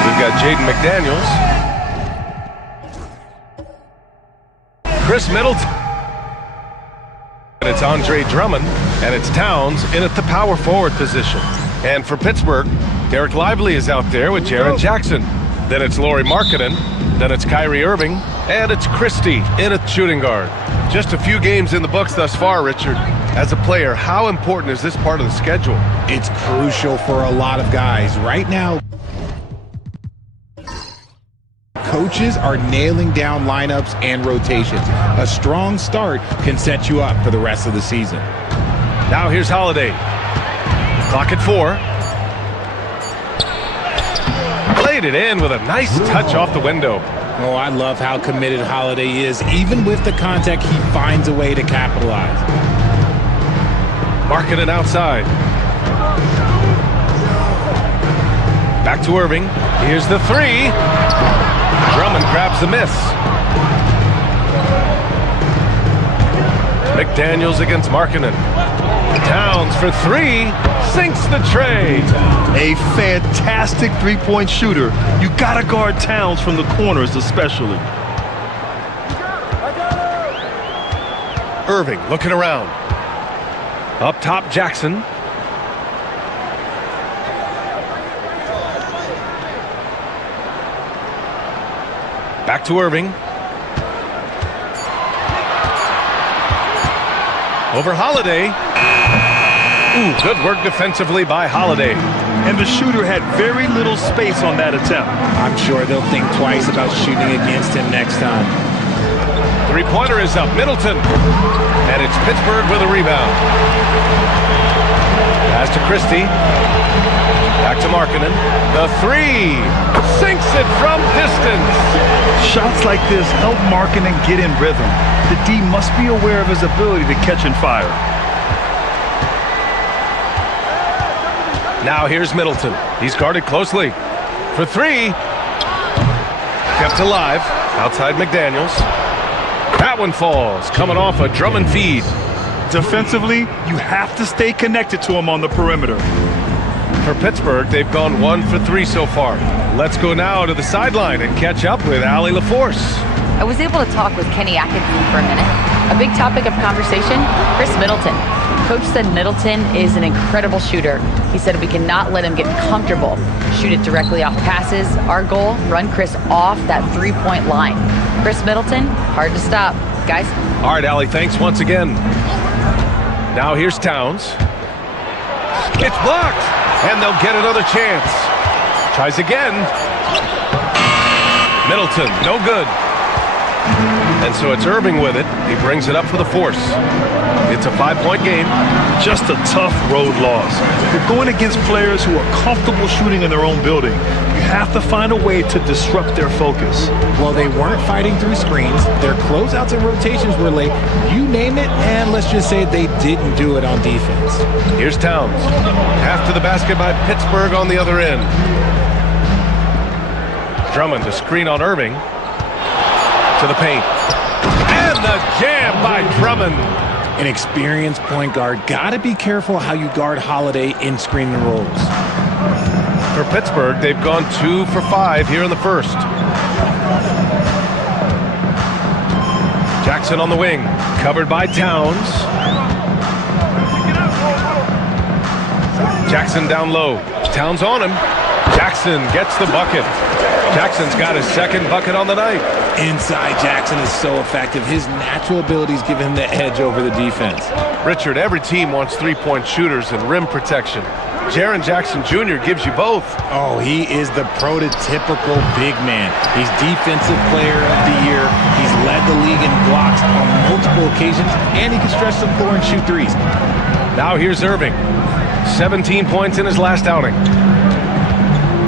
We've got Jaden McDaniels. Chris Middleton. And it's Andre Drummond. And it's Towns in at the power forward position. And for Pittsburgh, Derek Lively is out there with Jaren Jackson. Then it's Lauri Markkanen. Then it's Kyrie Irving. And it's Christie in at shooting guard. Just a few games in the books thus far, Richard. As a player, how important is this part of the schedule? It's crucial for a lot of guys. Right now, coaches are nailing down lineups and rotations. A strong start can set you up for the rest of the season. Now here's Holiday. Clock at 4. Played it in with a nice touch off the window. Oh, I love how committed Holiday is. Even with the contact, he finds a way to capitalize. Marking it outside. Back to Irving. Here's the 3. Drummond grabs the miss. McDaniels against Markkanen. Towns for 3. Sinks the tray. A fantastic three-point shooter. You gotta guard Towns from the corners especially. Irving looking around. Up top, Jackson. Back to Irving. Over Holiday. Ooh, good work defensively by Holiday. And the shooter had very little space on that attempt. I'm sure they'll think twice about shooting against him next time. Three-pointer is up. Middleton. And it's Pittsburgh with a rebound. Pass to Christie. Back to Markkanen. The 3. Sinks it from distance. Shots like this help Markkanen get in rhythm. The D must be aware of his ability to catch and fire. Now here's Middleton. He's guarded closely. For 3. Kept alive. Outside McDaniels. That one falls. Coming off a Drummond feed. Defensively, you have to stay connected to him on the perimeter. For Pittsburgh, they've gone 1 for 3 so far. Let's go now to the sideline and catch up with Allie LaForce. I was able to talk with Kenny Atkinson for a minute. A big topic of conversation, Chris Middleton. Coach said Middleton is an incredible shooter. He said we cannot let him get comfortable. Shoot it directly off passes. Our goal, run Chris off that three-point line. Chris Middleton, hard to stop. Guys? All right, Allie, thanks once again. Now here's Towns. It's blocked, and they'll get another chance. Tries again. Middleton, no good. And so it's Irving with it. He brings it up for the force. It's a 5-point game. Just a tough road loss. You're going against players who are comfortable shooting in their own building. You have to find a way to disrupt their focus. Well, they weren't fighting through screens. Their closeouts and rotations were late. You name it, and let's just say they didn't do it on defense. Here's Towns. Half to the basket by Pittsburgh on the other end. Drummond to screen on Irving. To the paint. And the jam by Drummond. An experienced point guard. Got to be careful how you guard Holiday in screen and rolls. For Pittsburgh, they've gone 2 for 5 here in the first. Jackson on the wing. Covered by Towns. Jackson down low. Towns on him. Jackson gets the bucket. Jackson's got his second bucket on the night. Inside Jackson is so effective. His natural abilities give him the edge over the defense. Richard, every team wants three-point shooters and rim protection. Jaren Jackson Jr. gives you both. Oh, he is the prototypical big man. He's Defensive Player of the Year. He's led the league in blocks on multiple occasions, and he can stretch the floor and shoot threes. Now here's Irving. 17 points in his last outing.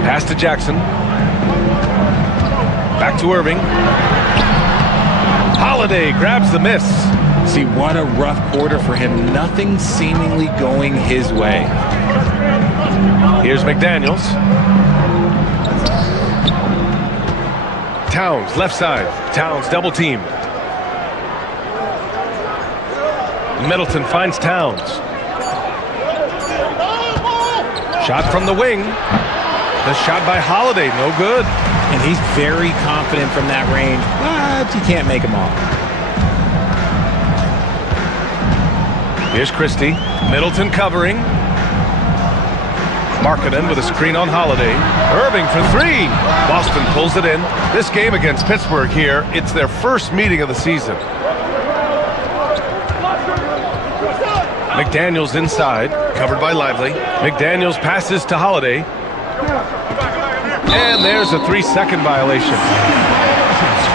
Pass to Jackson. Back to Irving. Holiday grabs the miss. See, what a rough quarter for him. Nothing seemingly going his way. Here's McDaniels. Towns, left side. Towns double teamed. Middleton finds Towns. Shot from the wing. The shot by Holiday, no good. And he's very confident from that range, but you can't make him all. Here's Christie. Middleton covering. Markkanen with a screen on Holiday. Irving for three. Boston pulls it in. This game against Pittsburgh here, it's their first meeting of the season. McDaniels inside, covered by Lively. McDaniels passes to Holiday. And there's a 3-second violation.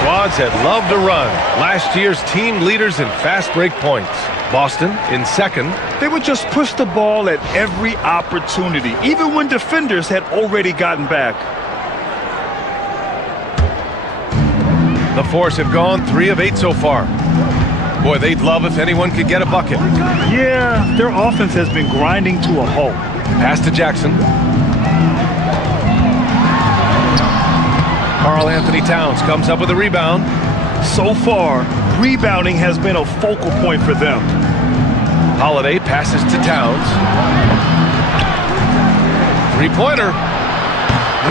Squads had loved to run. Last year's team leaders in fast break points. Boston in second. They would just push the ball at every opportunity, even when defenders had already gotten back. The Force have gone 3 of 8 so far. Boy, they'd love if anyone could get a bucket. Yeah, their offense has been grinding to a halt. Pass to Jackson. Karl Anthony Towns comes up with a rebound. So far, rebounding has been a focal point for them. Holiday passes to Towns. Three-pointer.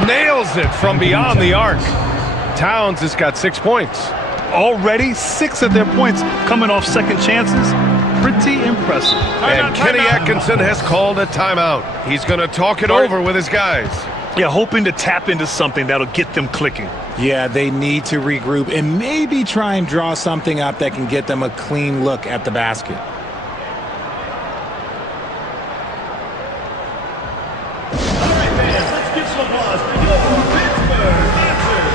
Nails it from beyond the arc. Towns has got 6 points. Already 6 of their points coming off second chances. Pretty impressive. And Kenny Atkinson has called a timeout. He's going to talk it over with his guys. Yeah, hoping to tap into something that'll get them clicking. Yeah, they need to regroup and maybe try and draw something up that can get them a clean look at the basket. All right, fans, let's give some applause for your Pittsburgh Panthers.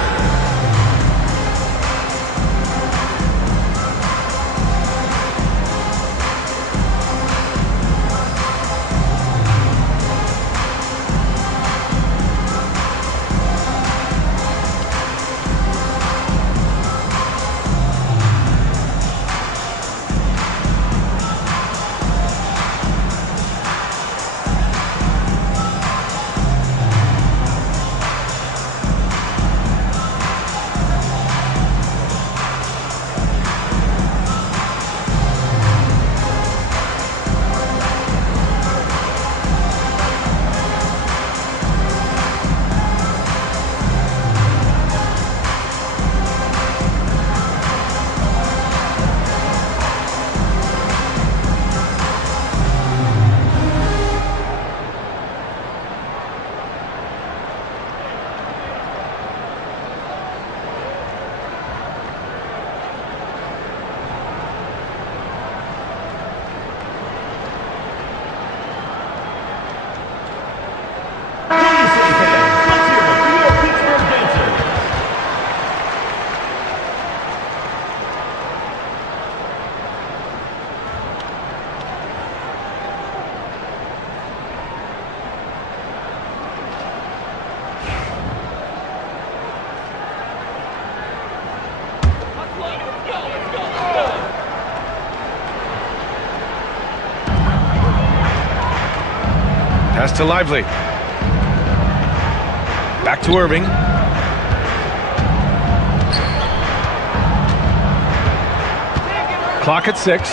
Pass to Lively. Back to Irving. Clock at 6.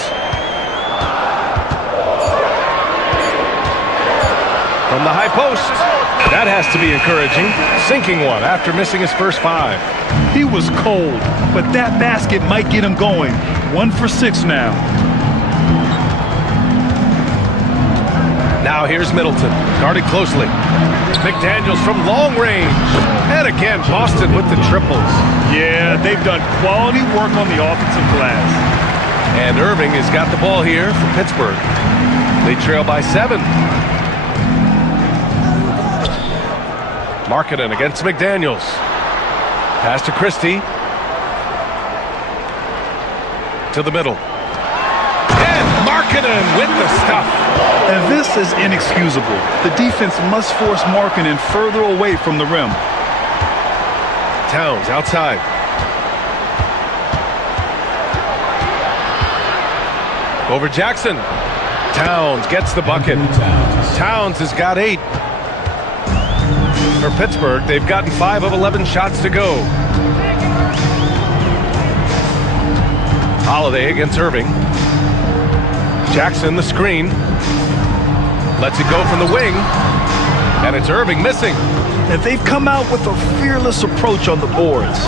From the high post. That has to be encouraging. Sinking one after missing his first 5. He was cold, but that basket might get him going. 1 for 6 now. Now here's Middleton, guarded closely. McDaniels from long range. And again, Boston with the triples. Yeah, they've done quality work on the offensive glass. And Irving has got the ball here for Pittsburgh. They trail by 7. Markkanen against McDaniels. Pass to Christie. To the middle. And Markkanen with the stuff. And this is inexcusable. The defense must force Markkanen further away from the rim. Towns outside. Over Jackson. Towns gets the bucket. Towns has got 8. For Pittsburgh, they've gotten 5 of 11 shots to go. Holiday against Irving. Jackson the screen. Lets it go from the wing. And it's Irving missing. And they've come out with a fearless approach on the boards.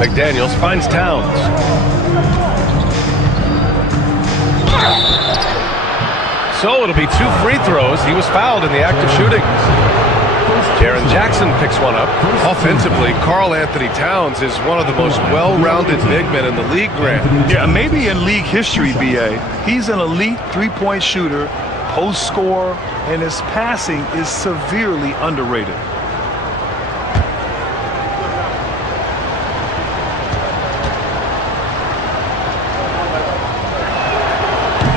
McDaniels finds Towns. So it'll be 2 free throws. He was fouled in the act of shooting. Jaren Jackson picks one up. Offensively, Karl Anthony Towns is one of the most well-rounded big men in the league, Grant. Yeah, maybe in league history, B.A. He's an elite three-point shooter, post scorer, and his passing is severely underrated.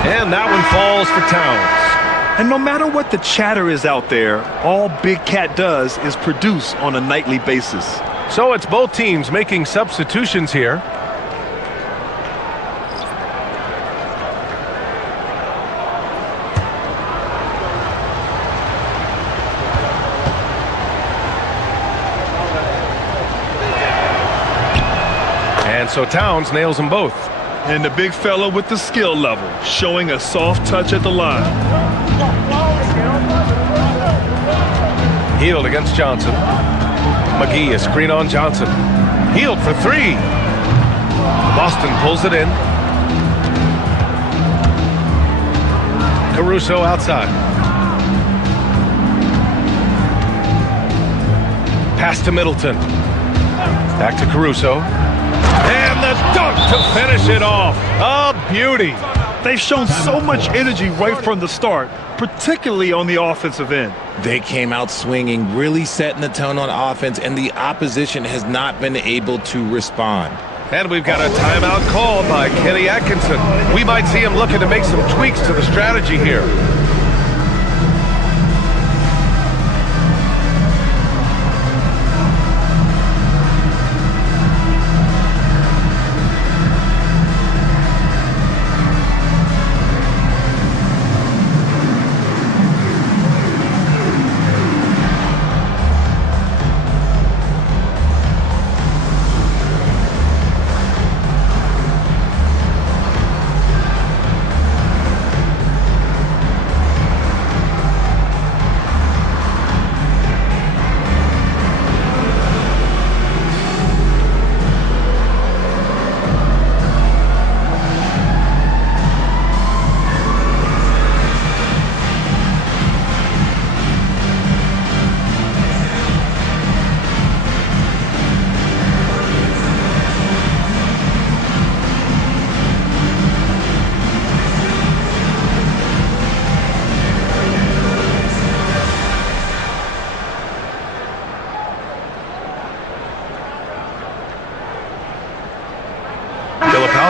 And that one falls for Towns. And no matter what the chatter is out there, all Big Cat does is produce on a nightly basis. So it's both teams making substitutions here. And so Towns nails them both. And the big fella with the skill level, showing a soft touch at the line. Hield against Johnson. McGee a screen on Johnson. Hield for 3. Boston pulls it in. Caruso outside. Pass to Middleton. Back to Caruso. And the dunk to finish it off. A beauty. They've shown so much energy right from the start, particularly on the offensive end. They came out swinging, really setting the tone on offense, and the opposition has not been able to respond. And we've got a timeout called by Kenny Atkinson. We might see him looking to make some tweaks to the strategy here.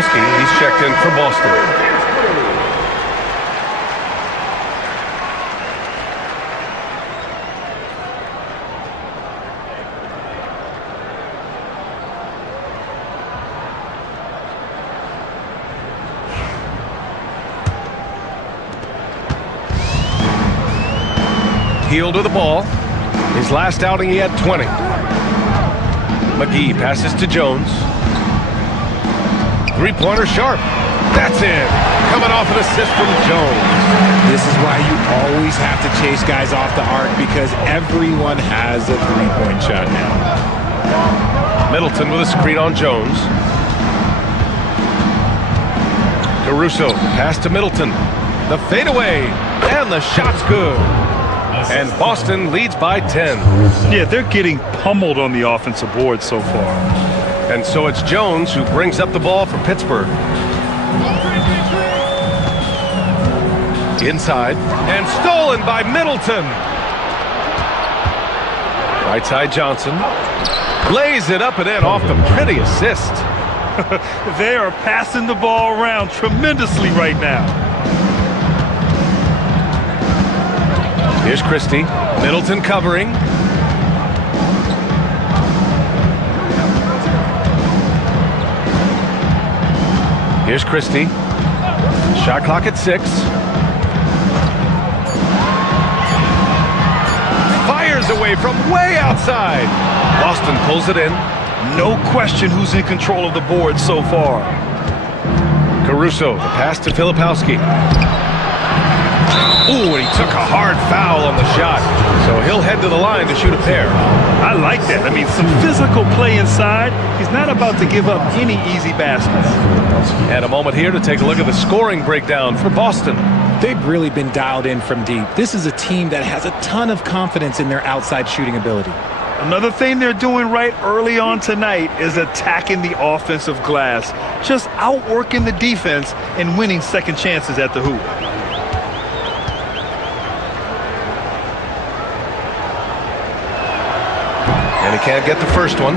He's checked in for Boston. Hield with the ball. His last outing, he had 20. McGee passes to Jones. Three-pointer sharp. That's it. Coming off an assist from Jones. This is why you always have to chase guys off the arc, because everyone has a three-point shot now. Middleton with a screen on Jones. Caruso pass to Middleton. The fadeaway. And the shot's good. And Boston leads by 10. Yeah, they're getting pummeled on the offensive board so far. And so it's Jones who brings up the ball for Pittsburgh. Inside. And stolen by Middleton. Right side Johnson. Lays it up and in off the pretty assist. They are passing the ball around tremendously right now. Here's Christie. Middleton covering. Here's Here's Christie. Shot clock at 6. Fires away from way outside. Boston pulls it in. No question who's in control of the board so far. Caruso, the pass to Filipowski. Ooh, and he took a hard foul on the shot. So he'll head to the line to shoot a pair. I like that. I mean, some physical play inside. He's not about to give up any easy baskets. And a moment here to take a look at the scoring breakdown for Boston. They've really been dialed in from deep. This is a team that has a ton of confidence in their outside shooting ability. Another thing they're doing right early on tonight is attacking the offensive glass. Just outworking the defense and winning second chances at the hoop. And he can't get the first one.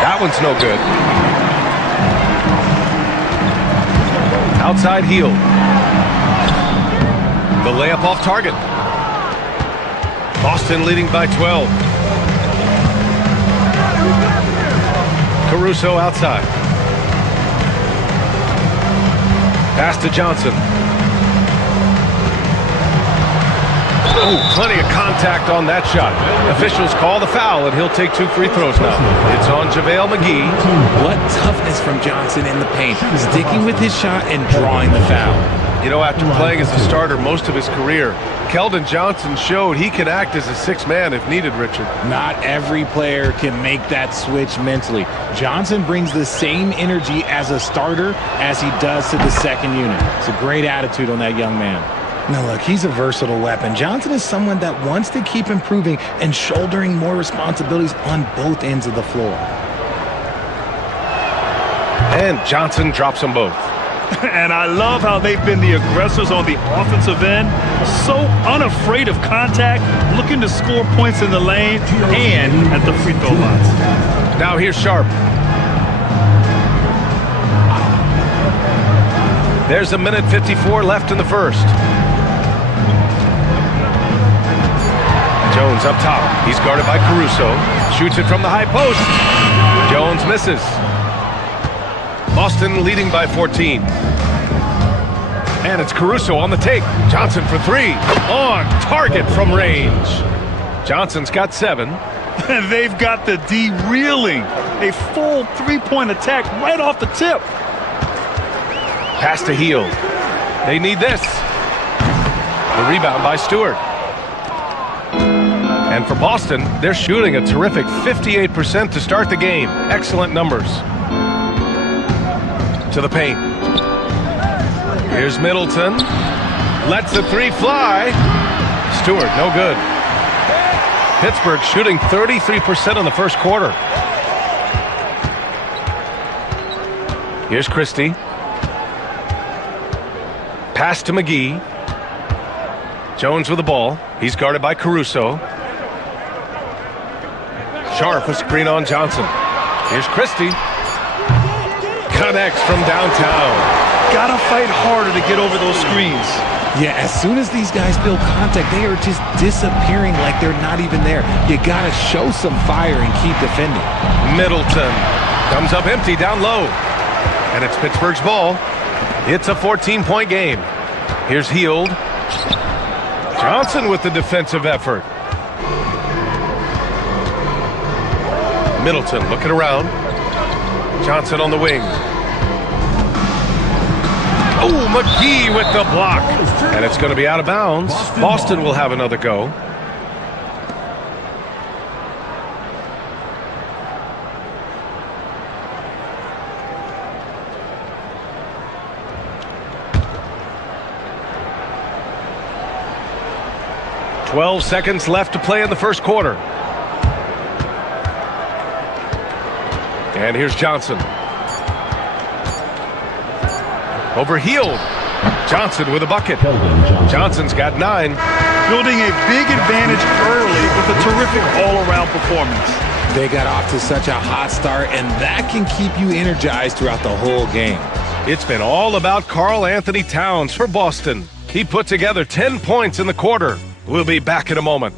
That one's no good. Outside heel. The layup off target. Boston leading by 12. Caruso outside. Pass to Johnson. Oh, plenty of contact on that shot. Officials call the foul, and he'll take 2 free throws now. It's on JaVale McGee. What toughness from Johnson in the paint. Sticking with his shot and drawing the foul. You know, after playing as a starter most of his career, Keldon Johnson showed he can act as a 6th man if needed, Richard. Not every player can make that switch mentally. Johnson brings the same energy as a starter as he does to the second unit. It's a great attitude on that young man. Now look, he's a versatile weapon. Johnson is someone that wants to keep improving and shouldering more responsibilities on both ends of the floor. And Johnson drops them both. And I love how they've been the aggressors on the offensive end. So unafraid of contact, looking to score points in the lane and at the free throw lines. Now here's Sharp. There's 1:54 left in the first. Jones up top. He's guarded by Caruso. Shoots it from the high post. Jones misses. Boston leading by 14. And it's Caruso on the take. Johnson for 3. On target from range. Johnson's got 7. And they've got the D reeling. A full 3-point attack right off the tip. Pass to Hield. They need this. The rebound by Stewart. And for Boston, they're shooting a terrific 58% to start the game. Excellent numbers. To the paint. Here's Middleton. Lets the 3 fly. Stewart, no good. Pittsburgh shooting 33% in the first quarter. Here's Christie. Pass to McGee. Jones with the ball. He's guarded by Caruso. Sharp, a screen on Johnson. Here's Christie. Connects from downtown. Gotta fight harder to get over those screens. Yeah, as soon as these guys feel contact, they are just disappearing like they're not even there. You gotta show some fire and keep defending. Middleton comes up empty down low. And it's Pittsburgh's ball. It's a 14-point game. Here's Hield. Johnson with the defensive effort. Middleton looking around. Johnson on the wing. Oh, McGee with the block. And it's going to be out of bounds. Boston will have another go. "12 seconds left to play in the first quarter. And here's Johnson. Over Hield. Johnson with a bucket. Johnson's got 9. building a big advantage early with a terrific all-around performance. They got off to such a hot start, and that can keep you energized throughout the whole game. It's been all about Karl Anthony Towns for Boston. He put together 10 points in the quarter. We'll be back in a moment.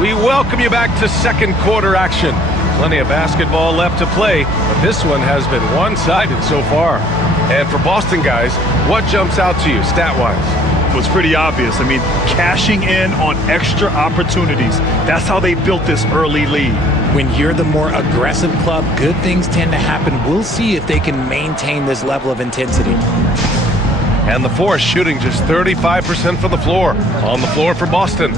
We welcome you back to second quarter action. Plenty of basketball left to play, but this one has been one-sided so far. And for Boston guys, what jumps out to you stat-wise? Was pretty obvious. I mean, cashing in on extra opportunities. That's how they built this early lead. When you're the more aggressive club, good things tend to happen. We'll see if they can maintain this level of intensity. And the Force shooting just 35% from the floor. On the floor for Boston,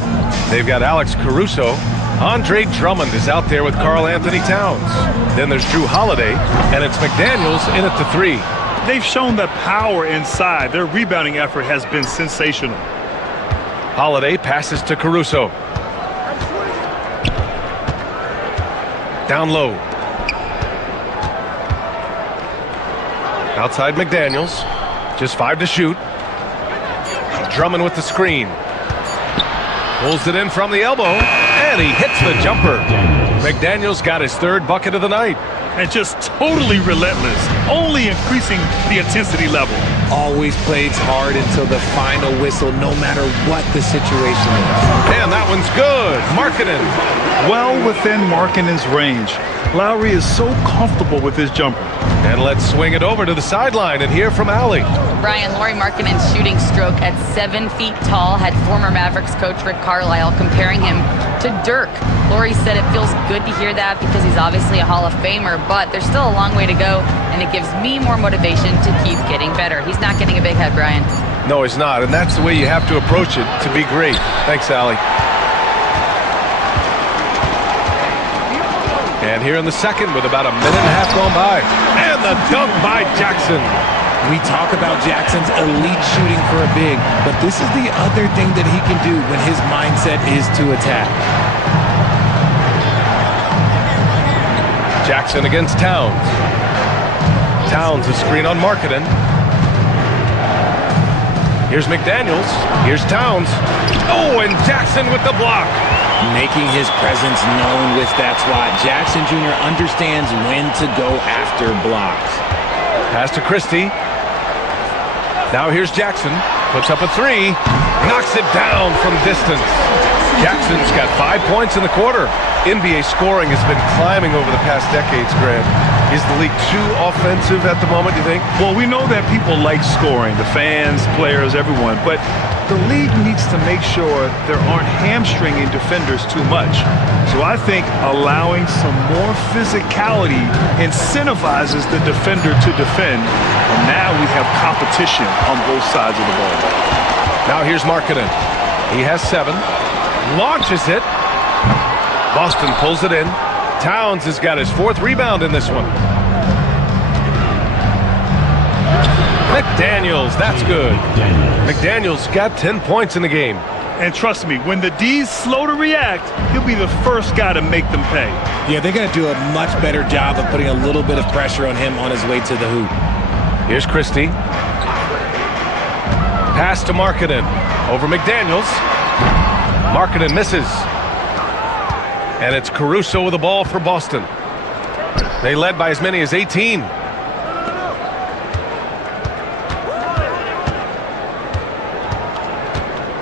they've got Alex Caruso. Andre Drummond is out there with Karl Anthony Towns. Then there's Drew Holiday, and it's McDaniels in at the 3. They've shown the power inside. Their rebounding effort has been sensational. Holiday passes to Caruso. Down low. Outside McDaniels. Just 5 to shoot. Drummond with the screen. Pulls it in from the elbow, and he hits the jumper. McDaniels got his 3rd bucket of the night. And just totally relentless, only increasing the intensity level. Always plays hard until the final whistle, no matter what the situation is. And that one's good. Markkanen. Well within Markkanen's range. Lowry is so comfortable with his jumper. And let's swing it over to the sideline and hear from Allie. Brian, Lauri Markkanen's shooting stroke at 7 feet tall had former Mavericks coach Rick Carlisle comparing him to Dirk. Lauri said it feels good to hear that because he's obviously a Hall of Famer, but there's still a long way to go, and it gives me more motivation to keep getting better. He's not getting a big head, Brian. No, he's not, and that's the way you have to approach it to be great. Thanks, Allie. And here in the second with about a minute and a half gone by. And the dunk by Jackson. We talk about Jackson's elite shooting for a big, but this is the other thing that he can do when his mindset is to attack. Jackson against Towns. Towns a screen on Markkanen. Here's McDaniels. Here's Towns. Oh, and Jackson with the block. Making his presence known with that swat. Jackson Jr. understands when to go after blocks. Pass to Christie. Now here's Jackson. Puts up a 3. Knocks it down from distance. Jackson's got 5 points in the quarter. NBA scoring has been climbing over the past decades, Grant. Is the league too offensive at the moment, you think? Well, we know that people like scoring, the fans, players, everyone, but the league needs to make sure there aren't hamstringing defenders too much. So I think allowing some more physicality incentivizes the defender to defend, and now we have competition on both sides of the ball. Now here's Markkanen. He has 7. Launches it. Boston pulls it in. Towns has got his 4th rebound in this one. McDaniels, that's good. McDaniels got 10 points in the game. And trust me, when the D's slow to react, he'll be the first guy to make them pay. Yeah, they're going to do a much better job of putting a little bit of pressure on him on his way to the hoop. Here's Christie. Pass to Markkanen. Over McDaniels. Markkanen misses. And it's Caruso with the ball for Boston. They led by as many as 18.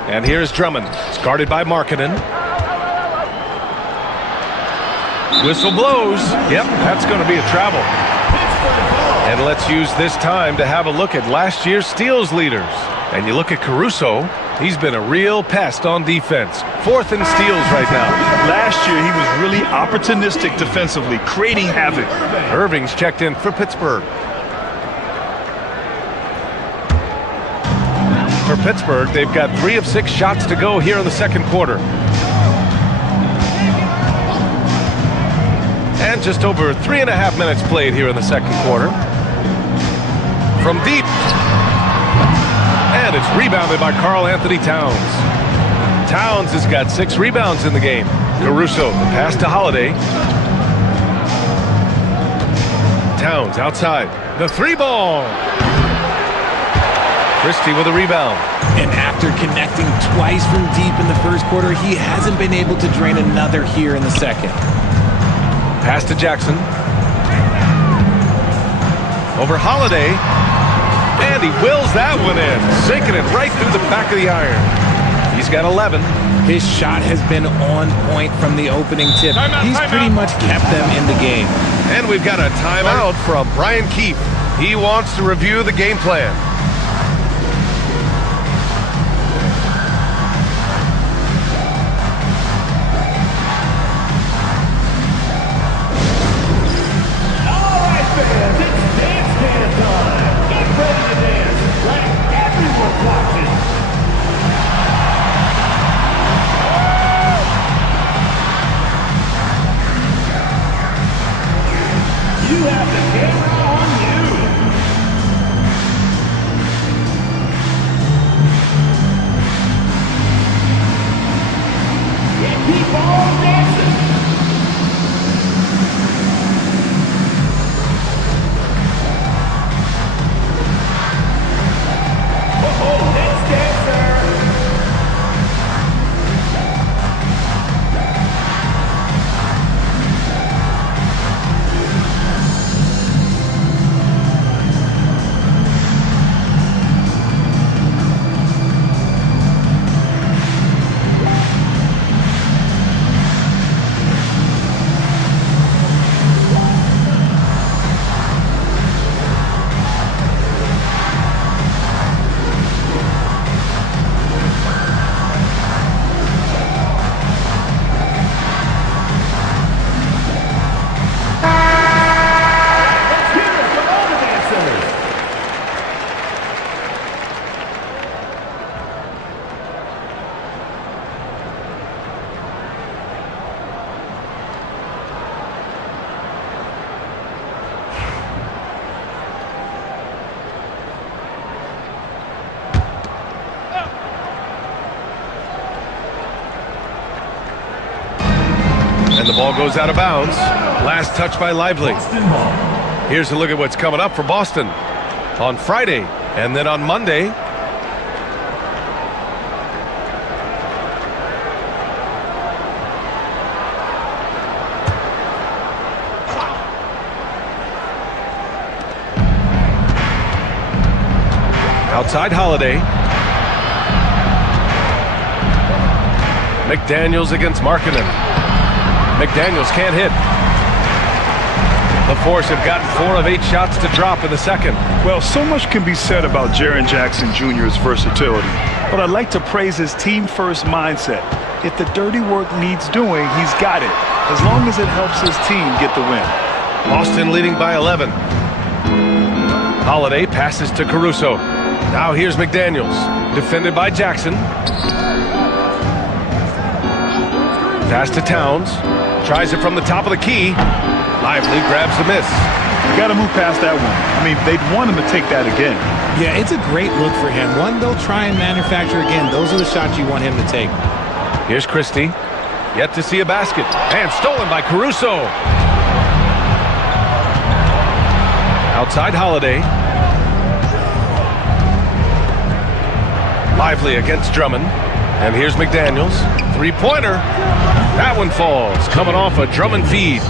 And here's Drummond. It's guarded by Markkanen. Whistle blows. Yep, that's going to be a travel. And let's use this time to have a look at last year's steals leaders. And you look at Caruso. He's been a real pest on defense. 4th in steals right now. Last year, he was really opportunistic defensively, creating havoc. Irving's checked in for Pittsburgh. For Pittsburgh, they've got 3 of 6 shots to go here in the second quarter. And just over 3.5 minutes played here in the second quarter. From deep. And it's rebounded by Karl Anthony Towns. Towns has got 6 rebounds in the game. Caruso, the pass to Holiday. Towns outside. The 3-ball. Christie with a rebound. And after connecting twice from deep in the first quarter, he hasn't been able to drain another here in the second. Pass to Jackson. Over Holiday. And he wills that one in. Sinking it right through the back of the iron. He's got 11. His shot has been on point from the opening tip. He's pretty much kept them in the game. And we've got a timeout from Brian Keefe. He wants to review the game plan. And the ball goes out of bounds. Last touch by Lively. Here's a look at what's coming up for Boston on Friday and then on Monday. Outside Holiday. McDaniels against Markkanen. McDaniels can't hit. The Force have gotten 4 of 8 shots to drop in the second. Well, so much can be said about Jaren Jackson Jr.'s versatility, but I'd like to praise his team-first mindset. If the dirty work needs doing, he's got it, as long as it helps his team get the win. Boston leading by 11. Holiday passes to Caruso. Now here's McDaniels, defended by Jackson. Pass to Towns. Tries it from the top of the key. Lively grabs the miss. You got to move past that one. I mean, they'd want him to take that again. Yeah, it's a great look for him. One they'll try and manufacture again. Those are the shots you want him to take. Here's Christie. Yet to see a basket. And stolen by Caruso. Outside Holiday. Lively against Drummond. And here's McDaniels. Three-pointer. That one falls. Coming off a Drummond feed.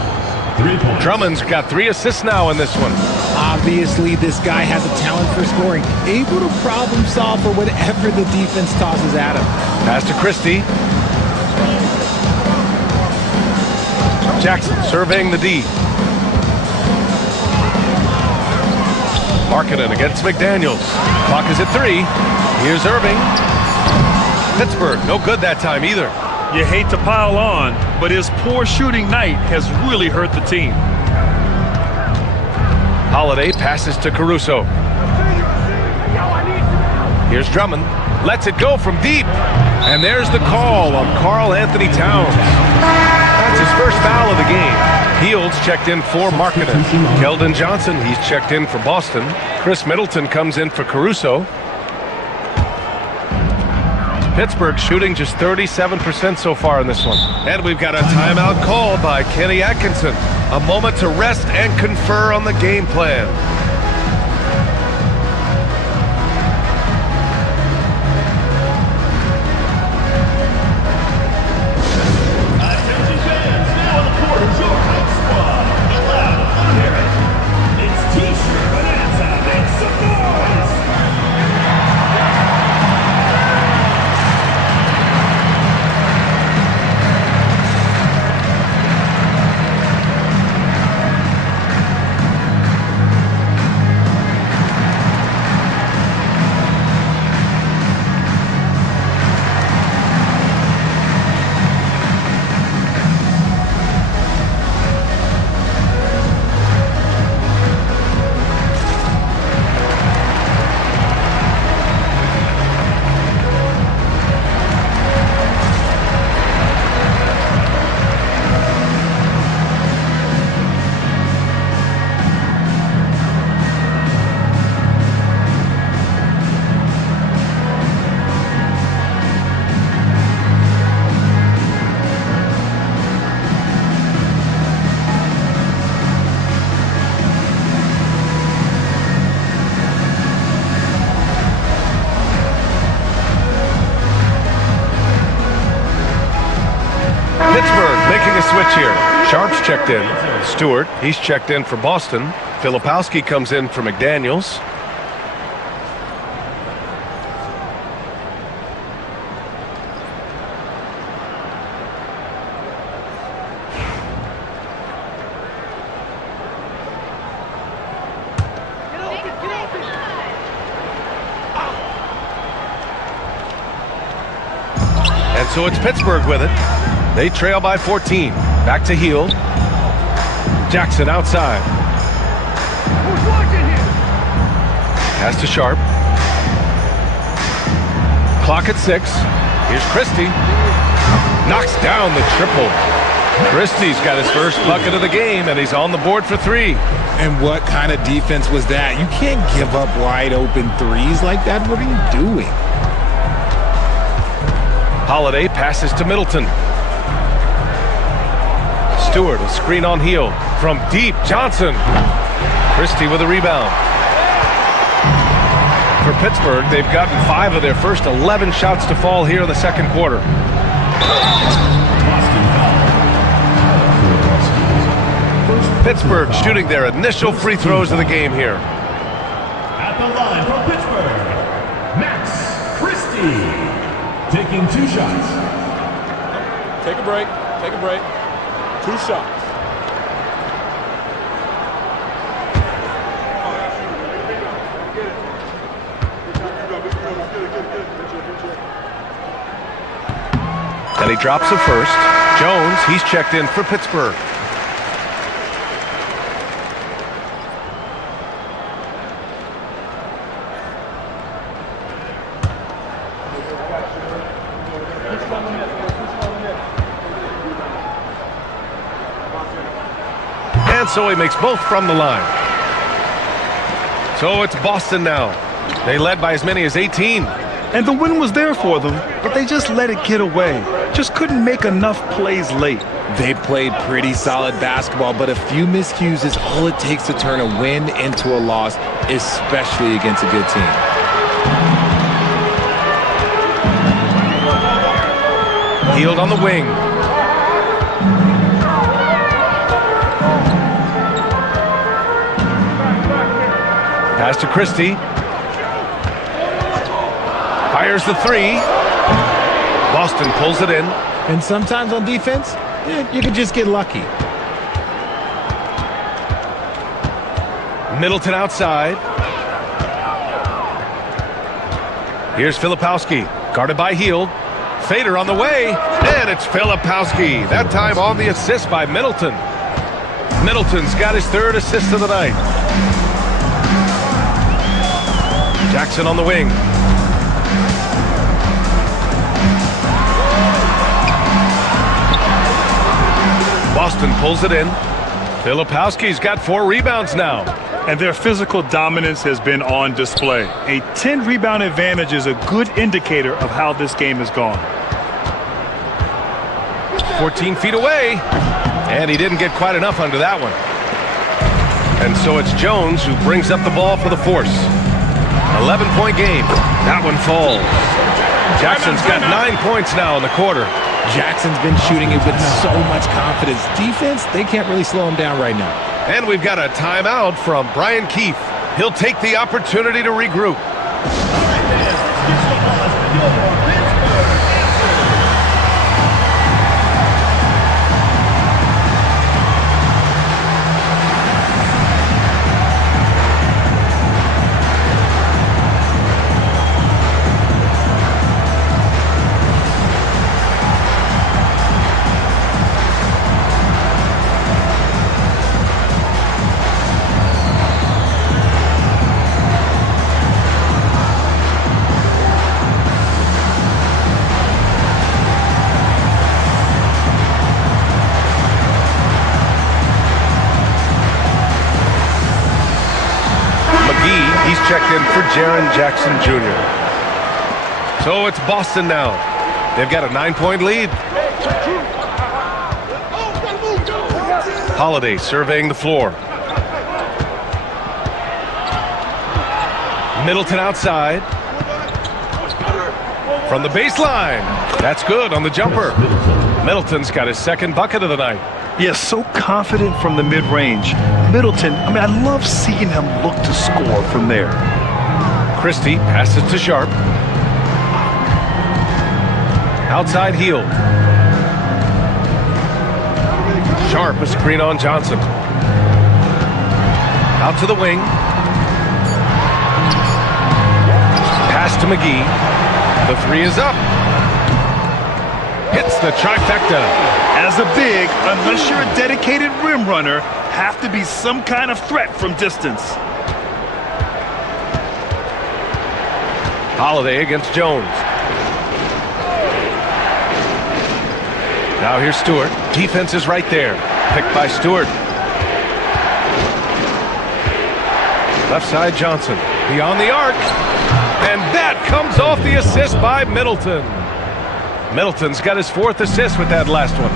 Drummond's got 3 assists now in this one. Obviously, this guy has a talent for scoring. Able to problem solve for whatever the defense tosses at him. Pass to Christie. Jackson surveying the D. Markkanen against McDaniels. Clock is at 3. Here's Irving. Pittsburgh, no good that time either. You hate to pile on, but his poor shooting night has really hurt the team. Holiday passes to Caruso. Here's Drummond. Lets it go from deep. And there's the call on Karl Anthony Towns. That's his first foul of the game. Fields checked in for Markkanen. Keldon Johnson, he's checked in for Boston. Chris Middleton comes in for Caruso. Pittsburgh shooting just 37% so far in this one. And we've got a timeout called by Kenny Atkinson. A moment to rest and confer on the game plan. Switch here. Sharp's checked in. Stewart, he's checked in for Boston. Filipowski comes in for McDaniels. And so it's Pittsburgh with it. They trail by 14. Back to Heel. Jackson outside. Pass to Sharp. Clock at 6. Here's Christie. Knocks down the triple. Christie's got his first bucket of the game, and he's on the board for 3. And what kind of defense was that? You can't give up wide open threes like that. What are you doing? Holiday passes to Middleton. Stewart, a screen on Heel. From deep, Johnson. Christie with a rebound. For Pittsburgh, they've gotten 5 of their first 11 shots to fall here in the second quarter. Pittsburgh shooting their initial free throws of the game here. At the line from Pittsburgh, Max Christie. Taking 2 shots. Take a break. Take a break. 2 shots. And he drops the first. Jones, he's checked in for Pittsburgh. And so he makes both from the line. So it's Boston now. They led by as many as 18. And the win was there for them, but they just let it get away. Just couldn't make enough plays late. They played pretty solid basketball, but a few miscues is all it takes to turn a win into a loss, especially against a good team. Healed on the wing. Pass to Christie. Fires the 3. Boston pulls it in. And sometimes on defense, you can just get lucky. Middleton outside. Here's Filipowski, guarded by Heel. Fader on the way, and it's Filipowski. That time on the assist by Middleton. Middleton's got his 3rd assist of the night. Jackson on the wing. Boston pulls it in. Filipowski's got 4 rebounds now. And their physical dominance has been on display. A 10-rebound advantage is a good indicator of how this game has gone. 14 feet away. And he didn't get quite enough under that one. And so it's Jones who brings up the ball for the Force. 11-point game. That one falls. Jackson's got 9 points now in the quarter. Jackson's been shooting it with so much confidence. Defense, they can't really slow him down right now. And we've got a timeout from Brian Keefe. He'll take the opportunity to regroup. Checked in for Jaren Jackson Jr. So it's Boston now. They've got a 9-point lead. Holiday surveying the floor. Middleton outside. From the baseline. That's good on the jumper. Middleton's got his second bucket of the night. Yeah, so confident from the mid-range. Middleton, I love seeing him look to score from there. Christie passes to Sharp. Outside heel. Sharp, a screen on Johnson. Out to the wing. Pass to McGee. The three is up. Hits the trifecta. As a big, unless you're a dedicated rim runner, have to be some kind of threat from distance. Holiday against Jones. Now here's Stewart. Defense is right there. Picked by Stewart. Left side Johnson. Beyond the arc. And that comes off the assist by Middleton. Middleton's got his 4th assist with that last one.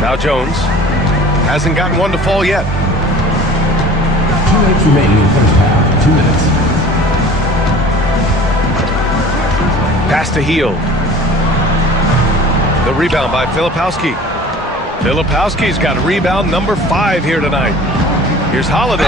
Now Jones hasn't gotten one to fall yet. 2 minutes remaining in the first half. 2 minutes. Pass to Heel. The rebound by Filipowski. Filipowski's got rebound number 5 here tonight. Here's Holiday,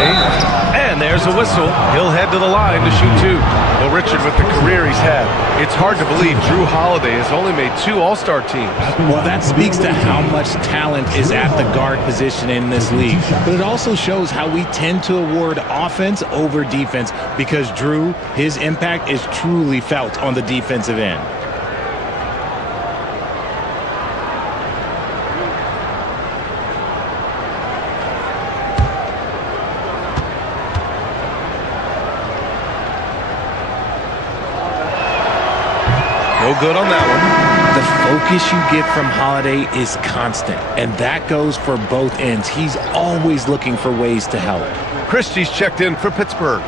and there's a whistle. He'll head to the line to shoot 2. Well, Richard, with the career he's had, it's hard to believe Drew Holiday has only made 2 All-Star teams. Well, that speaks to how much talent is at the guard position in this league. But it also shows how we tend to award offense over defense because Drew, his impact is truly felt on the defensive end. No good on that one. The focus you get from Holiday is constant, and that goes for both ends. He's always looking for ways to help. Christie's checked in for Pittsburgh.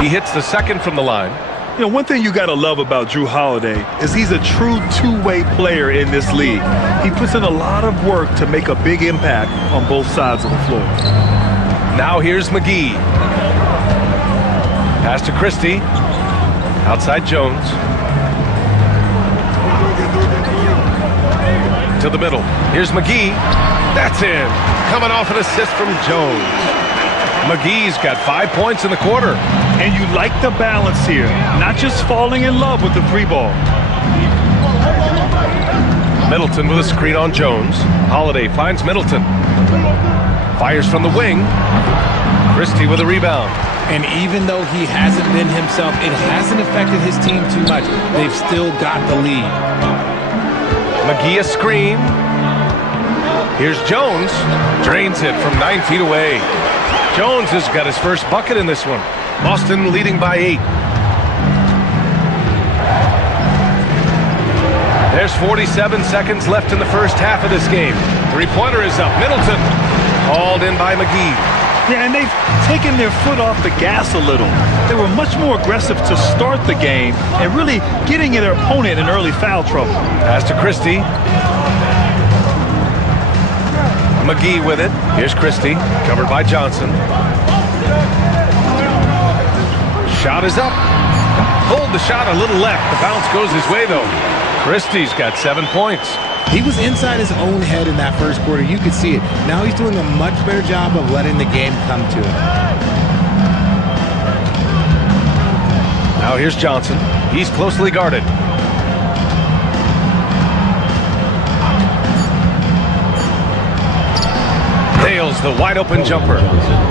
He hits the second from the line. You know, one thing you got to love about Drew Holiday is he's a true two-way player in this league. He puts in a lot of work to make a big impact on both sides of the floor. Now here's McGee. Pass to Christie. Outside Jones. To the middle. Here's McGee. That's in. Coming off an assist from Jones. McGee's got 5 points in the quarter. And you like the balance here, not just falling in love with the 3-ball. Middleton with a screen on Jones. Holiday finds Middleton. Fires from the wing. Christie with a rebound. And even though he hasn't been himself, it hasn't affected his team too much. They've still got the lead. McGee a screen. Here's Jones. Drains it from 9 feet away. Jones has got his first bucket in this one. Boston leading by 8. There's 47 seconds left in the first half of this game. Three-pointer is up. Middleton. Hauled in by McGee. Yeah, and they've taken their foot off the gas a little. They were much more aggressive to start the game and really getting their opponent in early foul trouble. Pass to Christie. McGee with it. Here's Christie, covered by Johnson. Shot is up. Hold the shot a little left. The bounce goes his way, though. Christie's got 7 points. He was inside his own head in that first quarter. You could see it. Now he's doing a much better job of letting the game come to him. Now here's Johnson. He's closely guarded. Nails the wide open jumper.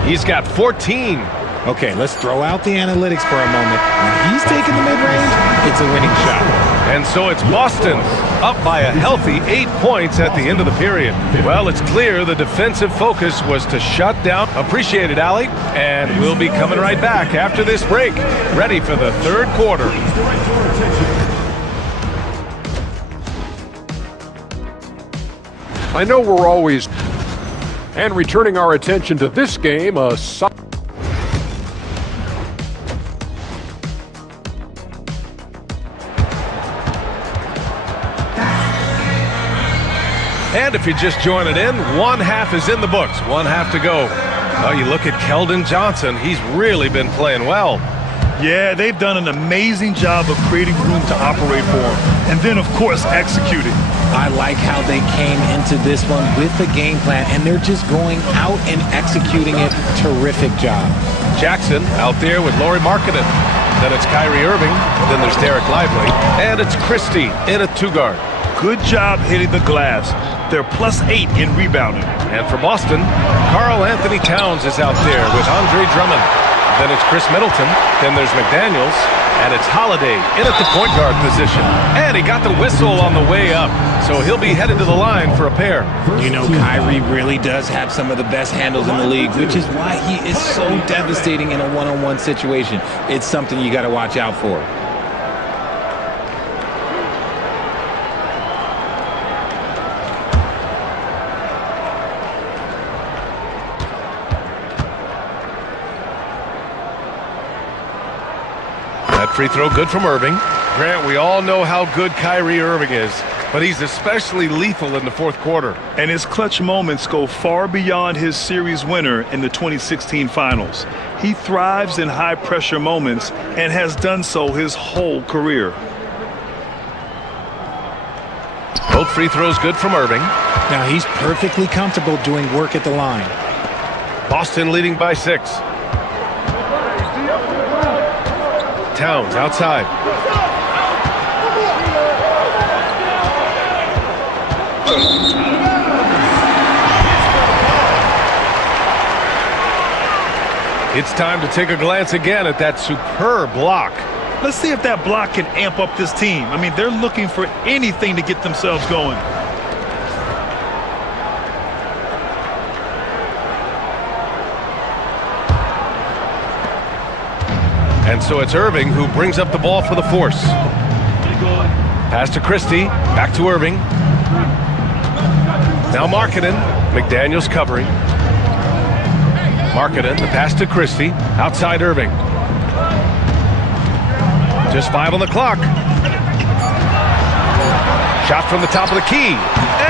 He's got 14. Okay, let's throw out the analytics for a moment. When he's taking the mid-range, it's a winning shot. And so it's Boston up by a healthy 8 points at the end of the period. Well, it's clear the defensive focus was to shut down. Appreciate it, Allie. And we'll be coming right back after this break, ready for the third quarter. I know we're always and returning our attention to this game, And if you're just joining in, one half is in the books, one half to go. Oh, you look at Keldon Johnson. He's really been playing well. Yeah, they've done an amazing job of creating room to operate for him. And then, of course, executing. I like how they came into this one with the game plan, and they're just going out and executing it. Terrific job. Jackson out there with Lauri Markkanen. Then it's Kyrie Irving. Then there's Derek Lively. And it's Christie in a two-guard. Good job hitting the glass. They're +8 in rebounding. And for Boston, Karl Anthony Towns is out there with Andre Drummond. Then it's Chris Middleton. Then there's McDaniels. And it's Holiday in at the point guard position. And he got the whistle on the way up. So he'll be headed to the line for a pair. You know, Kyrie really does have some of the best handles in the league, which is why he is so devastating in a one-on-one situation. It's something you got to watch out for. Free throw good from Irving. Grant, we all know how good Kyrie Irving is, but he's especially lethal in the fourth quarter. And his clutch moments go far beyond his series winner in the 2016 finals. He thrives in high-pressure moments and has done so his whole career. Both free throws good from Irving. Now he's perfectly comfortable doing work at the line. Boston leading by 6. Towns outside. It's time to take a glance again at that superb block. Let's see if that block can amp up this team. I mean, they're looking for anything to get themselves going. And so it's Irving who brings up the ball for the Force. Pass to Christie, back to Irving. Now Markkanen, McDaniels covering. Markkanen, the pass to Christie, outside Irving. Just 5 on the clock. Shot from the top of the key,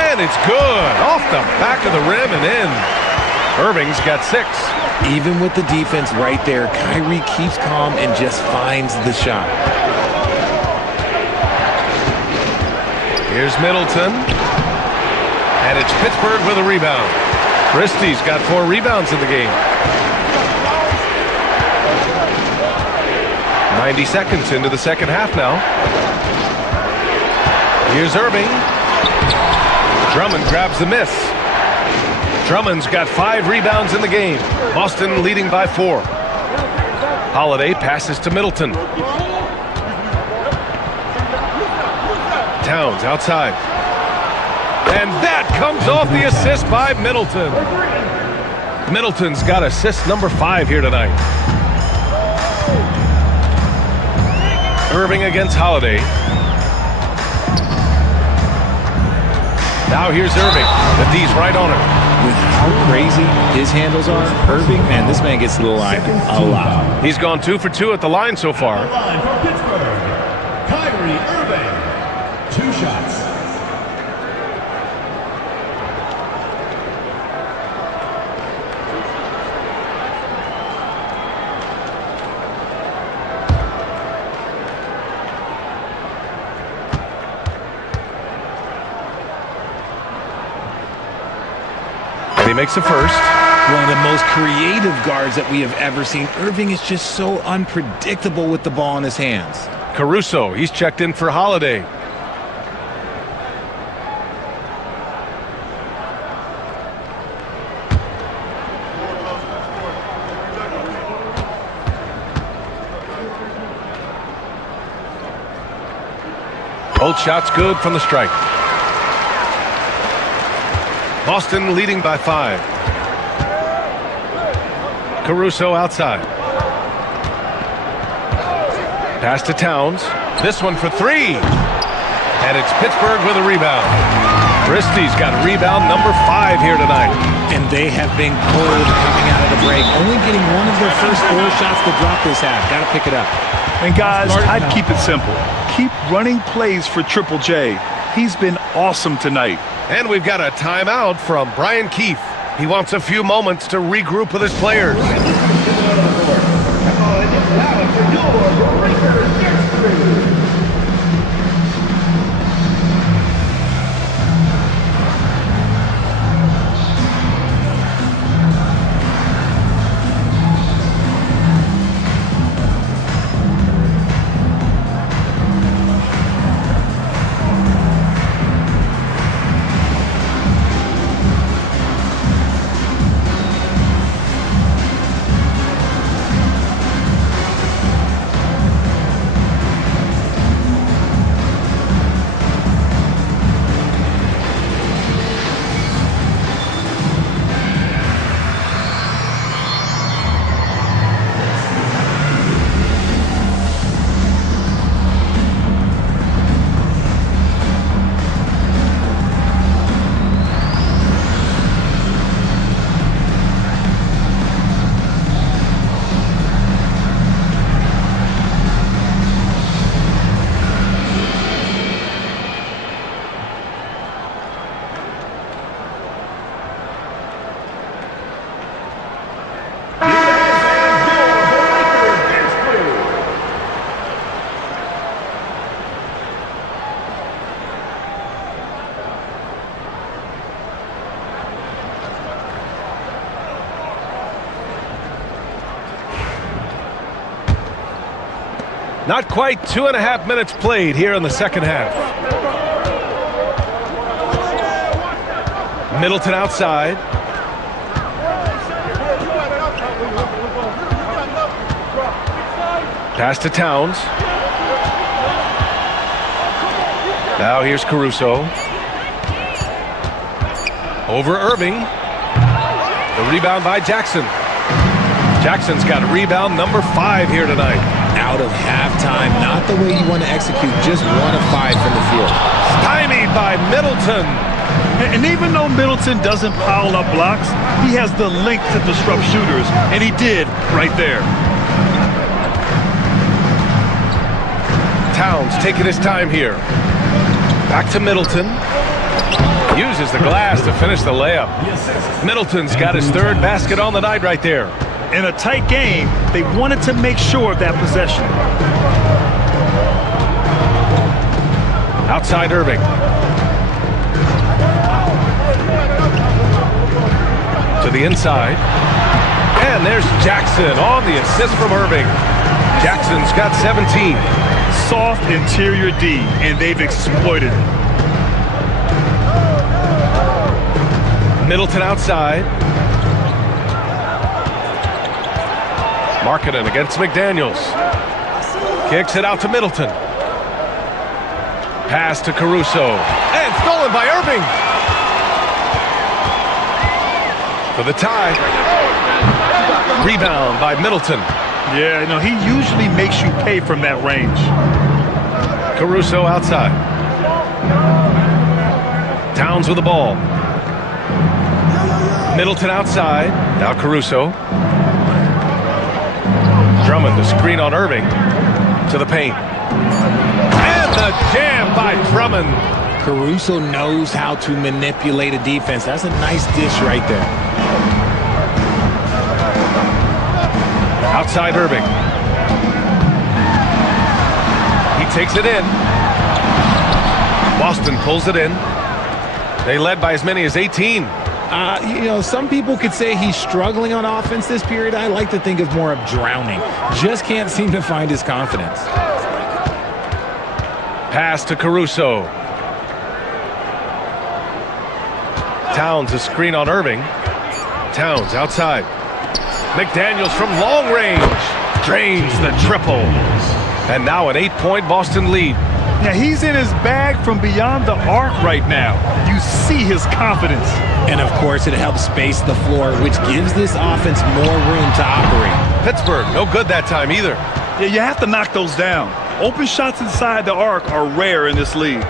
and it's good. Off the back of the rim and in. Irving's got 6. Even with the defense right there, Kyrie keeps calm and just finds the shot. Here's Middleton. And it's Pittsburgh with a rebound. Christie's got 4 rebounds in the game. 90 seconds into the second half now. Here's Irving. Drummond grabs the miss. Drummond's got 5 rebounds in the game. Boston leading by 4. Holiday passes to Middleton. Towns outside. And that comes off the assist by Middleton. Middleton's got assist number 5 here tonight. Irving against Holiday. Now here's Irving. The D's right on him. With how how crazy his handles are, Irving, man, this man gets to the line a lot. He's gone 2 for 2 at the line so far. At the line for Pittsburgh, Kyrie Irving. 2 shots. He makes the first. One of the most creative guards that we have ever seen. Irving is just so unpredictable with the ball in his hands. Caruso, he's checked in for Holiday. Both shots good from the stripe. Boston leading by 5. Caruso outside. Pass to Towns. This one for 3. And it's Pittsburgh with a rebound. Christie's got rebound number 5 here tonight. And they have been cold coming out of the break. Only getting one of their first 4 shots to drop this half. Got to pick it up. And guys, I'd keep it simple. Keep running plays for Triple J. He's been awesome tonight. And we've got a timeout from Brian Keefe. He wants a few moments to regroup with his players. Not quite 2.5 minutes played here in the second half. Middleton outside. Pass to Towns. Now here's Caruso. Over Irving. The rebound by Jackson. Jackson's got a rebound number 5 here tonight. Out of halftime, not the way you want to execute, just 1 of 5 from the field. Stymied by Middleton. And even though Middleton doesn't pile up blocks, he has the length to disrupt shooters, and he did right there. Towns taking his time here. Back to Middleton. Uses the glass to finish the layup. Middleton's got his 3rd basket on the night right there. In a tight game, they wanted to make sure of that possession. Outside Irving. To the inside. And there's Jackson on the assist from Irving. Jackson's got 17. Soft interior D, and they've exploited it. Middleton outside. Markkanen against McDaniels. Kicks it out to Middleton. Pass to Caruso. And stolen by Irving. For the tie. Rebound by Middleton. Yeah, no, he usually makes you pay from that range. Caruso outside. Towns with the ball. Middleton outside. Now Caruso. Drummond, the screen on Irving. To the paint. And the jam by Drummond. Caruso knows how to manipulate a defense. That's a nice dish right there. Outside Irving. He takes it in. Boston pulls it in. They led by as many as 18. Some people could say he's struggling on offense this period. I like to think of more of drowning. Just can't seem to find his confidence. Pass to Caruso. Towns, a screen on Irving. Towns outside. McDaniels from long range. Drains the triple. And now an 8-point Boston lead. Yeah, he's in his bag from beyond the arc right now. You see his confidence. And, of course, it helps space the floor, which gives this offense more room to operate. Pittsburgh, no good that time either. Yeah, you have to knock those down. Open shots inside the arc are rare in this league.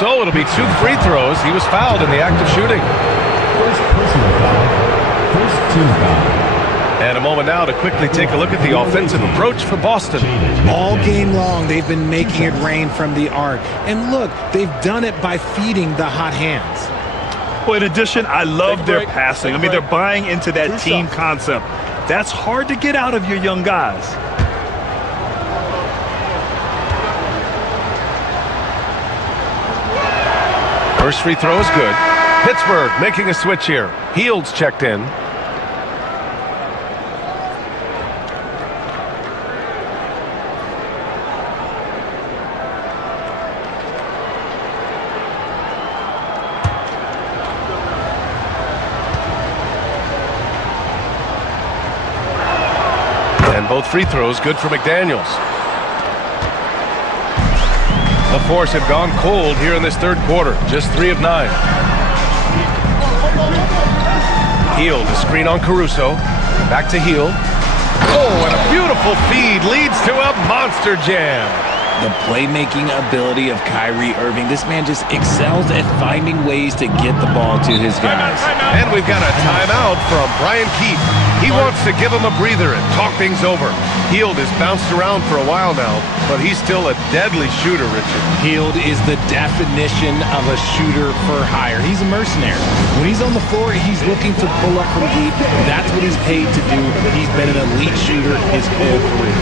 So it'll be 2 free throws. He was fouled in the act of shooting. First personal foul. First team foul. And a moment now to quickly take a look at the offensive approach for Boston. All game long, they've been making it rain from the arc. And look, they've done it by feeding the hot hands. Well, in addition, I love their passing. I mean, they're buying into that team concept. That's hard to get out of your young guys. First free throw is good. Pittsburgh making a switch here. Hield's checked in. And both free throws good for McDaniels. The Force have gone cold here in this third quarter. Just 3 of 9. Hield, the screen on Caruso. Back to Hield. Oh, and a beautiful feed leads to a monster jam. The playmaking ability of Kyrie Irving. This man just excels at finding ways to get the ball to his guys. And we've got a timeout from Brian Keefe. He wants to give him a breather and talk things over. Hield has bounced around for a while now, but he's still a deadly shooter, Richard. Hield is the definition of a shooter for hire. He's a mercenary. When he's on the floor, he's looking to pull up from deep. That's what he's paid to do. He's been an elite shooter his whole career.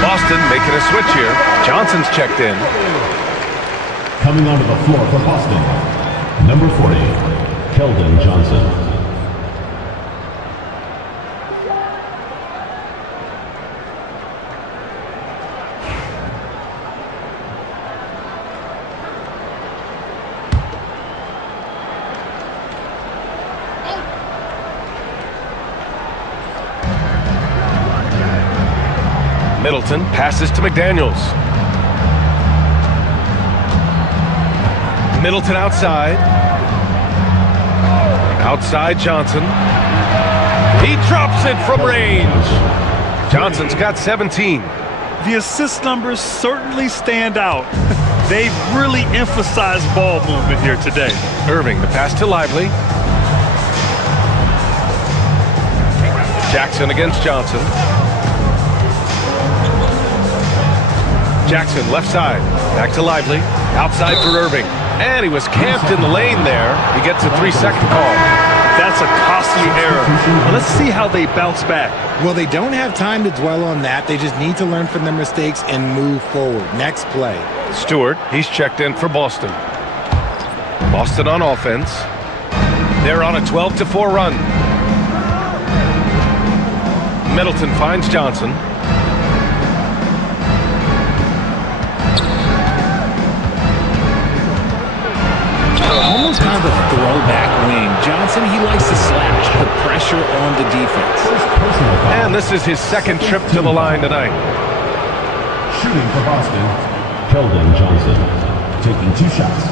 Boston making a switch here. Johnson's checked in. Coming onto the floor for Boston, number 40, Keldon Johnson. Middleton passes to McDaniels. Middleton outside. Outside Johnson. He drops it from range. Johnson's got 17. The assist numbers certainly stand out. They've really emphasized ball movement here today. Irving, the pass to Lively. Jackson against Johnson. Jackson, left side. Back to Lively. Outside for Irving. And he was camped in the lane there. He gets a 3-second call. That's a costly error. Well, let's see how they bounce back. Well, they don't have time to dwell on that. They just need to learn from their mistakes and move forward. Next play. Stewart, he's checked in for Boston. Boston on offense. They're on a 12-4 run. Middleton finds Johnson. Almost kind of a throwback wing. Johnson, he likes to slash, put pressure on the defense. And this is his second trip to the line tonight. Shooting for Boston, Keldon Johnson, taking 2 shots.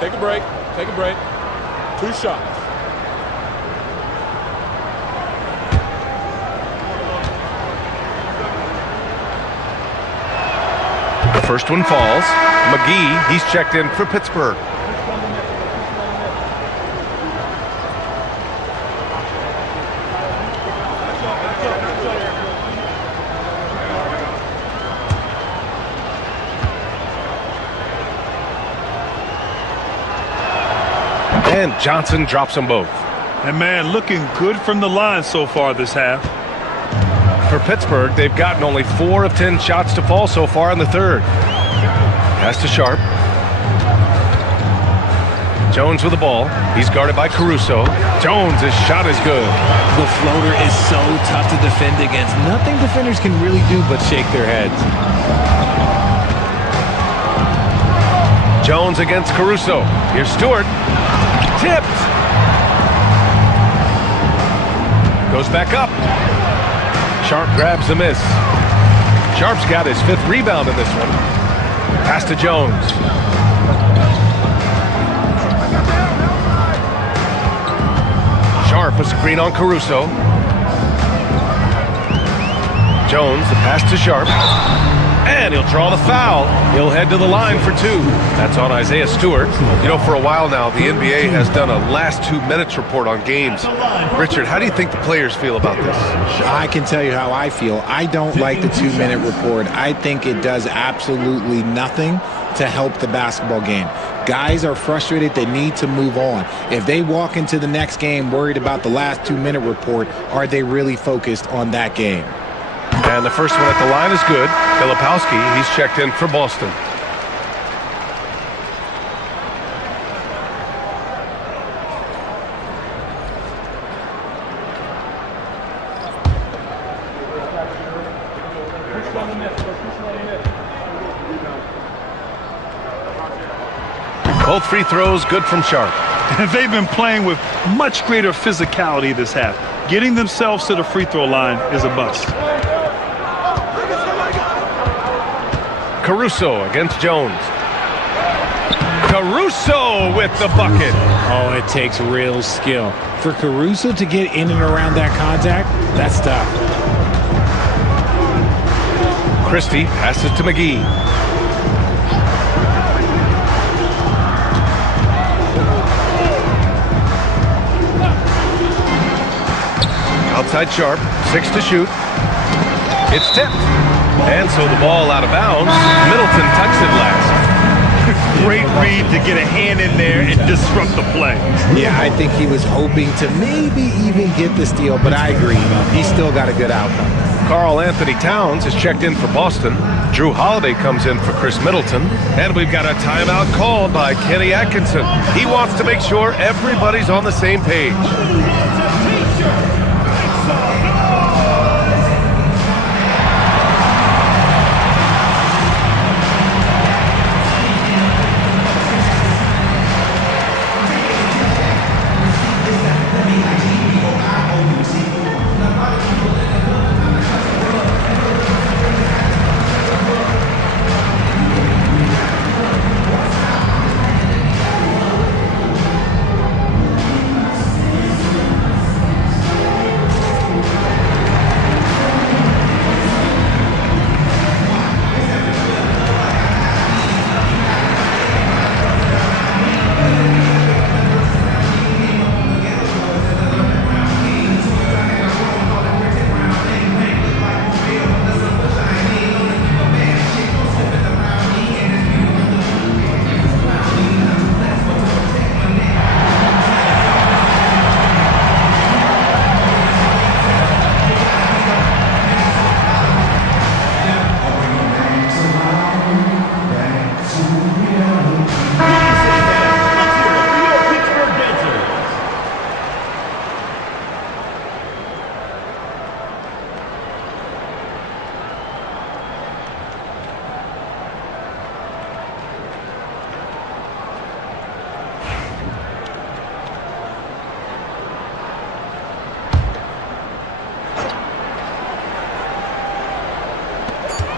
Take a break. Take a break. 2 shots. The first one falls. McGee, he's checked in for Pittsburgh. And Johnson drops them both. And man, looking good from the line so far this half. For Pittsburgh, they've gotten only 4 of 10 shots to fall so far in the third. Pass to Sharp. Jones with the ball. He's guarded by Caruso. Jones, his shot is good. The floater is so tough to defend against. Nothing defenders can really do but shake their heads. Jones against Caruso. Here's Stewart. Tipped. Goes back up. Sharp grabs the miss. Sharp's got his 5th rebound in this one. Pass to Jones. Sharp, a screen on Caruso. Jones, the pass to Sharp. And he'll draw the foul. He'll head to the line for 2. That's on Isaiah Stewart. You know, for a while now, the NBA has done a last 2 minutes report on games. Richard, how do you think the players feel about this? I can tell you how I feel. I don't like the 2-minute report. I think it does absolutely nothing to help the basketball game. Guys are frustrated. They need to move on. If they walk into the next game worried about the last 2-minute report, are they really focused on that game? And the first one at the line is good. Filipowski, he's checked in for Boston. Both free throws good from Sharp. And they've been playing with much greater physicality this half. Getting themselves to the free throw line is a bust. Caruso against Jones. Caruso with the bucket. Oh, it takes real skill. For Caruso to get in and around that contact, that's tough. Christie passes to McGee. Outside Sharp, 6 to shoot. It's tipped. And so the ball out of bounds. Middleton touched it last. Great read to get a hand in there and disrupt the play. Yeah, I think he was hoping to maybe even get the steal, but I agree. He still got a good outcome. Karl Anthony Towns is checked in for Boston. Drew Holiday comes in for Chris Middleton. And we've got a timeout called by Kenny Atkinson. He wants to make sure everybody's on the same page.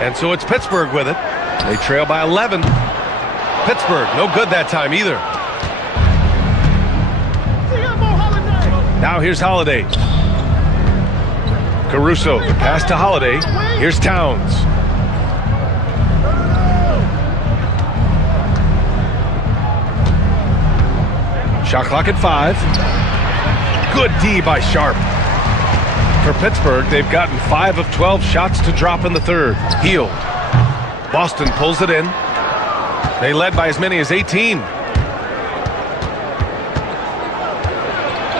And so it's Pittsburgh with it. They trail by 11. Pittsburgh, no good that time either. Now here's Holiday. Caruso, the pass to Holiday. Here's Towns. Shot clock at 5. Good D by Sharp. For Pittsburgh, they've gotten 5 of 12 shots to drop in the third. Healed. Boston pulls it in. They led by as many as 18.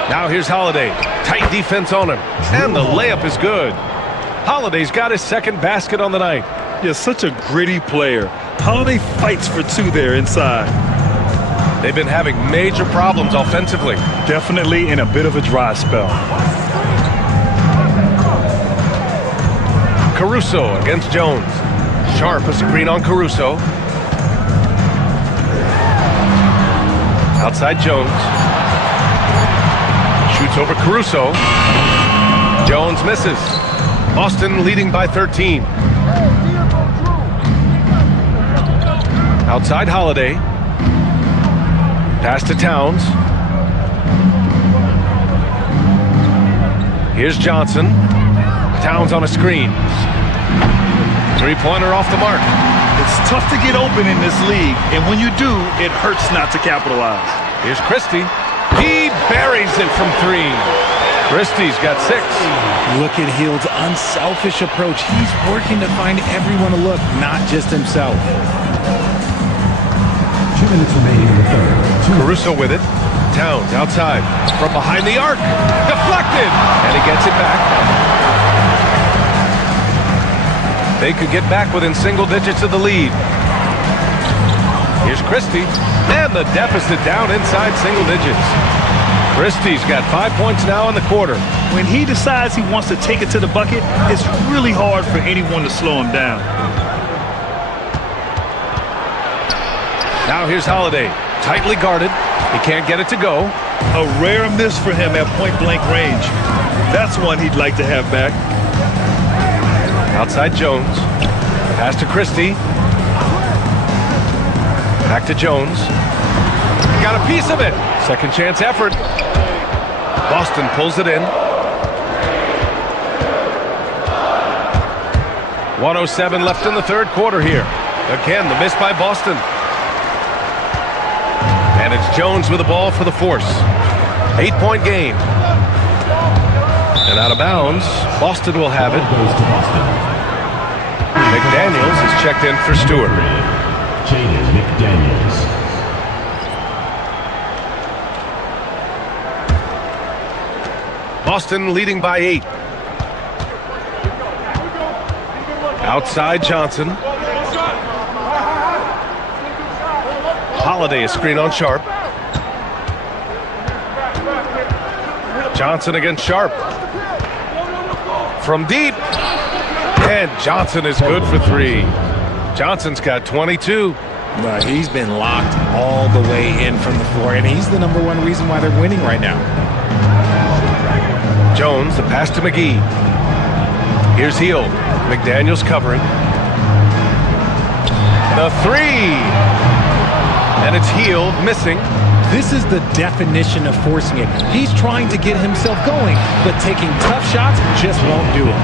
Now here's Holiday. Tight defense on him. And the layup is good. Holiday's got his second basket on the night. Yeah, such a gritty player. Holiday fights for 2 there inside. They've been having major problems offensively. Definitely in a bit of a dry spell. Caruso against Jones. Sharp a screen on Caruso. Outside Jones. Shoots over Caruso. Jones misses. Boston leading by 13. Outside Holiday. Pass to Towns. Here's Johnson. Towns on a screen. Three-pointer off the mark. It's tough to get open in this league, and when you do, it hurts not to capitalize. Here's Christie. He buries it from 3. Christie's got 6. Look at Hield's unselfish approach. He's working to find everyone to look, not just himself. 2 minutes remaining in the third. Caruso with it. Towns outside. From behind the arc. Deflected. And he gets it back. They could get back within single digits of the lead. Here's Christie. And the deficit down inside single digits. Christie's got 5 points now in the quarter. When he decides he wants to take it to the bucket, it's really hard for anyone to slow him down. Now here's Holiday. Tightly guarded. He can't get it to go. A rare miss for him at point-blank range. That's one he'd like to have back. Outside Jones. Pass to Christie. Back to Jones. Got a piece of it. Second chance effort. Boston pulls it in. 1:07 left in the third quarter here. Again, the miss by Boston. And it's Jones with the ball for the force. 8-point game. And out of bounds, Boston will have it. McDaniels is checked in for Stewart. Jaden McDaniels. Boston leading by 8. Outside Johnson. Holiday a screen on Sharp. Johnson against Sharp. From deep. And Johnson is good for 3. Johnson's got 22. But he's been locked all the way in from the floor, and he's the #1 reason why they're winning right now. Jones, the pass to McGee. Here's Hield. McDaniels covering. The 3. And it's Hield missing. This is the definition of forcing it. He's trying to get himself going, but taking tough shots just won't do it.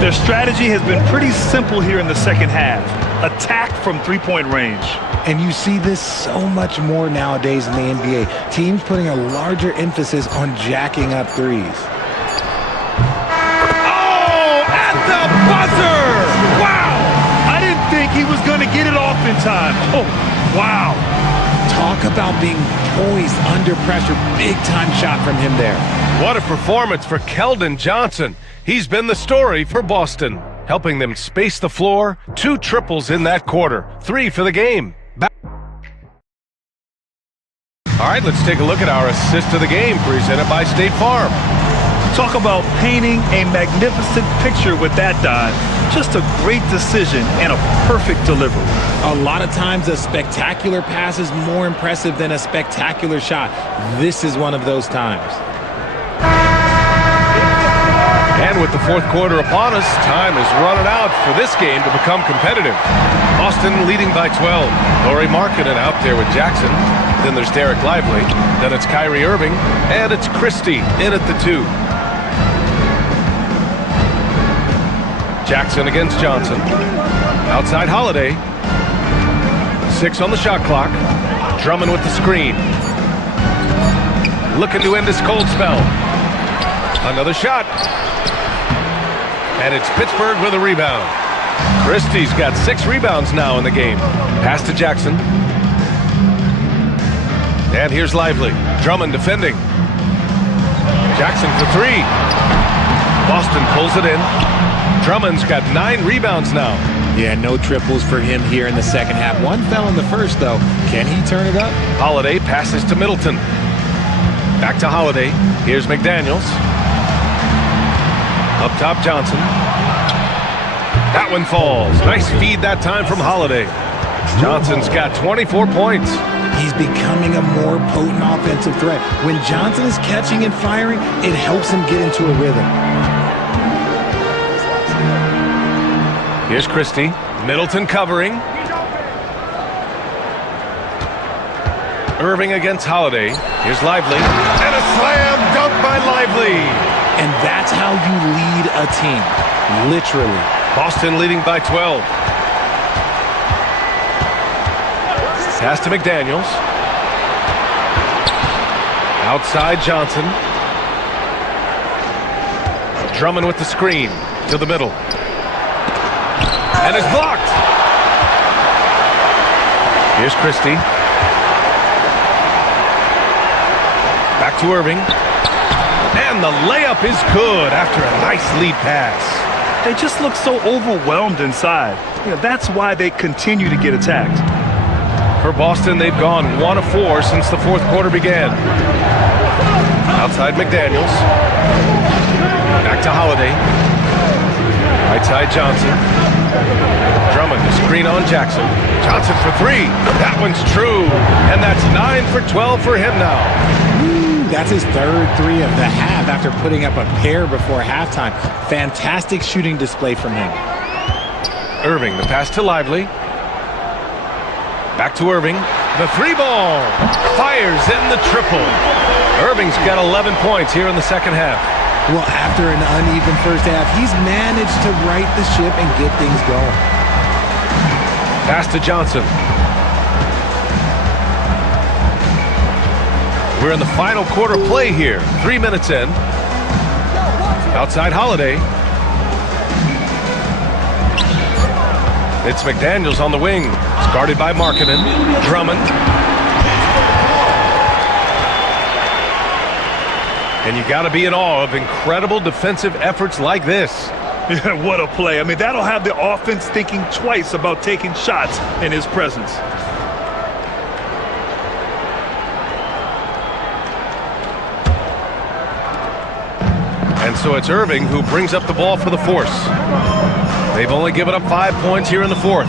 Their strategy has been pretty simple here in the second half. Attack from 3-point range. And you see this so much more nowadays in the NBA. Teams putting a larger emphasis on jacking up threes. Oh, at the buzzer! Wow! I didn't think he was going to get it off in time. Oh, wow. Talk about being poised under pressure. Big time shot from him there. What a performance for Keldon Johnson. He's been the story for Boston, helping them space the floor. 2 triples in that quarter. 3 for the game. All right, let's take a look at our assist of the game presented by State Farm. Talk about painting a magnificent picture with that dive. Just a great decision and a perfect delivery. A lot of times a spectacular pass is more impressive than a spectacular shot. This is one of those times. And with the fourth quarter upon us, time is running out for this game to become competitive. Boston leading by 12. Lauri Markkanen out there with Jackson. Then there's Derek Lively. Then it's Kyrie Irving. And it's Christie in at the 2. Jackson against Johnson. Outside Holiday. 6 on the shot clock. Drummond with the screen. Looking to end this cold spell. Another shot. And it's Pittsburgh with a rebound. Christie's got 6 rebounds now in the game. Pass to Jackson. And here's Lively. Drummond defending. Jackson for 3. Boston pulls it in. Drummond's got 9 rebounds now. Yeah, no triples for him here in the second half. One fell in the first, though. Can he turn it up? Holiday passes to Middleton. Back to Holiday. Here's McDaniels. Up top, Johnson. That one falls. Nice feed that time from Holiday. Johnson's got 24 points. He's becoming a more potent offensive threat. When Johnson is catching and firing, it helps him get into a rhythm. Here's Christie. Middleton covering. Irving against Holiday. Here's Lively. And a slam dunk by Lively. And that's how you lead a team. Literally. Boston leading by 12. Pass to McDaniels. Outside Johnson. Drummond with the screen to the middle. And it's blocked. Here's Christie. Back to Irving. And the layup is good after a nice lead pass. They just look so overwhelmed inside. That's why they continue to get attacked. For Boston, they've gone 1 of 4 since the fourth quarter began. Outside McDaniels. Back to Holiday. Right side Johnson. Drummond, screen on Jackson. Johnson for 3. That one's true. And that's 9 for 12 for him now. That's his third 3 of the half after putting up a pair before halftime. Fantastic shooting display from him. Irving, the pass to Lively. Back to Irving. The 3-ball. Fires in the triple. Irving's got 11 points here in the second half. Well, after an uneven first half, he's managed to right the ship and get things going. Pass to Johnson. We're in the final quarter play here. 3 minutes in. Outside Holiday. It's McDaniels on the wing. It's guarded by Markkanen. Drummond. And you got to be in awe of incredible defensive efforts like this. Yeah, what a play. I mean, that'll have the offense thinking twice about taking shots in his presence. And so it's Irving who brings up the ball for the Force. They've only given up 5 points here in the fourth.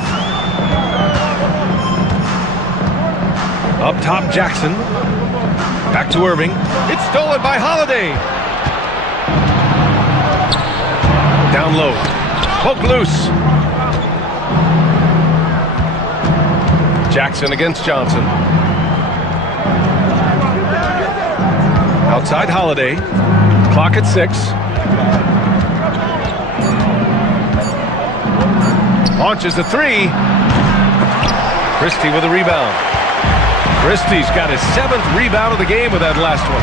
Up top, Jackson. Back to Irving. It's stolen by Holiday. Down low. Poke loose. Jackson against Johnson. Outside Holiday. Clock at 6. Launches the 3. Christie with a rebound. Christie's got his 7th rebound of the game with that last one.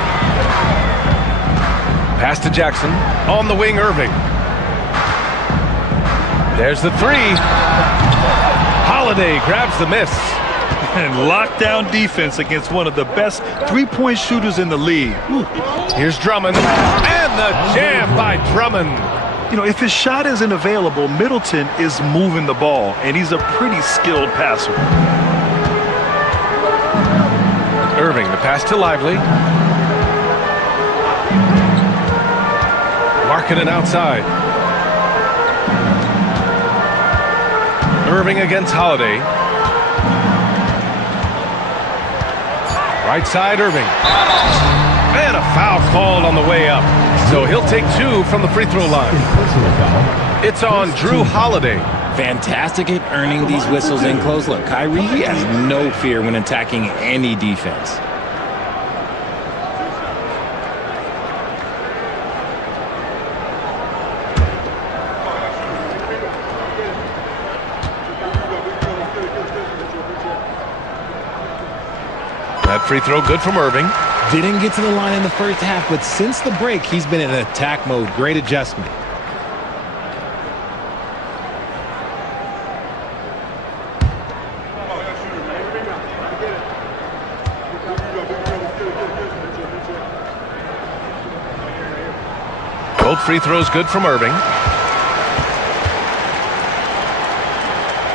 Pass to Jackson. On the wing, Irving. There's the 3. Holiday grabs the miss. And lockdown defense against one of the best three-point shooters in the league. Ooh. Here's Drummond. And the jam by Drummond. If his shot isn't available, Middleton is moving the ball, and he's a pretty skilled passer. Irving, the pass to Lively. Markkanen outside. Irving against Holiday. Right side, Irving. And a foul called on the way up. So he'll take 2 from the free throw line. It's on Drew Holiday. Fantastic at earning these whistles in close. Look, Kyrie, he has no fear when attacking any defense. That free throw good from Irving. Didn't get to the line in the first half, but since the break, he's been in attack mode. Great adjustment. Both free throws good from Irving.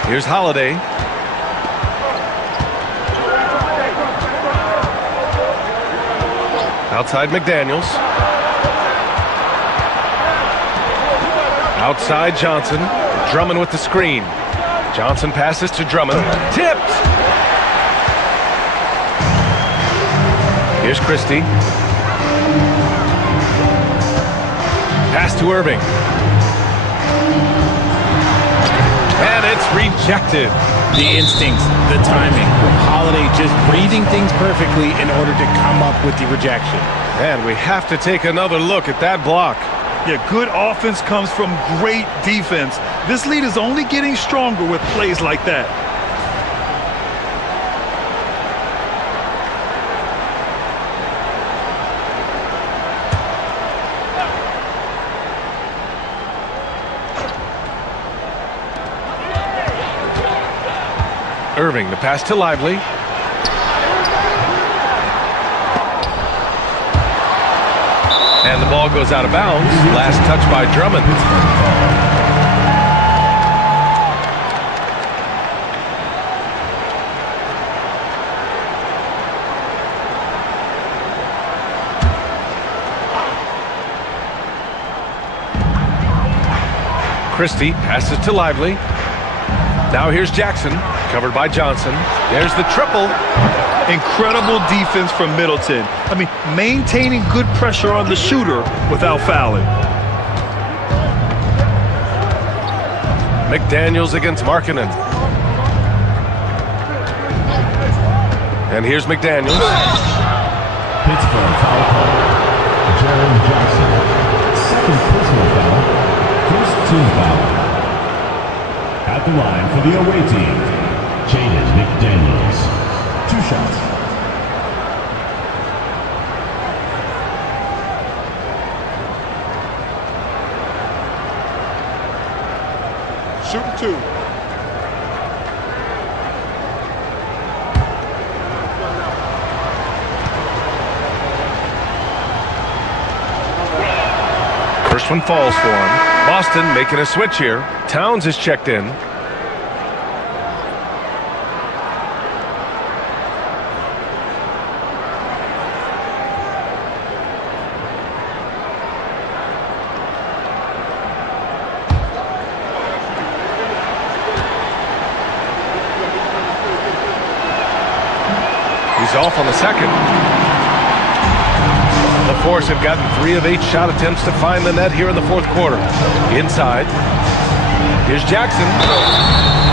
Here's Holiday. Outside McDaniels. Outside Johnson. Drummond with the screen. Johnson passes to Drummond. Tipped! Here's Christie. Pass to Irving. And it's rejected. The instincts, the timing. Holiday just reading things perfectly in order to come up with the rejection. And we have to take another look at that block. Yeah, good offense comes from great defense. This lead is only getting stronger with plays like that. Irving, the pass to Lively. And the ball goes out of bounds. Last touch by Drummond. Christie passes to Lively. Now here's Jackson, covered by Johnson. There's the triple. Incredible defense from Middleton. I mean, maintaining good pressure on the shooter without fouling. McDaniels against Markkanen. And here's McDaniels. Pittsburgh foul call. Jaren Jackson. Second personal foul. First team foul. At the line for the away team, Jaden McDaniels. 2 shots. Shooting 2. First one falls for him. Boston making a switch here. Towns is checked in. He's off on the second. The Force have gotten 3 of 8 shot attempts to find the net here in the fourth quarter. Inside. Here's Jackson.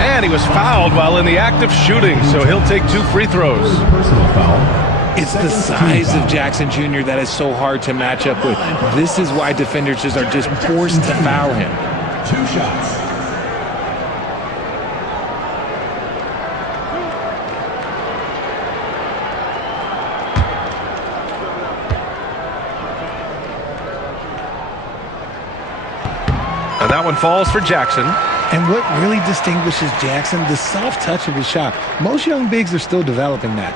And he was fouled while in the act of shooting, so he'll take 2 free throws. Personal foul. It's the size of Jackson Jr. that is so hard to match up with. This is why defenders just are just forced to foul him. 2 shots. And that one falls for Jackson. And what really distinguishes Jackson, the soft touch of his shot. Most young bigs are still developing that.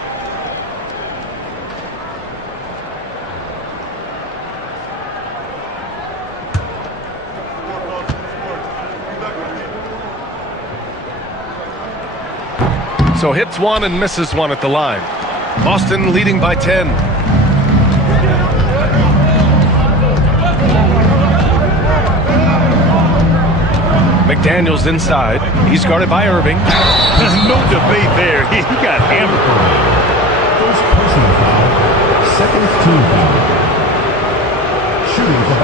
So hits 1 and misses 1 at the line. Boston leading by 10. McDaniels inside. He's guarded by Irving. There's no debate there. He got hammered. First personal foul. Second team foul. Shooting for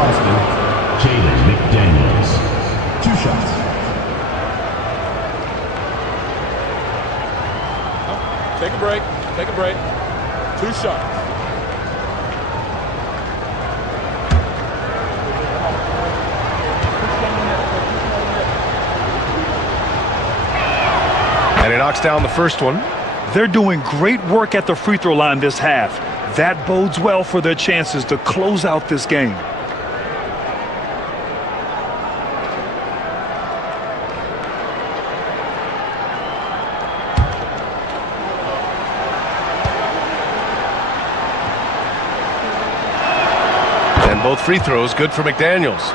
McDaniels. 2 shots. Take a break. Take a break. 2 shots. And he knocks down the first one. They're doing great work at the free throw line this half. That bodes well for their chances to close out this game. And both free throws good for McDaniels.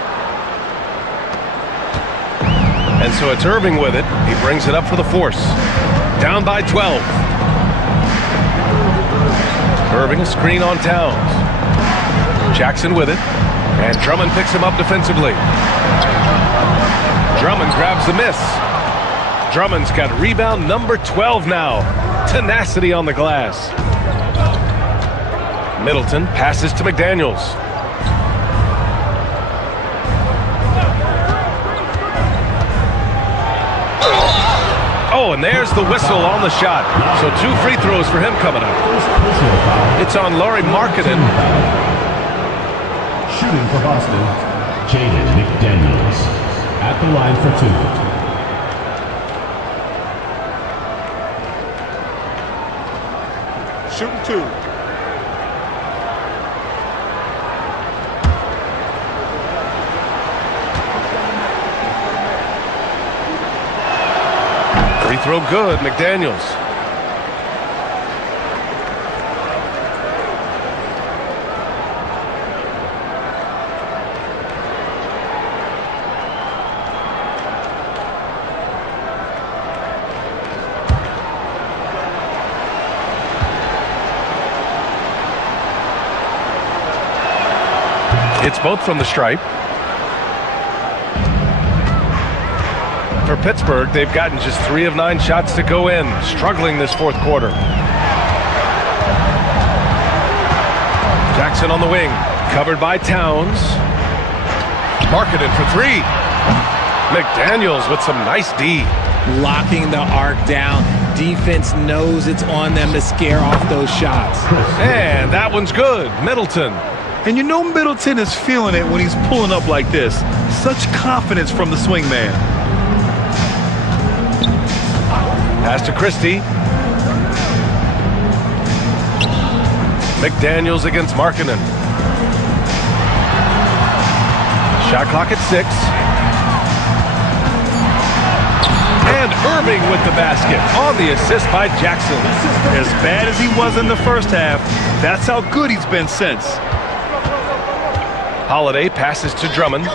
And so it's Irving with it. He brings it up for the force. Down by 12. Irving, a screen on Towns. Jackson with it. And Drummond picks him up defensively. Drummond grabs the miss. Drummond's got rebound number 12 now. Tenacity on the glass. Middleton passes to McDaniels. Oh, and there's the whistle on the shot. So 2 free throws for him coming up. It's on Lauri Markkanen. Shooting for Boston, Jaden McDaniels. At the line for 2. Shooting 2. Free throw good, McDaniels. It's both from the stripe. For Pittsburgh, they've gotten just 3 of 9 shots to go in, struggling this fourth quarter. Jackson on the wing, covered by Towns. Markkanen for 3. McDaniels with some nice D. Locking the arc down. Defense knows it's on them to scare off those shots. And that one's good. Middleton. And you know Middleton is feeling it when he's pulling up like this. Such confidence from the swingman. Pass to Christie. McDaniels against Markkanen. Shot clock at 6. And Irving with the basket on the assist by Jackson. As bad as he was in the first half, that's how good he's been since. Holiday passes to Drummond.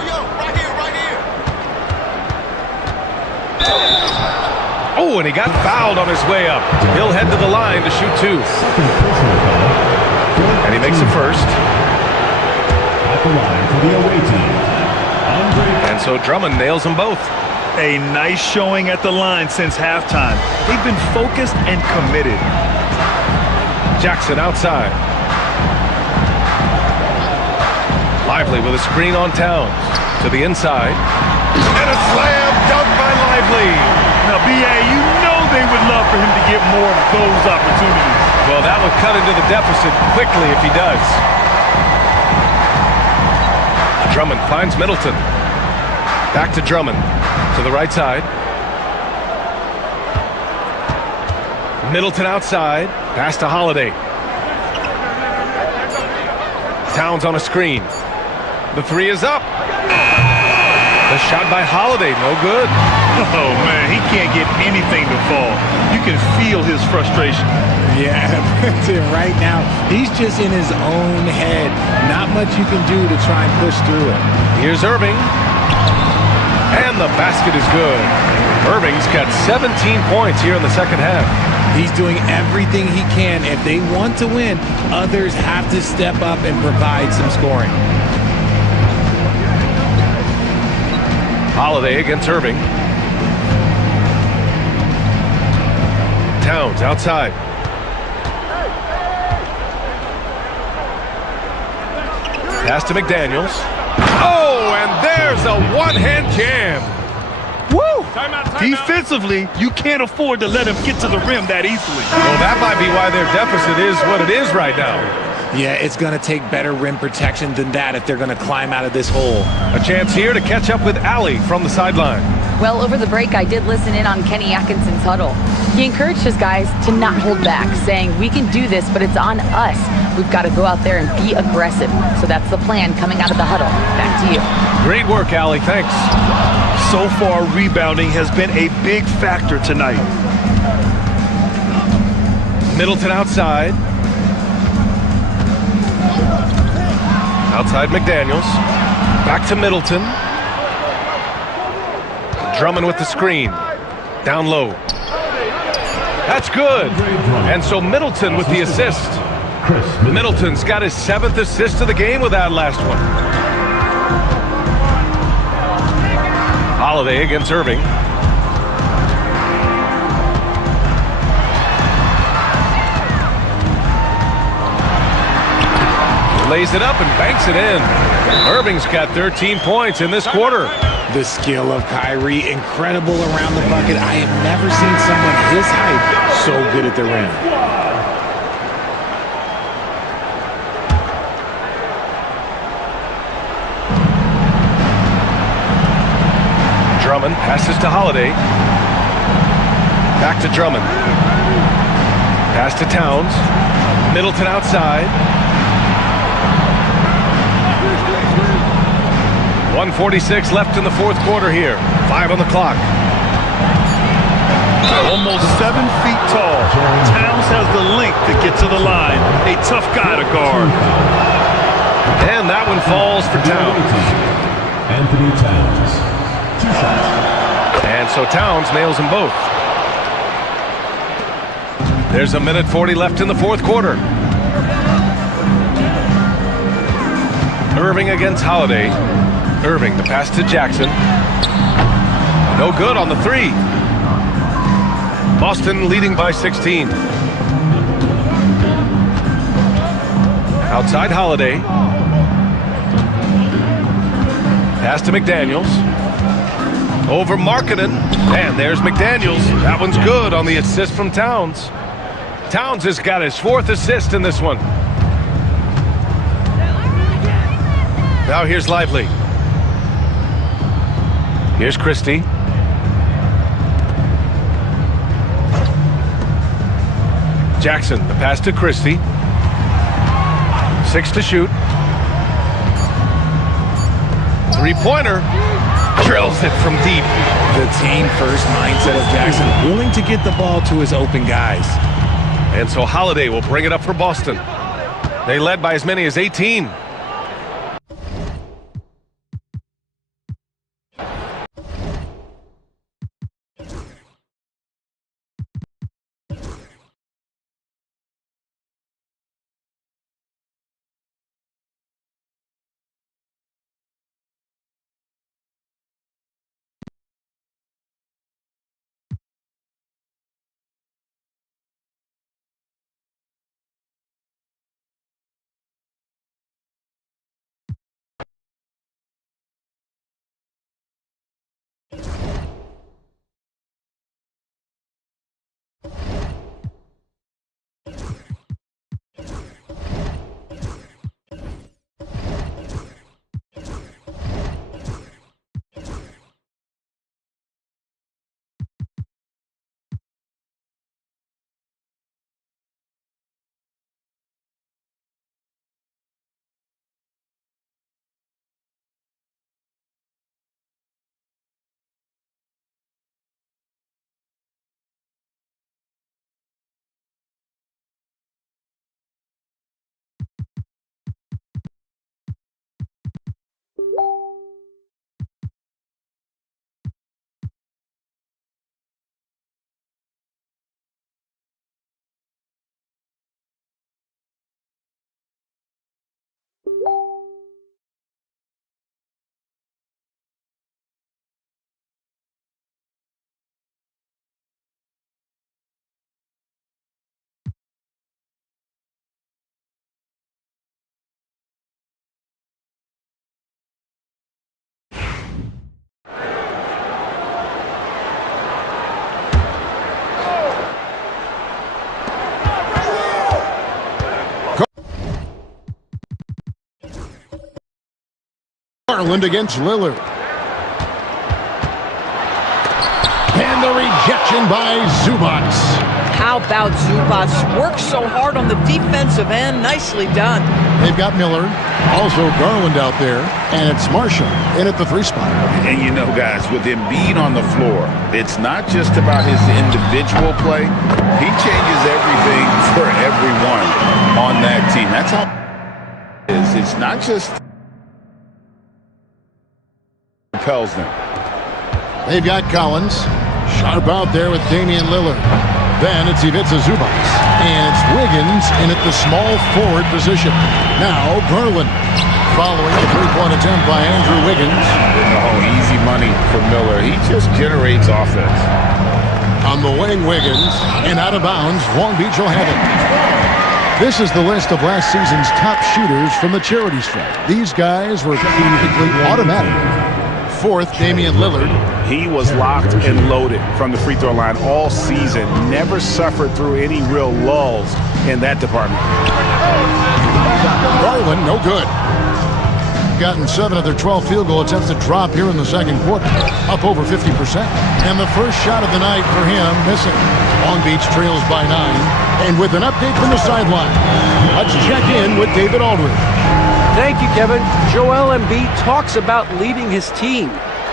Oh, and he got fouled on his way up. He'll head to the line to shoot 2. And he makes it first. At the line for the away team. And so Drummond nails them both. A nice showing at the line since halftime. They've been focused and committed. Jackson outside. Lively with a screen on Towns. To the inside. And a slam dunk by Lively. Now, B.A., you know they would love for him to get more of those opportunities. Well, that would cut into the deficit quickly if he does. Drummond finds Middleton. Back to Drummond. To the right side. Middleton outside. Pass to Holiday. Towns on a screen. The 3 is up. The shot by Holiday, no good. Oh, man, he can't get anything to fall. You can feel his frustration. Yeah, right now, he's just in his own head. Not much you can do to try and push through it. Here's Irving. And the basket is good. Irving's got 17 points here in the second half. He's doing everything he can. If they want to win, others have to step up and provide some scoring. Holiday against Irving. Towns outside. Pass to McDaniels. Oh, and there There's a one-hand jam. Woo! Defensively, you can't afford to let him get to the rim that easily. Well, that might be why their deficit is what it is right now. Yeah, it's going to take better rim protection than that if they're going to climb out of this hole. A chance here to catch up with Allie from the sideline. Well, over the break, I did listen in on Kenny Atkinson's huddle. He encouraged his guys to not hold back, saying, we can do this, but it's on us. We've got to go out there and be aggressive. So that's the plan coming out of the huddle. Back to you. Great work, Allie. Thanks. So far, rebounding has been a big factor tonight. Middleton outside. Outside McDaniels. Back to Middleton. Drummond with the screen. Down low. That's good. And so Middleton with the assist. Middleton's got his 7th assist of the game with that last one. Holiday against Irving. Lays it up and banks it in. Irving's got 13 points in this quarter. The skill of Kyrie, incredible around the bucket. I have never seen someone his height so good at the rim. Drummond passes to Holiday. Back to Drummond. Pass to Towns. Middleton outside. 1:46 left in the fourth quarter here. 5 on the clock. Almost 7 feet tall. Towns has the length to get to the line. A tough guy to guard. And that one falls for Towns. Anthony Towns. 2 shots. And so Towns nails them both. There's a minute 40 left in the fourth quarter. Irving against Holiday. Irving, the pass to Jackson. No good on the 3. Boston leading by 16. Outside Holiday. Pass to McDaniels. Over Markkanen. And there's McDaniels. That one's good on the assist from Towns. Towns has got his 4th assist in this one. Now here's Lively. Here's Christie. Jackson, the pass to Christie. 6 to shoot. 3-pointer. Drills it from deep. The team-first mindset of Jackson, willing to get the ball to his open guys. And so Holiday will bring it up for Boston. They led by as many as 18. Garland against Lillard. And the rejection by Zubac. How about Zubac? Works so hard on the defensive end. Nicely done. They've got Miller, also Garland out there, and it's Marshall in at the 3 spot. And you know, guys, with Embiid on the floor, it's not just about his individual play. He changes everything for everyone on that team. That's how it is. It's not just propels them. They've got Collins. Sharp out there with Damian Lillard. Then it's Ivica Zubac. And it's Wiggins in at the small forward position. Now Garland following the 3-point attempt by Andrew Wiggins. Oh, easy money for Miller. He just generates offense. On the wing, Wiggins. And out of bounds, Long Beach will have it. This is the list of last season's top shooters from the charity stripe. These guys were practically automatic. 4th, Damian Lillard. He was locked and loaded from the free throw line all season. Never suffered through any real lulls in that department. Garland, no good. Gotten 7 of their 12 field goal attempts to drop here in the second quarter. Up over 50%. And the first shot of the night for him, missing. Long Beach trails by 9. And with an update from the sideline, let's check in with David Aldridge. Thank you, Kevin. Joel Embiid talks about leading his team.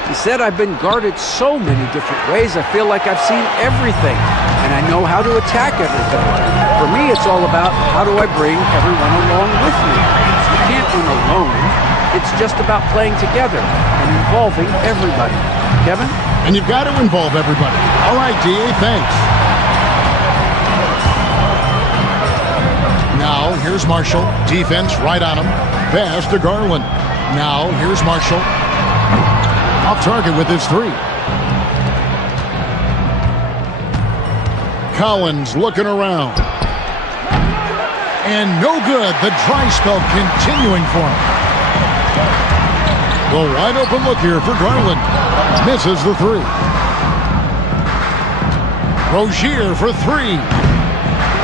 He said, "I've been guarded so many different ways. I feel like I've seen everything, and I know how to attack everything. For me, it's all about how do I bring everyone along with me. You can't win alone. It's just about playing together and involving everybody." Kevin? And you've got to involve everybody. All right, D.A., thanks. Now, here's Marshall. Defense right on him. Pass to Garland. Now, here's Marshall. Off target with his 3. Collins looking around. And no good. The dry spell continuing for him. The wide open look here for Garland. Misses the 3. Rozier for 3.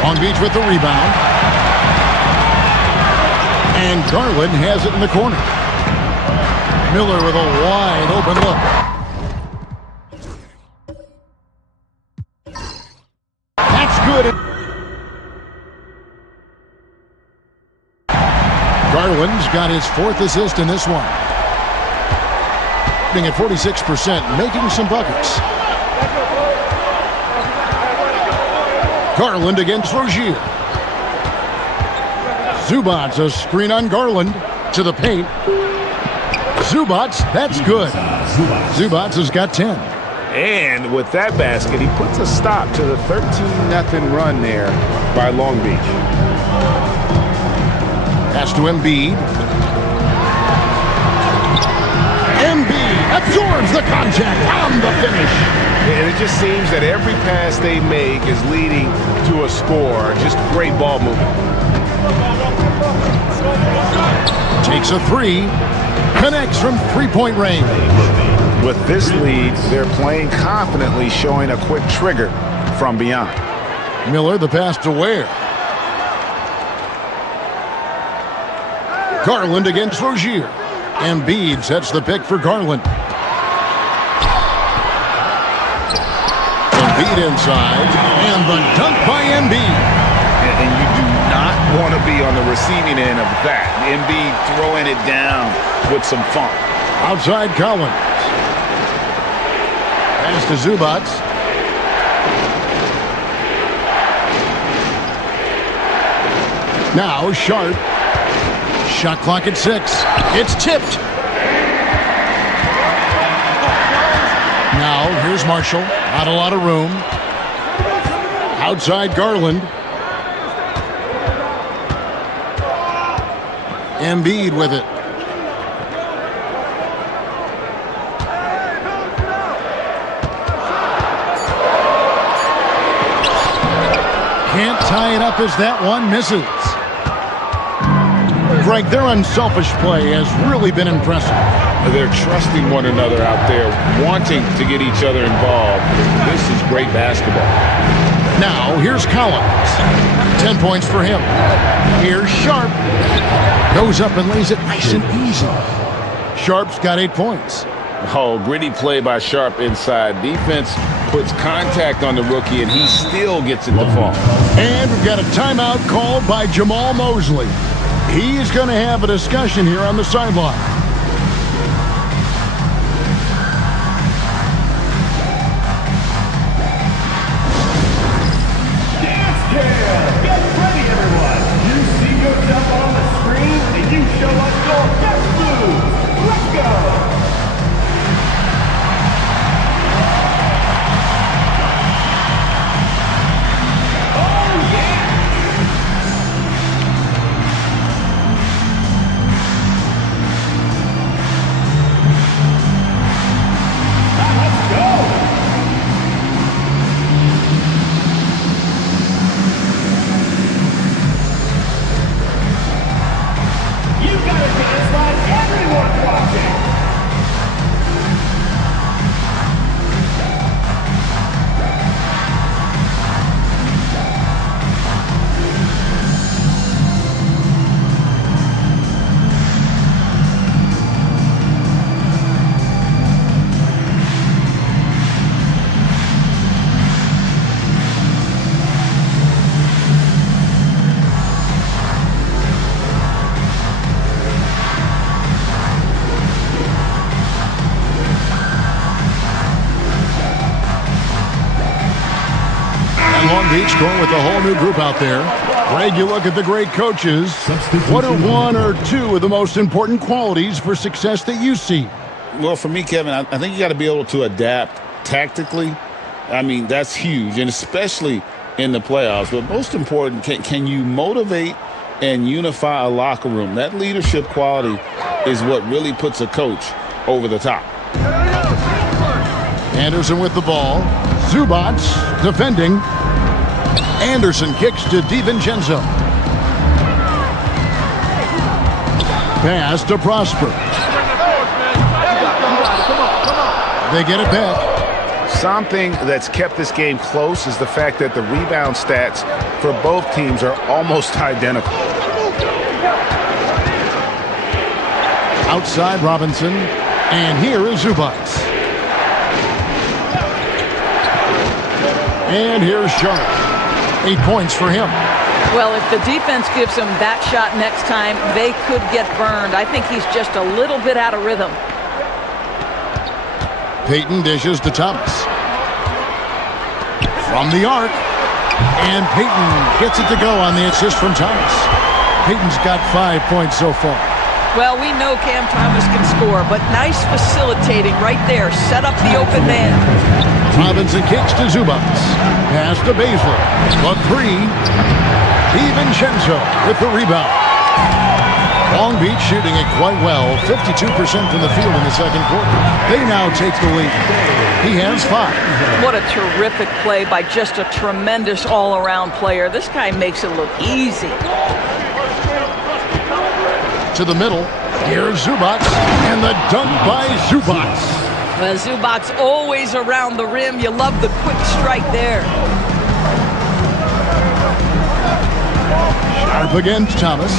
Long Beach with the rebound. And Garland has it in the corner. Miller with a wide open look. That's good. Garland's got his 4th assist in this one. At 46%, making some buckets. Garland against Rozier. Zubac, a screen on Garland to the paint. Zubac, that's good. Zubac has got 10. And with that basket, he puts a stop to the 13-0 run there by Long Beach. Pass to Embiid. Embiid absorbs the contact on the finish. And it just seems that every pass they make is leading to a score. Just great ball movement. Takes a 3. Connects from 3-point range. With this lead, they're playing confidently, showing a quick trigger from beyond. Miller, the pass to Ware. Garland against Rozier. Embiid sets the pick for Garland. Embiid inside. And the dunk by Embiid. And you do not want to be on the receiving end of that. Embiid throwing it down with some funk. Outside Collins. Pass to Zubac. Now Sharp. Shot clock at 6. It's tipped. Now here's Marshall. Not a lot of room. Outside Garland. Embiid with it. Can't tie it up as that one misses. Greg, their unselfish play has really been impressive. They're trusting one another out there, wanting to get each other involved. This is great basketball. Now, here's Collins. 10 points for him. Here's Sharp. Goes up and lays it nice and easy. Sharp's got 8 points. Oh, gritty play by Sharp inside. Defense puts contact on the rookie, and he still gets it to fall. And we've got a timeout called by Jamal Mosley. He's going to have a discussion here on the sideline. Get ready, everyone. You see yourself on the screen, and you show us your best moves. Let's go. Long Beach going with a whole new group out there. Greg, you look at the great coaches. What are one or two of the most important qualities for success that you see? Well, for me, Kevin, I think you got to be able to adapt tactically. I mean, that's huge, and especially in the playoffs. But most important, can you motivate and unify a locker room? That leadership quality is what really puts a coach over the top. Anderson with the ball. Zubats defending. Anderson kicks to DiVincenzo. Pass to Prosper. They get it back. Something that's kept this game close is the fact that the rebound stats for both teams are almost identical. Outside Robinson. And here is Zubats. And here's Sharp. 8 points for him. Well, if the defense gives him that shot next time, they could get burned. I think he's just a little bit out of rhythm. Payton dishes to Thomas. From the arc. And Payton gets it to go on the assist from Thomas. Payton's got 5 points so far. Well, we know Cam Thomas can score, but nice facilitating right there. Set up the open man. Robinson kicks to Zubats. Pass to Baszler. The three. DiVincenzo with the rebound. Long Beach shooting it quite well. 52% from the field in the second quarter. They now take the lead. He has 5. What a terrific play by just a tremendous all-around player. This guy makes it look easy. To the middle. Here's Zubats. And the dunk by Zubats. Well, Zubats always around the rim. You love the quick strike there. Sharp against Thomas.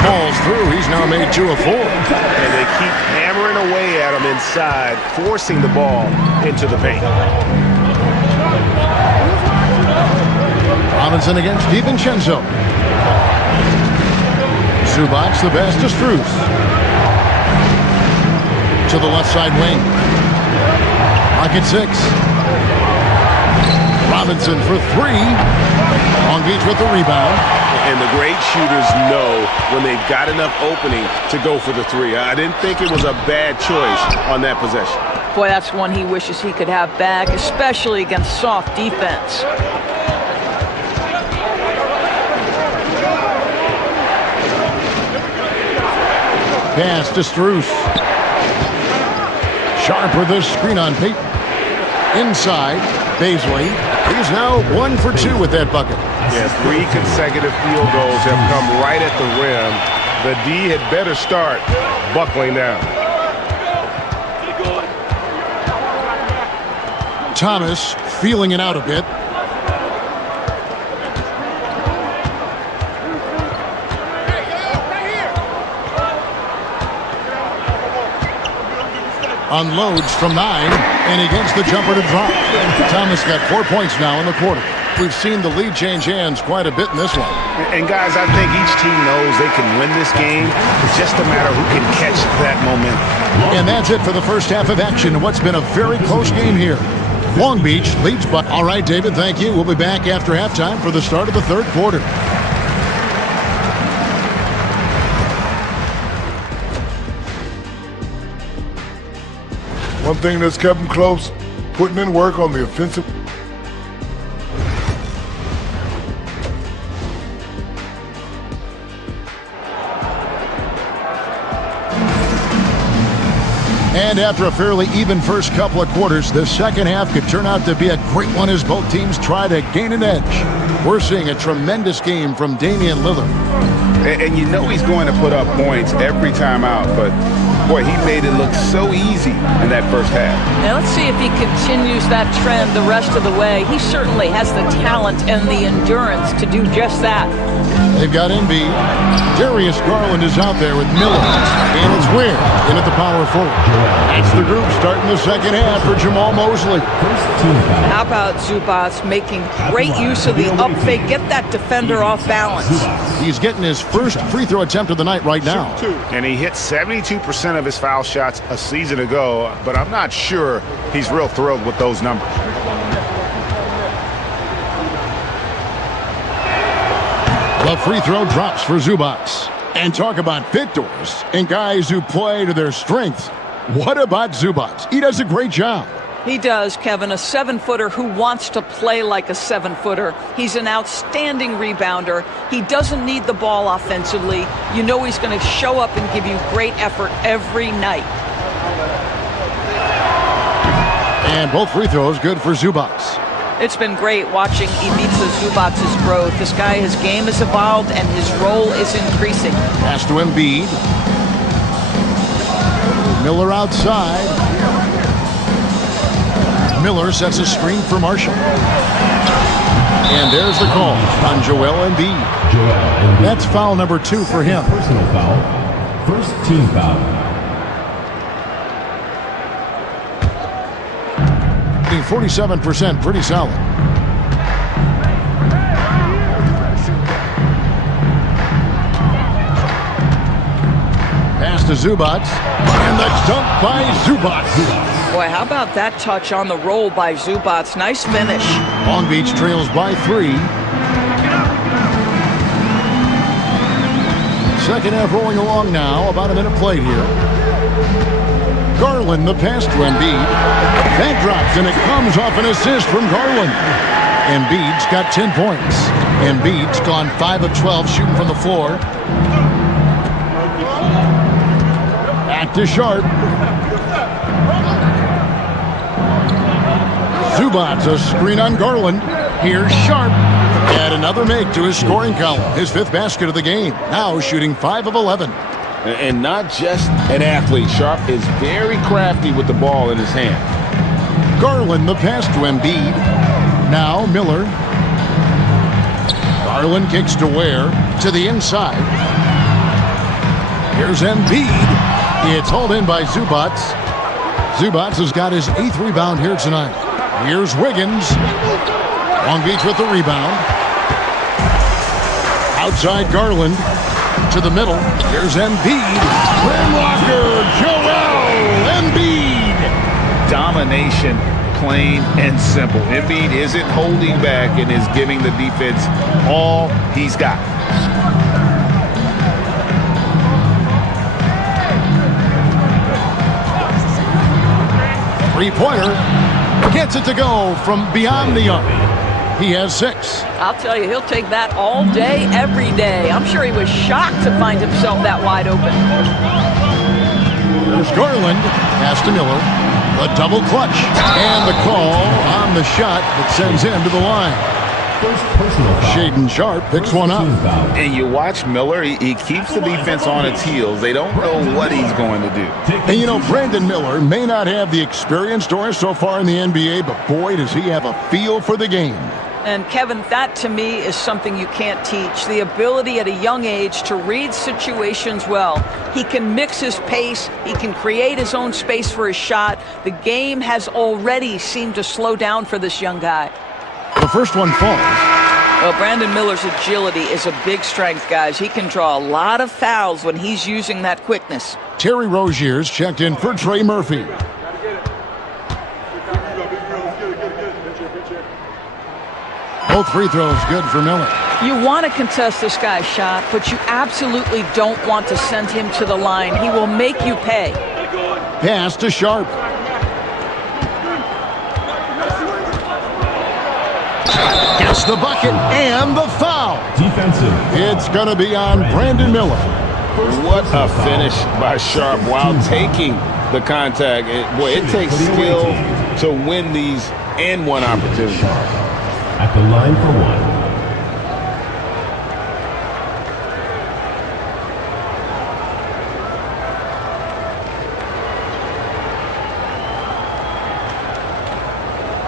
Falls through. He's now made 2 of 4. And they keep hammering away at him inside, forcing the ball into the paint. Robinson against DiVincenzo. Zubats the pass to Strus. To the left side wing. Rocket 6. Robinson for 3. Long Beach with the rebound. And the great shooters know when they've got enough opening to go for the 3. I didn't think it was a bad choice on that possession. Boy, that's one he wishes he could have back, especially against soft defense. Pass to Strus. Sharp with a screen on Payton. Inside, Baszler. He's now 1 for 2 with that bucket. Yeah, 3 consecutive field goals have come right at the rim. The D had better start buckling down. Thomas feeling it out a bit. unloads from 9, and he gets the jumper to drop. Thomas got 4 points now in the quarter. We've seen the lead change hands quite a bit in this one. And guys, I think each team knows they can win this game. It's just a matter who can catch that momentum. And that's it for the first half of action in what's been a very close game here. Long Beach leads by... All right, David, thank you. We'll be back after halftime for the start of the third quarter. One thing that's kept them close, putting in work on the offensive. And after a fairly even first couple of quarters, the second half could turn out to be a great one as both teams try to gain an edge. We're seeing a tremendous game from Damian Lillard. And you know he's going to put up points every time out, but boy, he made it look so easy in that first half. Now let's see if he continues that trend the rest of the way. He certainly has the talent and the endurance to do just that. They've got Embiid. Darius Garland is out there with Miller. And it's Ware in at the power forward. That's the group starting the second half for Jamal Mosley. How about Zubac making great use of the up fake, get that defender off balance. He's getting his first free throw attempt of the night right now. And he hit 72% of his foul shots a season ago, but I'm not sure he's real thrilled with those numbers. The free throw drops for Zubac. And talk about victors and guys who play to their strengths. What about Zubac? He does a great job. He does, Kevin, a 7-footer who wants to play like a 7-footer. He's an outstanding rebounder. He doesn't need the ball offensively. You know he's going to show up and give you great effort every night. And both free throws good for Zubac. It's been great watching Ivica Zubac's growth. This guy, his game has evolved and his role is increasing. Pass to Embiid. Miller outside. Miller sets a screen for Marshall. And there's the call on Joel Embiid. That's foul number 2 for him. Personal foul. First team foul. 47%, pretty solid. Pass to Zubac, and the dunk by Zubac. Boy, how about that touch on the roll by Zubac? Nice finish. Long Beach trails by 3. Second half rolling along now, about a minute played here. Garland, the pass to Embiid. That drops, and it comes off an assist from Garland. Embiid's got 10 points. Embiid's gone 5 of 12 shooting from the floor. Back to Sharp. Zubac, a screen on Garland. Here's Sharp. Add another make to his scoring column. His 5th basket of the game. Now shooting 5 of 11. And not just an athlete. Sharp is very crafty with the ball in his hand. Garland, the pass to Embiid. Now Miller. Garland kicks to Ware to the inside. Here's Embiid. It's hauled in by Zubac. Zubac has got his 8th rebound here tonight. Here's Wiggins. Long Beach with the rebound. Outside Garland. To the middle. Here's Embiid. Rim walker, Joel Embiid. Domination, plain and simple. Embiid isn't holding back and is giving the defense all he's got. Three-pointer. Gets it to go from beyond the arc. He has 6. I'll tell you, he'll take that all day, every day. I'm sure he was shocked to find himself that wide open. Here's Garland. Pass to Miller. A double clutch. And the call on the shot that sends him to the line. Shaedon Sharpe picks one up. And you watch Miller, he keeps the defense on its heels. They don't know what he's going to do. And you know, Brandon Miller may not have the experience, Doris, so far in the NBA, but boy, does he have a feel for the game. And Kevin, that to me is something you can't teach. The ability at a young age to read situations well. He can mix his pace. He can create his own space for his shot. The game has already seemed to slow down for this young guy. The first one falls. Well, Brandon Miller's agility is a big strength, guys. He can draw a lot of fouls when he's using that quickness. Terry Rozier's checked in for Trey Murphy. Both free throws good for Miller. You want to contest this guy's shot, but you absolutely don't want to send him to the line. He will make you pay. Pass to Sharp. Gets the bucket and the foul. Defensive. It's going to be on Brandon Miller. What a finish by Sharp while taking the contact. It takes skill to win these and one opportunity. At the line for one.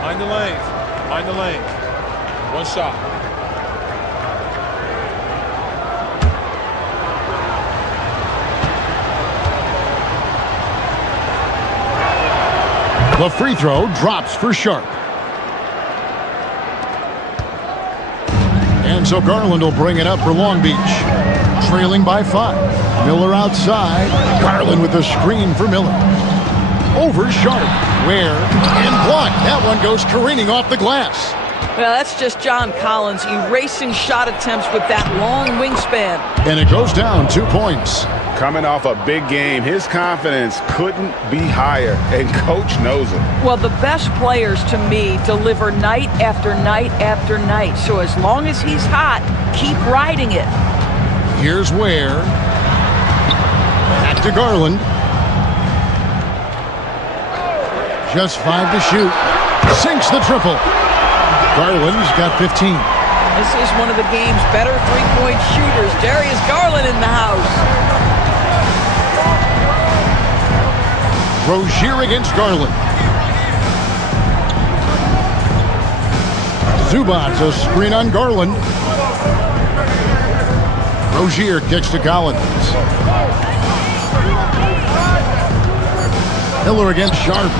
Mind the lanes. Mind the lanes. One shot. The free throw drops for Sharp. And so Garland will bring it up for Long Beach. Trailing by 5. Miller outside. Garland with the screen for Miller. Over Sharp. Where? And blocked. That one goes careening off the glass. Well, that's just John Collins erasing shot attempts with that long wingspan. And it goes down 2 points. Coming off a big game, his confidence couldn't be higher, and coach knows it. Well, the best players to me deliver night after night after night. So as long as he's hot, keep riding it. Here's Ware. Back to Garland. Just 5 to shoot. Sinks the triple. Garland's got 15. This is one of the game's better three-point shooters. Darius Garland in the house. Rozier against Garland. Zubac's a screen on Garland. Rozier kicks to Collins. Miller against Sharp.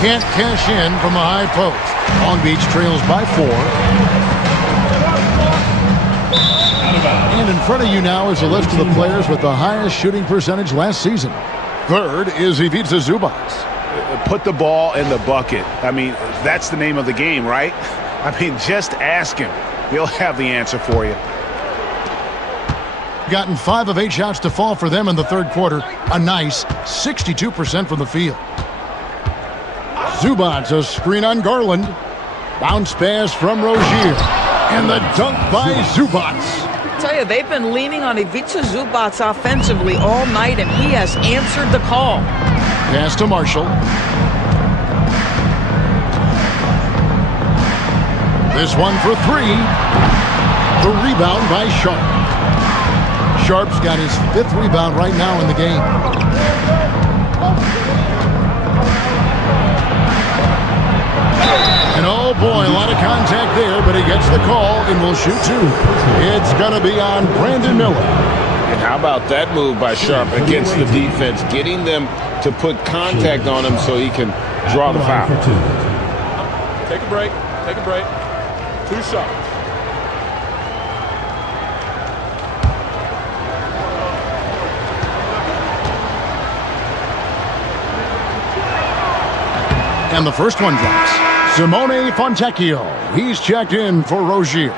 Can't cash in from the high post. Long Beach trails by 4. And in front of you now is a list of the players with the highest shooting percentage last season. Third is Ivica Zubac. Put the ball in the bucket. I mean, that's the name of the game, right? I mean, just ask him. He'll have the answer for you. Gotten 5 of 8 shots to fall for them in the third quarter. A nice 62% from the field. Zubac, a screen on Garland. Bounce pass from Rozier. And the dunk by Zubac. I tell you, they've been leaning on Ivica Zubac offensively all night, and he has answered the call. Pass to Marshall. This one for 3. The rebound by Sharp. Sharp's got his 5th rebound right now in the game. And oh boy, a lot of contact there, but he gets the call and will shoot 2. It's going to be on Brandon Miller. And how about that move by Sharp against the defense, getting them to put contact on him so he can draw the foul. Take a break. Take a break. 2 shots. And the first one drops. Simone Fontecchio. He's checked in for Rozier.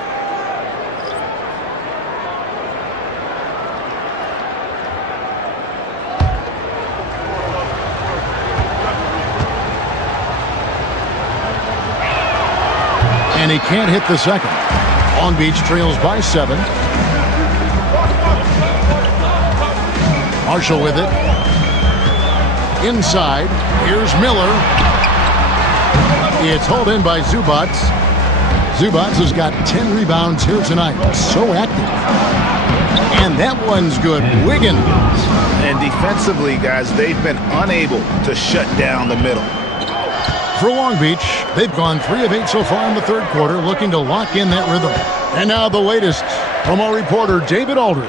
And he can't hit the second. Long Beach trails by 7. Marshall with it. Inside. Here's Miller. It's hauled in by Zubac. Zubac has got 10 rebounds here tonight. So active. And that one's good. Wiggins. And defensively, guys, they've been unable to shut down the middle. For Long Beach, they've gone 3 of 8 so far in the third quarter, looking to lock in that rhythm. And now the latest from our reporter, David Aldridge.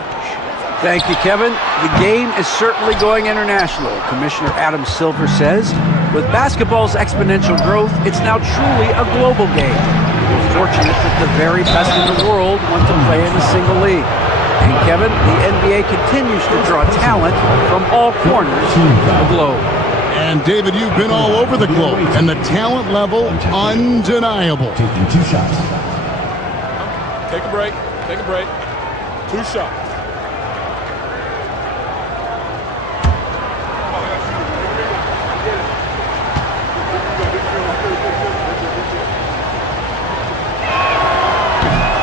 Thank you, Kevin. The game is certainly going international. Commissioner Adam Silver says, with basketball's exponential growth, it's now truly a global game. We're fortunate that the very best in the world want to play in a single league. And Kevin, the NBA continues to draw talent from all corners of the globe. And David, you've been all over the globe, and the talent level undeniable. Taking 2 shots. Take a break. Take a break. 2 shots.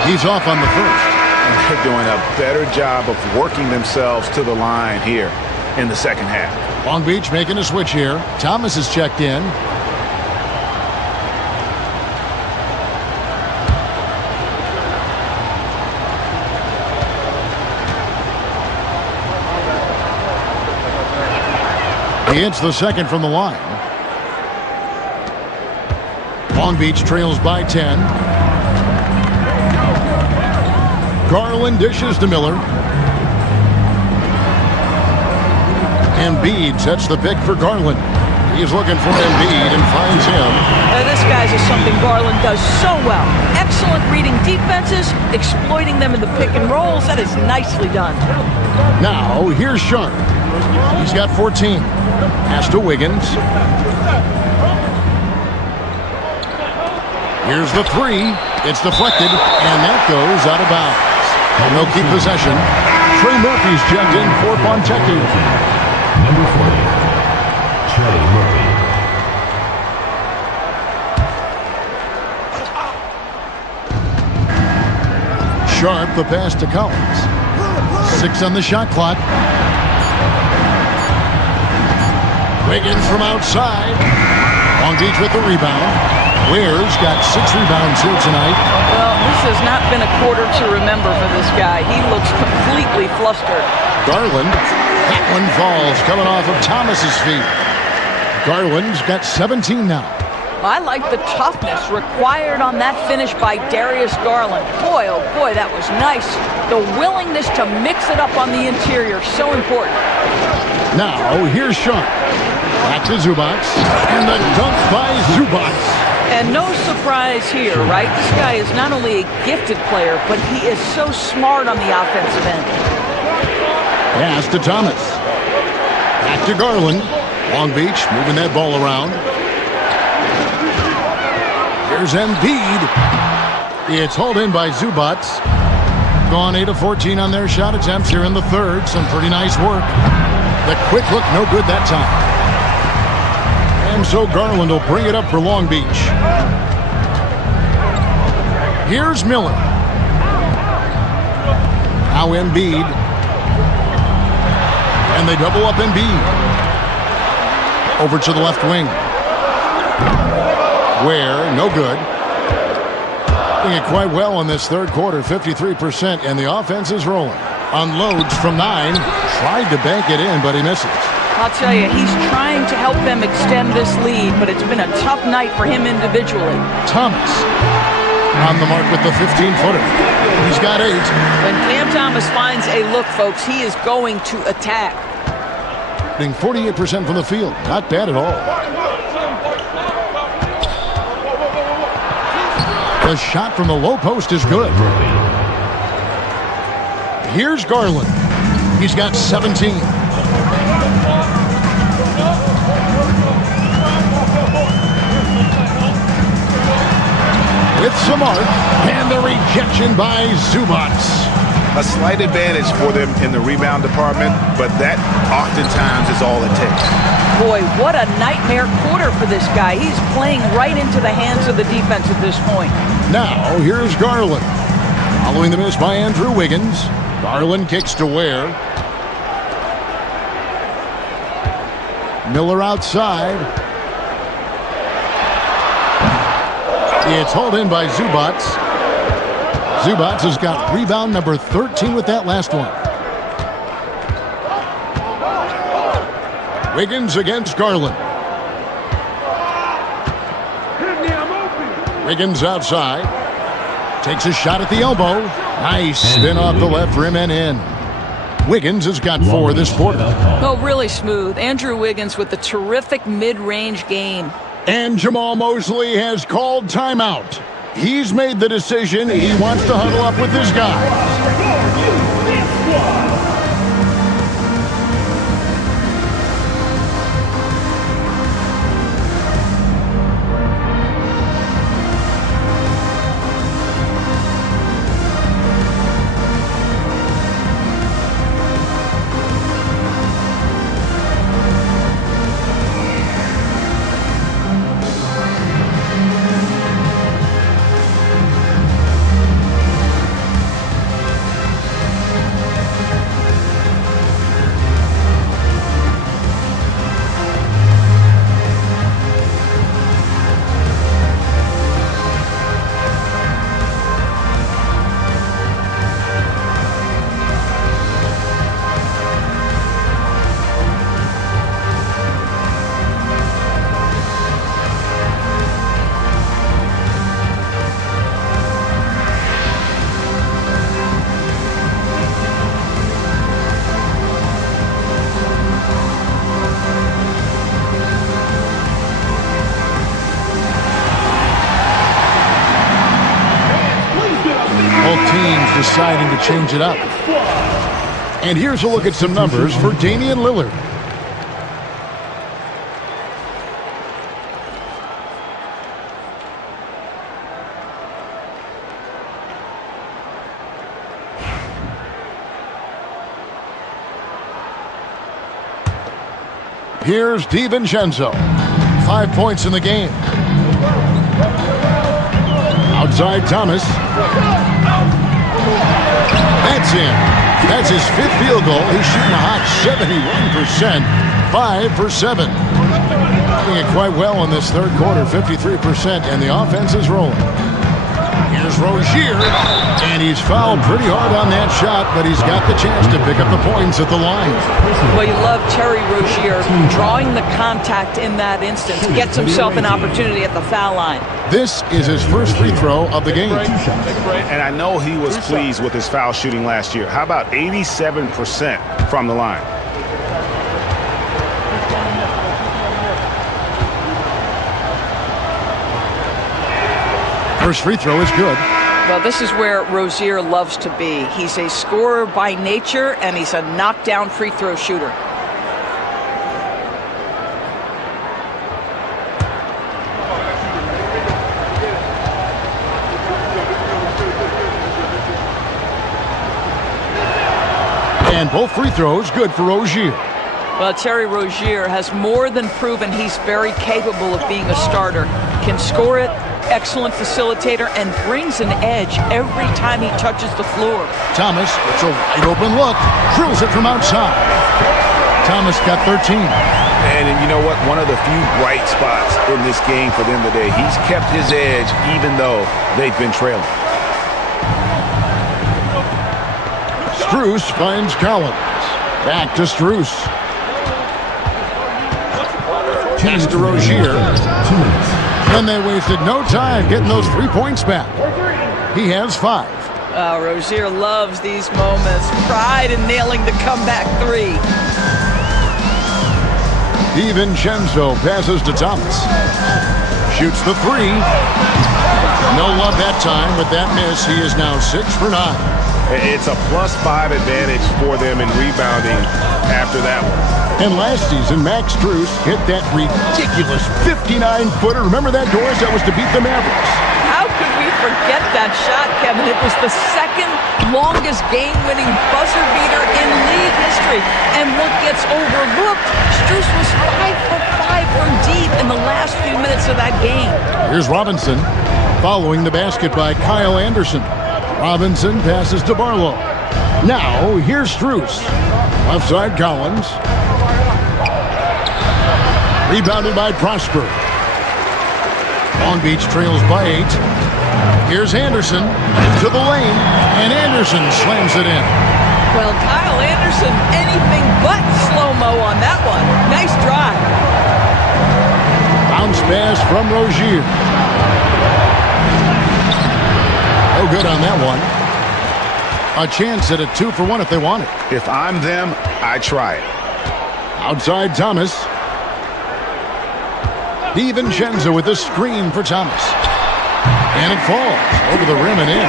He's off on the first. And they're doing a better job of working themselves to the line here in the second half. Long Beach making a switch here. Thomas is checked in. He hits the second from the line. Long Beach trails by 10. Garland dishes to Miller. Embiid sets the pick for Garland. He's looking for Embiid and finds him. This guy's is something Garland does so well. Excellent reading defenses, exploiting them in the pick and rolls. That is nicely done. Now, here's Sharp. He's got 14. Pass to Wiggins. Here's the 3. It's deflected, and that goes out of bounds. And they'll keep possession. Trey Murphy's checked in for Fontecchio. Number 40, Trey Murphy. Sharp, the pass to Collins. 6 on the shot clock. Wiggins from outside. Long Beach with the rebound. Ware's got 6 rebounds here tonight. Well, this has not been a quarter to remember for this guy. He looks completely flustered. Garland, that one falls coming off of Thomas's feet. Garland's got 17 now. I like the toughness required on that finish by Darius Garland. Boy, oh boy, that was nice. The willingness to mix it up on the interior, so important. Now, here's Sharp. Back to Zubac. And the dunk by Zubac. And no surprise here, right? This guy is not only a gifted player, but he is so smart on the offensive end. Pass to Thomas. Back to Garland. Long Beach moving that ball around. Here's Embiid. It's hauled in by Zubac. Gone 8 of 14 on their shot attempts here in the third. Some pretty nice work. The quick look, no good that time. And so Garland will bring it up for Long Beach. Here's Miller. Now Embiid. And they double up Embiid. Over to the left wing. Ware, no good. Doing it quite well in this third quarter, 53%, and the offense is rolling. Unloads from 9. Tried to bank it in, but he misses. I'll tell you, he's trying to help them extend this lead, but it's been a tough night for him individually. Thomas on the mark with the 15-footer. He's got 8. When Cam Thomas finds a look, folks, he is going to attack. Being 48% from the field. Not bad at all. The shot from the low post is good. Here's Garland. He's got 17. With Samart, and the rejection by Zubac. A slight advantage for them in the rebound department, but that oftentimes is all it takes. Boy, what a nightmare quarter for this guy. He's playing right into the hands of the defense at this point. Now, here's Garland. Following the miss by Andrew Wiggins. Garland kicks to Ware. Miller outside. It's hauled in by Zubac. Zubac has got rebound number 13 with that last one. Wiggins against Garland. Wiggins outside. Takes a shot at the elbow. Nice spin off the left rim and in. Wiggins has got 4 this quarter. Oh, really smooth. Andrew Wiggins with a terrific mid-range game. And Jamal Mosley has called timeout. He's made the decision. He wants to huddle up with his guys. Deciding to change it up. And here's a look at some numbers for Damian Lillard. Here's DiVincenzo. 5 points in the game. Outside Thomas. That's in. That's his 5th field goal. He's shooting a hot 71%. 5 for 7. Doing it quite well in this third quarter, 53%, and the offense is rolling. Here's Rozier, and he's fouled pretty hard on that shot, but he's got the chance to pick up the points at the line. Well, you love Terry Rozier drawing the contact in that instance. Gets himself an opportunity at the foul line. This is his first free throw of the game. And I know he was pleased with his foul shooting last year. How about 87% from the line? First free throw is good. Well, this is where Rozier loves to be. He's a scorer by nature, and he's a knockdown free throw shooter. And both free throws good for Rozier. Well, Terry Rozier has more than proven he's very capable of being a starter. Can score it, excellent facilitator, and brings an edge every time he touches the floor. Thomas gets a wide open look, drills it from outside. Thomas got 13. And you know what? One of the few bright spots in this game for them today. He's kept his edge even though they've been trailing. Strus finds Collins. Back to Strus. Pass to Rozier. And they wasted no time getting those 3 points back. He has 5. Rozier loves these moments. Pride in nailing the comeback 3. DiVincenzo passes to Thomas. Shoots the 3. No love that time. With that miss, he is now 6 for 9. It's a +5 advantage for them in rebounding after that one. And last season, Max Strus hit that ridiculous 59-footer. Remember that, Doris? That was to beat the Mavericks. How could we forget that shot, Kevin? It was the second longest game-winning buzzer beater in league history. And what gets overlooked, Strus was 5 for 5 from deep in the last few minutes of that game. Here's Robinson following the basket by Kyle Anderson. Robinson passes to Barlow. Now, here's Strus. Left side, Collins. Rebounded by Prosper. Long Beach trails by 8. Here's Anderson into the lane, and Anderson slams it in. Well, Kyle Anderson, anything but slow-mo on that one. Nice drive. Bounce pass from Rozier. No good on that one. A chance at a 2-for-1 if they want it. If I'm them, I try it. Outside Thomas. DiVincenzo with the screen for Thomas. And it falls over the rim and in.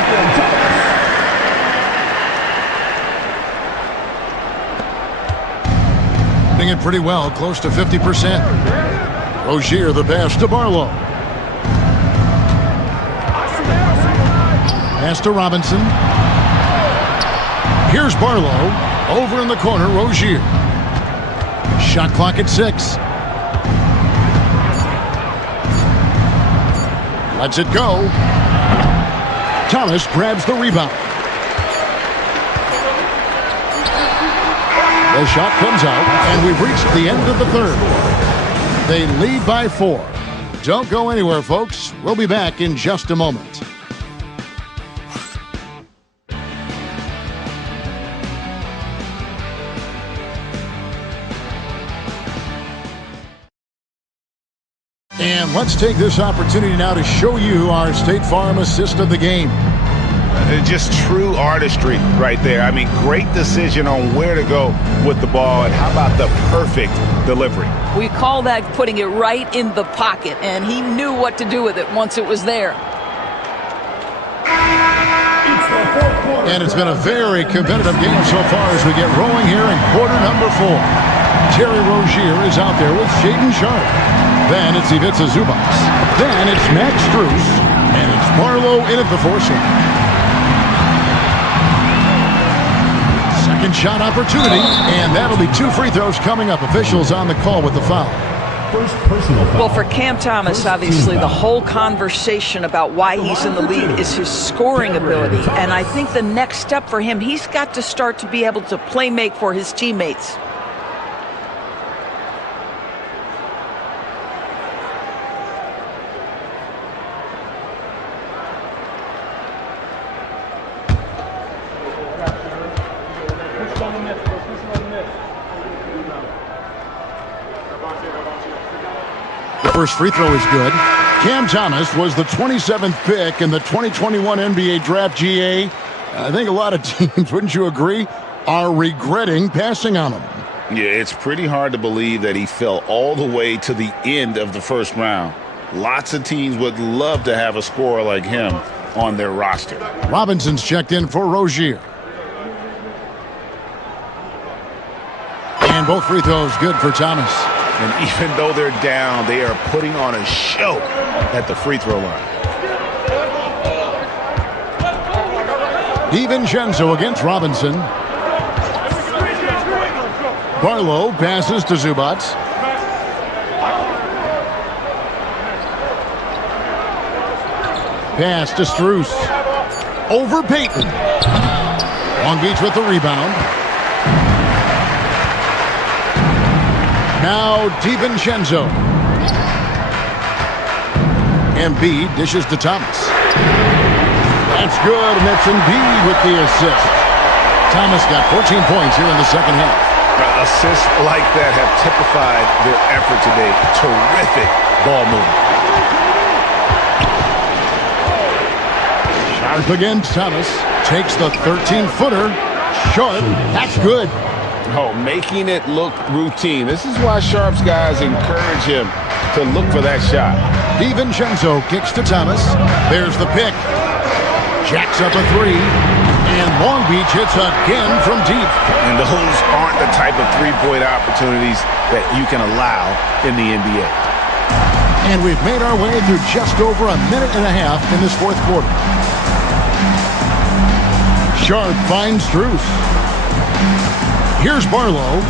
Doing it pretty well, close to 50%. Rozier the pass to Barlow. Pass to Robinson. Here's Barlow. Over in the corner, Rozier. Shot clock at 6. Lets it go. Thomas grabs the rebound. The shot comes out, and we've reached the end of the third. They lead by 4. Don't go anywhere, folks. We'll be back in just a moment. And let's take this opportunity now to show you our State Farm assist of the game. Just true artistry right there. I mean, great decision on where to go with the ball, and how about the perfect delivery? We call that putting it right in the pocket, and he knew what to do with it once it was there. And it's been a very competitive game so far as we get rolling here in quarter number 4. Terry Rozier is out there with Shaedon Sharpe. Then it's Ivica Zubac. Then it's Max Strus. And it's Barlow in at the foursome. Second shot opportunity. And that'll be 2 free throws coming up. Officials on the call with the foul. First personal foul. Well, for Cam Thomas, obviously, the whole conversation about why he's in the lead is his scoring ability. And I think the next step for him, he's got to start to be able to play make for his teammates. First free throw is good. Cam Thomas was the 27th pick in the 2021 NBA Draft. GA. I think a lot of teams, wouldn't you agree, are regretting passing on him. Yeah, it's pretty hard to believe that he fell all the way to the end of the first round. Lots of teams would love to have a scorer like him on their roster. Robinson's checked in for Rozier. And both free throws good for Thomas. And even though they're down, they are putting on a show at the free throw line. DiVincenzo against Robinson. Barlow passes to Zubac. Pass to Strus. Over Payton. Long Beach with the rebound. Now DiVincenzo. Embiid dishes to Thomas. That's good, and that's Embiid with the assist. Thomas got 14 points here in the second half. Assists like that have typified their effort today. Terrific ball movement. Sharpe against Thomas. Takes the 13-footer. Sharpe. That's good. Oh, making it look routine. This is why Sharpe's guys encourage him to look for that shot. DiVincenzo kicks to Thomas. There's the pick. Jacks up a 3. And Long Beach hits again from deep. And those aren't the type of three-point opportunities that you can allow in the NBA. And we've made our way through just over a minute and a half in this fourth quarter. Sharpe finds Strus. Here's Barlow.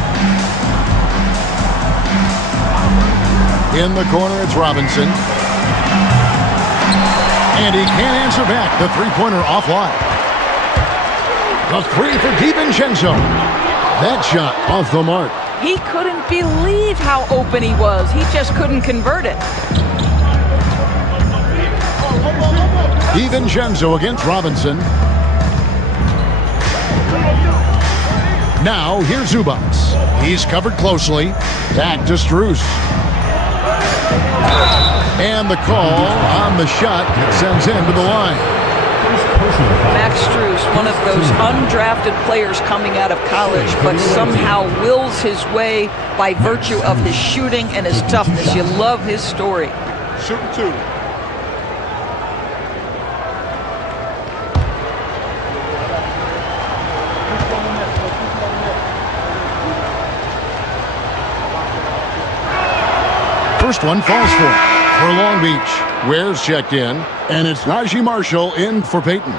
In the corner, it's Robinson. And he can't answer back. The three-pointer offline. The 3 for DiVincenzo. That shot off the mark. He couldn't believe how open he was. He just couldn't convert it. DiVincenzo against Robinson. Now, here's Zubac. He's covered closely. Back to Strus. And the call on the shot that sends him to the line. Max Strus, one of those undrafted players coming out of college, but somehow wills his way by virtue of his shooting and his toughness. You love his story. Shooting 2. First one falls for Long Beach. Ware's checked in, and it's Najee Marshall in for Peyton.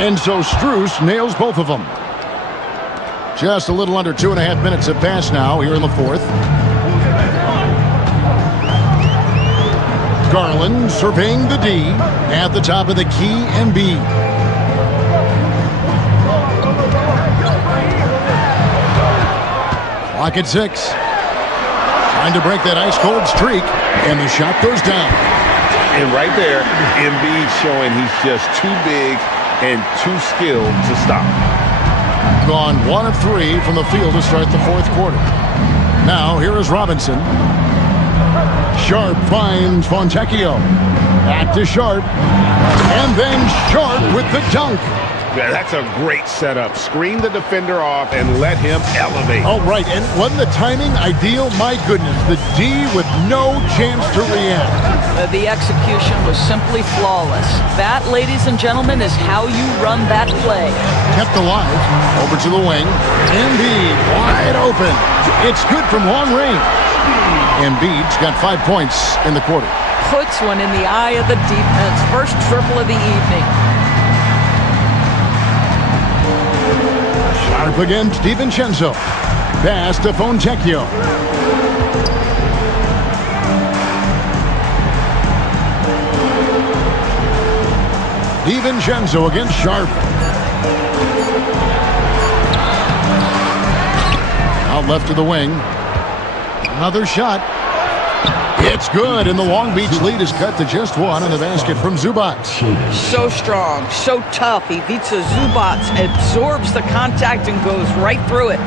And so Strus nails both of them. Just a little under 2.5 minutes have passed now here in the fourth. Garland surveying the D at the top of the key and B. Clock at 6. Trying to break that ice-cold streak, and the shot goes down. And right there, Embiid showing he's just too big and too skilled to stop. Gone 1 of 3 from the field to start the fourth quarter. Now, here is Robinson. Sharp finds Fontecchio. Back to Sharp. And then Sharp with the dunk. Yeah, that's a great setup. Screen the defender off and let him elevate. Oh, right. And wasn't the timing ideal? My goodness. The D with no chance to react. The execution was simply flawless. That, ladies and gentlemen, is how you run that play. Kept alive. Over to the wing. Embiid wide open. It's good from long range. Embiid's got 5 points in the quarter. Puts one in the eye of the defense. First triple of the evening. Sharp against DiVincenzo. Pass to Fontecchio. DiVincenzo against Sharp. Out left to the wing. Another shot. It's good, and the Long Beach lead is cut to just 1 on the basket from Zubac. So strong, so tough. Ivica Zubac absorbs the contact and goes right through it.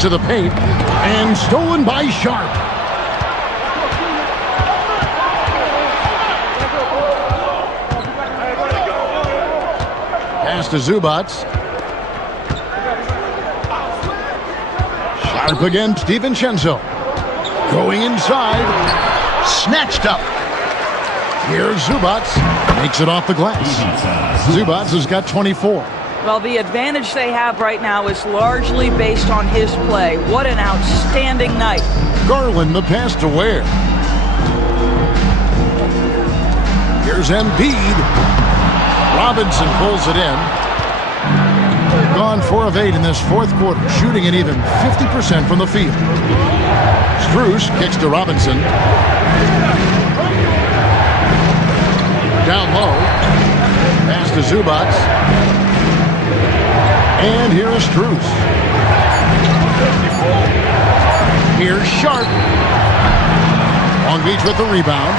To the paint, and stolen by Sharp. Pass to Zubac. Sharp against DiVincenzo. Going inside. Snatched up. Here's Zubac. Makes it off the glass. Zubac has got 24. Well, the advantage they have right now is largely based on his play. What an outstanding night. Garland the pass to Ware. Here's Embiid. Robinson pulls it in. Gone 4 of 8 in this fourth quarter, shooting an even 50% from the field. Strus kicks to Robinson. Down low. Pass to Zubac. And here is Strus. Here's Sharp. Long Beach with the rebound.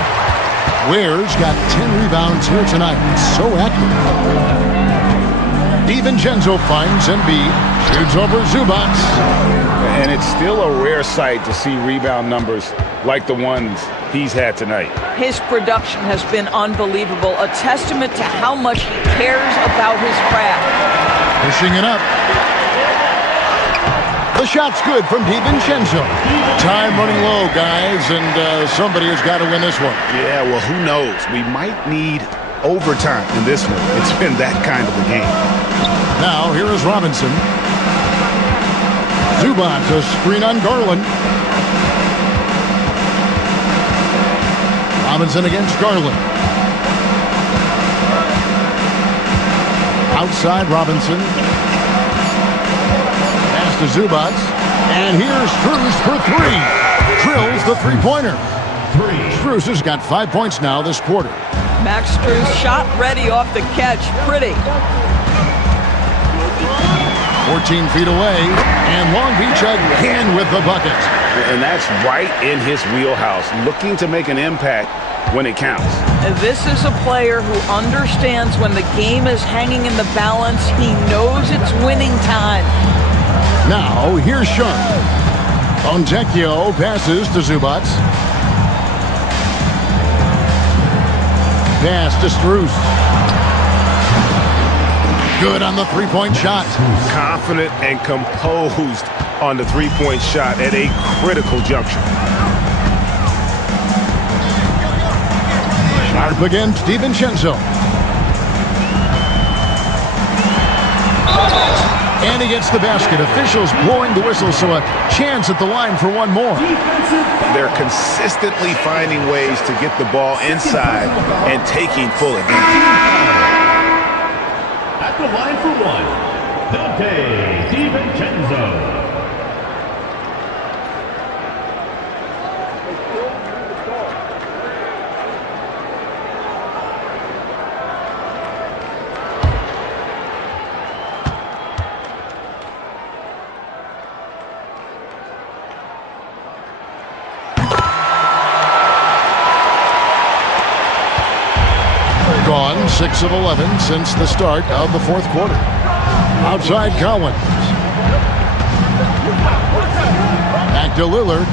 Ware's got 10 rebounds here tonight. So accurate. DiVincenzo finds Embiid. Shoots over Zubac. And it's still a rare sight to see rebound numbers like the ones he's had tonight. His production has been unbelievable. A testament to how much he cares about his craft. Pushing it up. The shot's good from DiVincenzo. Time running low, guys, and somebody has got to win this one. Yeah, well, who knows? We might need overtime in this one. It's been that kind of a game. Now, here is Robinson. Zubac, a screen on Garland. Robinson against Garland. Outside Robinson. Pass to Zubac. And here's Strus for 3. Drills the three-pointer. Strus has got 5 points now this quarter. Max Strus shot ready off the catch. Pretty. 14 feet away, and Long Beach again with the bucket. And that's right in his wheelhouse, looking to make an impact when it counts. This is a player who understands when the game is hanging in the balance. He knows it's winning time. Now, here's Sharp. Fontecchio passes to Zubats. Pass to Strus. Good on the three-point shot. Confident and composed on the three-point shot at a critical juncture. Sharp against DiVincenzo. And he gets the basket. Officials blowing the whistle, so a chance at the line for one more. They're consistently finding ways to get the ball inside and taking full advantage. At the line for one, Dante DiVincenzo. Gone 6 of 11 since the start of the fourth quarter. Outside Collins. Back to Lillard.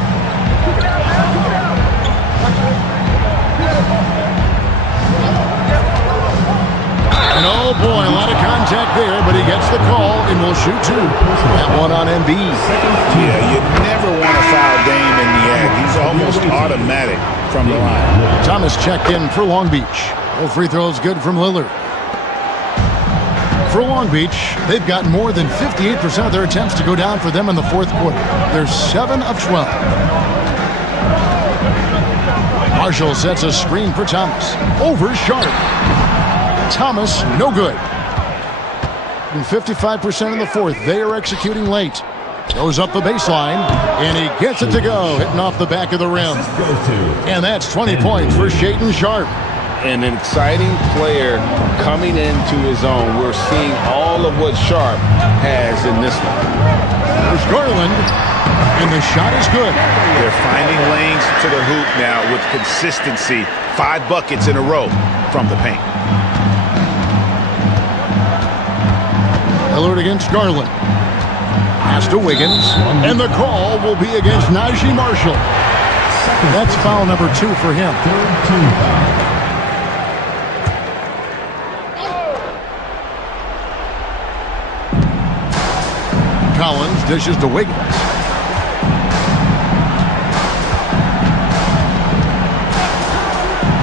And oh boy, a lot of contact there, but he gets the call and will shoot two. That one on Embiid. Yeah, you never want to foul Dame in the act. He's almost automatic from the line. Thomas checked in for Long Beach. All free throws good from Lillard. For Long Beach, they've got more than 58% of their attempts to go down for them in the fourth quarter. They're 7 of 12. Marshall sets a screen for Thomas. Over Sharp. Thomas, no good. And 55% in the fourth. They are executing late. Goes up the baseline, and he gets it to go, hitting off the back of the rim. And that's 20 points for Shaedon Sharp. An exciting player coming into his own. We're seeing all of what Sharp has in this one. There's Garland, and the shot is good. They're finding lanes to the hoop now with consistency. 5 buckets in a row from the paint. Lillard against Garland. Pass to Wiggins, and the call will be against Najee Marshall. That's foul number 2 for him. Collins dishes to Wiggins.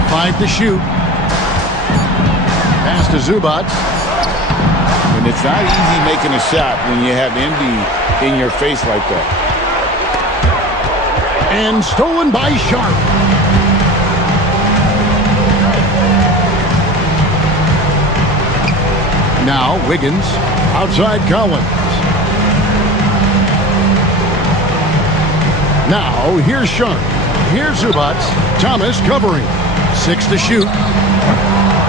Five to shoot. Pass to Zubats. And it's not easy making a shot when you have Embiid in your face like that. And stolen by Sharp. Now Wiggins outside Collins. Now here's Sharp. Here's Zubats. Thomas covering. 6 to shoot.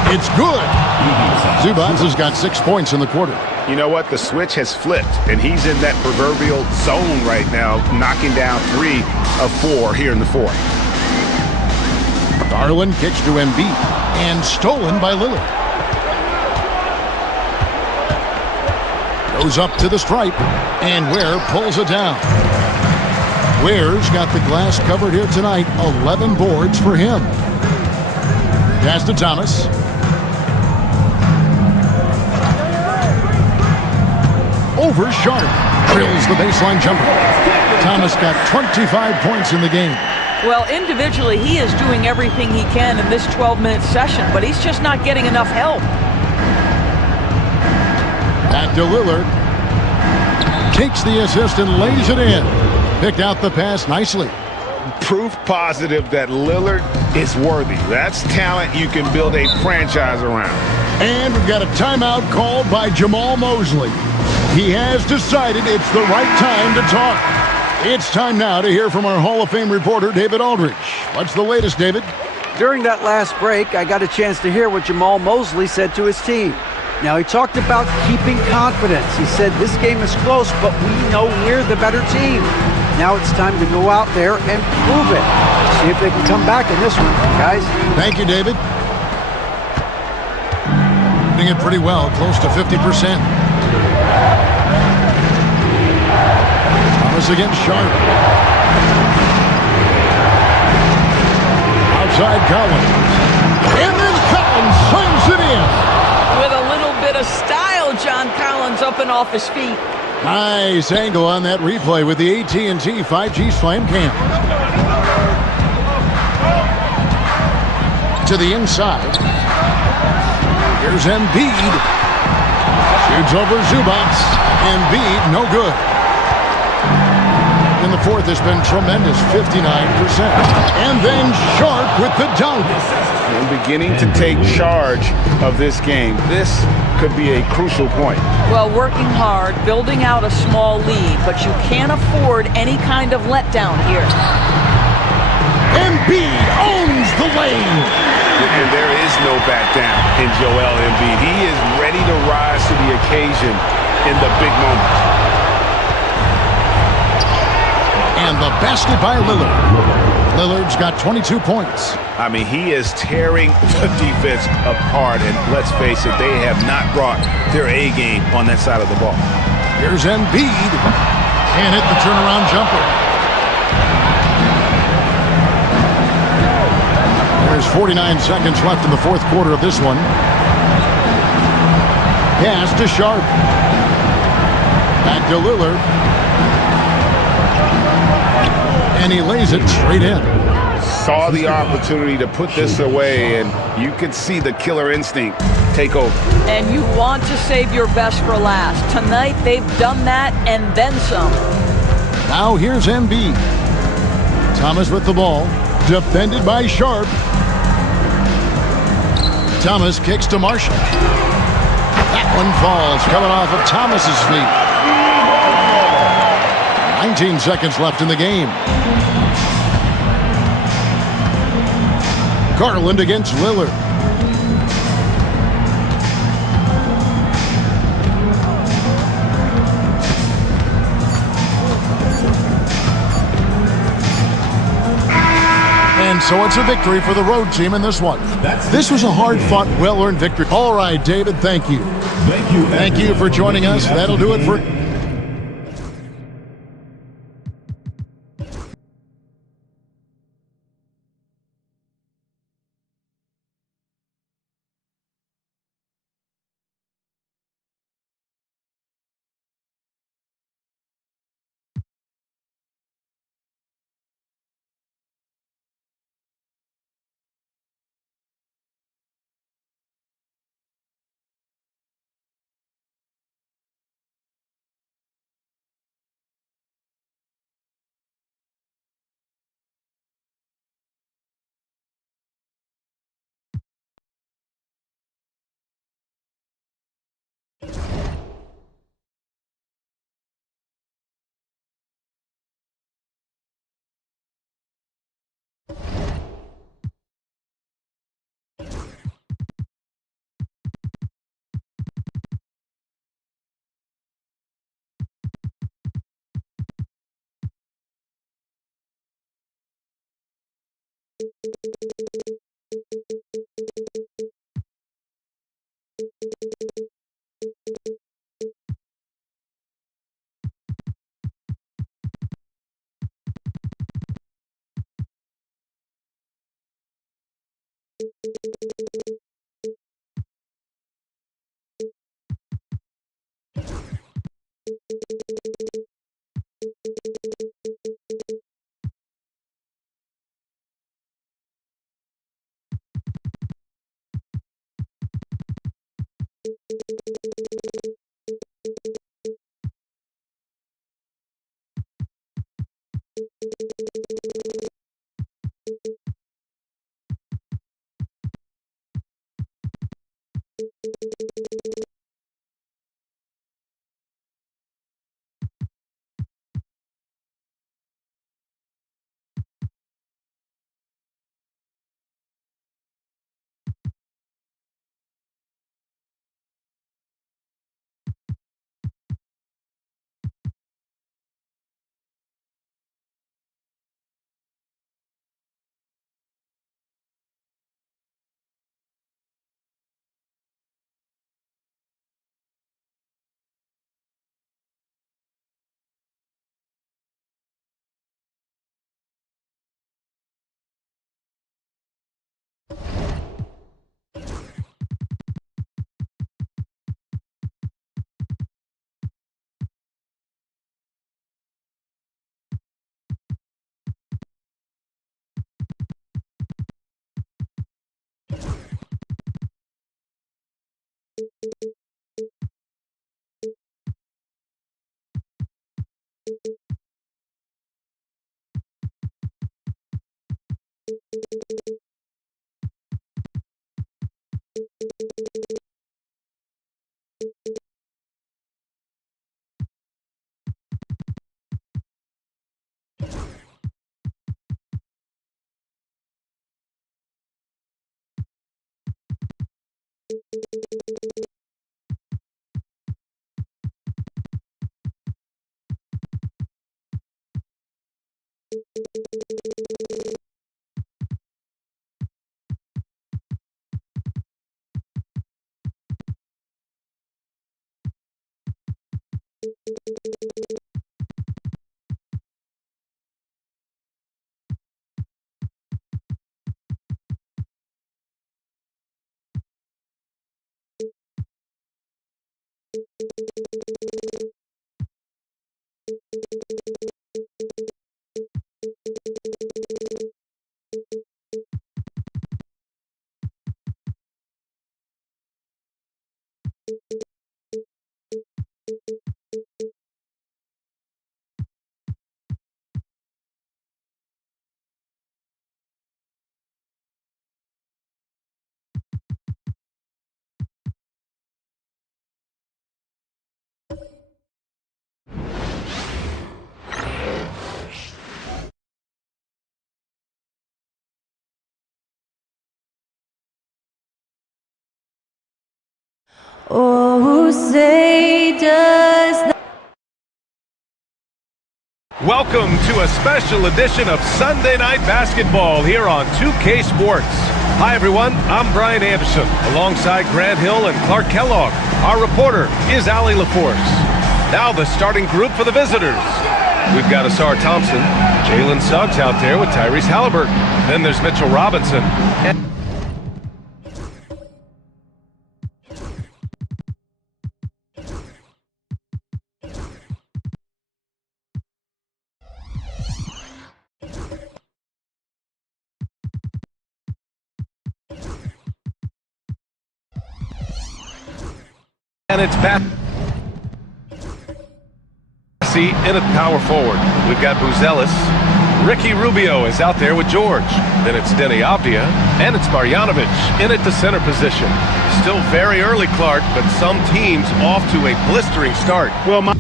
It's good. Zubats has got 6 points in the quarter. You know what? The switch has flipped, and he's in that proverbial zone right now, knocking down 3 of 4 here in the fourth. Garland kicks to Embiid, and stolen by Lillard. Goes up to the stripe, and Ware pulls it down. Ware's got the glass covered here tonight. 11 boards for him. Pass to Thomas. Over Sharp. Drills the baseline jumper. Thomas got 25 points in the game. Well, individually, he is doing everything he can in this 12-minute session, but he's just not getting enough help. Back to Lillard. Takes the assist and lays it in. Picked out the pass nicely. Proof positive that Lillard is worthy. That's talent you can build a franchise around. And we've got a timeout called by Jamal Mosley. He has decided it's the right time to talk. It's time now to hear from our Hall of Fame reporter, David Aldridge. What's the latest, David? During that last break, I got a chance to hear what Jamal Mosley said to his team. Now, he talked about keeping confidence. He said, this game is close, but we know we're the better team. Now it's time to go out there and prove it. See if they can come back in this one, guys. Thank you, David. Doing it pretty well, close to 50%. Thomas against Sharp. Outside Collins. And then Collins slams it in. With a little bit of style, John Collins up and off his feet. Nice angle on that replay with the AT&T 5G Slam Cam. To the inside. Here's Embiid. Shoots over Zubac. Embiid, no good. In the fourth has been tremendous, 59%. And then Sharp with the dunk. And beginning to take charge of this game. This could be a crucial point. Well, working hard, building out a small lead, but you can't afford any kind of letdown here. Embiid owns the lane. And there is no back down in Joel Embiid. He is ready to rise to the occasion in the big moments. And the basket by Lillard. Lillard's got 22 points. I mean, he is tearing the defense apart. And let's face it, they have not brought their A game on that side of the ball. Here's Embiid. Can't hit the turnaround jumper. There's 49 seconds left in the fourth quarter of this one. Pass to Sharp. Back to Lillard. And he lays it straight in. Saw the opportunity to put this away, and you could see the killer instinct take over. And you want to save your best for last. Tonight, they've done that and then some. Now here's Embiid. Thomas with the ball. Defended by Sharp. Thomas kicks to Marshall. That one falls, coming off of Thomas's feet. 19 seconds left in the game. Garland against Lillard. And so it's a victory for the road team in this one. This was a hard-fought, well-earned victory. All right, David, thank you. Thank you for joining us. That'll do it for... Oh, say does Welcome to a special edition of Sunday Night Basketball here on 2K Sports. Hi, everyone. I'm Brian Anderson, alongside Grant Hill and Clark Kellogg. Our reporter is Allie LaForce. Now the starting group for the visitors. We've got Asar Thompson, Jalen Suggs out there with Tyrese Halliburton. Then there's Mitchell Robinson. And it's back. In at power forward. We've got Buzelis. Ricky Rubio is out there with George. Then it's Denny Avdia. And it's Marjanovic in at the center position. Still very early, Clark, but some teams off to a blistering start. Well, my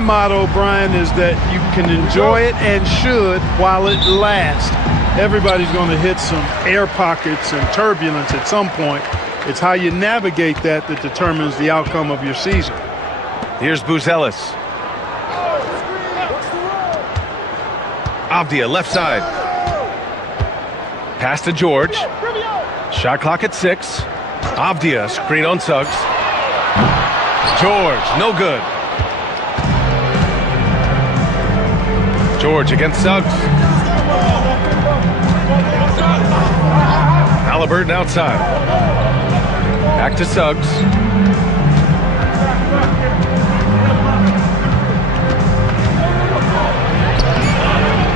motto, Brian, is that you can enjoy it and should while it lasts. Everybody's going to hit some air pockets and turbulence at some point. It's how you navigate that determines the outcome of your season. Here's Buzelis. Avdia, left side. Pass to George. Shot clock at 6. Avdia, screen on Suggs. George, no good. George against Suggs. Halliburton outside. Back to Suggs.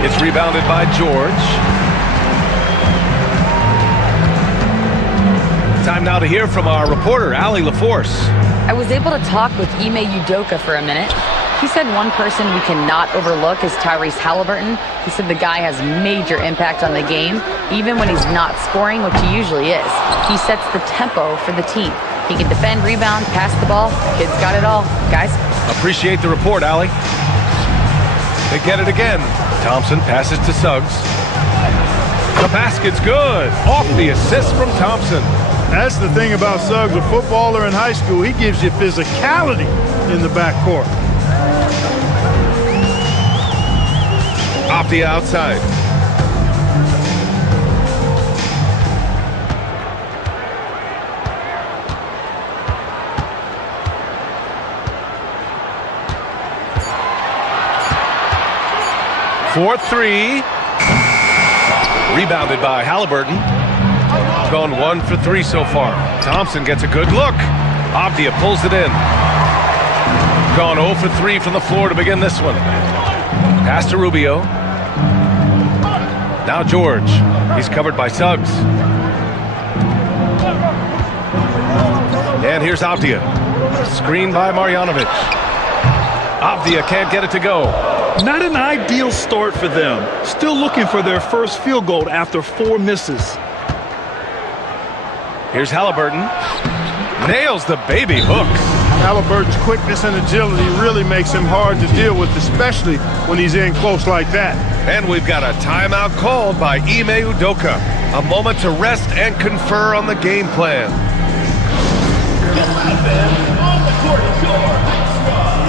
It's rebounded by George. Time now to hear from our reporter, Allie LaForce. I was able to talk with Ime Udoka for a minute. He said one person we cannot overlook is Tyrese Halliburton. He said the guy has major impact on the game, even when he's not scoring, which he usually is. He sets the tempo for the team. He can defend, rebound, pass the ball. Kid's got it all. Guys? Appreciate the report, Allie. They get it again. Thompson passes to Suggs. The basket's good. Off the assist from Thompson. That's the thing about Suggs, a footballer in high school. He gives you physicality in the backcourt. Off the outside. For 3. Rebounded by Halliburton. Gone 1 for 3 so far. Thompson gets a good look. Avdia pulls it in. Gone 0 for 3 from the floor to begin this one. Pass to Rubio. Now George. He's covered by Suggs. And here's Avdia. Screened by Marjanovic. Avdia can't get it to go. Not an ideal start for them. Still looking for their first field goal after 4 misses. Here's Halliburton. Nails the baby hook. Halliburton's quickness and agility really makes him hard to deal with, especially when he's in close like that. And we've got a timeout called by Ime Udoka. A moment to rest and confer on the game plan. On the court is your next squad.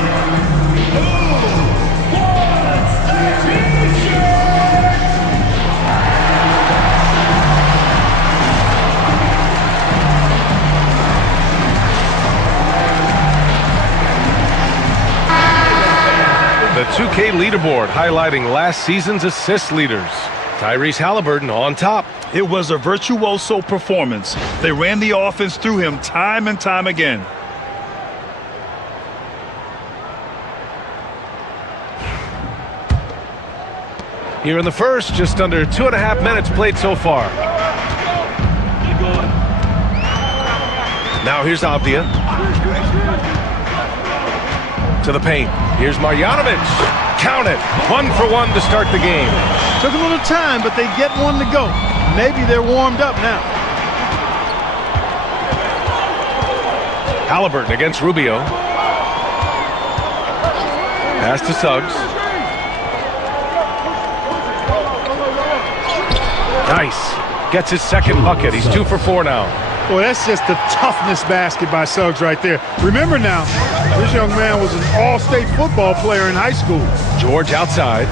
The 2K leaderboard highlighting last season's assist leaders. Tyrese Halliburton on top. It was a virtuoso performance. They ran the offense through him time and time again. Here in the first, just under 2.5 minutes played so far. Now here's Avdia. To the paint. Here's Marjanovic. Count it. 1 for 1 to start the game. Took a little time, but they get one to go. Maybe they're warmed up now. Halliburton against Rubio. Pass to Suggs. Nice. Gets his second bucket. He's 2 for 4 now. Boy, that's just the toughness basket by Suggs right there. Remember now, this young man was an all-state football player in high school. George outside.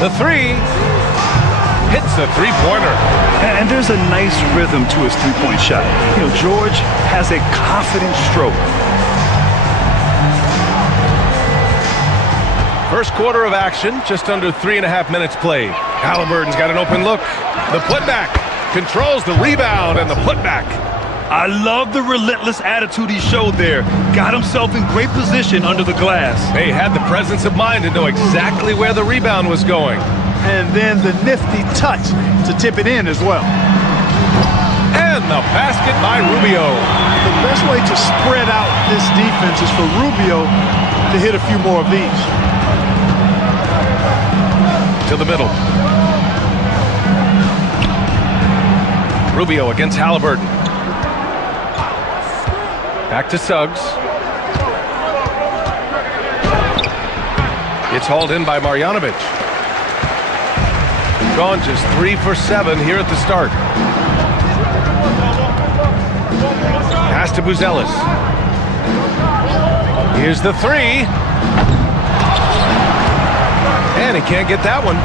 The three. Hits the three-pointer. And there's a nice rhythm to his three-point shot. You know, George has a confident stroke. First quarter of action, just under 3.5 minutes played. Halliburton's got an open look. The putback controls the rebound and the putback. I love the relentless attitude he showed there. Got himself in great position under the glass. They had the presence of mind to know exactly where the rebound was going. And then the nifty touch to tip it in as well. And the basket by Rubio. The best way to spread out this defense is for Rubio to hit a few more of these. To the middle. Rubio against Halliburton. Back to Suggs. It's hauled in by Marjanovic. Gone just 3 for 7 here at the start. Pass to Buzelis. Here's the three. And he can't get that one.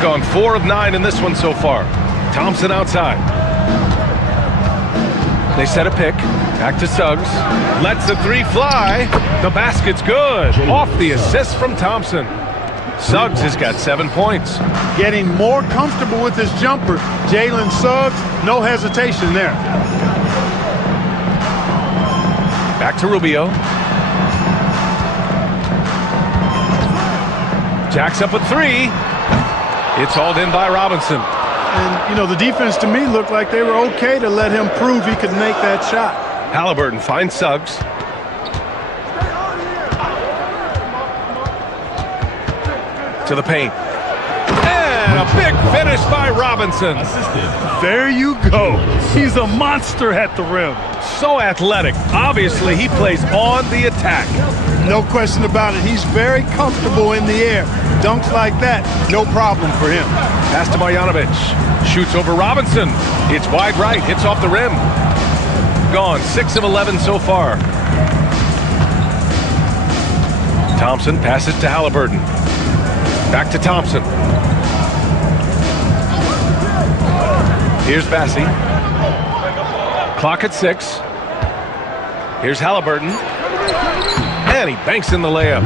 Gone 4 of 9 in this one so far. Thompson outside. They set a pick. Back to Suggs. Lets the three fly. The basket's good. Off the assist from Thompson. Suggs has got 7 points. Getting more comfortable with his jumper. Jalen Suggs, no hesitation there. Back to Rubio. Jacks up a three. It's hauled in by Robinson. And, you know, the defense to me looked like they were okay to let him prove he could make that shot. Halliburton finds Suggs. To the paint. And a big finish by Robinson. There you go. He's a monster at the rim. So athletic. Obviously, he plays on the attack. No question about it. He's very comfortable in the air. Dunks like that, no problem for him. Pass to Marjanovic. Shoots over Robinson. It's wide right. Hits off the rim. Gone 6 of 11 so far. Thompson passes to Halliburton. Back to Thompson. Here's Bassi. Clock at 6. Here's Halliburton. And he banks in the layup.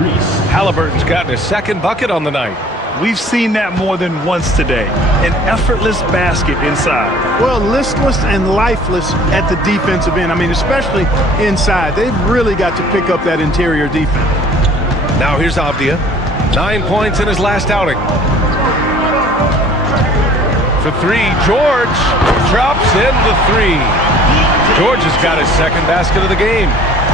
Halliburton's gotten his second bucket on the night. We've seen that more than once today. An effortless basket inside. Well, listless and lifeless at the defensive end. I mean, especially inside. They've really got to pick up that interior defense. Now here's Avdia. 9 points in his last outing. For three, George drops in the three. George has got his second basket of the game.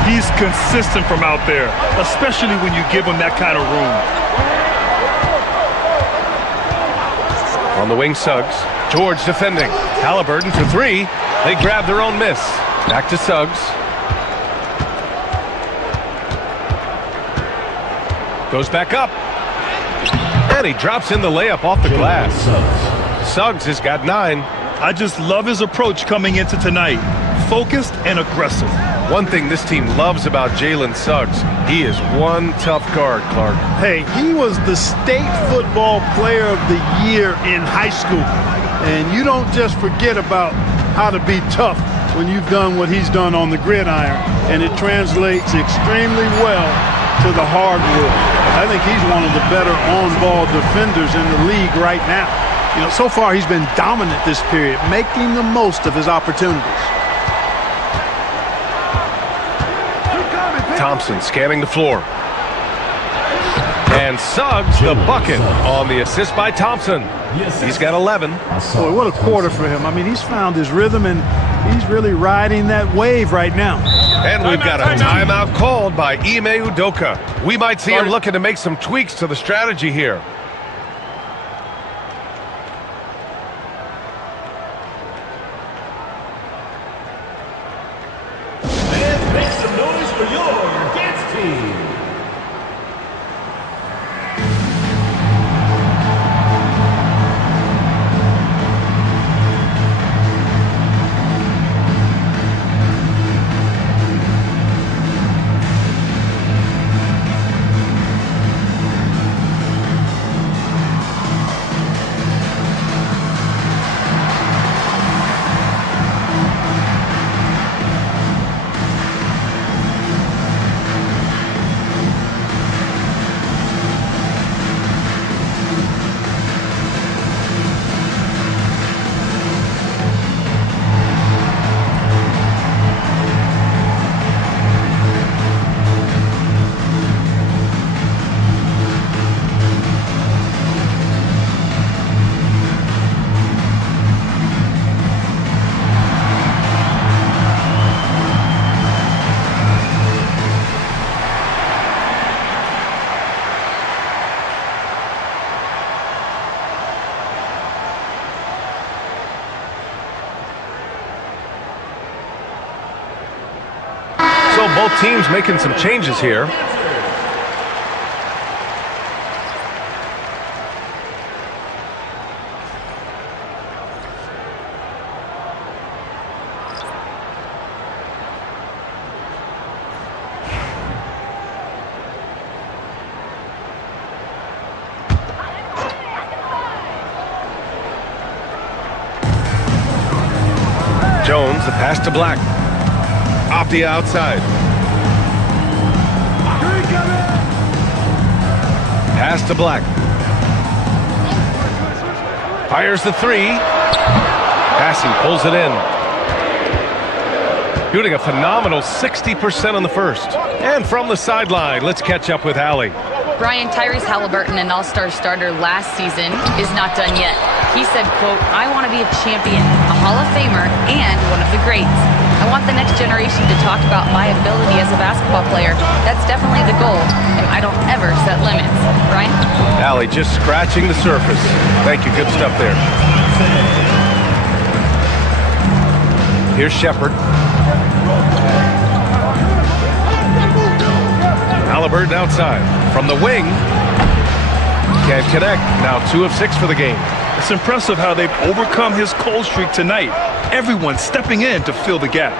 He's consistent from out there, especially when you give him that kind of room. On the wing, Suggs. George defending. Halliburton for three. They grab their own miss. Back to Suggs. Goes back up. And he drops in the layup off the glass. Suggs has got 9. I just love his approach coming into tonight. Focused and aggressive. One thing this team loves about Jalen Suggs, he is one tough guard, Clark. Hey, he was the state football player of the year in high school. And you don't just forget about how to be tough when you've done what he's done on the gridiron, and it translates extremely well to the hardwood. I think he's one of the better on-ball defenders in the league right now. You know, so far he's been dominant this period, making the most of his opportunities. Thompson scanning the floor. And Suggs the bucket on the assist by Thompson. He's got 11. Boy, what a quarter for him. I mean, he's found his rhythm, and he's really riding that wave right now. And we've got a timeout called by Ime Udoka. We might see him looking to make some tweaks to the strategy here. And make some noise for your dance team. So both teams making some changes here. Jones, the pass to Black. Off the outside. Pass to Black. Fires the three. Passing, pulls it in. Shooting a phenomenal 60% on the first. And from the sideline, let's catch up with Allie. Brian, Tyrese Halliburton, an all-star starter last season, is not done yet. He said, quote, "I want to be a champion, a Hall of Famer, and one of the greats. I want the next generation to talk about my ability as a basketball player. That's definitely the goal, and I don't ever set limits." Brian? Allie just scratching the surface. Thank you, good stuff there. Here's Shepard. Halliburton outside. From the wing. Can't connect. Now 2 of 6 for the game. It's impressive how they've overcome his cold streak tonight. Everyone stepping in to fill the gap.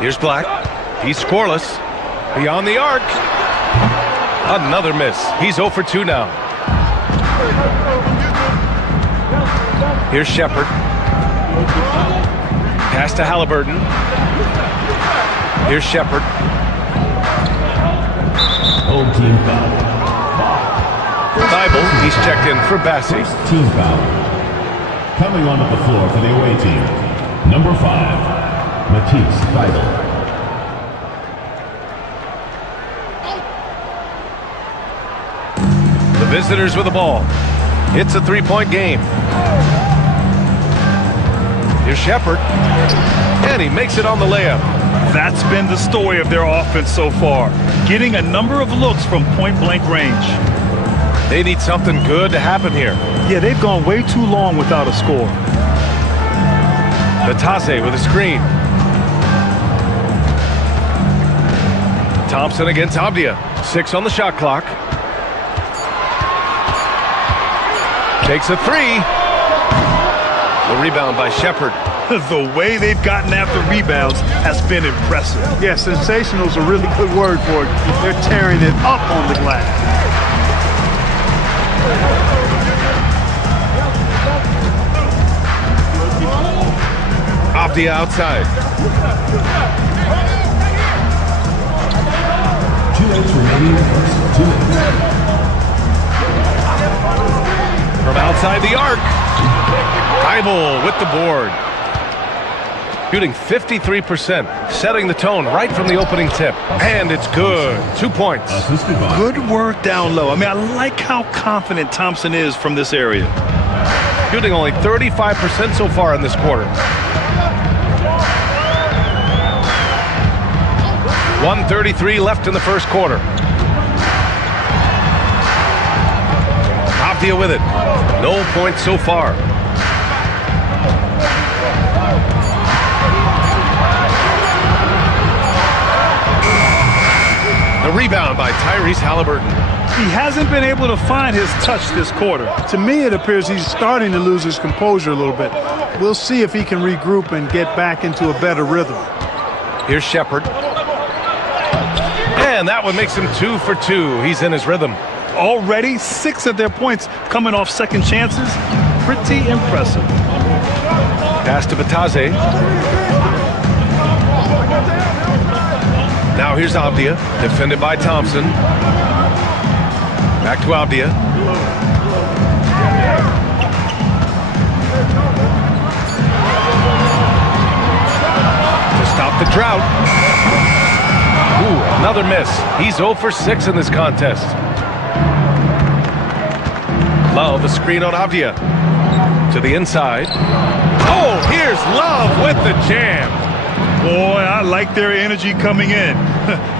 Here's Black. He's scoreless. Beyond the arc. Another miss. He's 0 for 2 now. Here's Shepard. Pass to Halliburton. Here's Shepard. Home team foul. Thibault, he's checked in for Bassie. Team foul. Coming onto the floor for the away team, number 5, Matisse Thibault. The visitors with the ball. It's a 3-point game. Here's Shepard. And he makes it on the layup. That's been the story of their offense so far. Getting a number of looks from point-blank range. They need something good to happen here. Yeah, they've gone way too long without a score. Natase with a screen. Thompson against Avdia. 6 on the shot clock. Takes a 3. The rebound by Shepard. The way they've gotten after rebounds has been impressive. Yeah, sensational is a really good word for it. They're tearing it up on the glass. Avdia outside. 2 minutes remaining in the first 2 minutes. From outside the arc, Geibel with the board. Shooting 53%, setting the tone right from the opening tip. And it's good. 2 points. Good work down low. I mean, I like how confident Thompson is from this area. Shooting only 35% so far in this quarter. 1:33 left in the first quarter. Avdia with it. No points so far. The rebound by Tyrese Halliburton. He hasn't been able to find his touch this quarter. To me, it appears he's starting to lose his composure a little bit. We'll see if he can regroup and get back into a better rhythm. Here's Shepard. And that one makes him 2 for 2. He's in his rhythm. Already 6 of their points coming off second chances. Pretty impressive. Pass to Batadze. Now here's Avdia, defended by Thompson. Back to Avdia. To stop the drought. Ooh, another miss. He's 0 for 6 in this contest. Love, a screen on Avdia. To the inside. Oh, here's Love with the jam. Boy, I like their energy coming in.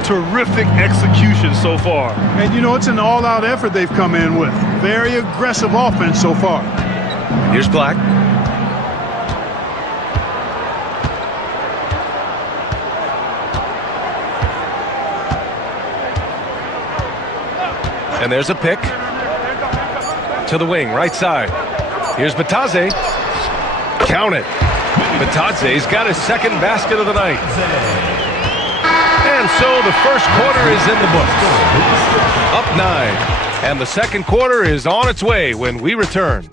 Terrific execution so far. And you know, it's an all-out effort they've come in with. Very aggressive offense so far. Here's Black. And there's a pick. To the wing, right side. Here's Batadze. Count it. Batadze's got his second basket of the night. And so the first quarter is in the books. Up 9. And the second quarter is on its way when we return.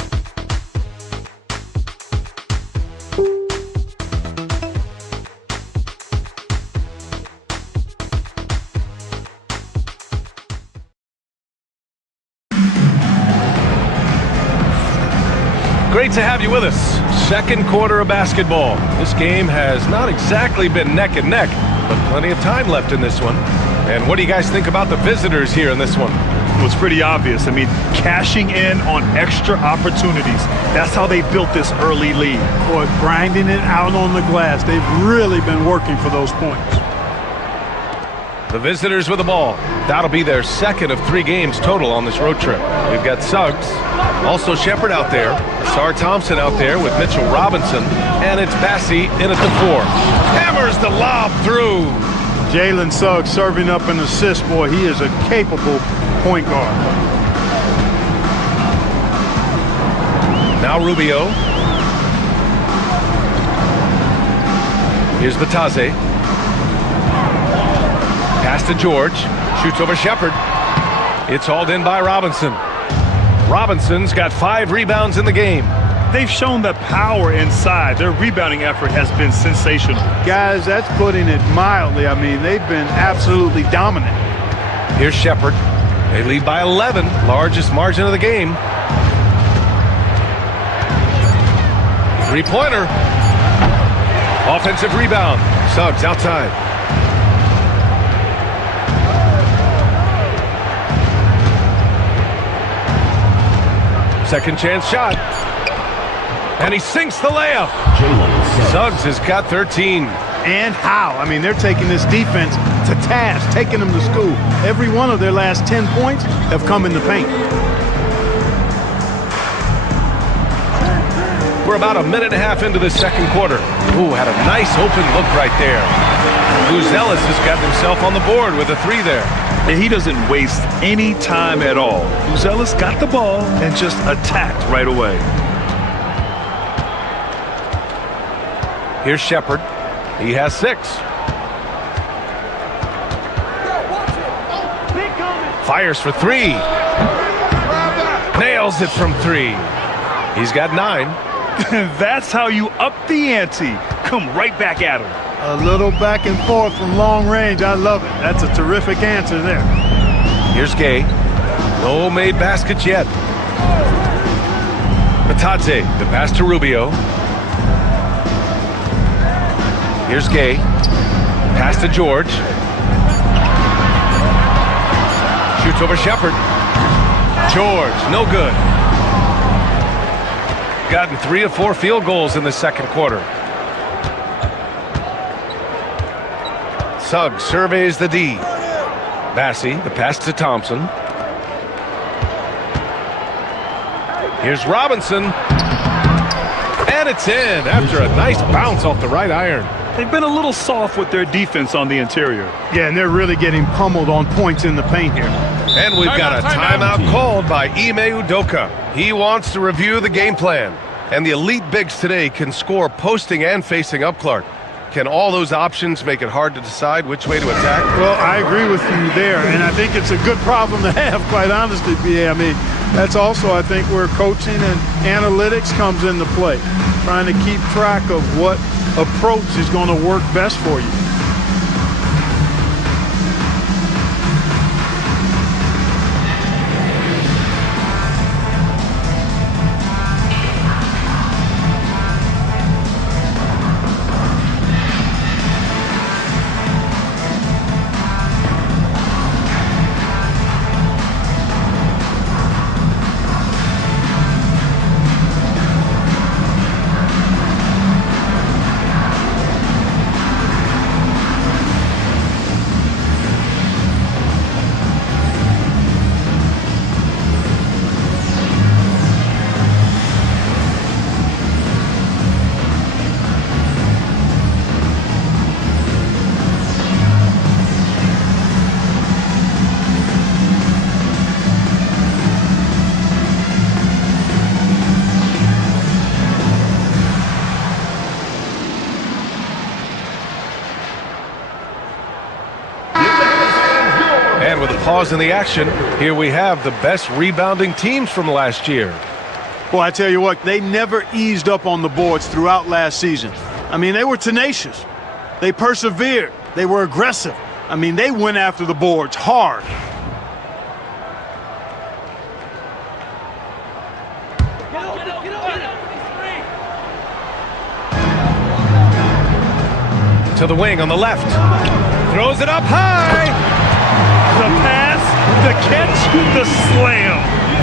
Great to have you with us. Second quarter of basketball. This game has not exactly been neck and neck, but plenty of time left in this one. And what do you guys think about the visitors here in this one? It was pretty obvious. I mean, cashing in on extra opportunities. That's how they built this early lead. Boy, grinding it out on the glass. They've really been working for those points. The visitors with the ball. That'll be their second of 3 games total on this road trip. We've got Suggs, also Shepard out there, Sar Thompson out there with Mitchell Robinson, and it's Bassey in at the 4. Hammers the lob through. Jalen Suggs serving up an assist. Boy, he is a capable point guard. Now Rubio. Here's Batadze. Pass to George. Shoots over Shepard. It's hauled in by Robinson. Robinson's got 5 rebounds in the game. They've shown that power inside. Their rebounding effort has been sensational. Guys, that's putting it mildly. I mean, they've been absolutely dominant. Here's Shepard. They lead by 11, largest margin of the game. 3-pointer. Offensive rebound. Suggs outside. Second chance shot. And he sinks the layup. Suggs has got 13. And how? I mean, they're taking this defense to task, taking them to school. Every one of their last 10 points have come in the paint. We're about a minute and a half into the second quarter. Ooh, had a nice open look right there. Buzelis has got himself on the board with a 3 there. And he doesn't waste any time at all. Buzelis got the ball and just attacked right away. Here's Shepard. He has 6. Fires for 3. Nails it from 3. He's got 9. That's how you up the ante. come right back at him. A little back and forth from long range. I love it. That's a terrific answer there. Here's Gay. No made baskets yet. Batadze, the pass to Rubio. Here's Gay. Pass to George. Shoots over Shepard. George, no good. Gotten 3 of 4 field goals in the second quarter. Suggs surveys the D. Massey, the pass to Thompson. Here's Robinson. And it's in after a nice bounce off the right iron. They've been a little soft with their defense on the interior. Yeah, and they're really getting pummeled on points in the paint here. And we've got a timeout called by Ime Udoka. He wants to review the game plan. And the elite bigs today can score posting and facing up, Clark. Can all those options make it hard to decide which way to attack? Well, I agree with you there, and I think it's a good problem to have, quite honestly, BA. I mean, that's also, I think, where coaching and analytics comes into play, trying to keep track of what approach is going to work best for you. And with a pause in the action, here we have the best rebounding teams from last year. Well, I tell you what, they never eased up on the boards throughout last season. I mean, they were tenacious. They persevered. They were aggressive. I mean, they went after the boards hard. To the wing on the left. Throws it up high. The pass, the catch, the slam.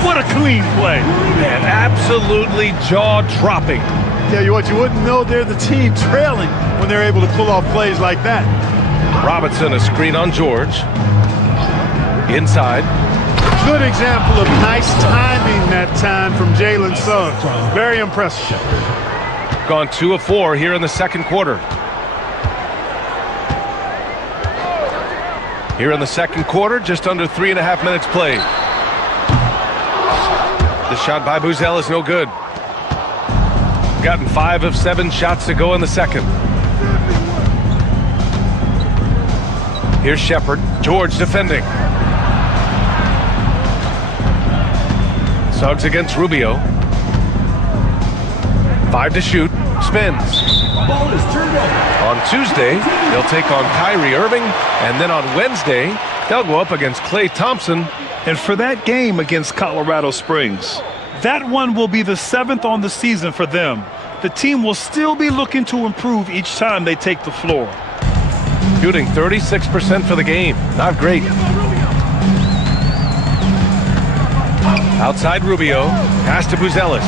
What a clean play. Man, absolutely jaw-dropping. Tell you what, you wouldn't know they're the team trailing when they're able to pull off plays like that. Robinson, a screen on George. Inside. Good example of nice timing that time from Jalen Suggs. Very impressive. Gone 2 of 4 here in the second quarter. Here in the second quarter, just under 3.5 minutes played. The shot by Buzel is no good. Gotten 5 of 7 shots to go in the second. Here's Shepard. George defending. Suggs against Rubio. 5 to shoot. Spins. Ball is turned over. On Tuesday, they'll take on Kyrie Irving, and then on Wednesday, they'll go up against Klay Thompson. And for that game against Colorado Springs, that one will be the 7th on the season for them. The team will still be looking to improve each time they take the floor. Shooting 36% for the game. Not great. Outside Rubio. Pass to Buzelis.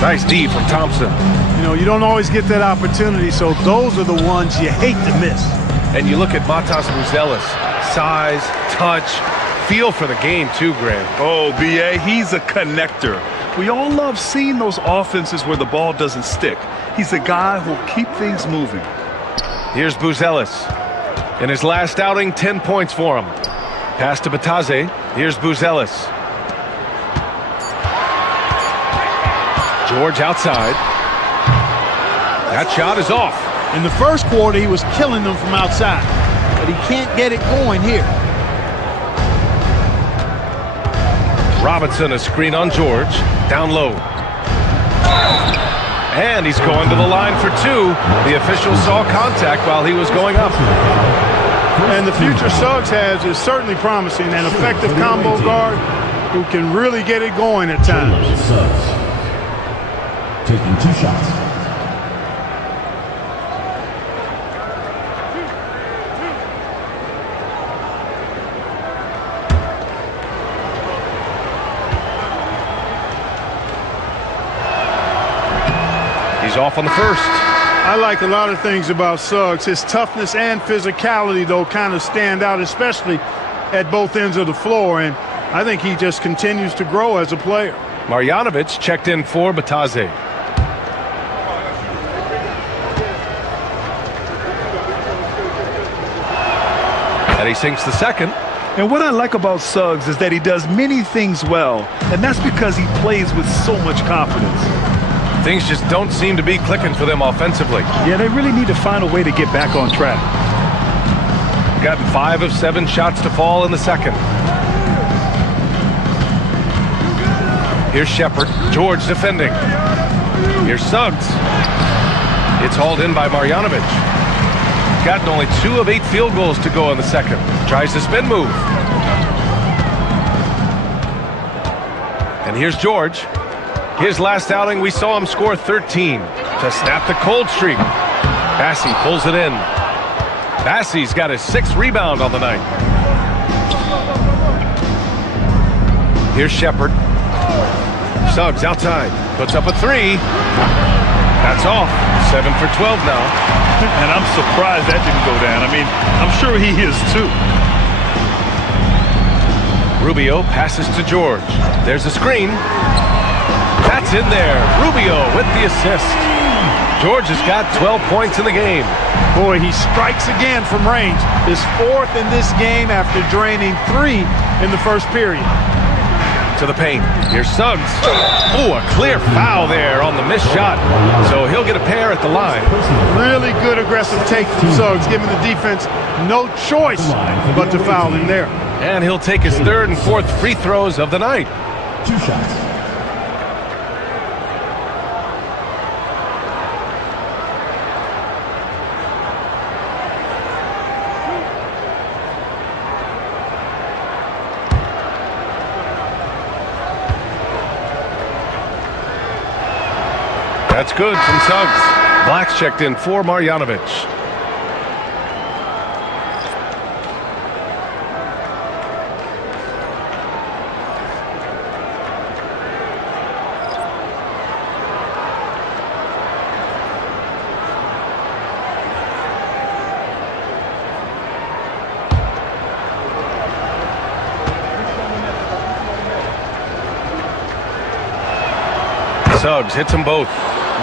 Nice D from Thompson. You know, you don't always get that opportunity, so those are the ones you hate to miss. And you look at Matas Buzelis. Size, touch, feel for the game too, Graham. Oh, B.A., he's a connector. We all love seeing those offenses where the ball doesn't stick. He's a guy who'll keep things moving. Here's Buzelis. In his last outing, 10 points for him. Pass to Batadze. Here's Buzelis. George outside. That shot is off. In the first quarter, he was killing them from outside, but he can't get it going here. Robinson, a screen on George. Down low. And he's going to the line for 2. The official saw contact while he was going up. And the future Suggs has is certainly promising. An effective combo guard who can really get it going at times. Taking 2 shots. He's off on the first. I like a lot of things about Suggs. His toughness and physicality, though, kind of stand out, especially at both ends of the floor. And I think he just continues to grow as a player. Marjanovic checked in for Bataze. And he sinks the second. And what I like about Suggs is that he does many things well, and that's because he plays with so much confidence. Things just don't seem to be clicking for them offensively. Yeah, they really need to find a way to get back on track. Gotten 5 of 7 shots to fall in the second. Here's Shepard. George defending. Here's Suggs. It's hauled in by Marjanovic. Gotten only 2 of 8 field goals to go in the second. Tries the spin move. And here's George. His last outing, we saw him score 13 to snap the cold streak. Bassey pulls it in. Bassey's got his 6th rebound on the night. Here's Shepard. Suggs outside. Puts up a 3. That's off. 7 for 12 now. And I'm surprised that didn't go down. I mean, I'm sure he is too. Rubio passes to George. There's a screen. That's in there. Rubio with the assist. George has got 12 points in the game. Boy, he strikes again from range. His 4th in this game after draining 3 in the first period. To the paint. Here's Suggs. Oh, a clear foul there on the missed shot. So he'll get a pair at the line. Really good aggressive take from Suggs, giving the defense no choice but to foul him there. And he'll take his 3rd and 4th free throws of the night. 2 shots. That's good from Suggs. Black's checked in for Marjanovic. Suggs hits them both.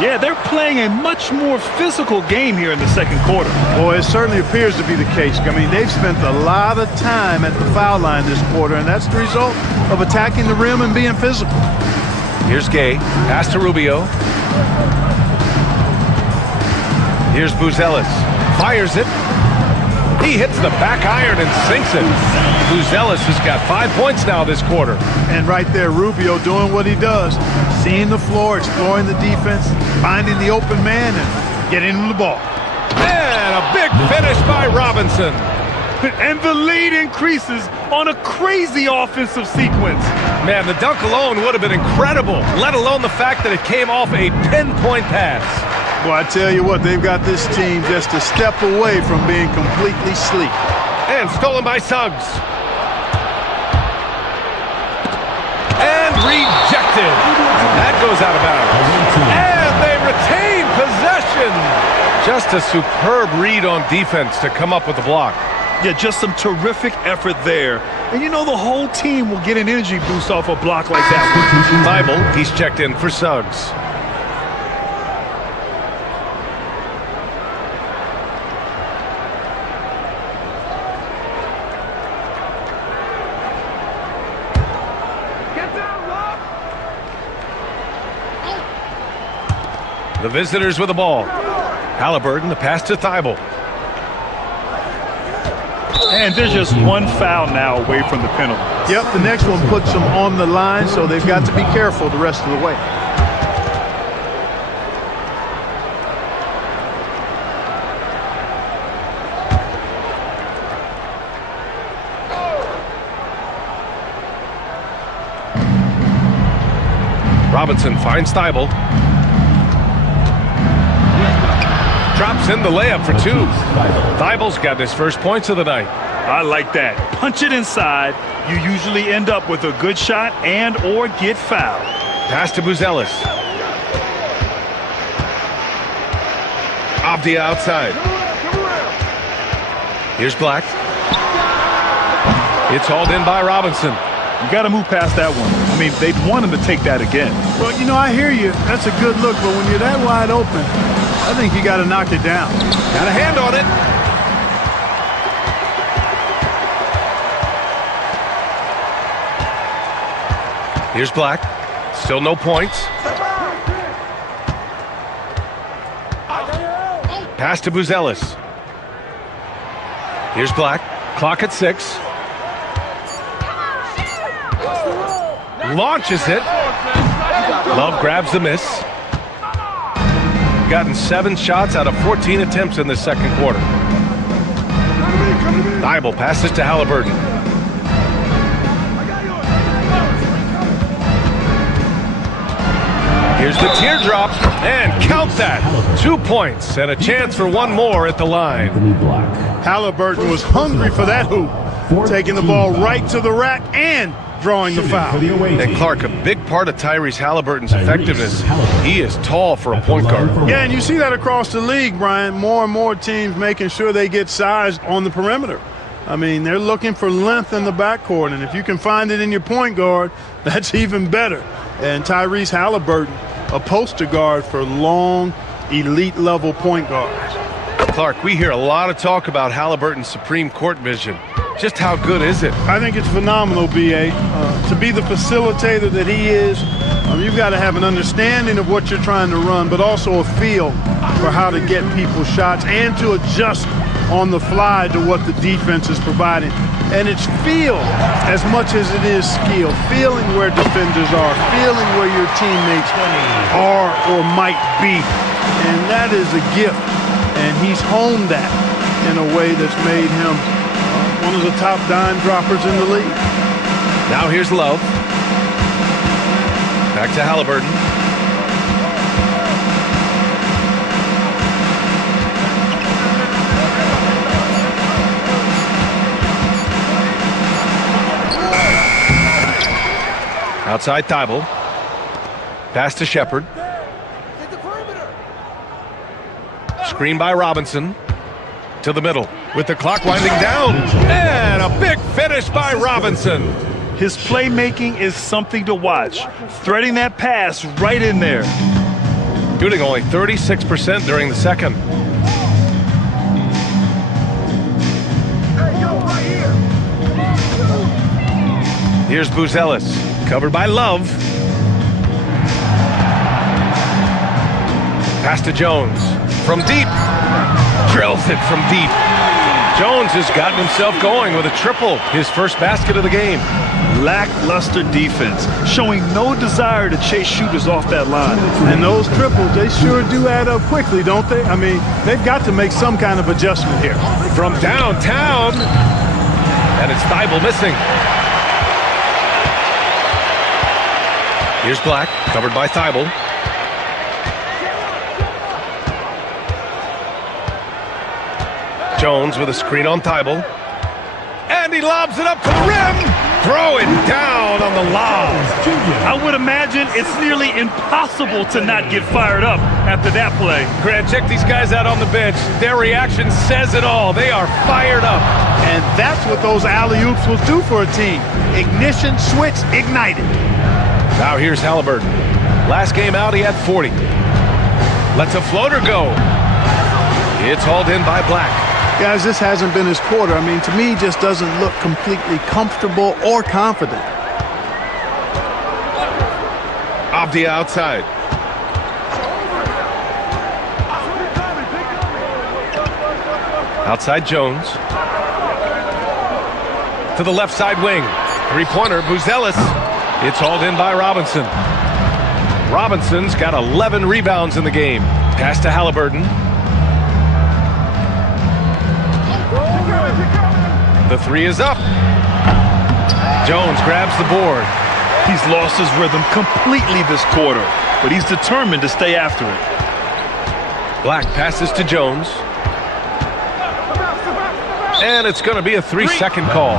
Yeah, they're playing a much more physical game here in the second quarter. Boy, it certainly appears to be the case. I mean, they've spent a lot of time at the foul line this quarter, and that's the result of attacking the rim and being physical. Here's Gay. Pass to Rubio. Here's Buzelis. Fires it. He hits the back iron and sinks it. Buzelis has got 5 points now this quarter. And right there, Rubio doing what he does. Seeing the floor, exploring the defense, finding the open man, and getting him the ball. And a big finish by Robinson. And the lead increases on a crazy offensive sequence. Man, the dunk alone would have been incredible, let alone the fact that it came off a pinpoint pass. Well, I tell you what, they've got this team just a step away from being completely sleek. And stolen by Suggs. And rejected. And that goes out of bounds. And they retain possession. Just a superb read on defense to come up with the block. Yeah, just some terrific effort there. And you know the whole team will get an energy boost off a block like that. Bible, he's checked in for Suggs. The visitors with the ball. Halliburton, the pass to Thibault. And there's just one foul now away from the penalty. Yep, the next one puts them on the line, so they've got to be careful the rest of the way. Robinson finds Thibault. Drops in the layup for two. Thibault's got his first points of the night. I like that. Punch it inside. You usually end up with a good shot and or get fouled. Pass to Buzelis. Abdi outside. Here's Black. It's hauled in by Robinson. You got to move past that one. I mean, they'd want him to take that again. Well, you know, I hear you. That's a good look, but when you're that wide open, I think you got to knock it down. Got a hand on it. Here's Black. Still no points. Pass to Buzelis. Here's Black. Clock at 6. Launches it. Love grabs the miss. Gotten 7 shots out of 14 attempts in the second quarter. Thibault passes to Halliburton. Here's the teardrop, and count that. 2 points and a chance for one more at the line. Halliburton was hungry for that hoop, taking the ball right to the rack and drawing the foul. And Clark, a big part of Tyrese Halliburton's effectiveness, he is tall for a point guard. Yeah, and you see that across the league, Brian. More and more teams making sure they get size on the perimeter. I mean, they're looking for length in the backcourt, and if you can find it in your point guard, that's even better. And Tyrese Halliburton, a poster guard for long, elite-level point guards. Clark, we hear a lot of talk about Halliburton's supreme court vision. Just how good is it? I think it's phenomenal, B.A. To be the facilitator that he is, you've got to have an understanding of what you're trying to run, but also a feel for how to get people shots and to adjust on the fly to what the defense is providing. And it's feel as much as it is skill. Feeling where defenders are, feeling where your teammates are or might be. And that is a gift. And he's honed that in a way that's made him one of the top dime droppers in the league. Now here's Love. Back to Halliburton. Outside Thibault. Pass to Shepard. Screen by Robinson. To the middle with the clock winding down. And a big finish by Robinson. His playmaking is something to watch. Threading that pass right in there. Shooting only 36% during the second. Here's Buzelis. Covered by Love. Pass to Jones. From deep. Drills it from deep. Jones has gotten himself going with a triple. His first basket of the game. Lackluster defense. Showing no desire to chase shooters off that line. And those triples, they sure do add up quickly, don't they? I mean, they've got to make some kind of adjustment here. From downtown. And it's Thibault missing. Here's Black, covered by Thibault. Jones with a screen on Thibault. And he lobs it up to the rim. Throw it down on the lob. I would imagine it's nearly impossible to not get fired up after that play. Grant, check these guys out on the bench. Their reaction says it all. They are fired up. And that's what those alley-oops will do for a team. Ignition, switch, ignited. Now here's Halliburton. Last game out, he had 40. Lets a floater go. It's hauled in by Black. Guys, this hasn't been his quarter. I mean, to me, he just doesn't look completely comfortable or confident. Abdi outside. Outside Jones. To the left side wing. Three-pointer, Buzelis. It's hauled in by Robinson. Robinson's got 11 rebounds in the game. Pass to Halliburton. The three is up. Jones grabs the board. He's lost his rhythm completely this quarter, but he's determined to stay after it. Black passes to Jones. And it's going to be a 3-second call.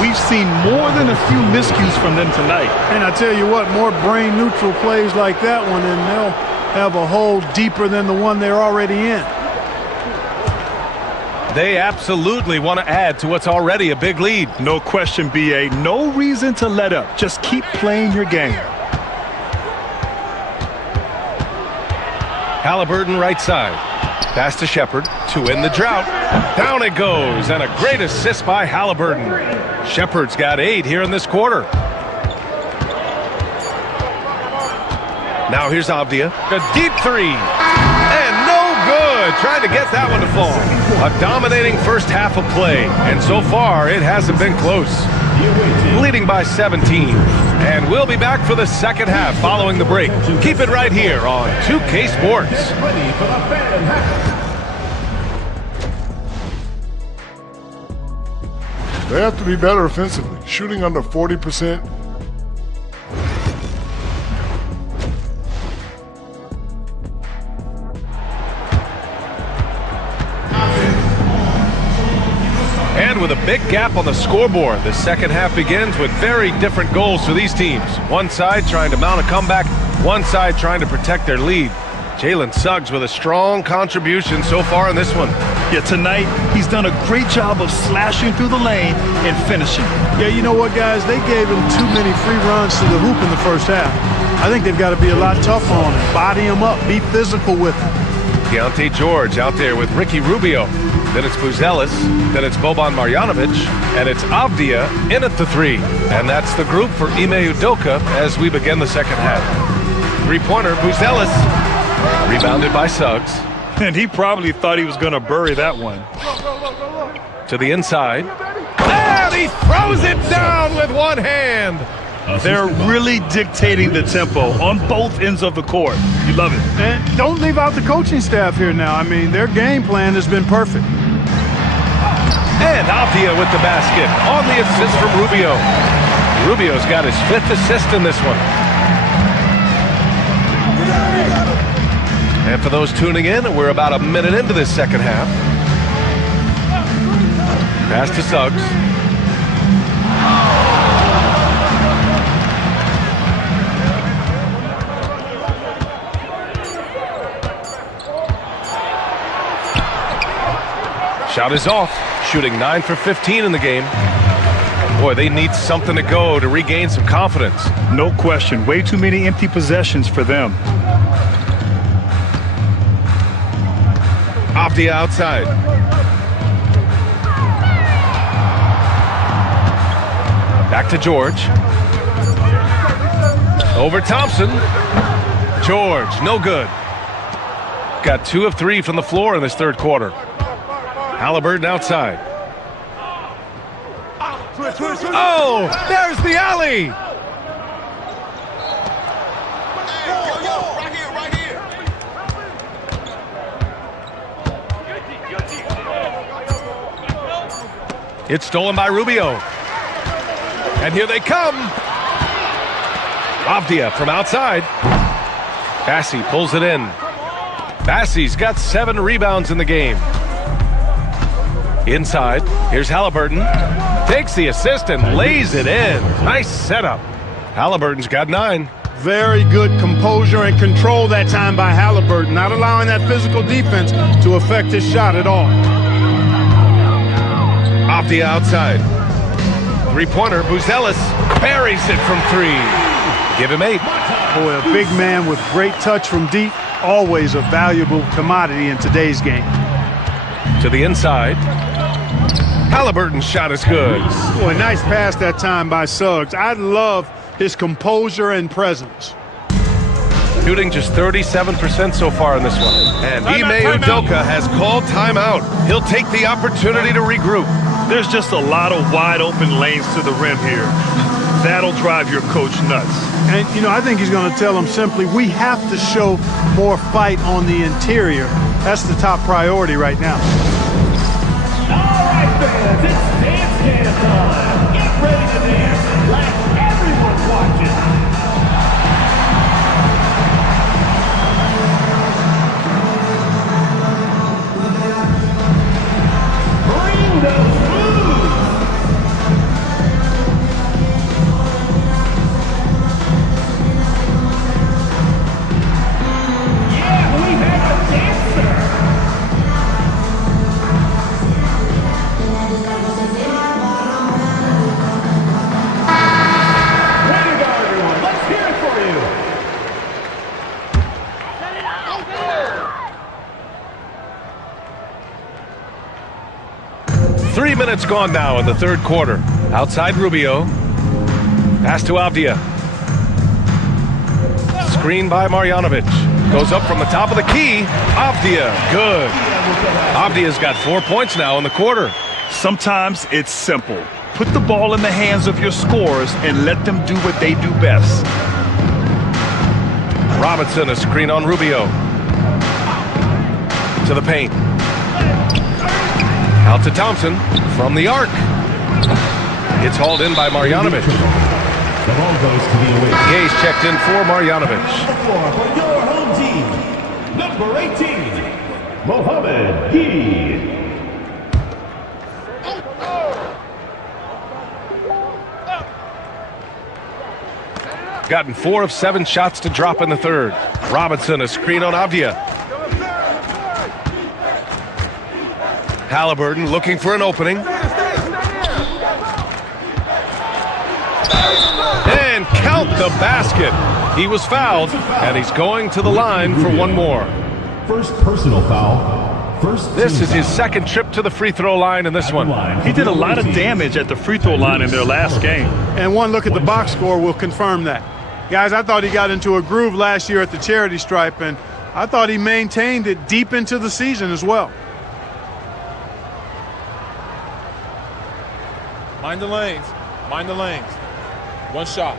We've seen more than a few miscues from them tonight. And I tell you what, more brain-neutral plays like that one, and they'll have a hole deeper than the one they're already in. They absolutely want to add to what's already a big lead. No question, B.A. No reason to let up. Just keep playing your game. Halliburton right side. Pass to Shepard to end the drought. Down it goes, and a great assist by Halliburton. Shepard's got 8 here in this quarter. Now here's Avdia. A deep 3. And no good. Trying to get that one to fall. A dominating first half of play. And so far, it hasn't been close. Leading by 17. And we'll be back for the second half following the break. Keep it right here on 2K Sports. They have to be better offensively. Shooting under 40%. And with a big gap on the scoreboard, the second half begins with very different goals for these teams. One side trying to mount a comeback, one side trying to protect their lead. Jalen Suggs with a strong contribution so far in this one. Yeah, tonight he's done a great job of slashing through the lane and finishing. Yeah, you know what, guys? They gave him too many free runs to the hoop in the first half. I think they've got to be a lot tougher on him. Body him up. Be physical with him. Keontae George out there with Ricky Rubio. Then it's Buzelis. Then it's Boban Marjanovic. And it's Avdia in at the 3. And that's the group for Ime Udoka as we begin the second half. Three-pointer, Buzelis. Rebounded by Suggs. And he probably thought he was going to bury that one. To the inside. And he throws it down with one hand. They're really dictating the tempo on both ends of the court. You love it. And don't leave out the coaching staff here now. I mean, their game plan has been perfect. And Avdia with the basket on the assist from Rubio. Rubio's got his 5th assist in this one. And for those tuning in, we're about a minute into this second half. Pass to Suggs. Shot is off, shooting 9 for 15 in the game. Boy, they need something to go to regain some confidence. No question, way too many empty possessions for them. Avdia outside. Back to George. Over Thompson. George, no good. Got 2 of 3 from the floor in this third quarter. Halliburton outside. Oh, there's the alley. It's stolen by Rubio. And here they come. Avdia from outside. Bassey pulls it in. Bassey's got 7 rebounds in the game. Inside, here's Halliburton. Takes the assist and lays it in. Nice setup. Halliburton's got 9. Very good composure and control that time by Halliburton, not allowing that physical defense to affect his shot at all. Avdia outside. Three-pointer, Buzelis buries it from 3. Give him 8. Boy, a big man with great touch from deep, always a valuable commodity in today's game. To the inside. Halliburton's shot is good. Boy, nice pass that time by Suggs. I love his composure and presence. Shooting just 37% so far in this one. And Ime Udoka has called timeout. He'll take the opportunity to regroup. There's just a lot of wide open lanes to the rim here. That'll drive your coach nuts. And, you know, I think he's going to tell them simply, we have to show more fight on the interior. That's the top priority right now. All right, fans, it's dance time. Get ready to dance like everyone's watching. minutes gone now in the third quarter. Outside Rubio. Pass to Avdia. Screen by Marjanovic. Goes up from the top of the key. Avdia, good. Avdia's got 4 points now in the quarter. Sometimes it's simple. Put the ball in the hands of your scorers and let them do what they do best. Robinson, a screen on Rubio. To the paint. Out to Thompson from the arc. It's hauled in by Marjanovic. The ball goes to the away. Gay's checked in for Marjanovic. For your home team, number 18, Mohamed Gay. Gotten 4 of 7 shots to drop in the third. Robinson, a screen on Avdia. Halliburton looking for an opening. And count the basket. He was fouled, and he's going to the line for one more. First personal foul. This is his second trip to the free throw line in this one. He did a lot of damage at the free throw line in their last game. And one look at the box score will confirm that. Guys, I thought he got into a groove last year at the charity stripe, and I thought he maintained it deep into the season as well. Mind the lanes. Mind the lanes. One shot.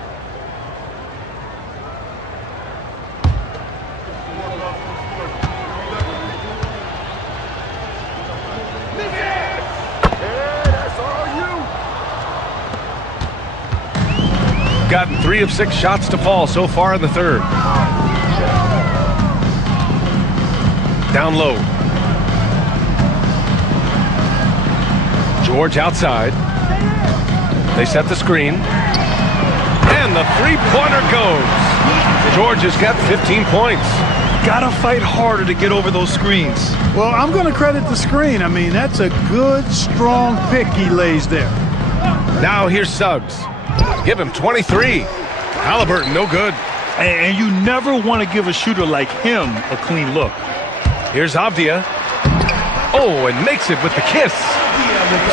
Gotten 3 of 6 shots to fall so far in the third. Down low. George outside. They set the screen. And the three-pointer goes. George has got 15 points. Gotta fight harder to get over those screens. Well, I'm going to credit the screen. I mean, that's a good, strong pick he lays there. Now here's Suggs. Give him 23. Halliburton, no good. And you never want to give a shooter like him a clean look. Here's Avdia. Oh, and makes it with the kiss.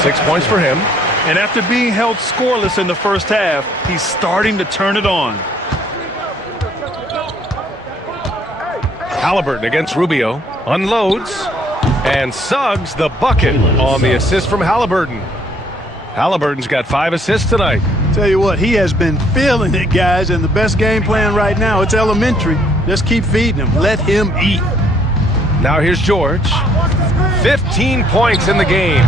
6 points for him. And after being held scoreless in the first half, he's starting to turn it on. Halliburton against Rubio. Unloads. And Suggs the bucket on the assist from Halliburton. Halliburton's got 5 assists tonight. Tell you what, he has been feeling it, guys, and the best game plan right now, it's elementary. Just keep feeding him. Let him eat. Now here's George. 15 points in the game.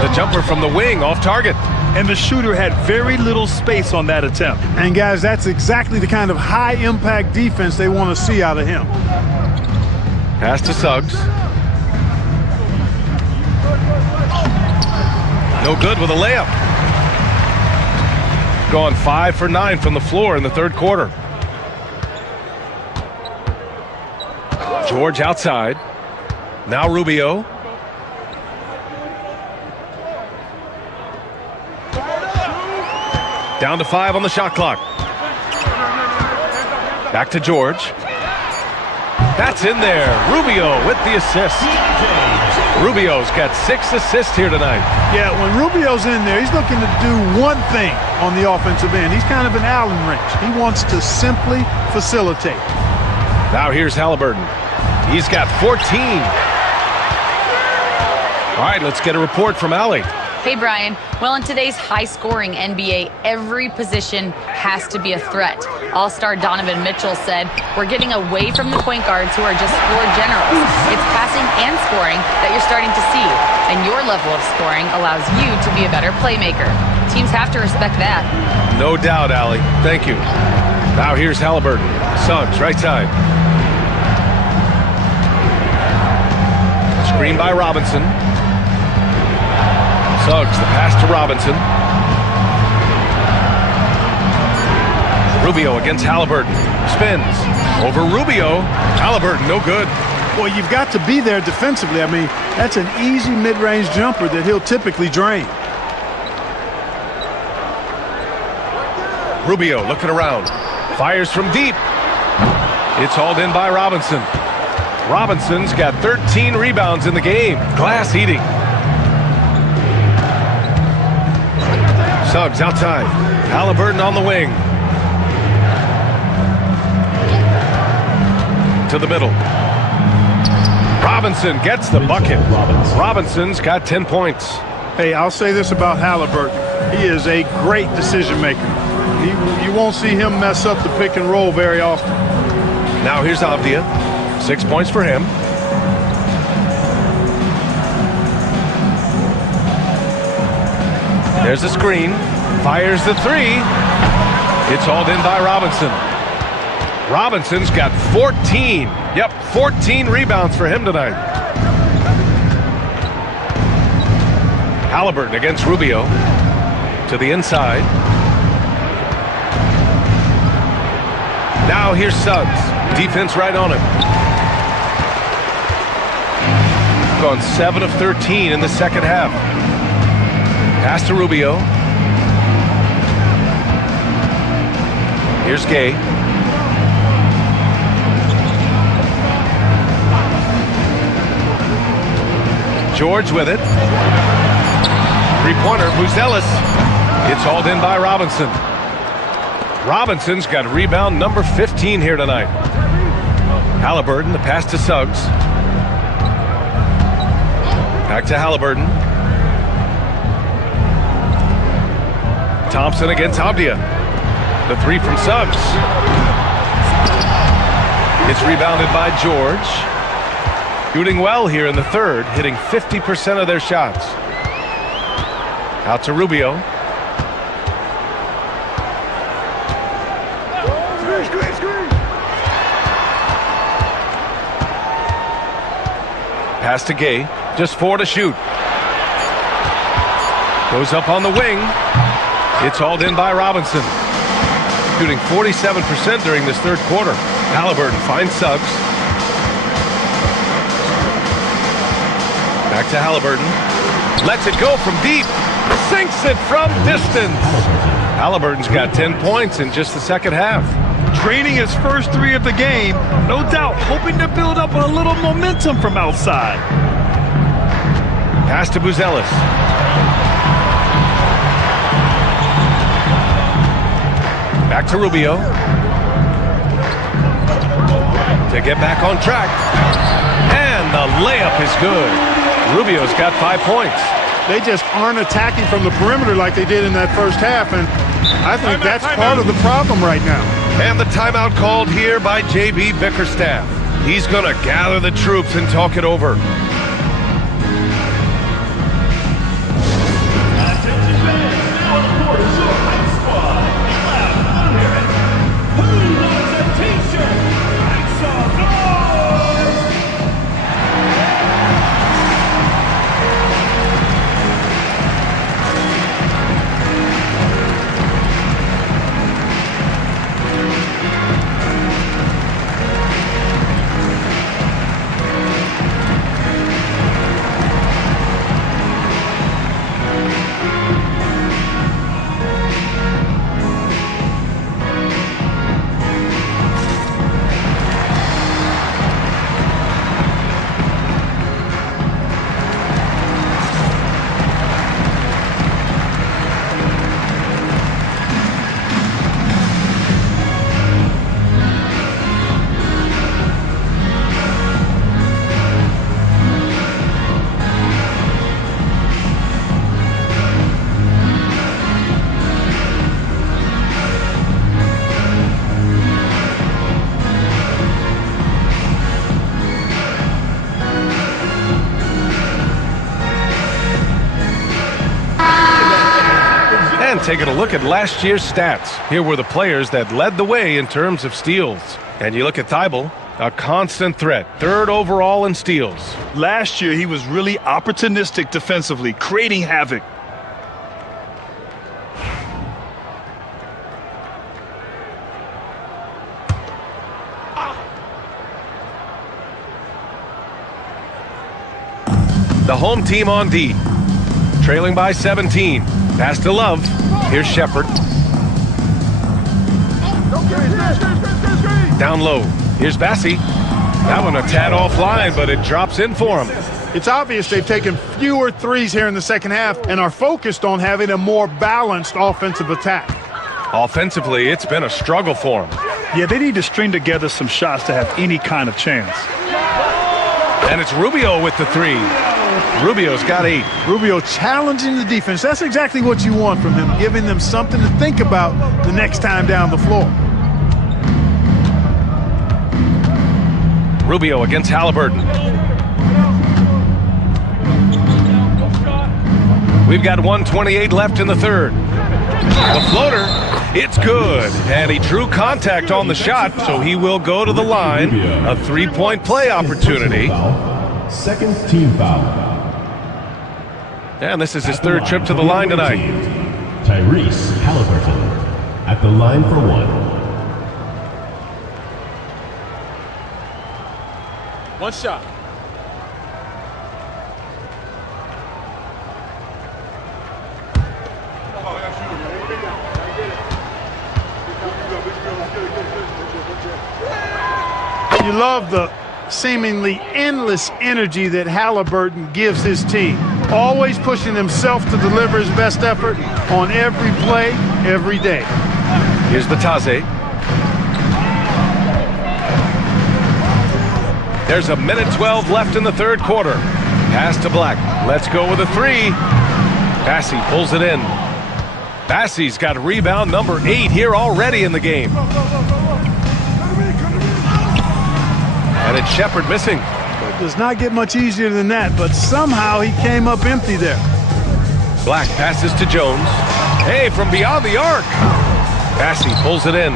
The jumper from the wing off target. And the shooter had very little space on that attempt. And guys, that's exactly the kind of high-impact defense they want to see out of him. Pass to Suggs. No good with a layup. Gone 5 for 9 from the floor in the third quarter. George outside. Now Rubio. Down to 5 on the shot clock. Back to George. That's in there. Rubio with the assist. Rubio's got 6 assists here tonight. Yeah, when Rubio's in there, he's looking to do one thing on the offensive end. He's kind of an Allen wrench. He wants to simply facilitate. Now here's Halliburton. He's got 14. All right, let's get a report from Allie. Hey, Brian. Well, in today's high-scoring NBA, every position has to be a threat. All-star Donovan Mitchell said, "We're getting away from the point guards who are just floor generals. It's passing and scoring that you're starting to see, and your level of scoring allows you to be a better playmaker. Teams have to respect that." No doubt, Allie. Thank you. Now here's Halliburton. Suggs, right side. Screen by Robinson. Suggs, the pass to Robinson. Rubio against Halliburton. Spins. Over Rubio. Halliburton, no good. Well, you've got to be there defensively. I mean, that's an easy mid-range jumper that he'll typically drain. Rubio looking around. Fires from deep. It's hauled in by Robinson. Robinson's got 13 rebounds in the game. Glass eating. Suggs outside. Halliburton on the wing. To the middle. Robinson gets the bucket. Robinson's got 10 points. Hey, I'll say this about Halliburton. He is a great decision maker. You won't see him mess up the pick and roll very often. Now here's Avdia. 6 points for him. There's a screen. Fires the three. It's hauled in by Robinson. Robinson's got 14. Yep, 14 rebounds for him tonight. Halliburton against Rubio. To the inside. Now here's Suggs. Defense right on him. Gone 7 of 13 in the second half. Pass to Rubio. Here's Gay. George with it. Three-pointer, Buzelis. It's hauled in by Robinson. Robinson's got rebound number 15 here tonight. Halliburton, the pass to Suggs. Back to Halliburton. Thompson against Avdia. The three from Suggs. It's rebounded by George. Shooting well here in the third, hitting 50% of their shots. Out to Rubio. Pass to Gay. Just 4 to shoot. Goes up on the wing. It's hauled in by Robinson. Shooting 47% during this third quarter. Halliburton finds Suggs. Back to Halliburton. Lets it go from deep. Sinks it from distance. Halliburton's got 10 points in just the second half. Draining his first three of the game, no doubt hoping to build up a little momentum from outside. Pass to Buzelis. Back to Rubio. To get back on track. And the layup is good. Rubio's got 5 points. They just aren't attacking from the perimeter like they did in that first half, and I think that's part of the problem right now. And the timeout called here by J.B. Bickerstaff. He's going to gather the troops and talk it over. Taking a look at last year's stats. Here were the players that led the way in terms of steals. And you look at Thibault, a constant threat, 3rd overall in steals. Last year, he was really opportunistic defensively, creating havoc. The home team on D. Trailing by 17. Pass to Love. Here's Shepard. Down low. Here's Bassi. That one a tad offline, but it drops in for him. It's obvious they've taken fewer threes here in the second half and are focused on having a more balanced offensive attack. Offensively, it's been a struggle for them. Yeah, they need to string together some shots to have any kind of chance. And it's Rubio with the three. Rubio's got 8. Rubio challenging the defense. That's exactly what you want from him, giving them something to think about the next time down the floor. Rubio against Halliburton. We've got 1:28 left in the third. The floater, it's good. And he drew contact on the shot, so he will go to the line. A 3-point play opportunity. Second team foul. And this is his third trip to the line tonight. Tyrese Halliburton at the line for 1. One shot. You love the seemingly endless energy that Halliburton gives his team. Always pushing himself to deliver his best effort on every play, every day. Here's Batase. There's a minute 12 left in the third quarter. Pass to Black. Let's go with a 3. Bassey pulls it in. Bassey's got rebound number 8 here already in the game. And it's Shepherd missing. It does not get much easier than that, but somehow he came up empty there. Black passes to Jones. Hey, from beyond the arc. Bassey pulls it in.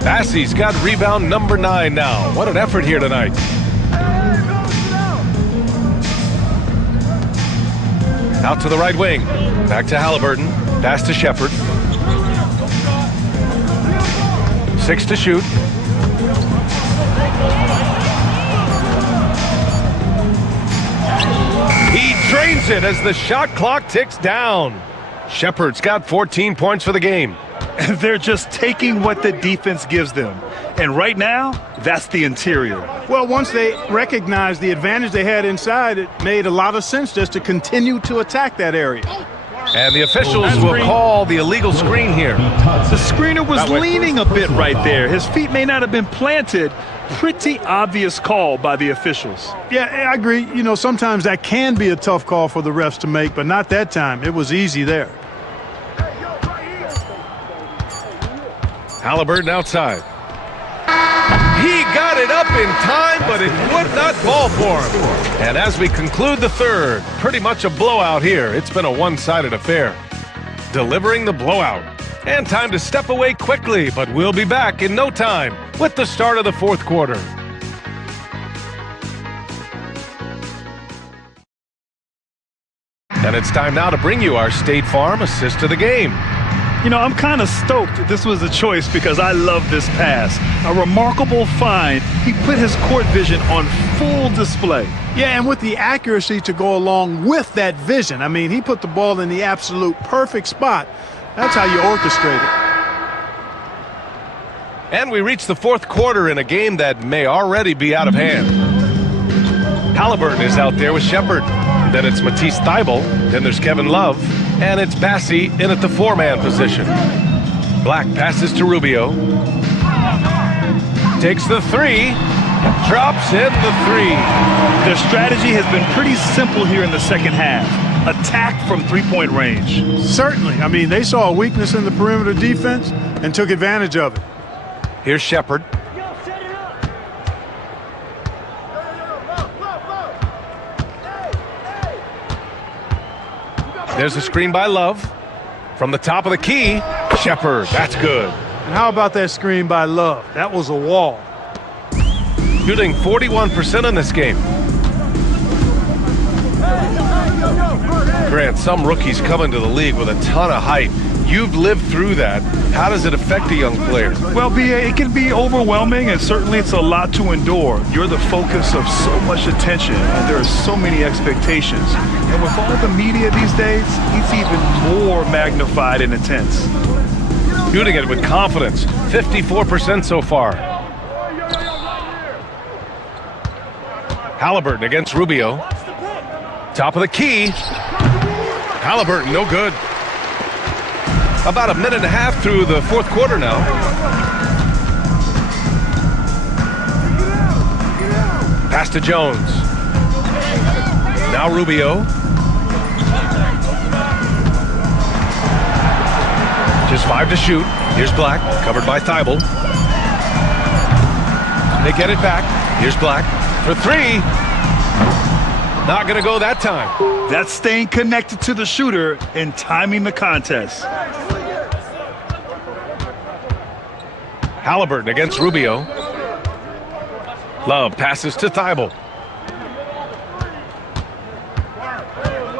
Bassey's got rebound number 9 now. What an effort here tonight. Out to the right wing. Back to Halliburton. Pass to Shepherd. 6 to shoot. He drains it as the shot clock ticks down. Shepherd's got 14 points for the game. They're just taking what the defense gives them. And right now, that's the interior. Well, once they recognized the advantage they had inside, it made a lot of sense just to continue to attack that area. And the officials will call the illegal screen here. The screener was leaning a bit right there. His feet may not have been planted. Pretty obvious call by the officials. Yeah, I agree. You know, sometimes that can be a tough call for the refs to make, but not that time. It was easy there. Halliburton outside. He got it up in time, but it would not fall for him. And as we conclude the third, pretty much a blowout here. It's been a one-sided affair. Delivering the blowout. And time to step away quickly, but we'll be back in no time with the start of the fourth quarter. And it's time now to bring you our State Farm assist of the game. You know, I'm kind of stoked this was a choice because I love this pass. A remarkable find. He put his court vision on full display. Yeah, and with the accuracy to go along with that vision. I mean, he put the ball in the absolute perfect spot. That's how you orchestrate it. And we reach the fourth quarter in a game that may already be out of hand. Halliburton is out there with Shepherd. Then it's Matisse Thybulle. Then there's Kevin Love. And it's Bassey in at the 4-man position. Black passes to Rubio. Takes the 3. Drops in the 3. Their strategy has been pretty simple here in the second half. Attack from three-point range. Certainly. I mean, they saw a weakness in the perimeter defense and took advantage of it. Here's Shepherd. There's a screen by Love. From the top of the key, Shepherd. That's good. And how about that screen by Love? That was a wall. Shooting 41% in this game. Grant, some rookies come into the league with a ton of hype. You've lived through that. How does it affect a young player? Well, B.A., it can be overwhelming, and certainly it's a lot to endure. You're the focus of so much attention, and there are so many expectations. And with all the media these days, it's even more magnified and intense. Shooting it with confidence. 54% so far. Halliburton against Rubio. Top of the key. Halliburton, no good. About a minute and a half through the fourth quarter now. Pass to Jones. Now Rubio. Just 5 to shoot. Here's Black, covered by Thibault. They get it back. Here's Black for 3. Not going to go that time. That's staying connected to the shooter and timing the contest. Halliburton against Rubio. Love passes to Thibault.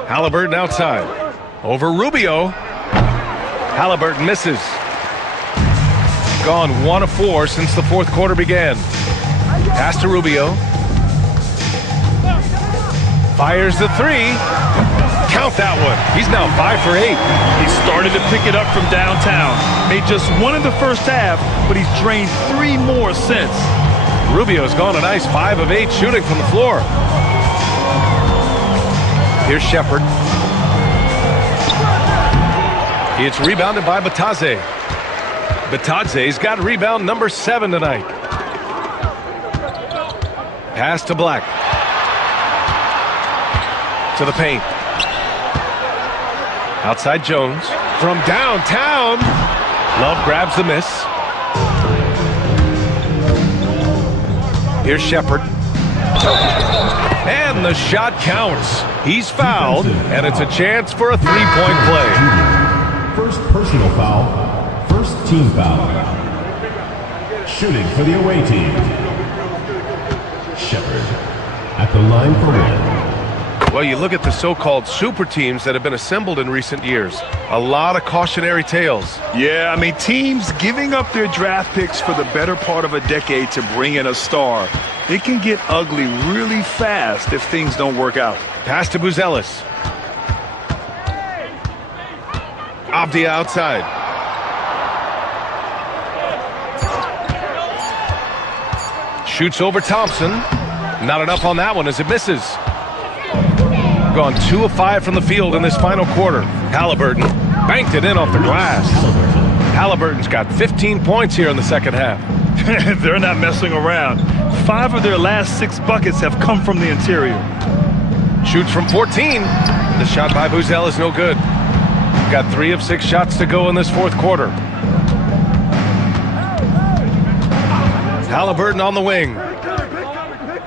Halliburton outside. Over Rubio. Halliburton misses. Gone 1 of 4 since the fourth quarter began. Pass to Rubio. Fires the 3. Count that one. He's now 5 for 8. He started to pick it up from downtown. Made just 1 in the first half, but he's drained 3 more since. Rubio's gone a nice 5 of 8 shooting from the floor. Here's Shepard. It's rebounded by Batadze. Batadze's got rebound number 7 tonight. Pass to Black. To the paint. Outside Jones. From downtown. Love grabs the miss. Here's Shepard. And the shot counts. He's fouled, and it's a chance for a 3-point play. First personal foul. First team foul. Shooting for the away team. Shepard at the line for 1. Well, you look at the so-called super teams that have been assembled in recent years. A lot of cautionary tales. Yeah, I mean, teams giving up their draft picks for the better part of a decade to bring in a star. It can get ugly really fast if things don't work out. Pass to Buzelis. Abdia outside. Shoots over Thompson. Not enough on that one as it misses. Gone 2 of 5 from the field in this final quarter. Halliburton banked it in off the glass. Halliburton's got 15 points here in the second half. They're not messing around. 5 of their last 6 buckets have come from the interior. Shoots from 14. The shot by Buzel is no good. Got 3 of 6 shots to go in this fourth quarter. Halliburton on the wing.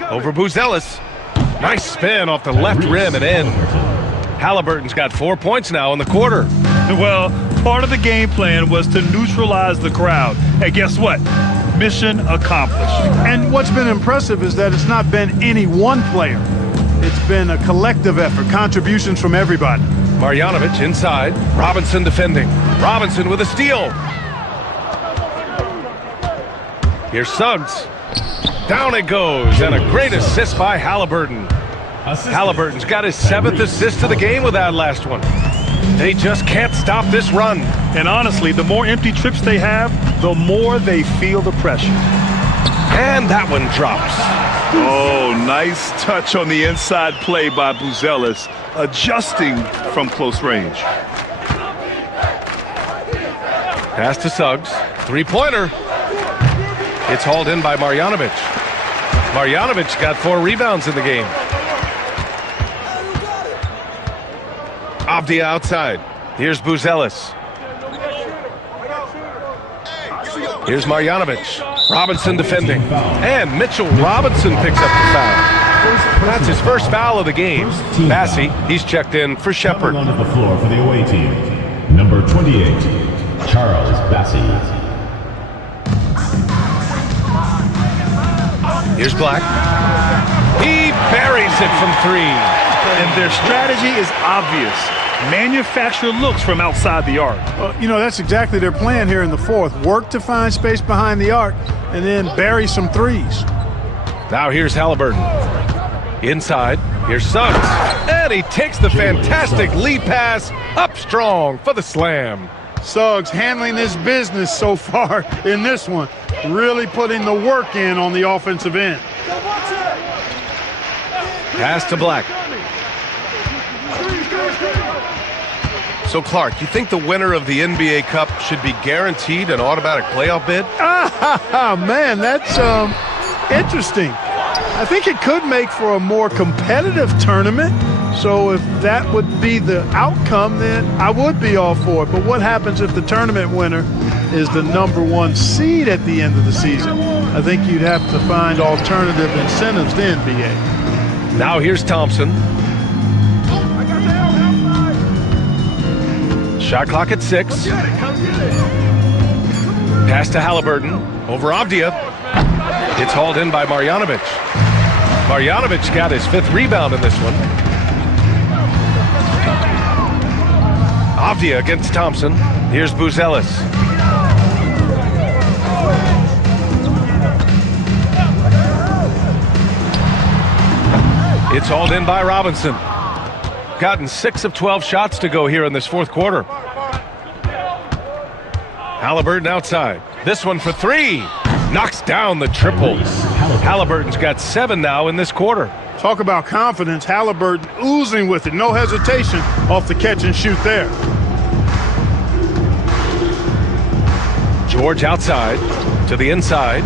Over Buzelis. Nice spin off the left rim and in. Halliburton's got 4 points now in the quarter. Well, part of the game plan was to neutralize the crowd. And guess what? Mission accomplished. And what's been impressive is that it's not been any one player. It's been a collective effort, contributions from everybody. Marjanovic inside. Robinson defending. Robinson with a steal. Here's Suggs. Down it goes, and a great assist by Halliburton. Halliburton's got his 7th assist of the game with that last one. They just can't stop this run. And honestly, the more empty trips they have, the more they feel the pressure. And that one drops. Oh, nice touch on the inside play by Buzelis, adjusting from close range. Pass to Suggs. 3-pointer. It's hauled in by Marjanovic. Marjanovic got 4 rebounds in the game. Abdia outside. Here's Buzelis. Here's Marjanovic. Robinson defending. And Mitchell Robinson picks up the foul. That's his first foul of the game. Massey, he's checked in for Shepard. Onto the floor for the away team. Number 28, Charles Bassey. Here's Black. He buries it from 3. And their strategy is obvious. Manufacture looks from outside the arc. You know, that's exactly their plan here in the fourth. Work to find space behind the arc and then bury some threes. Now here's Halliburton. Inside. Here's Suggs. And he takes the fantastic lead pass up strong for the slam. Suggs handling his business so far in this one. Really putting the work in on the offensive end. Pass to Black. So, Clark, you think the winner of the NBA Cup should be guaranteed an automatic playoff bid? Man, that's interesting. I think it could make for a more competitive tournament. So if that would be the outcome, then I would be all for it. But what happens if the tournament winner is the #1 seed at the end of the season? I think you'd have to find alternative incentives to NBA. Now here's Thompson. Shot clock at 6. Pass to Halliburton. Over Avdia. It's hauled in by Marjanovic. Marjanovic got his 5th rebound in this one. Avdia against Thompson. Here's Buzelis. It's hauled in by Robinson. Gotten 6 of 12 shots to go here in this 4th quarter. Halliburton outside. This one for 3. Knocks down the triple. Halliburton's got 7 now in this quarter. Talk about confidence. Halliburton oozing with it. No hesitation off the catch and shoot there. George outside to the inside.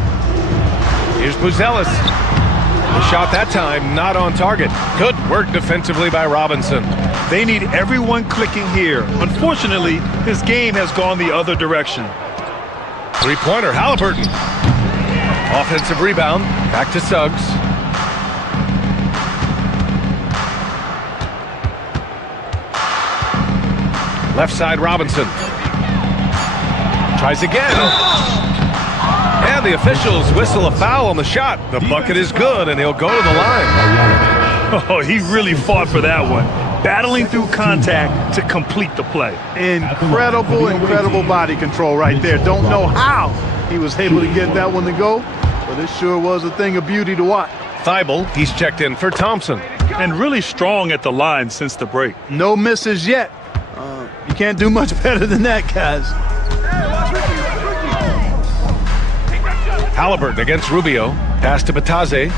Here's Buzelis. The shot that time not on target. Good work defensively by Robinson. They need everyone clicking here. Unfortunately, his game has gone the other direction. 3-pointer, Halliburton. Offensive rebound, back to Suggs. Left side, Robinson. Tries again. And the officials whistle a foul on the shot. The bucket is good, and he'll go to the line. Oh, he really fought for that one. Battling through contact to complete the play. Incredible body control right there. Don't know how he was able to get that one to go, but it sure was a thing of beauty to watch. Thibault, he's checked in for Thompson. And really strong at the line since the break. No misses yet. You can't do much better than that, guys. Halliburton against Rubio. Pass to Bataze.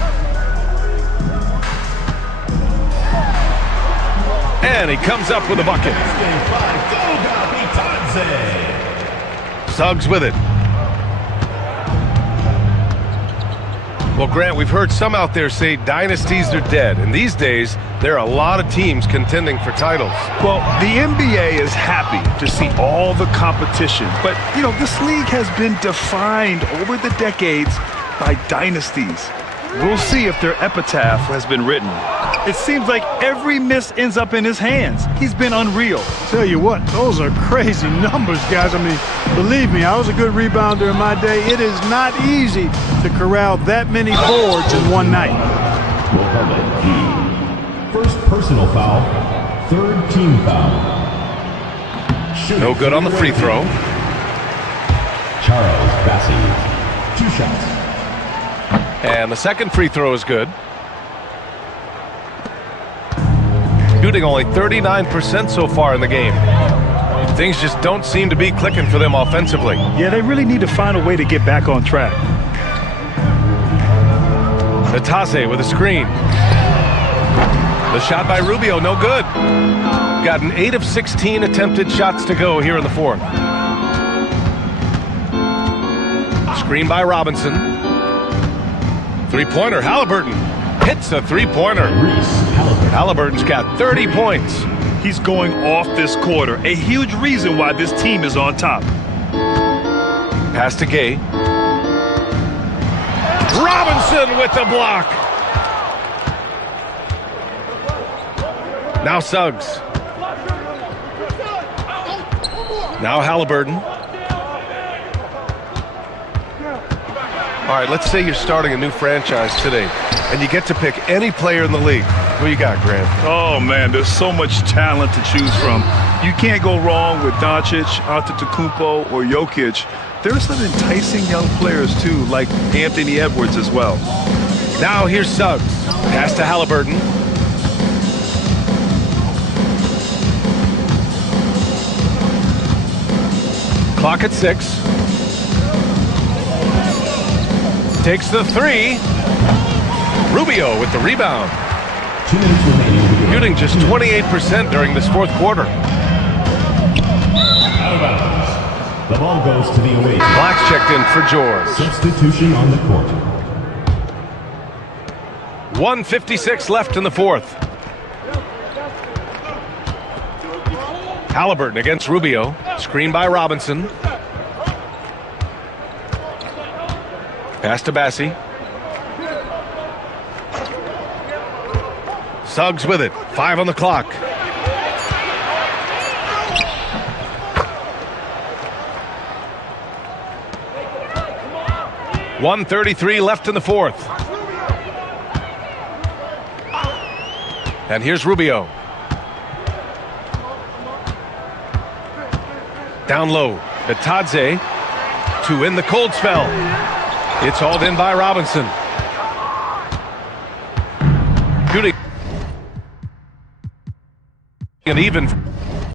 And he comes up with a bucket. Suggs with it. Well, Grant, we've heard some out there say dynasties are dead. And these days, there are a lot of teams contending for titles. Well, the NBA is happy to see all the competition. But, you know, this league has been defined over the decades by dynasties. We'll see if their epitaph has been written. It seems like every miss ends up in his hands. He's been unreal. Tell you what, those are crazy numbers, guys. I mean, believe me, I was a good rebounder in my day. It is not easy to corral that many boards in one night. First personal foul, 3rd team foul. No good on the free throw. Charles Bassey, 2 shots. And the second free throw is good. Shooting only 39% so far in the game. Things just don't seem to be clicking for them offensively. Yeah, they really need to find a way to get back on track. Natase with a screen. The shot by Rubio, no good. Gotten 8 of 16 attempted shots to go here in the 4th. Screen by Robinson. 3-pointer, Halliburton. Hits a 3-pointer. Halliburton's got 30 points. He's going off this quarter. A huge reason why this team is on top. Pass to Gay. Robinson with the block. Now Suggs. Now Halliburton. All right, let's say you're starting a new franchise today, and you get to pick any player in the league. Who you got, Grant? Oh, man, there's so much talent to choose from. You can't go wrong with Doncic, Antetokounmpo, or Jokic. There's some enticing young players, too, like Anthony Edwards as well. Now here's Suggs. Pass to Halliburton. Clock at 6. Takes the 3. Rubio with the rebound. 2 minutes remaining in the game. Shooting just 28% during this fourth quarter. Out of bounds. The ball goes to the away team. Black's checked in for George. Substitution on the court. 1:56 left in the fourth. Halliburton against Rubio. Screen by Robinson. Pass to Bassie. Suggs with it. 5 on the clock. .133 left in the fourth. And here's Rubio. Down low. Bitadze to end the cold spell. It's hauled in by Robinson. Shooting. And even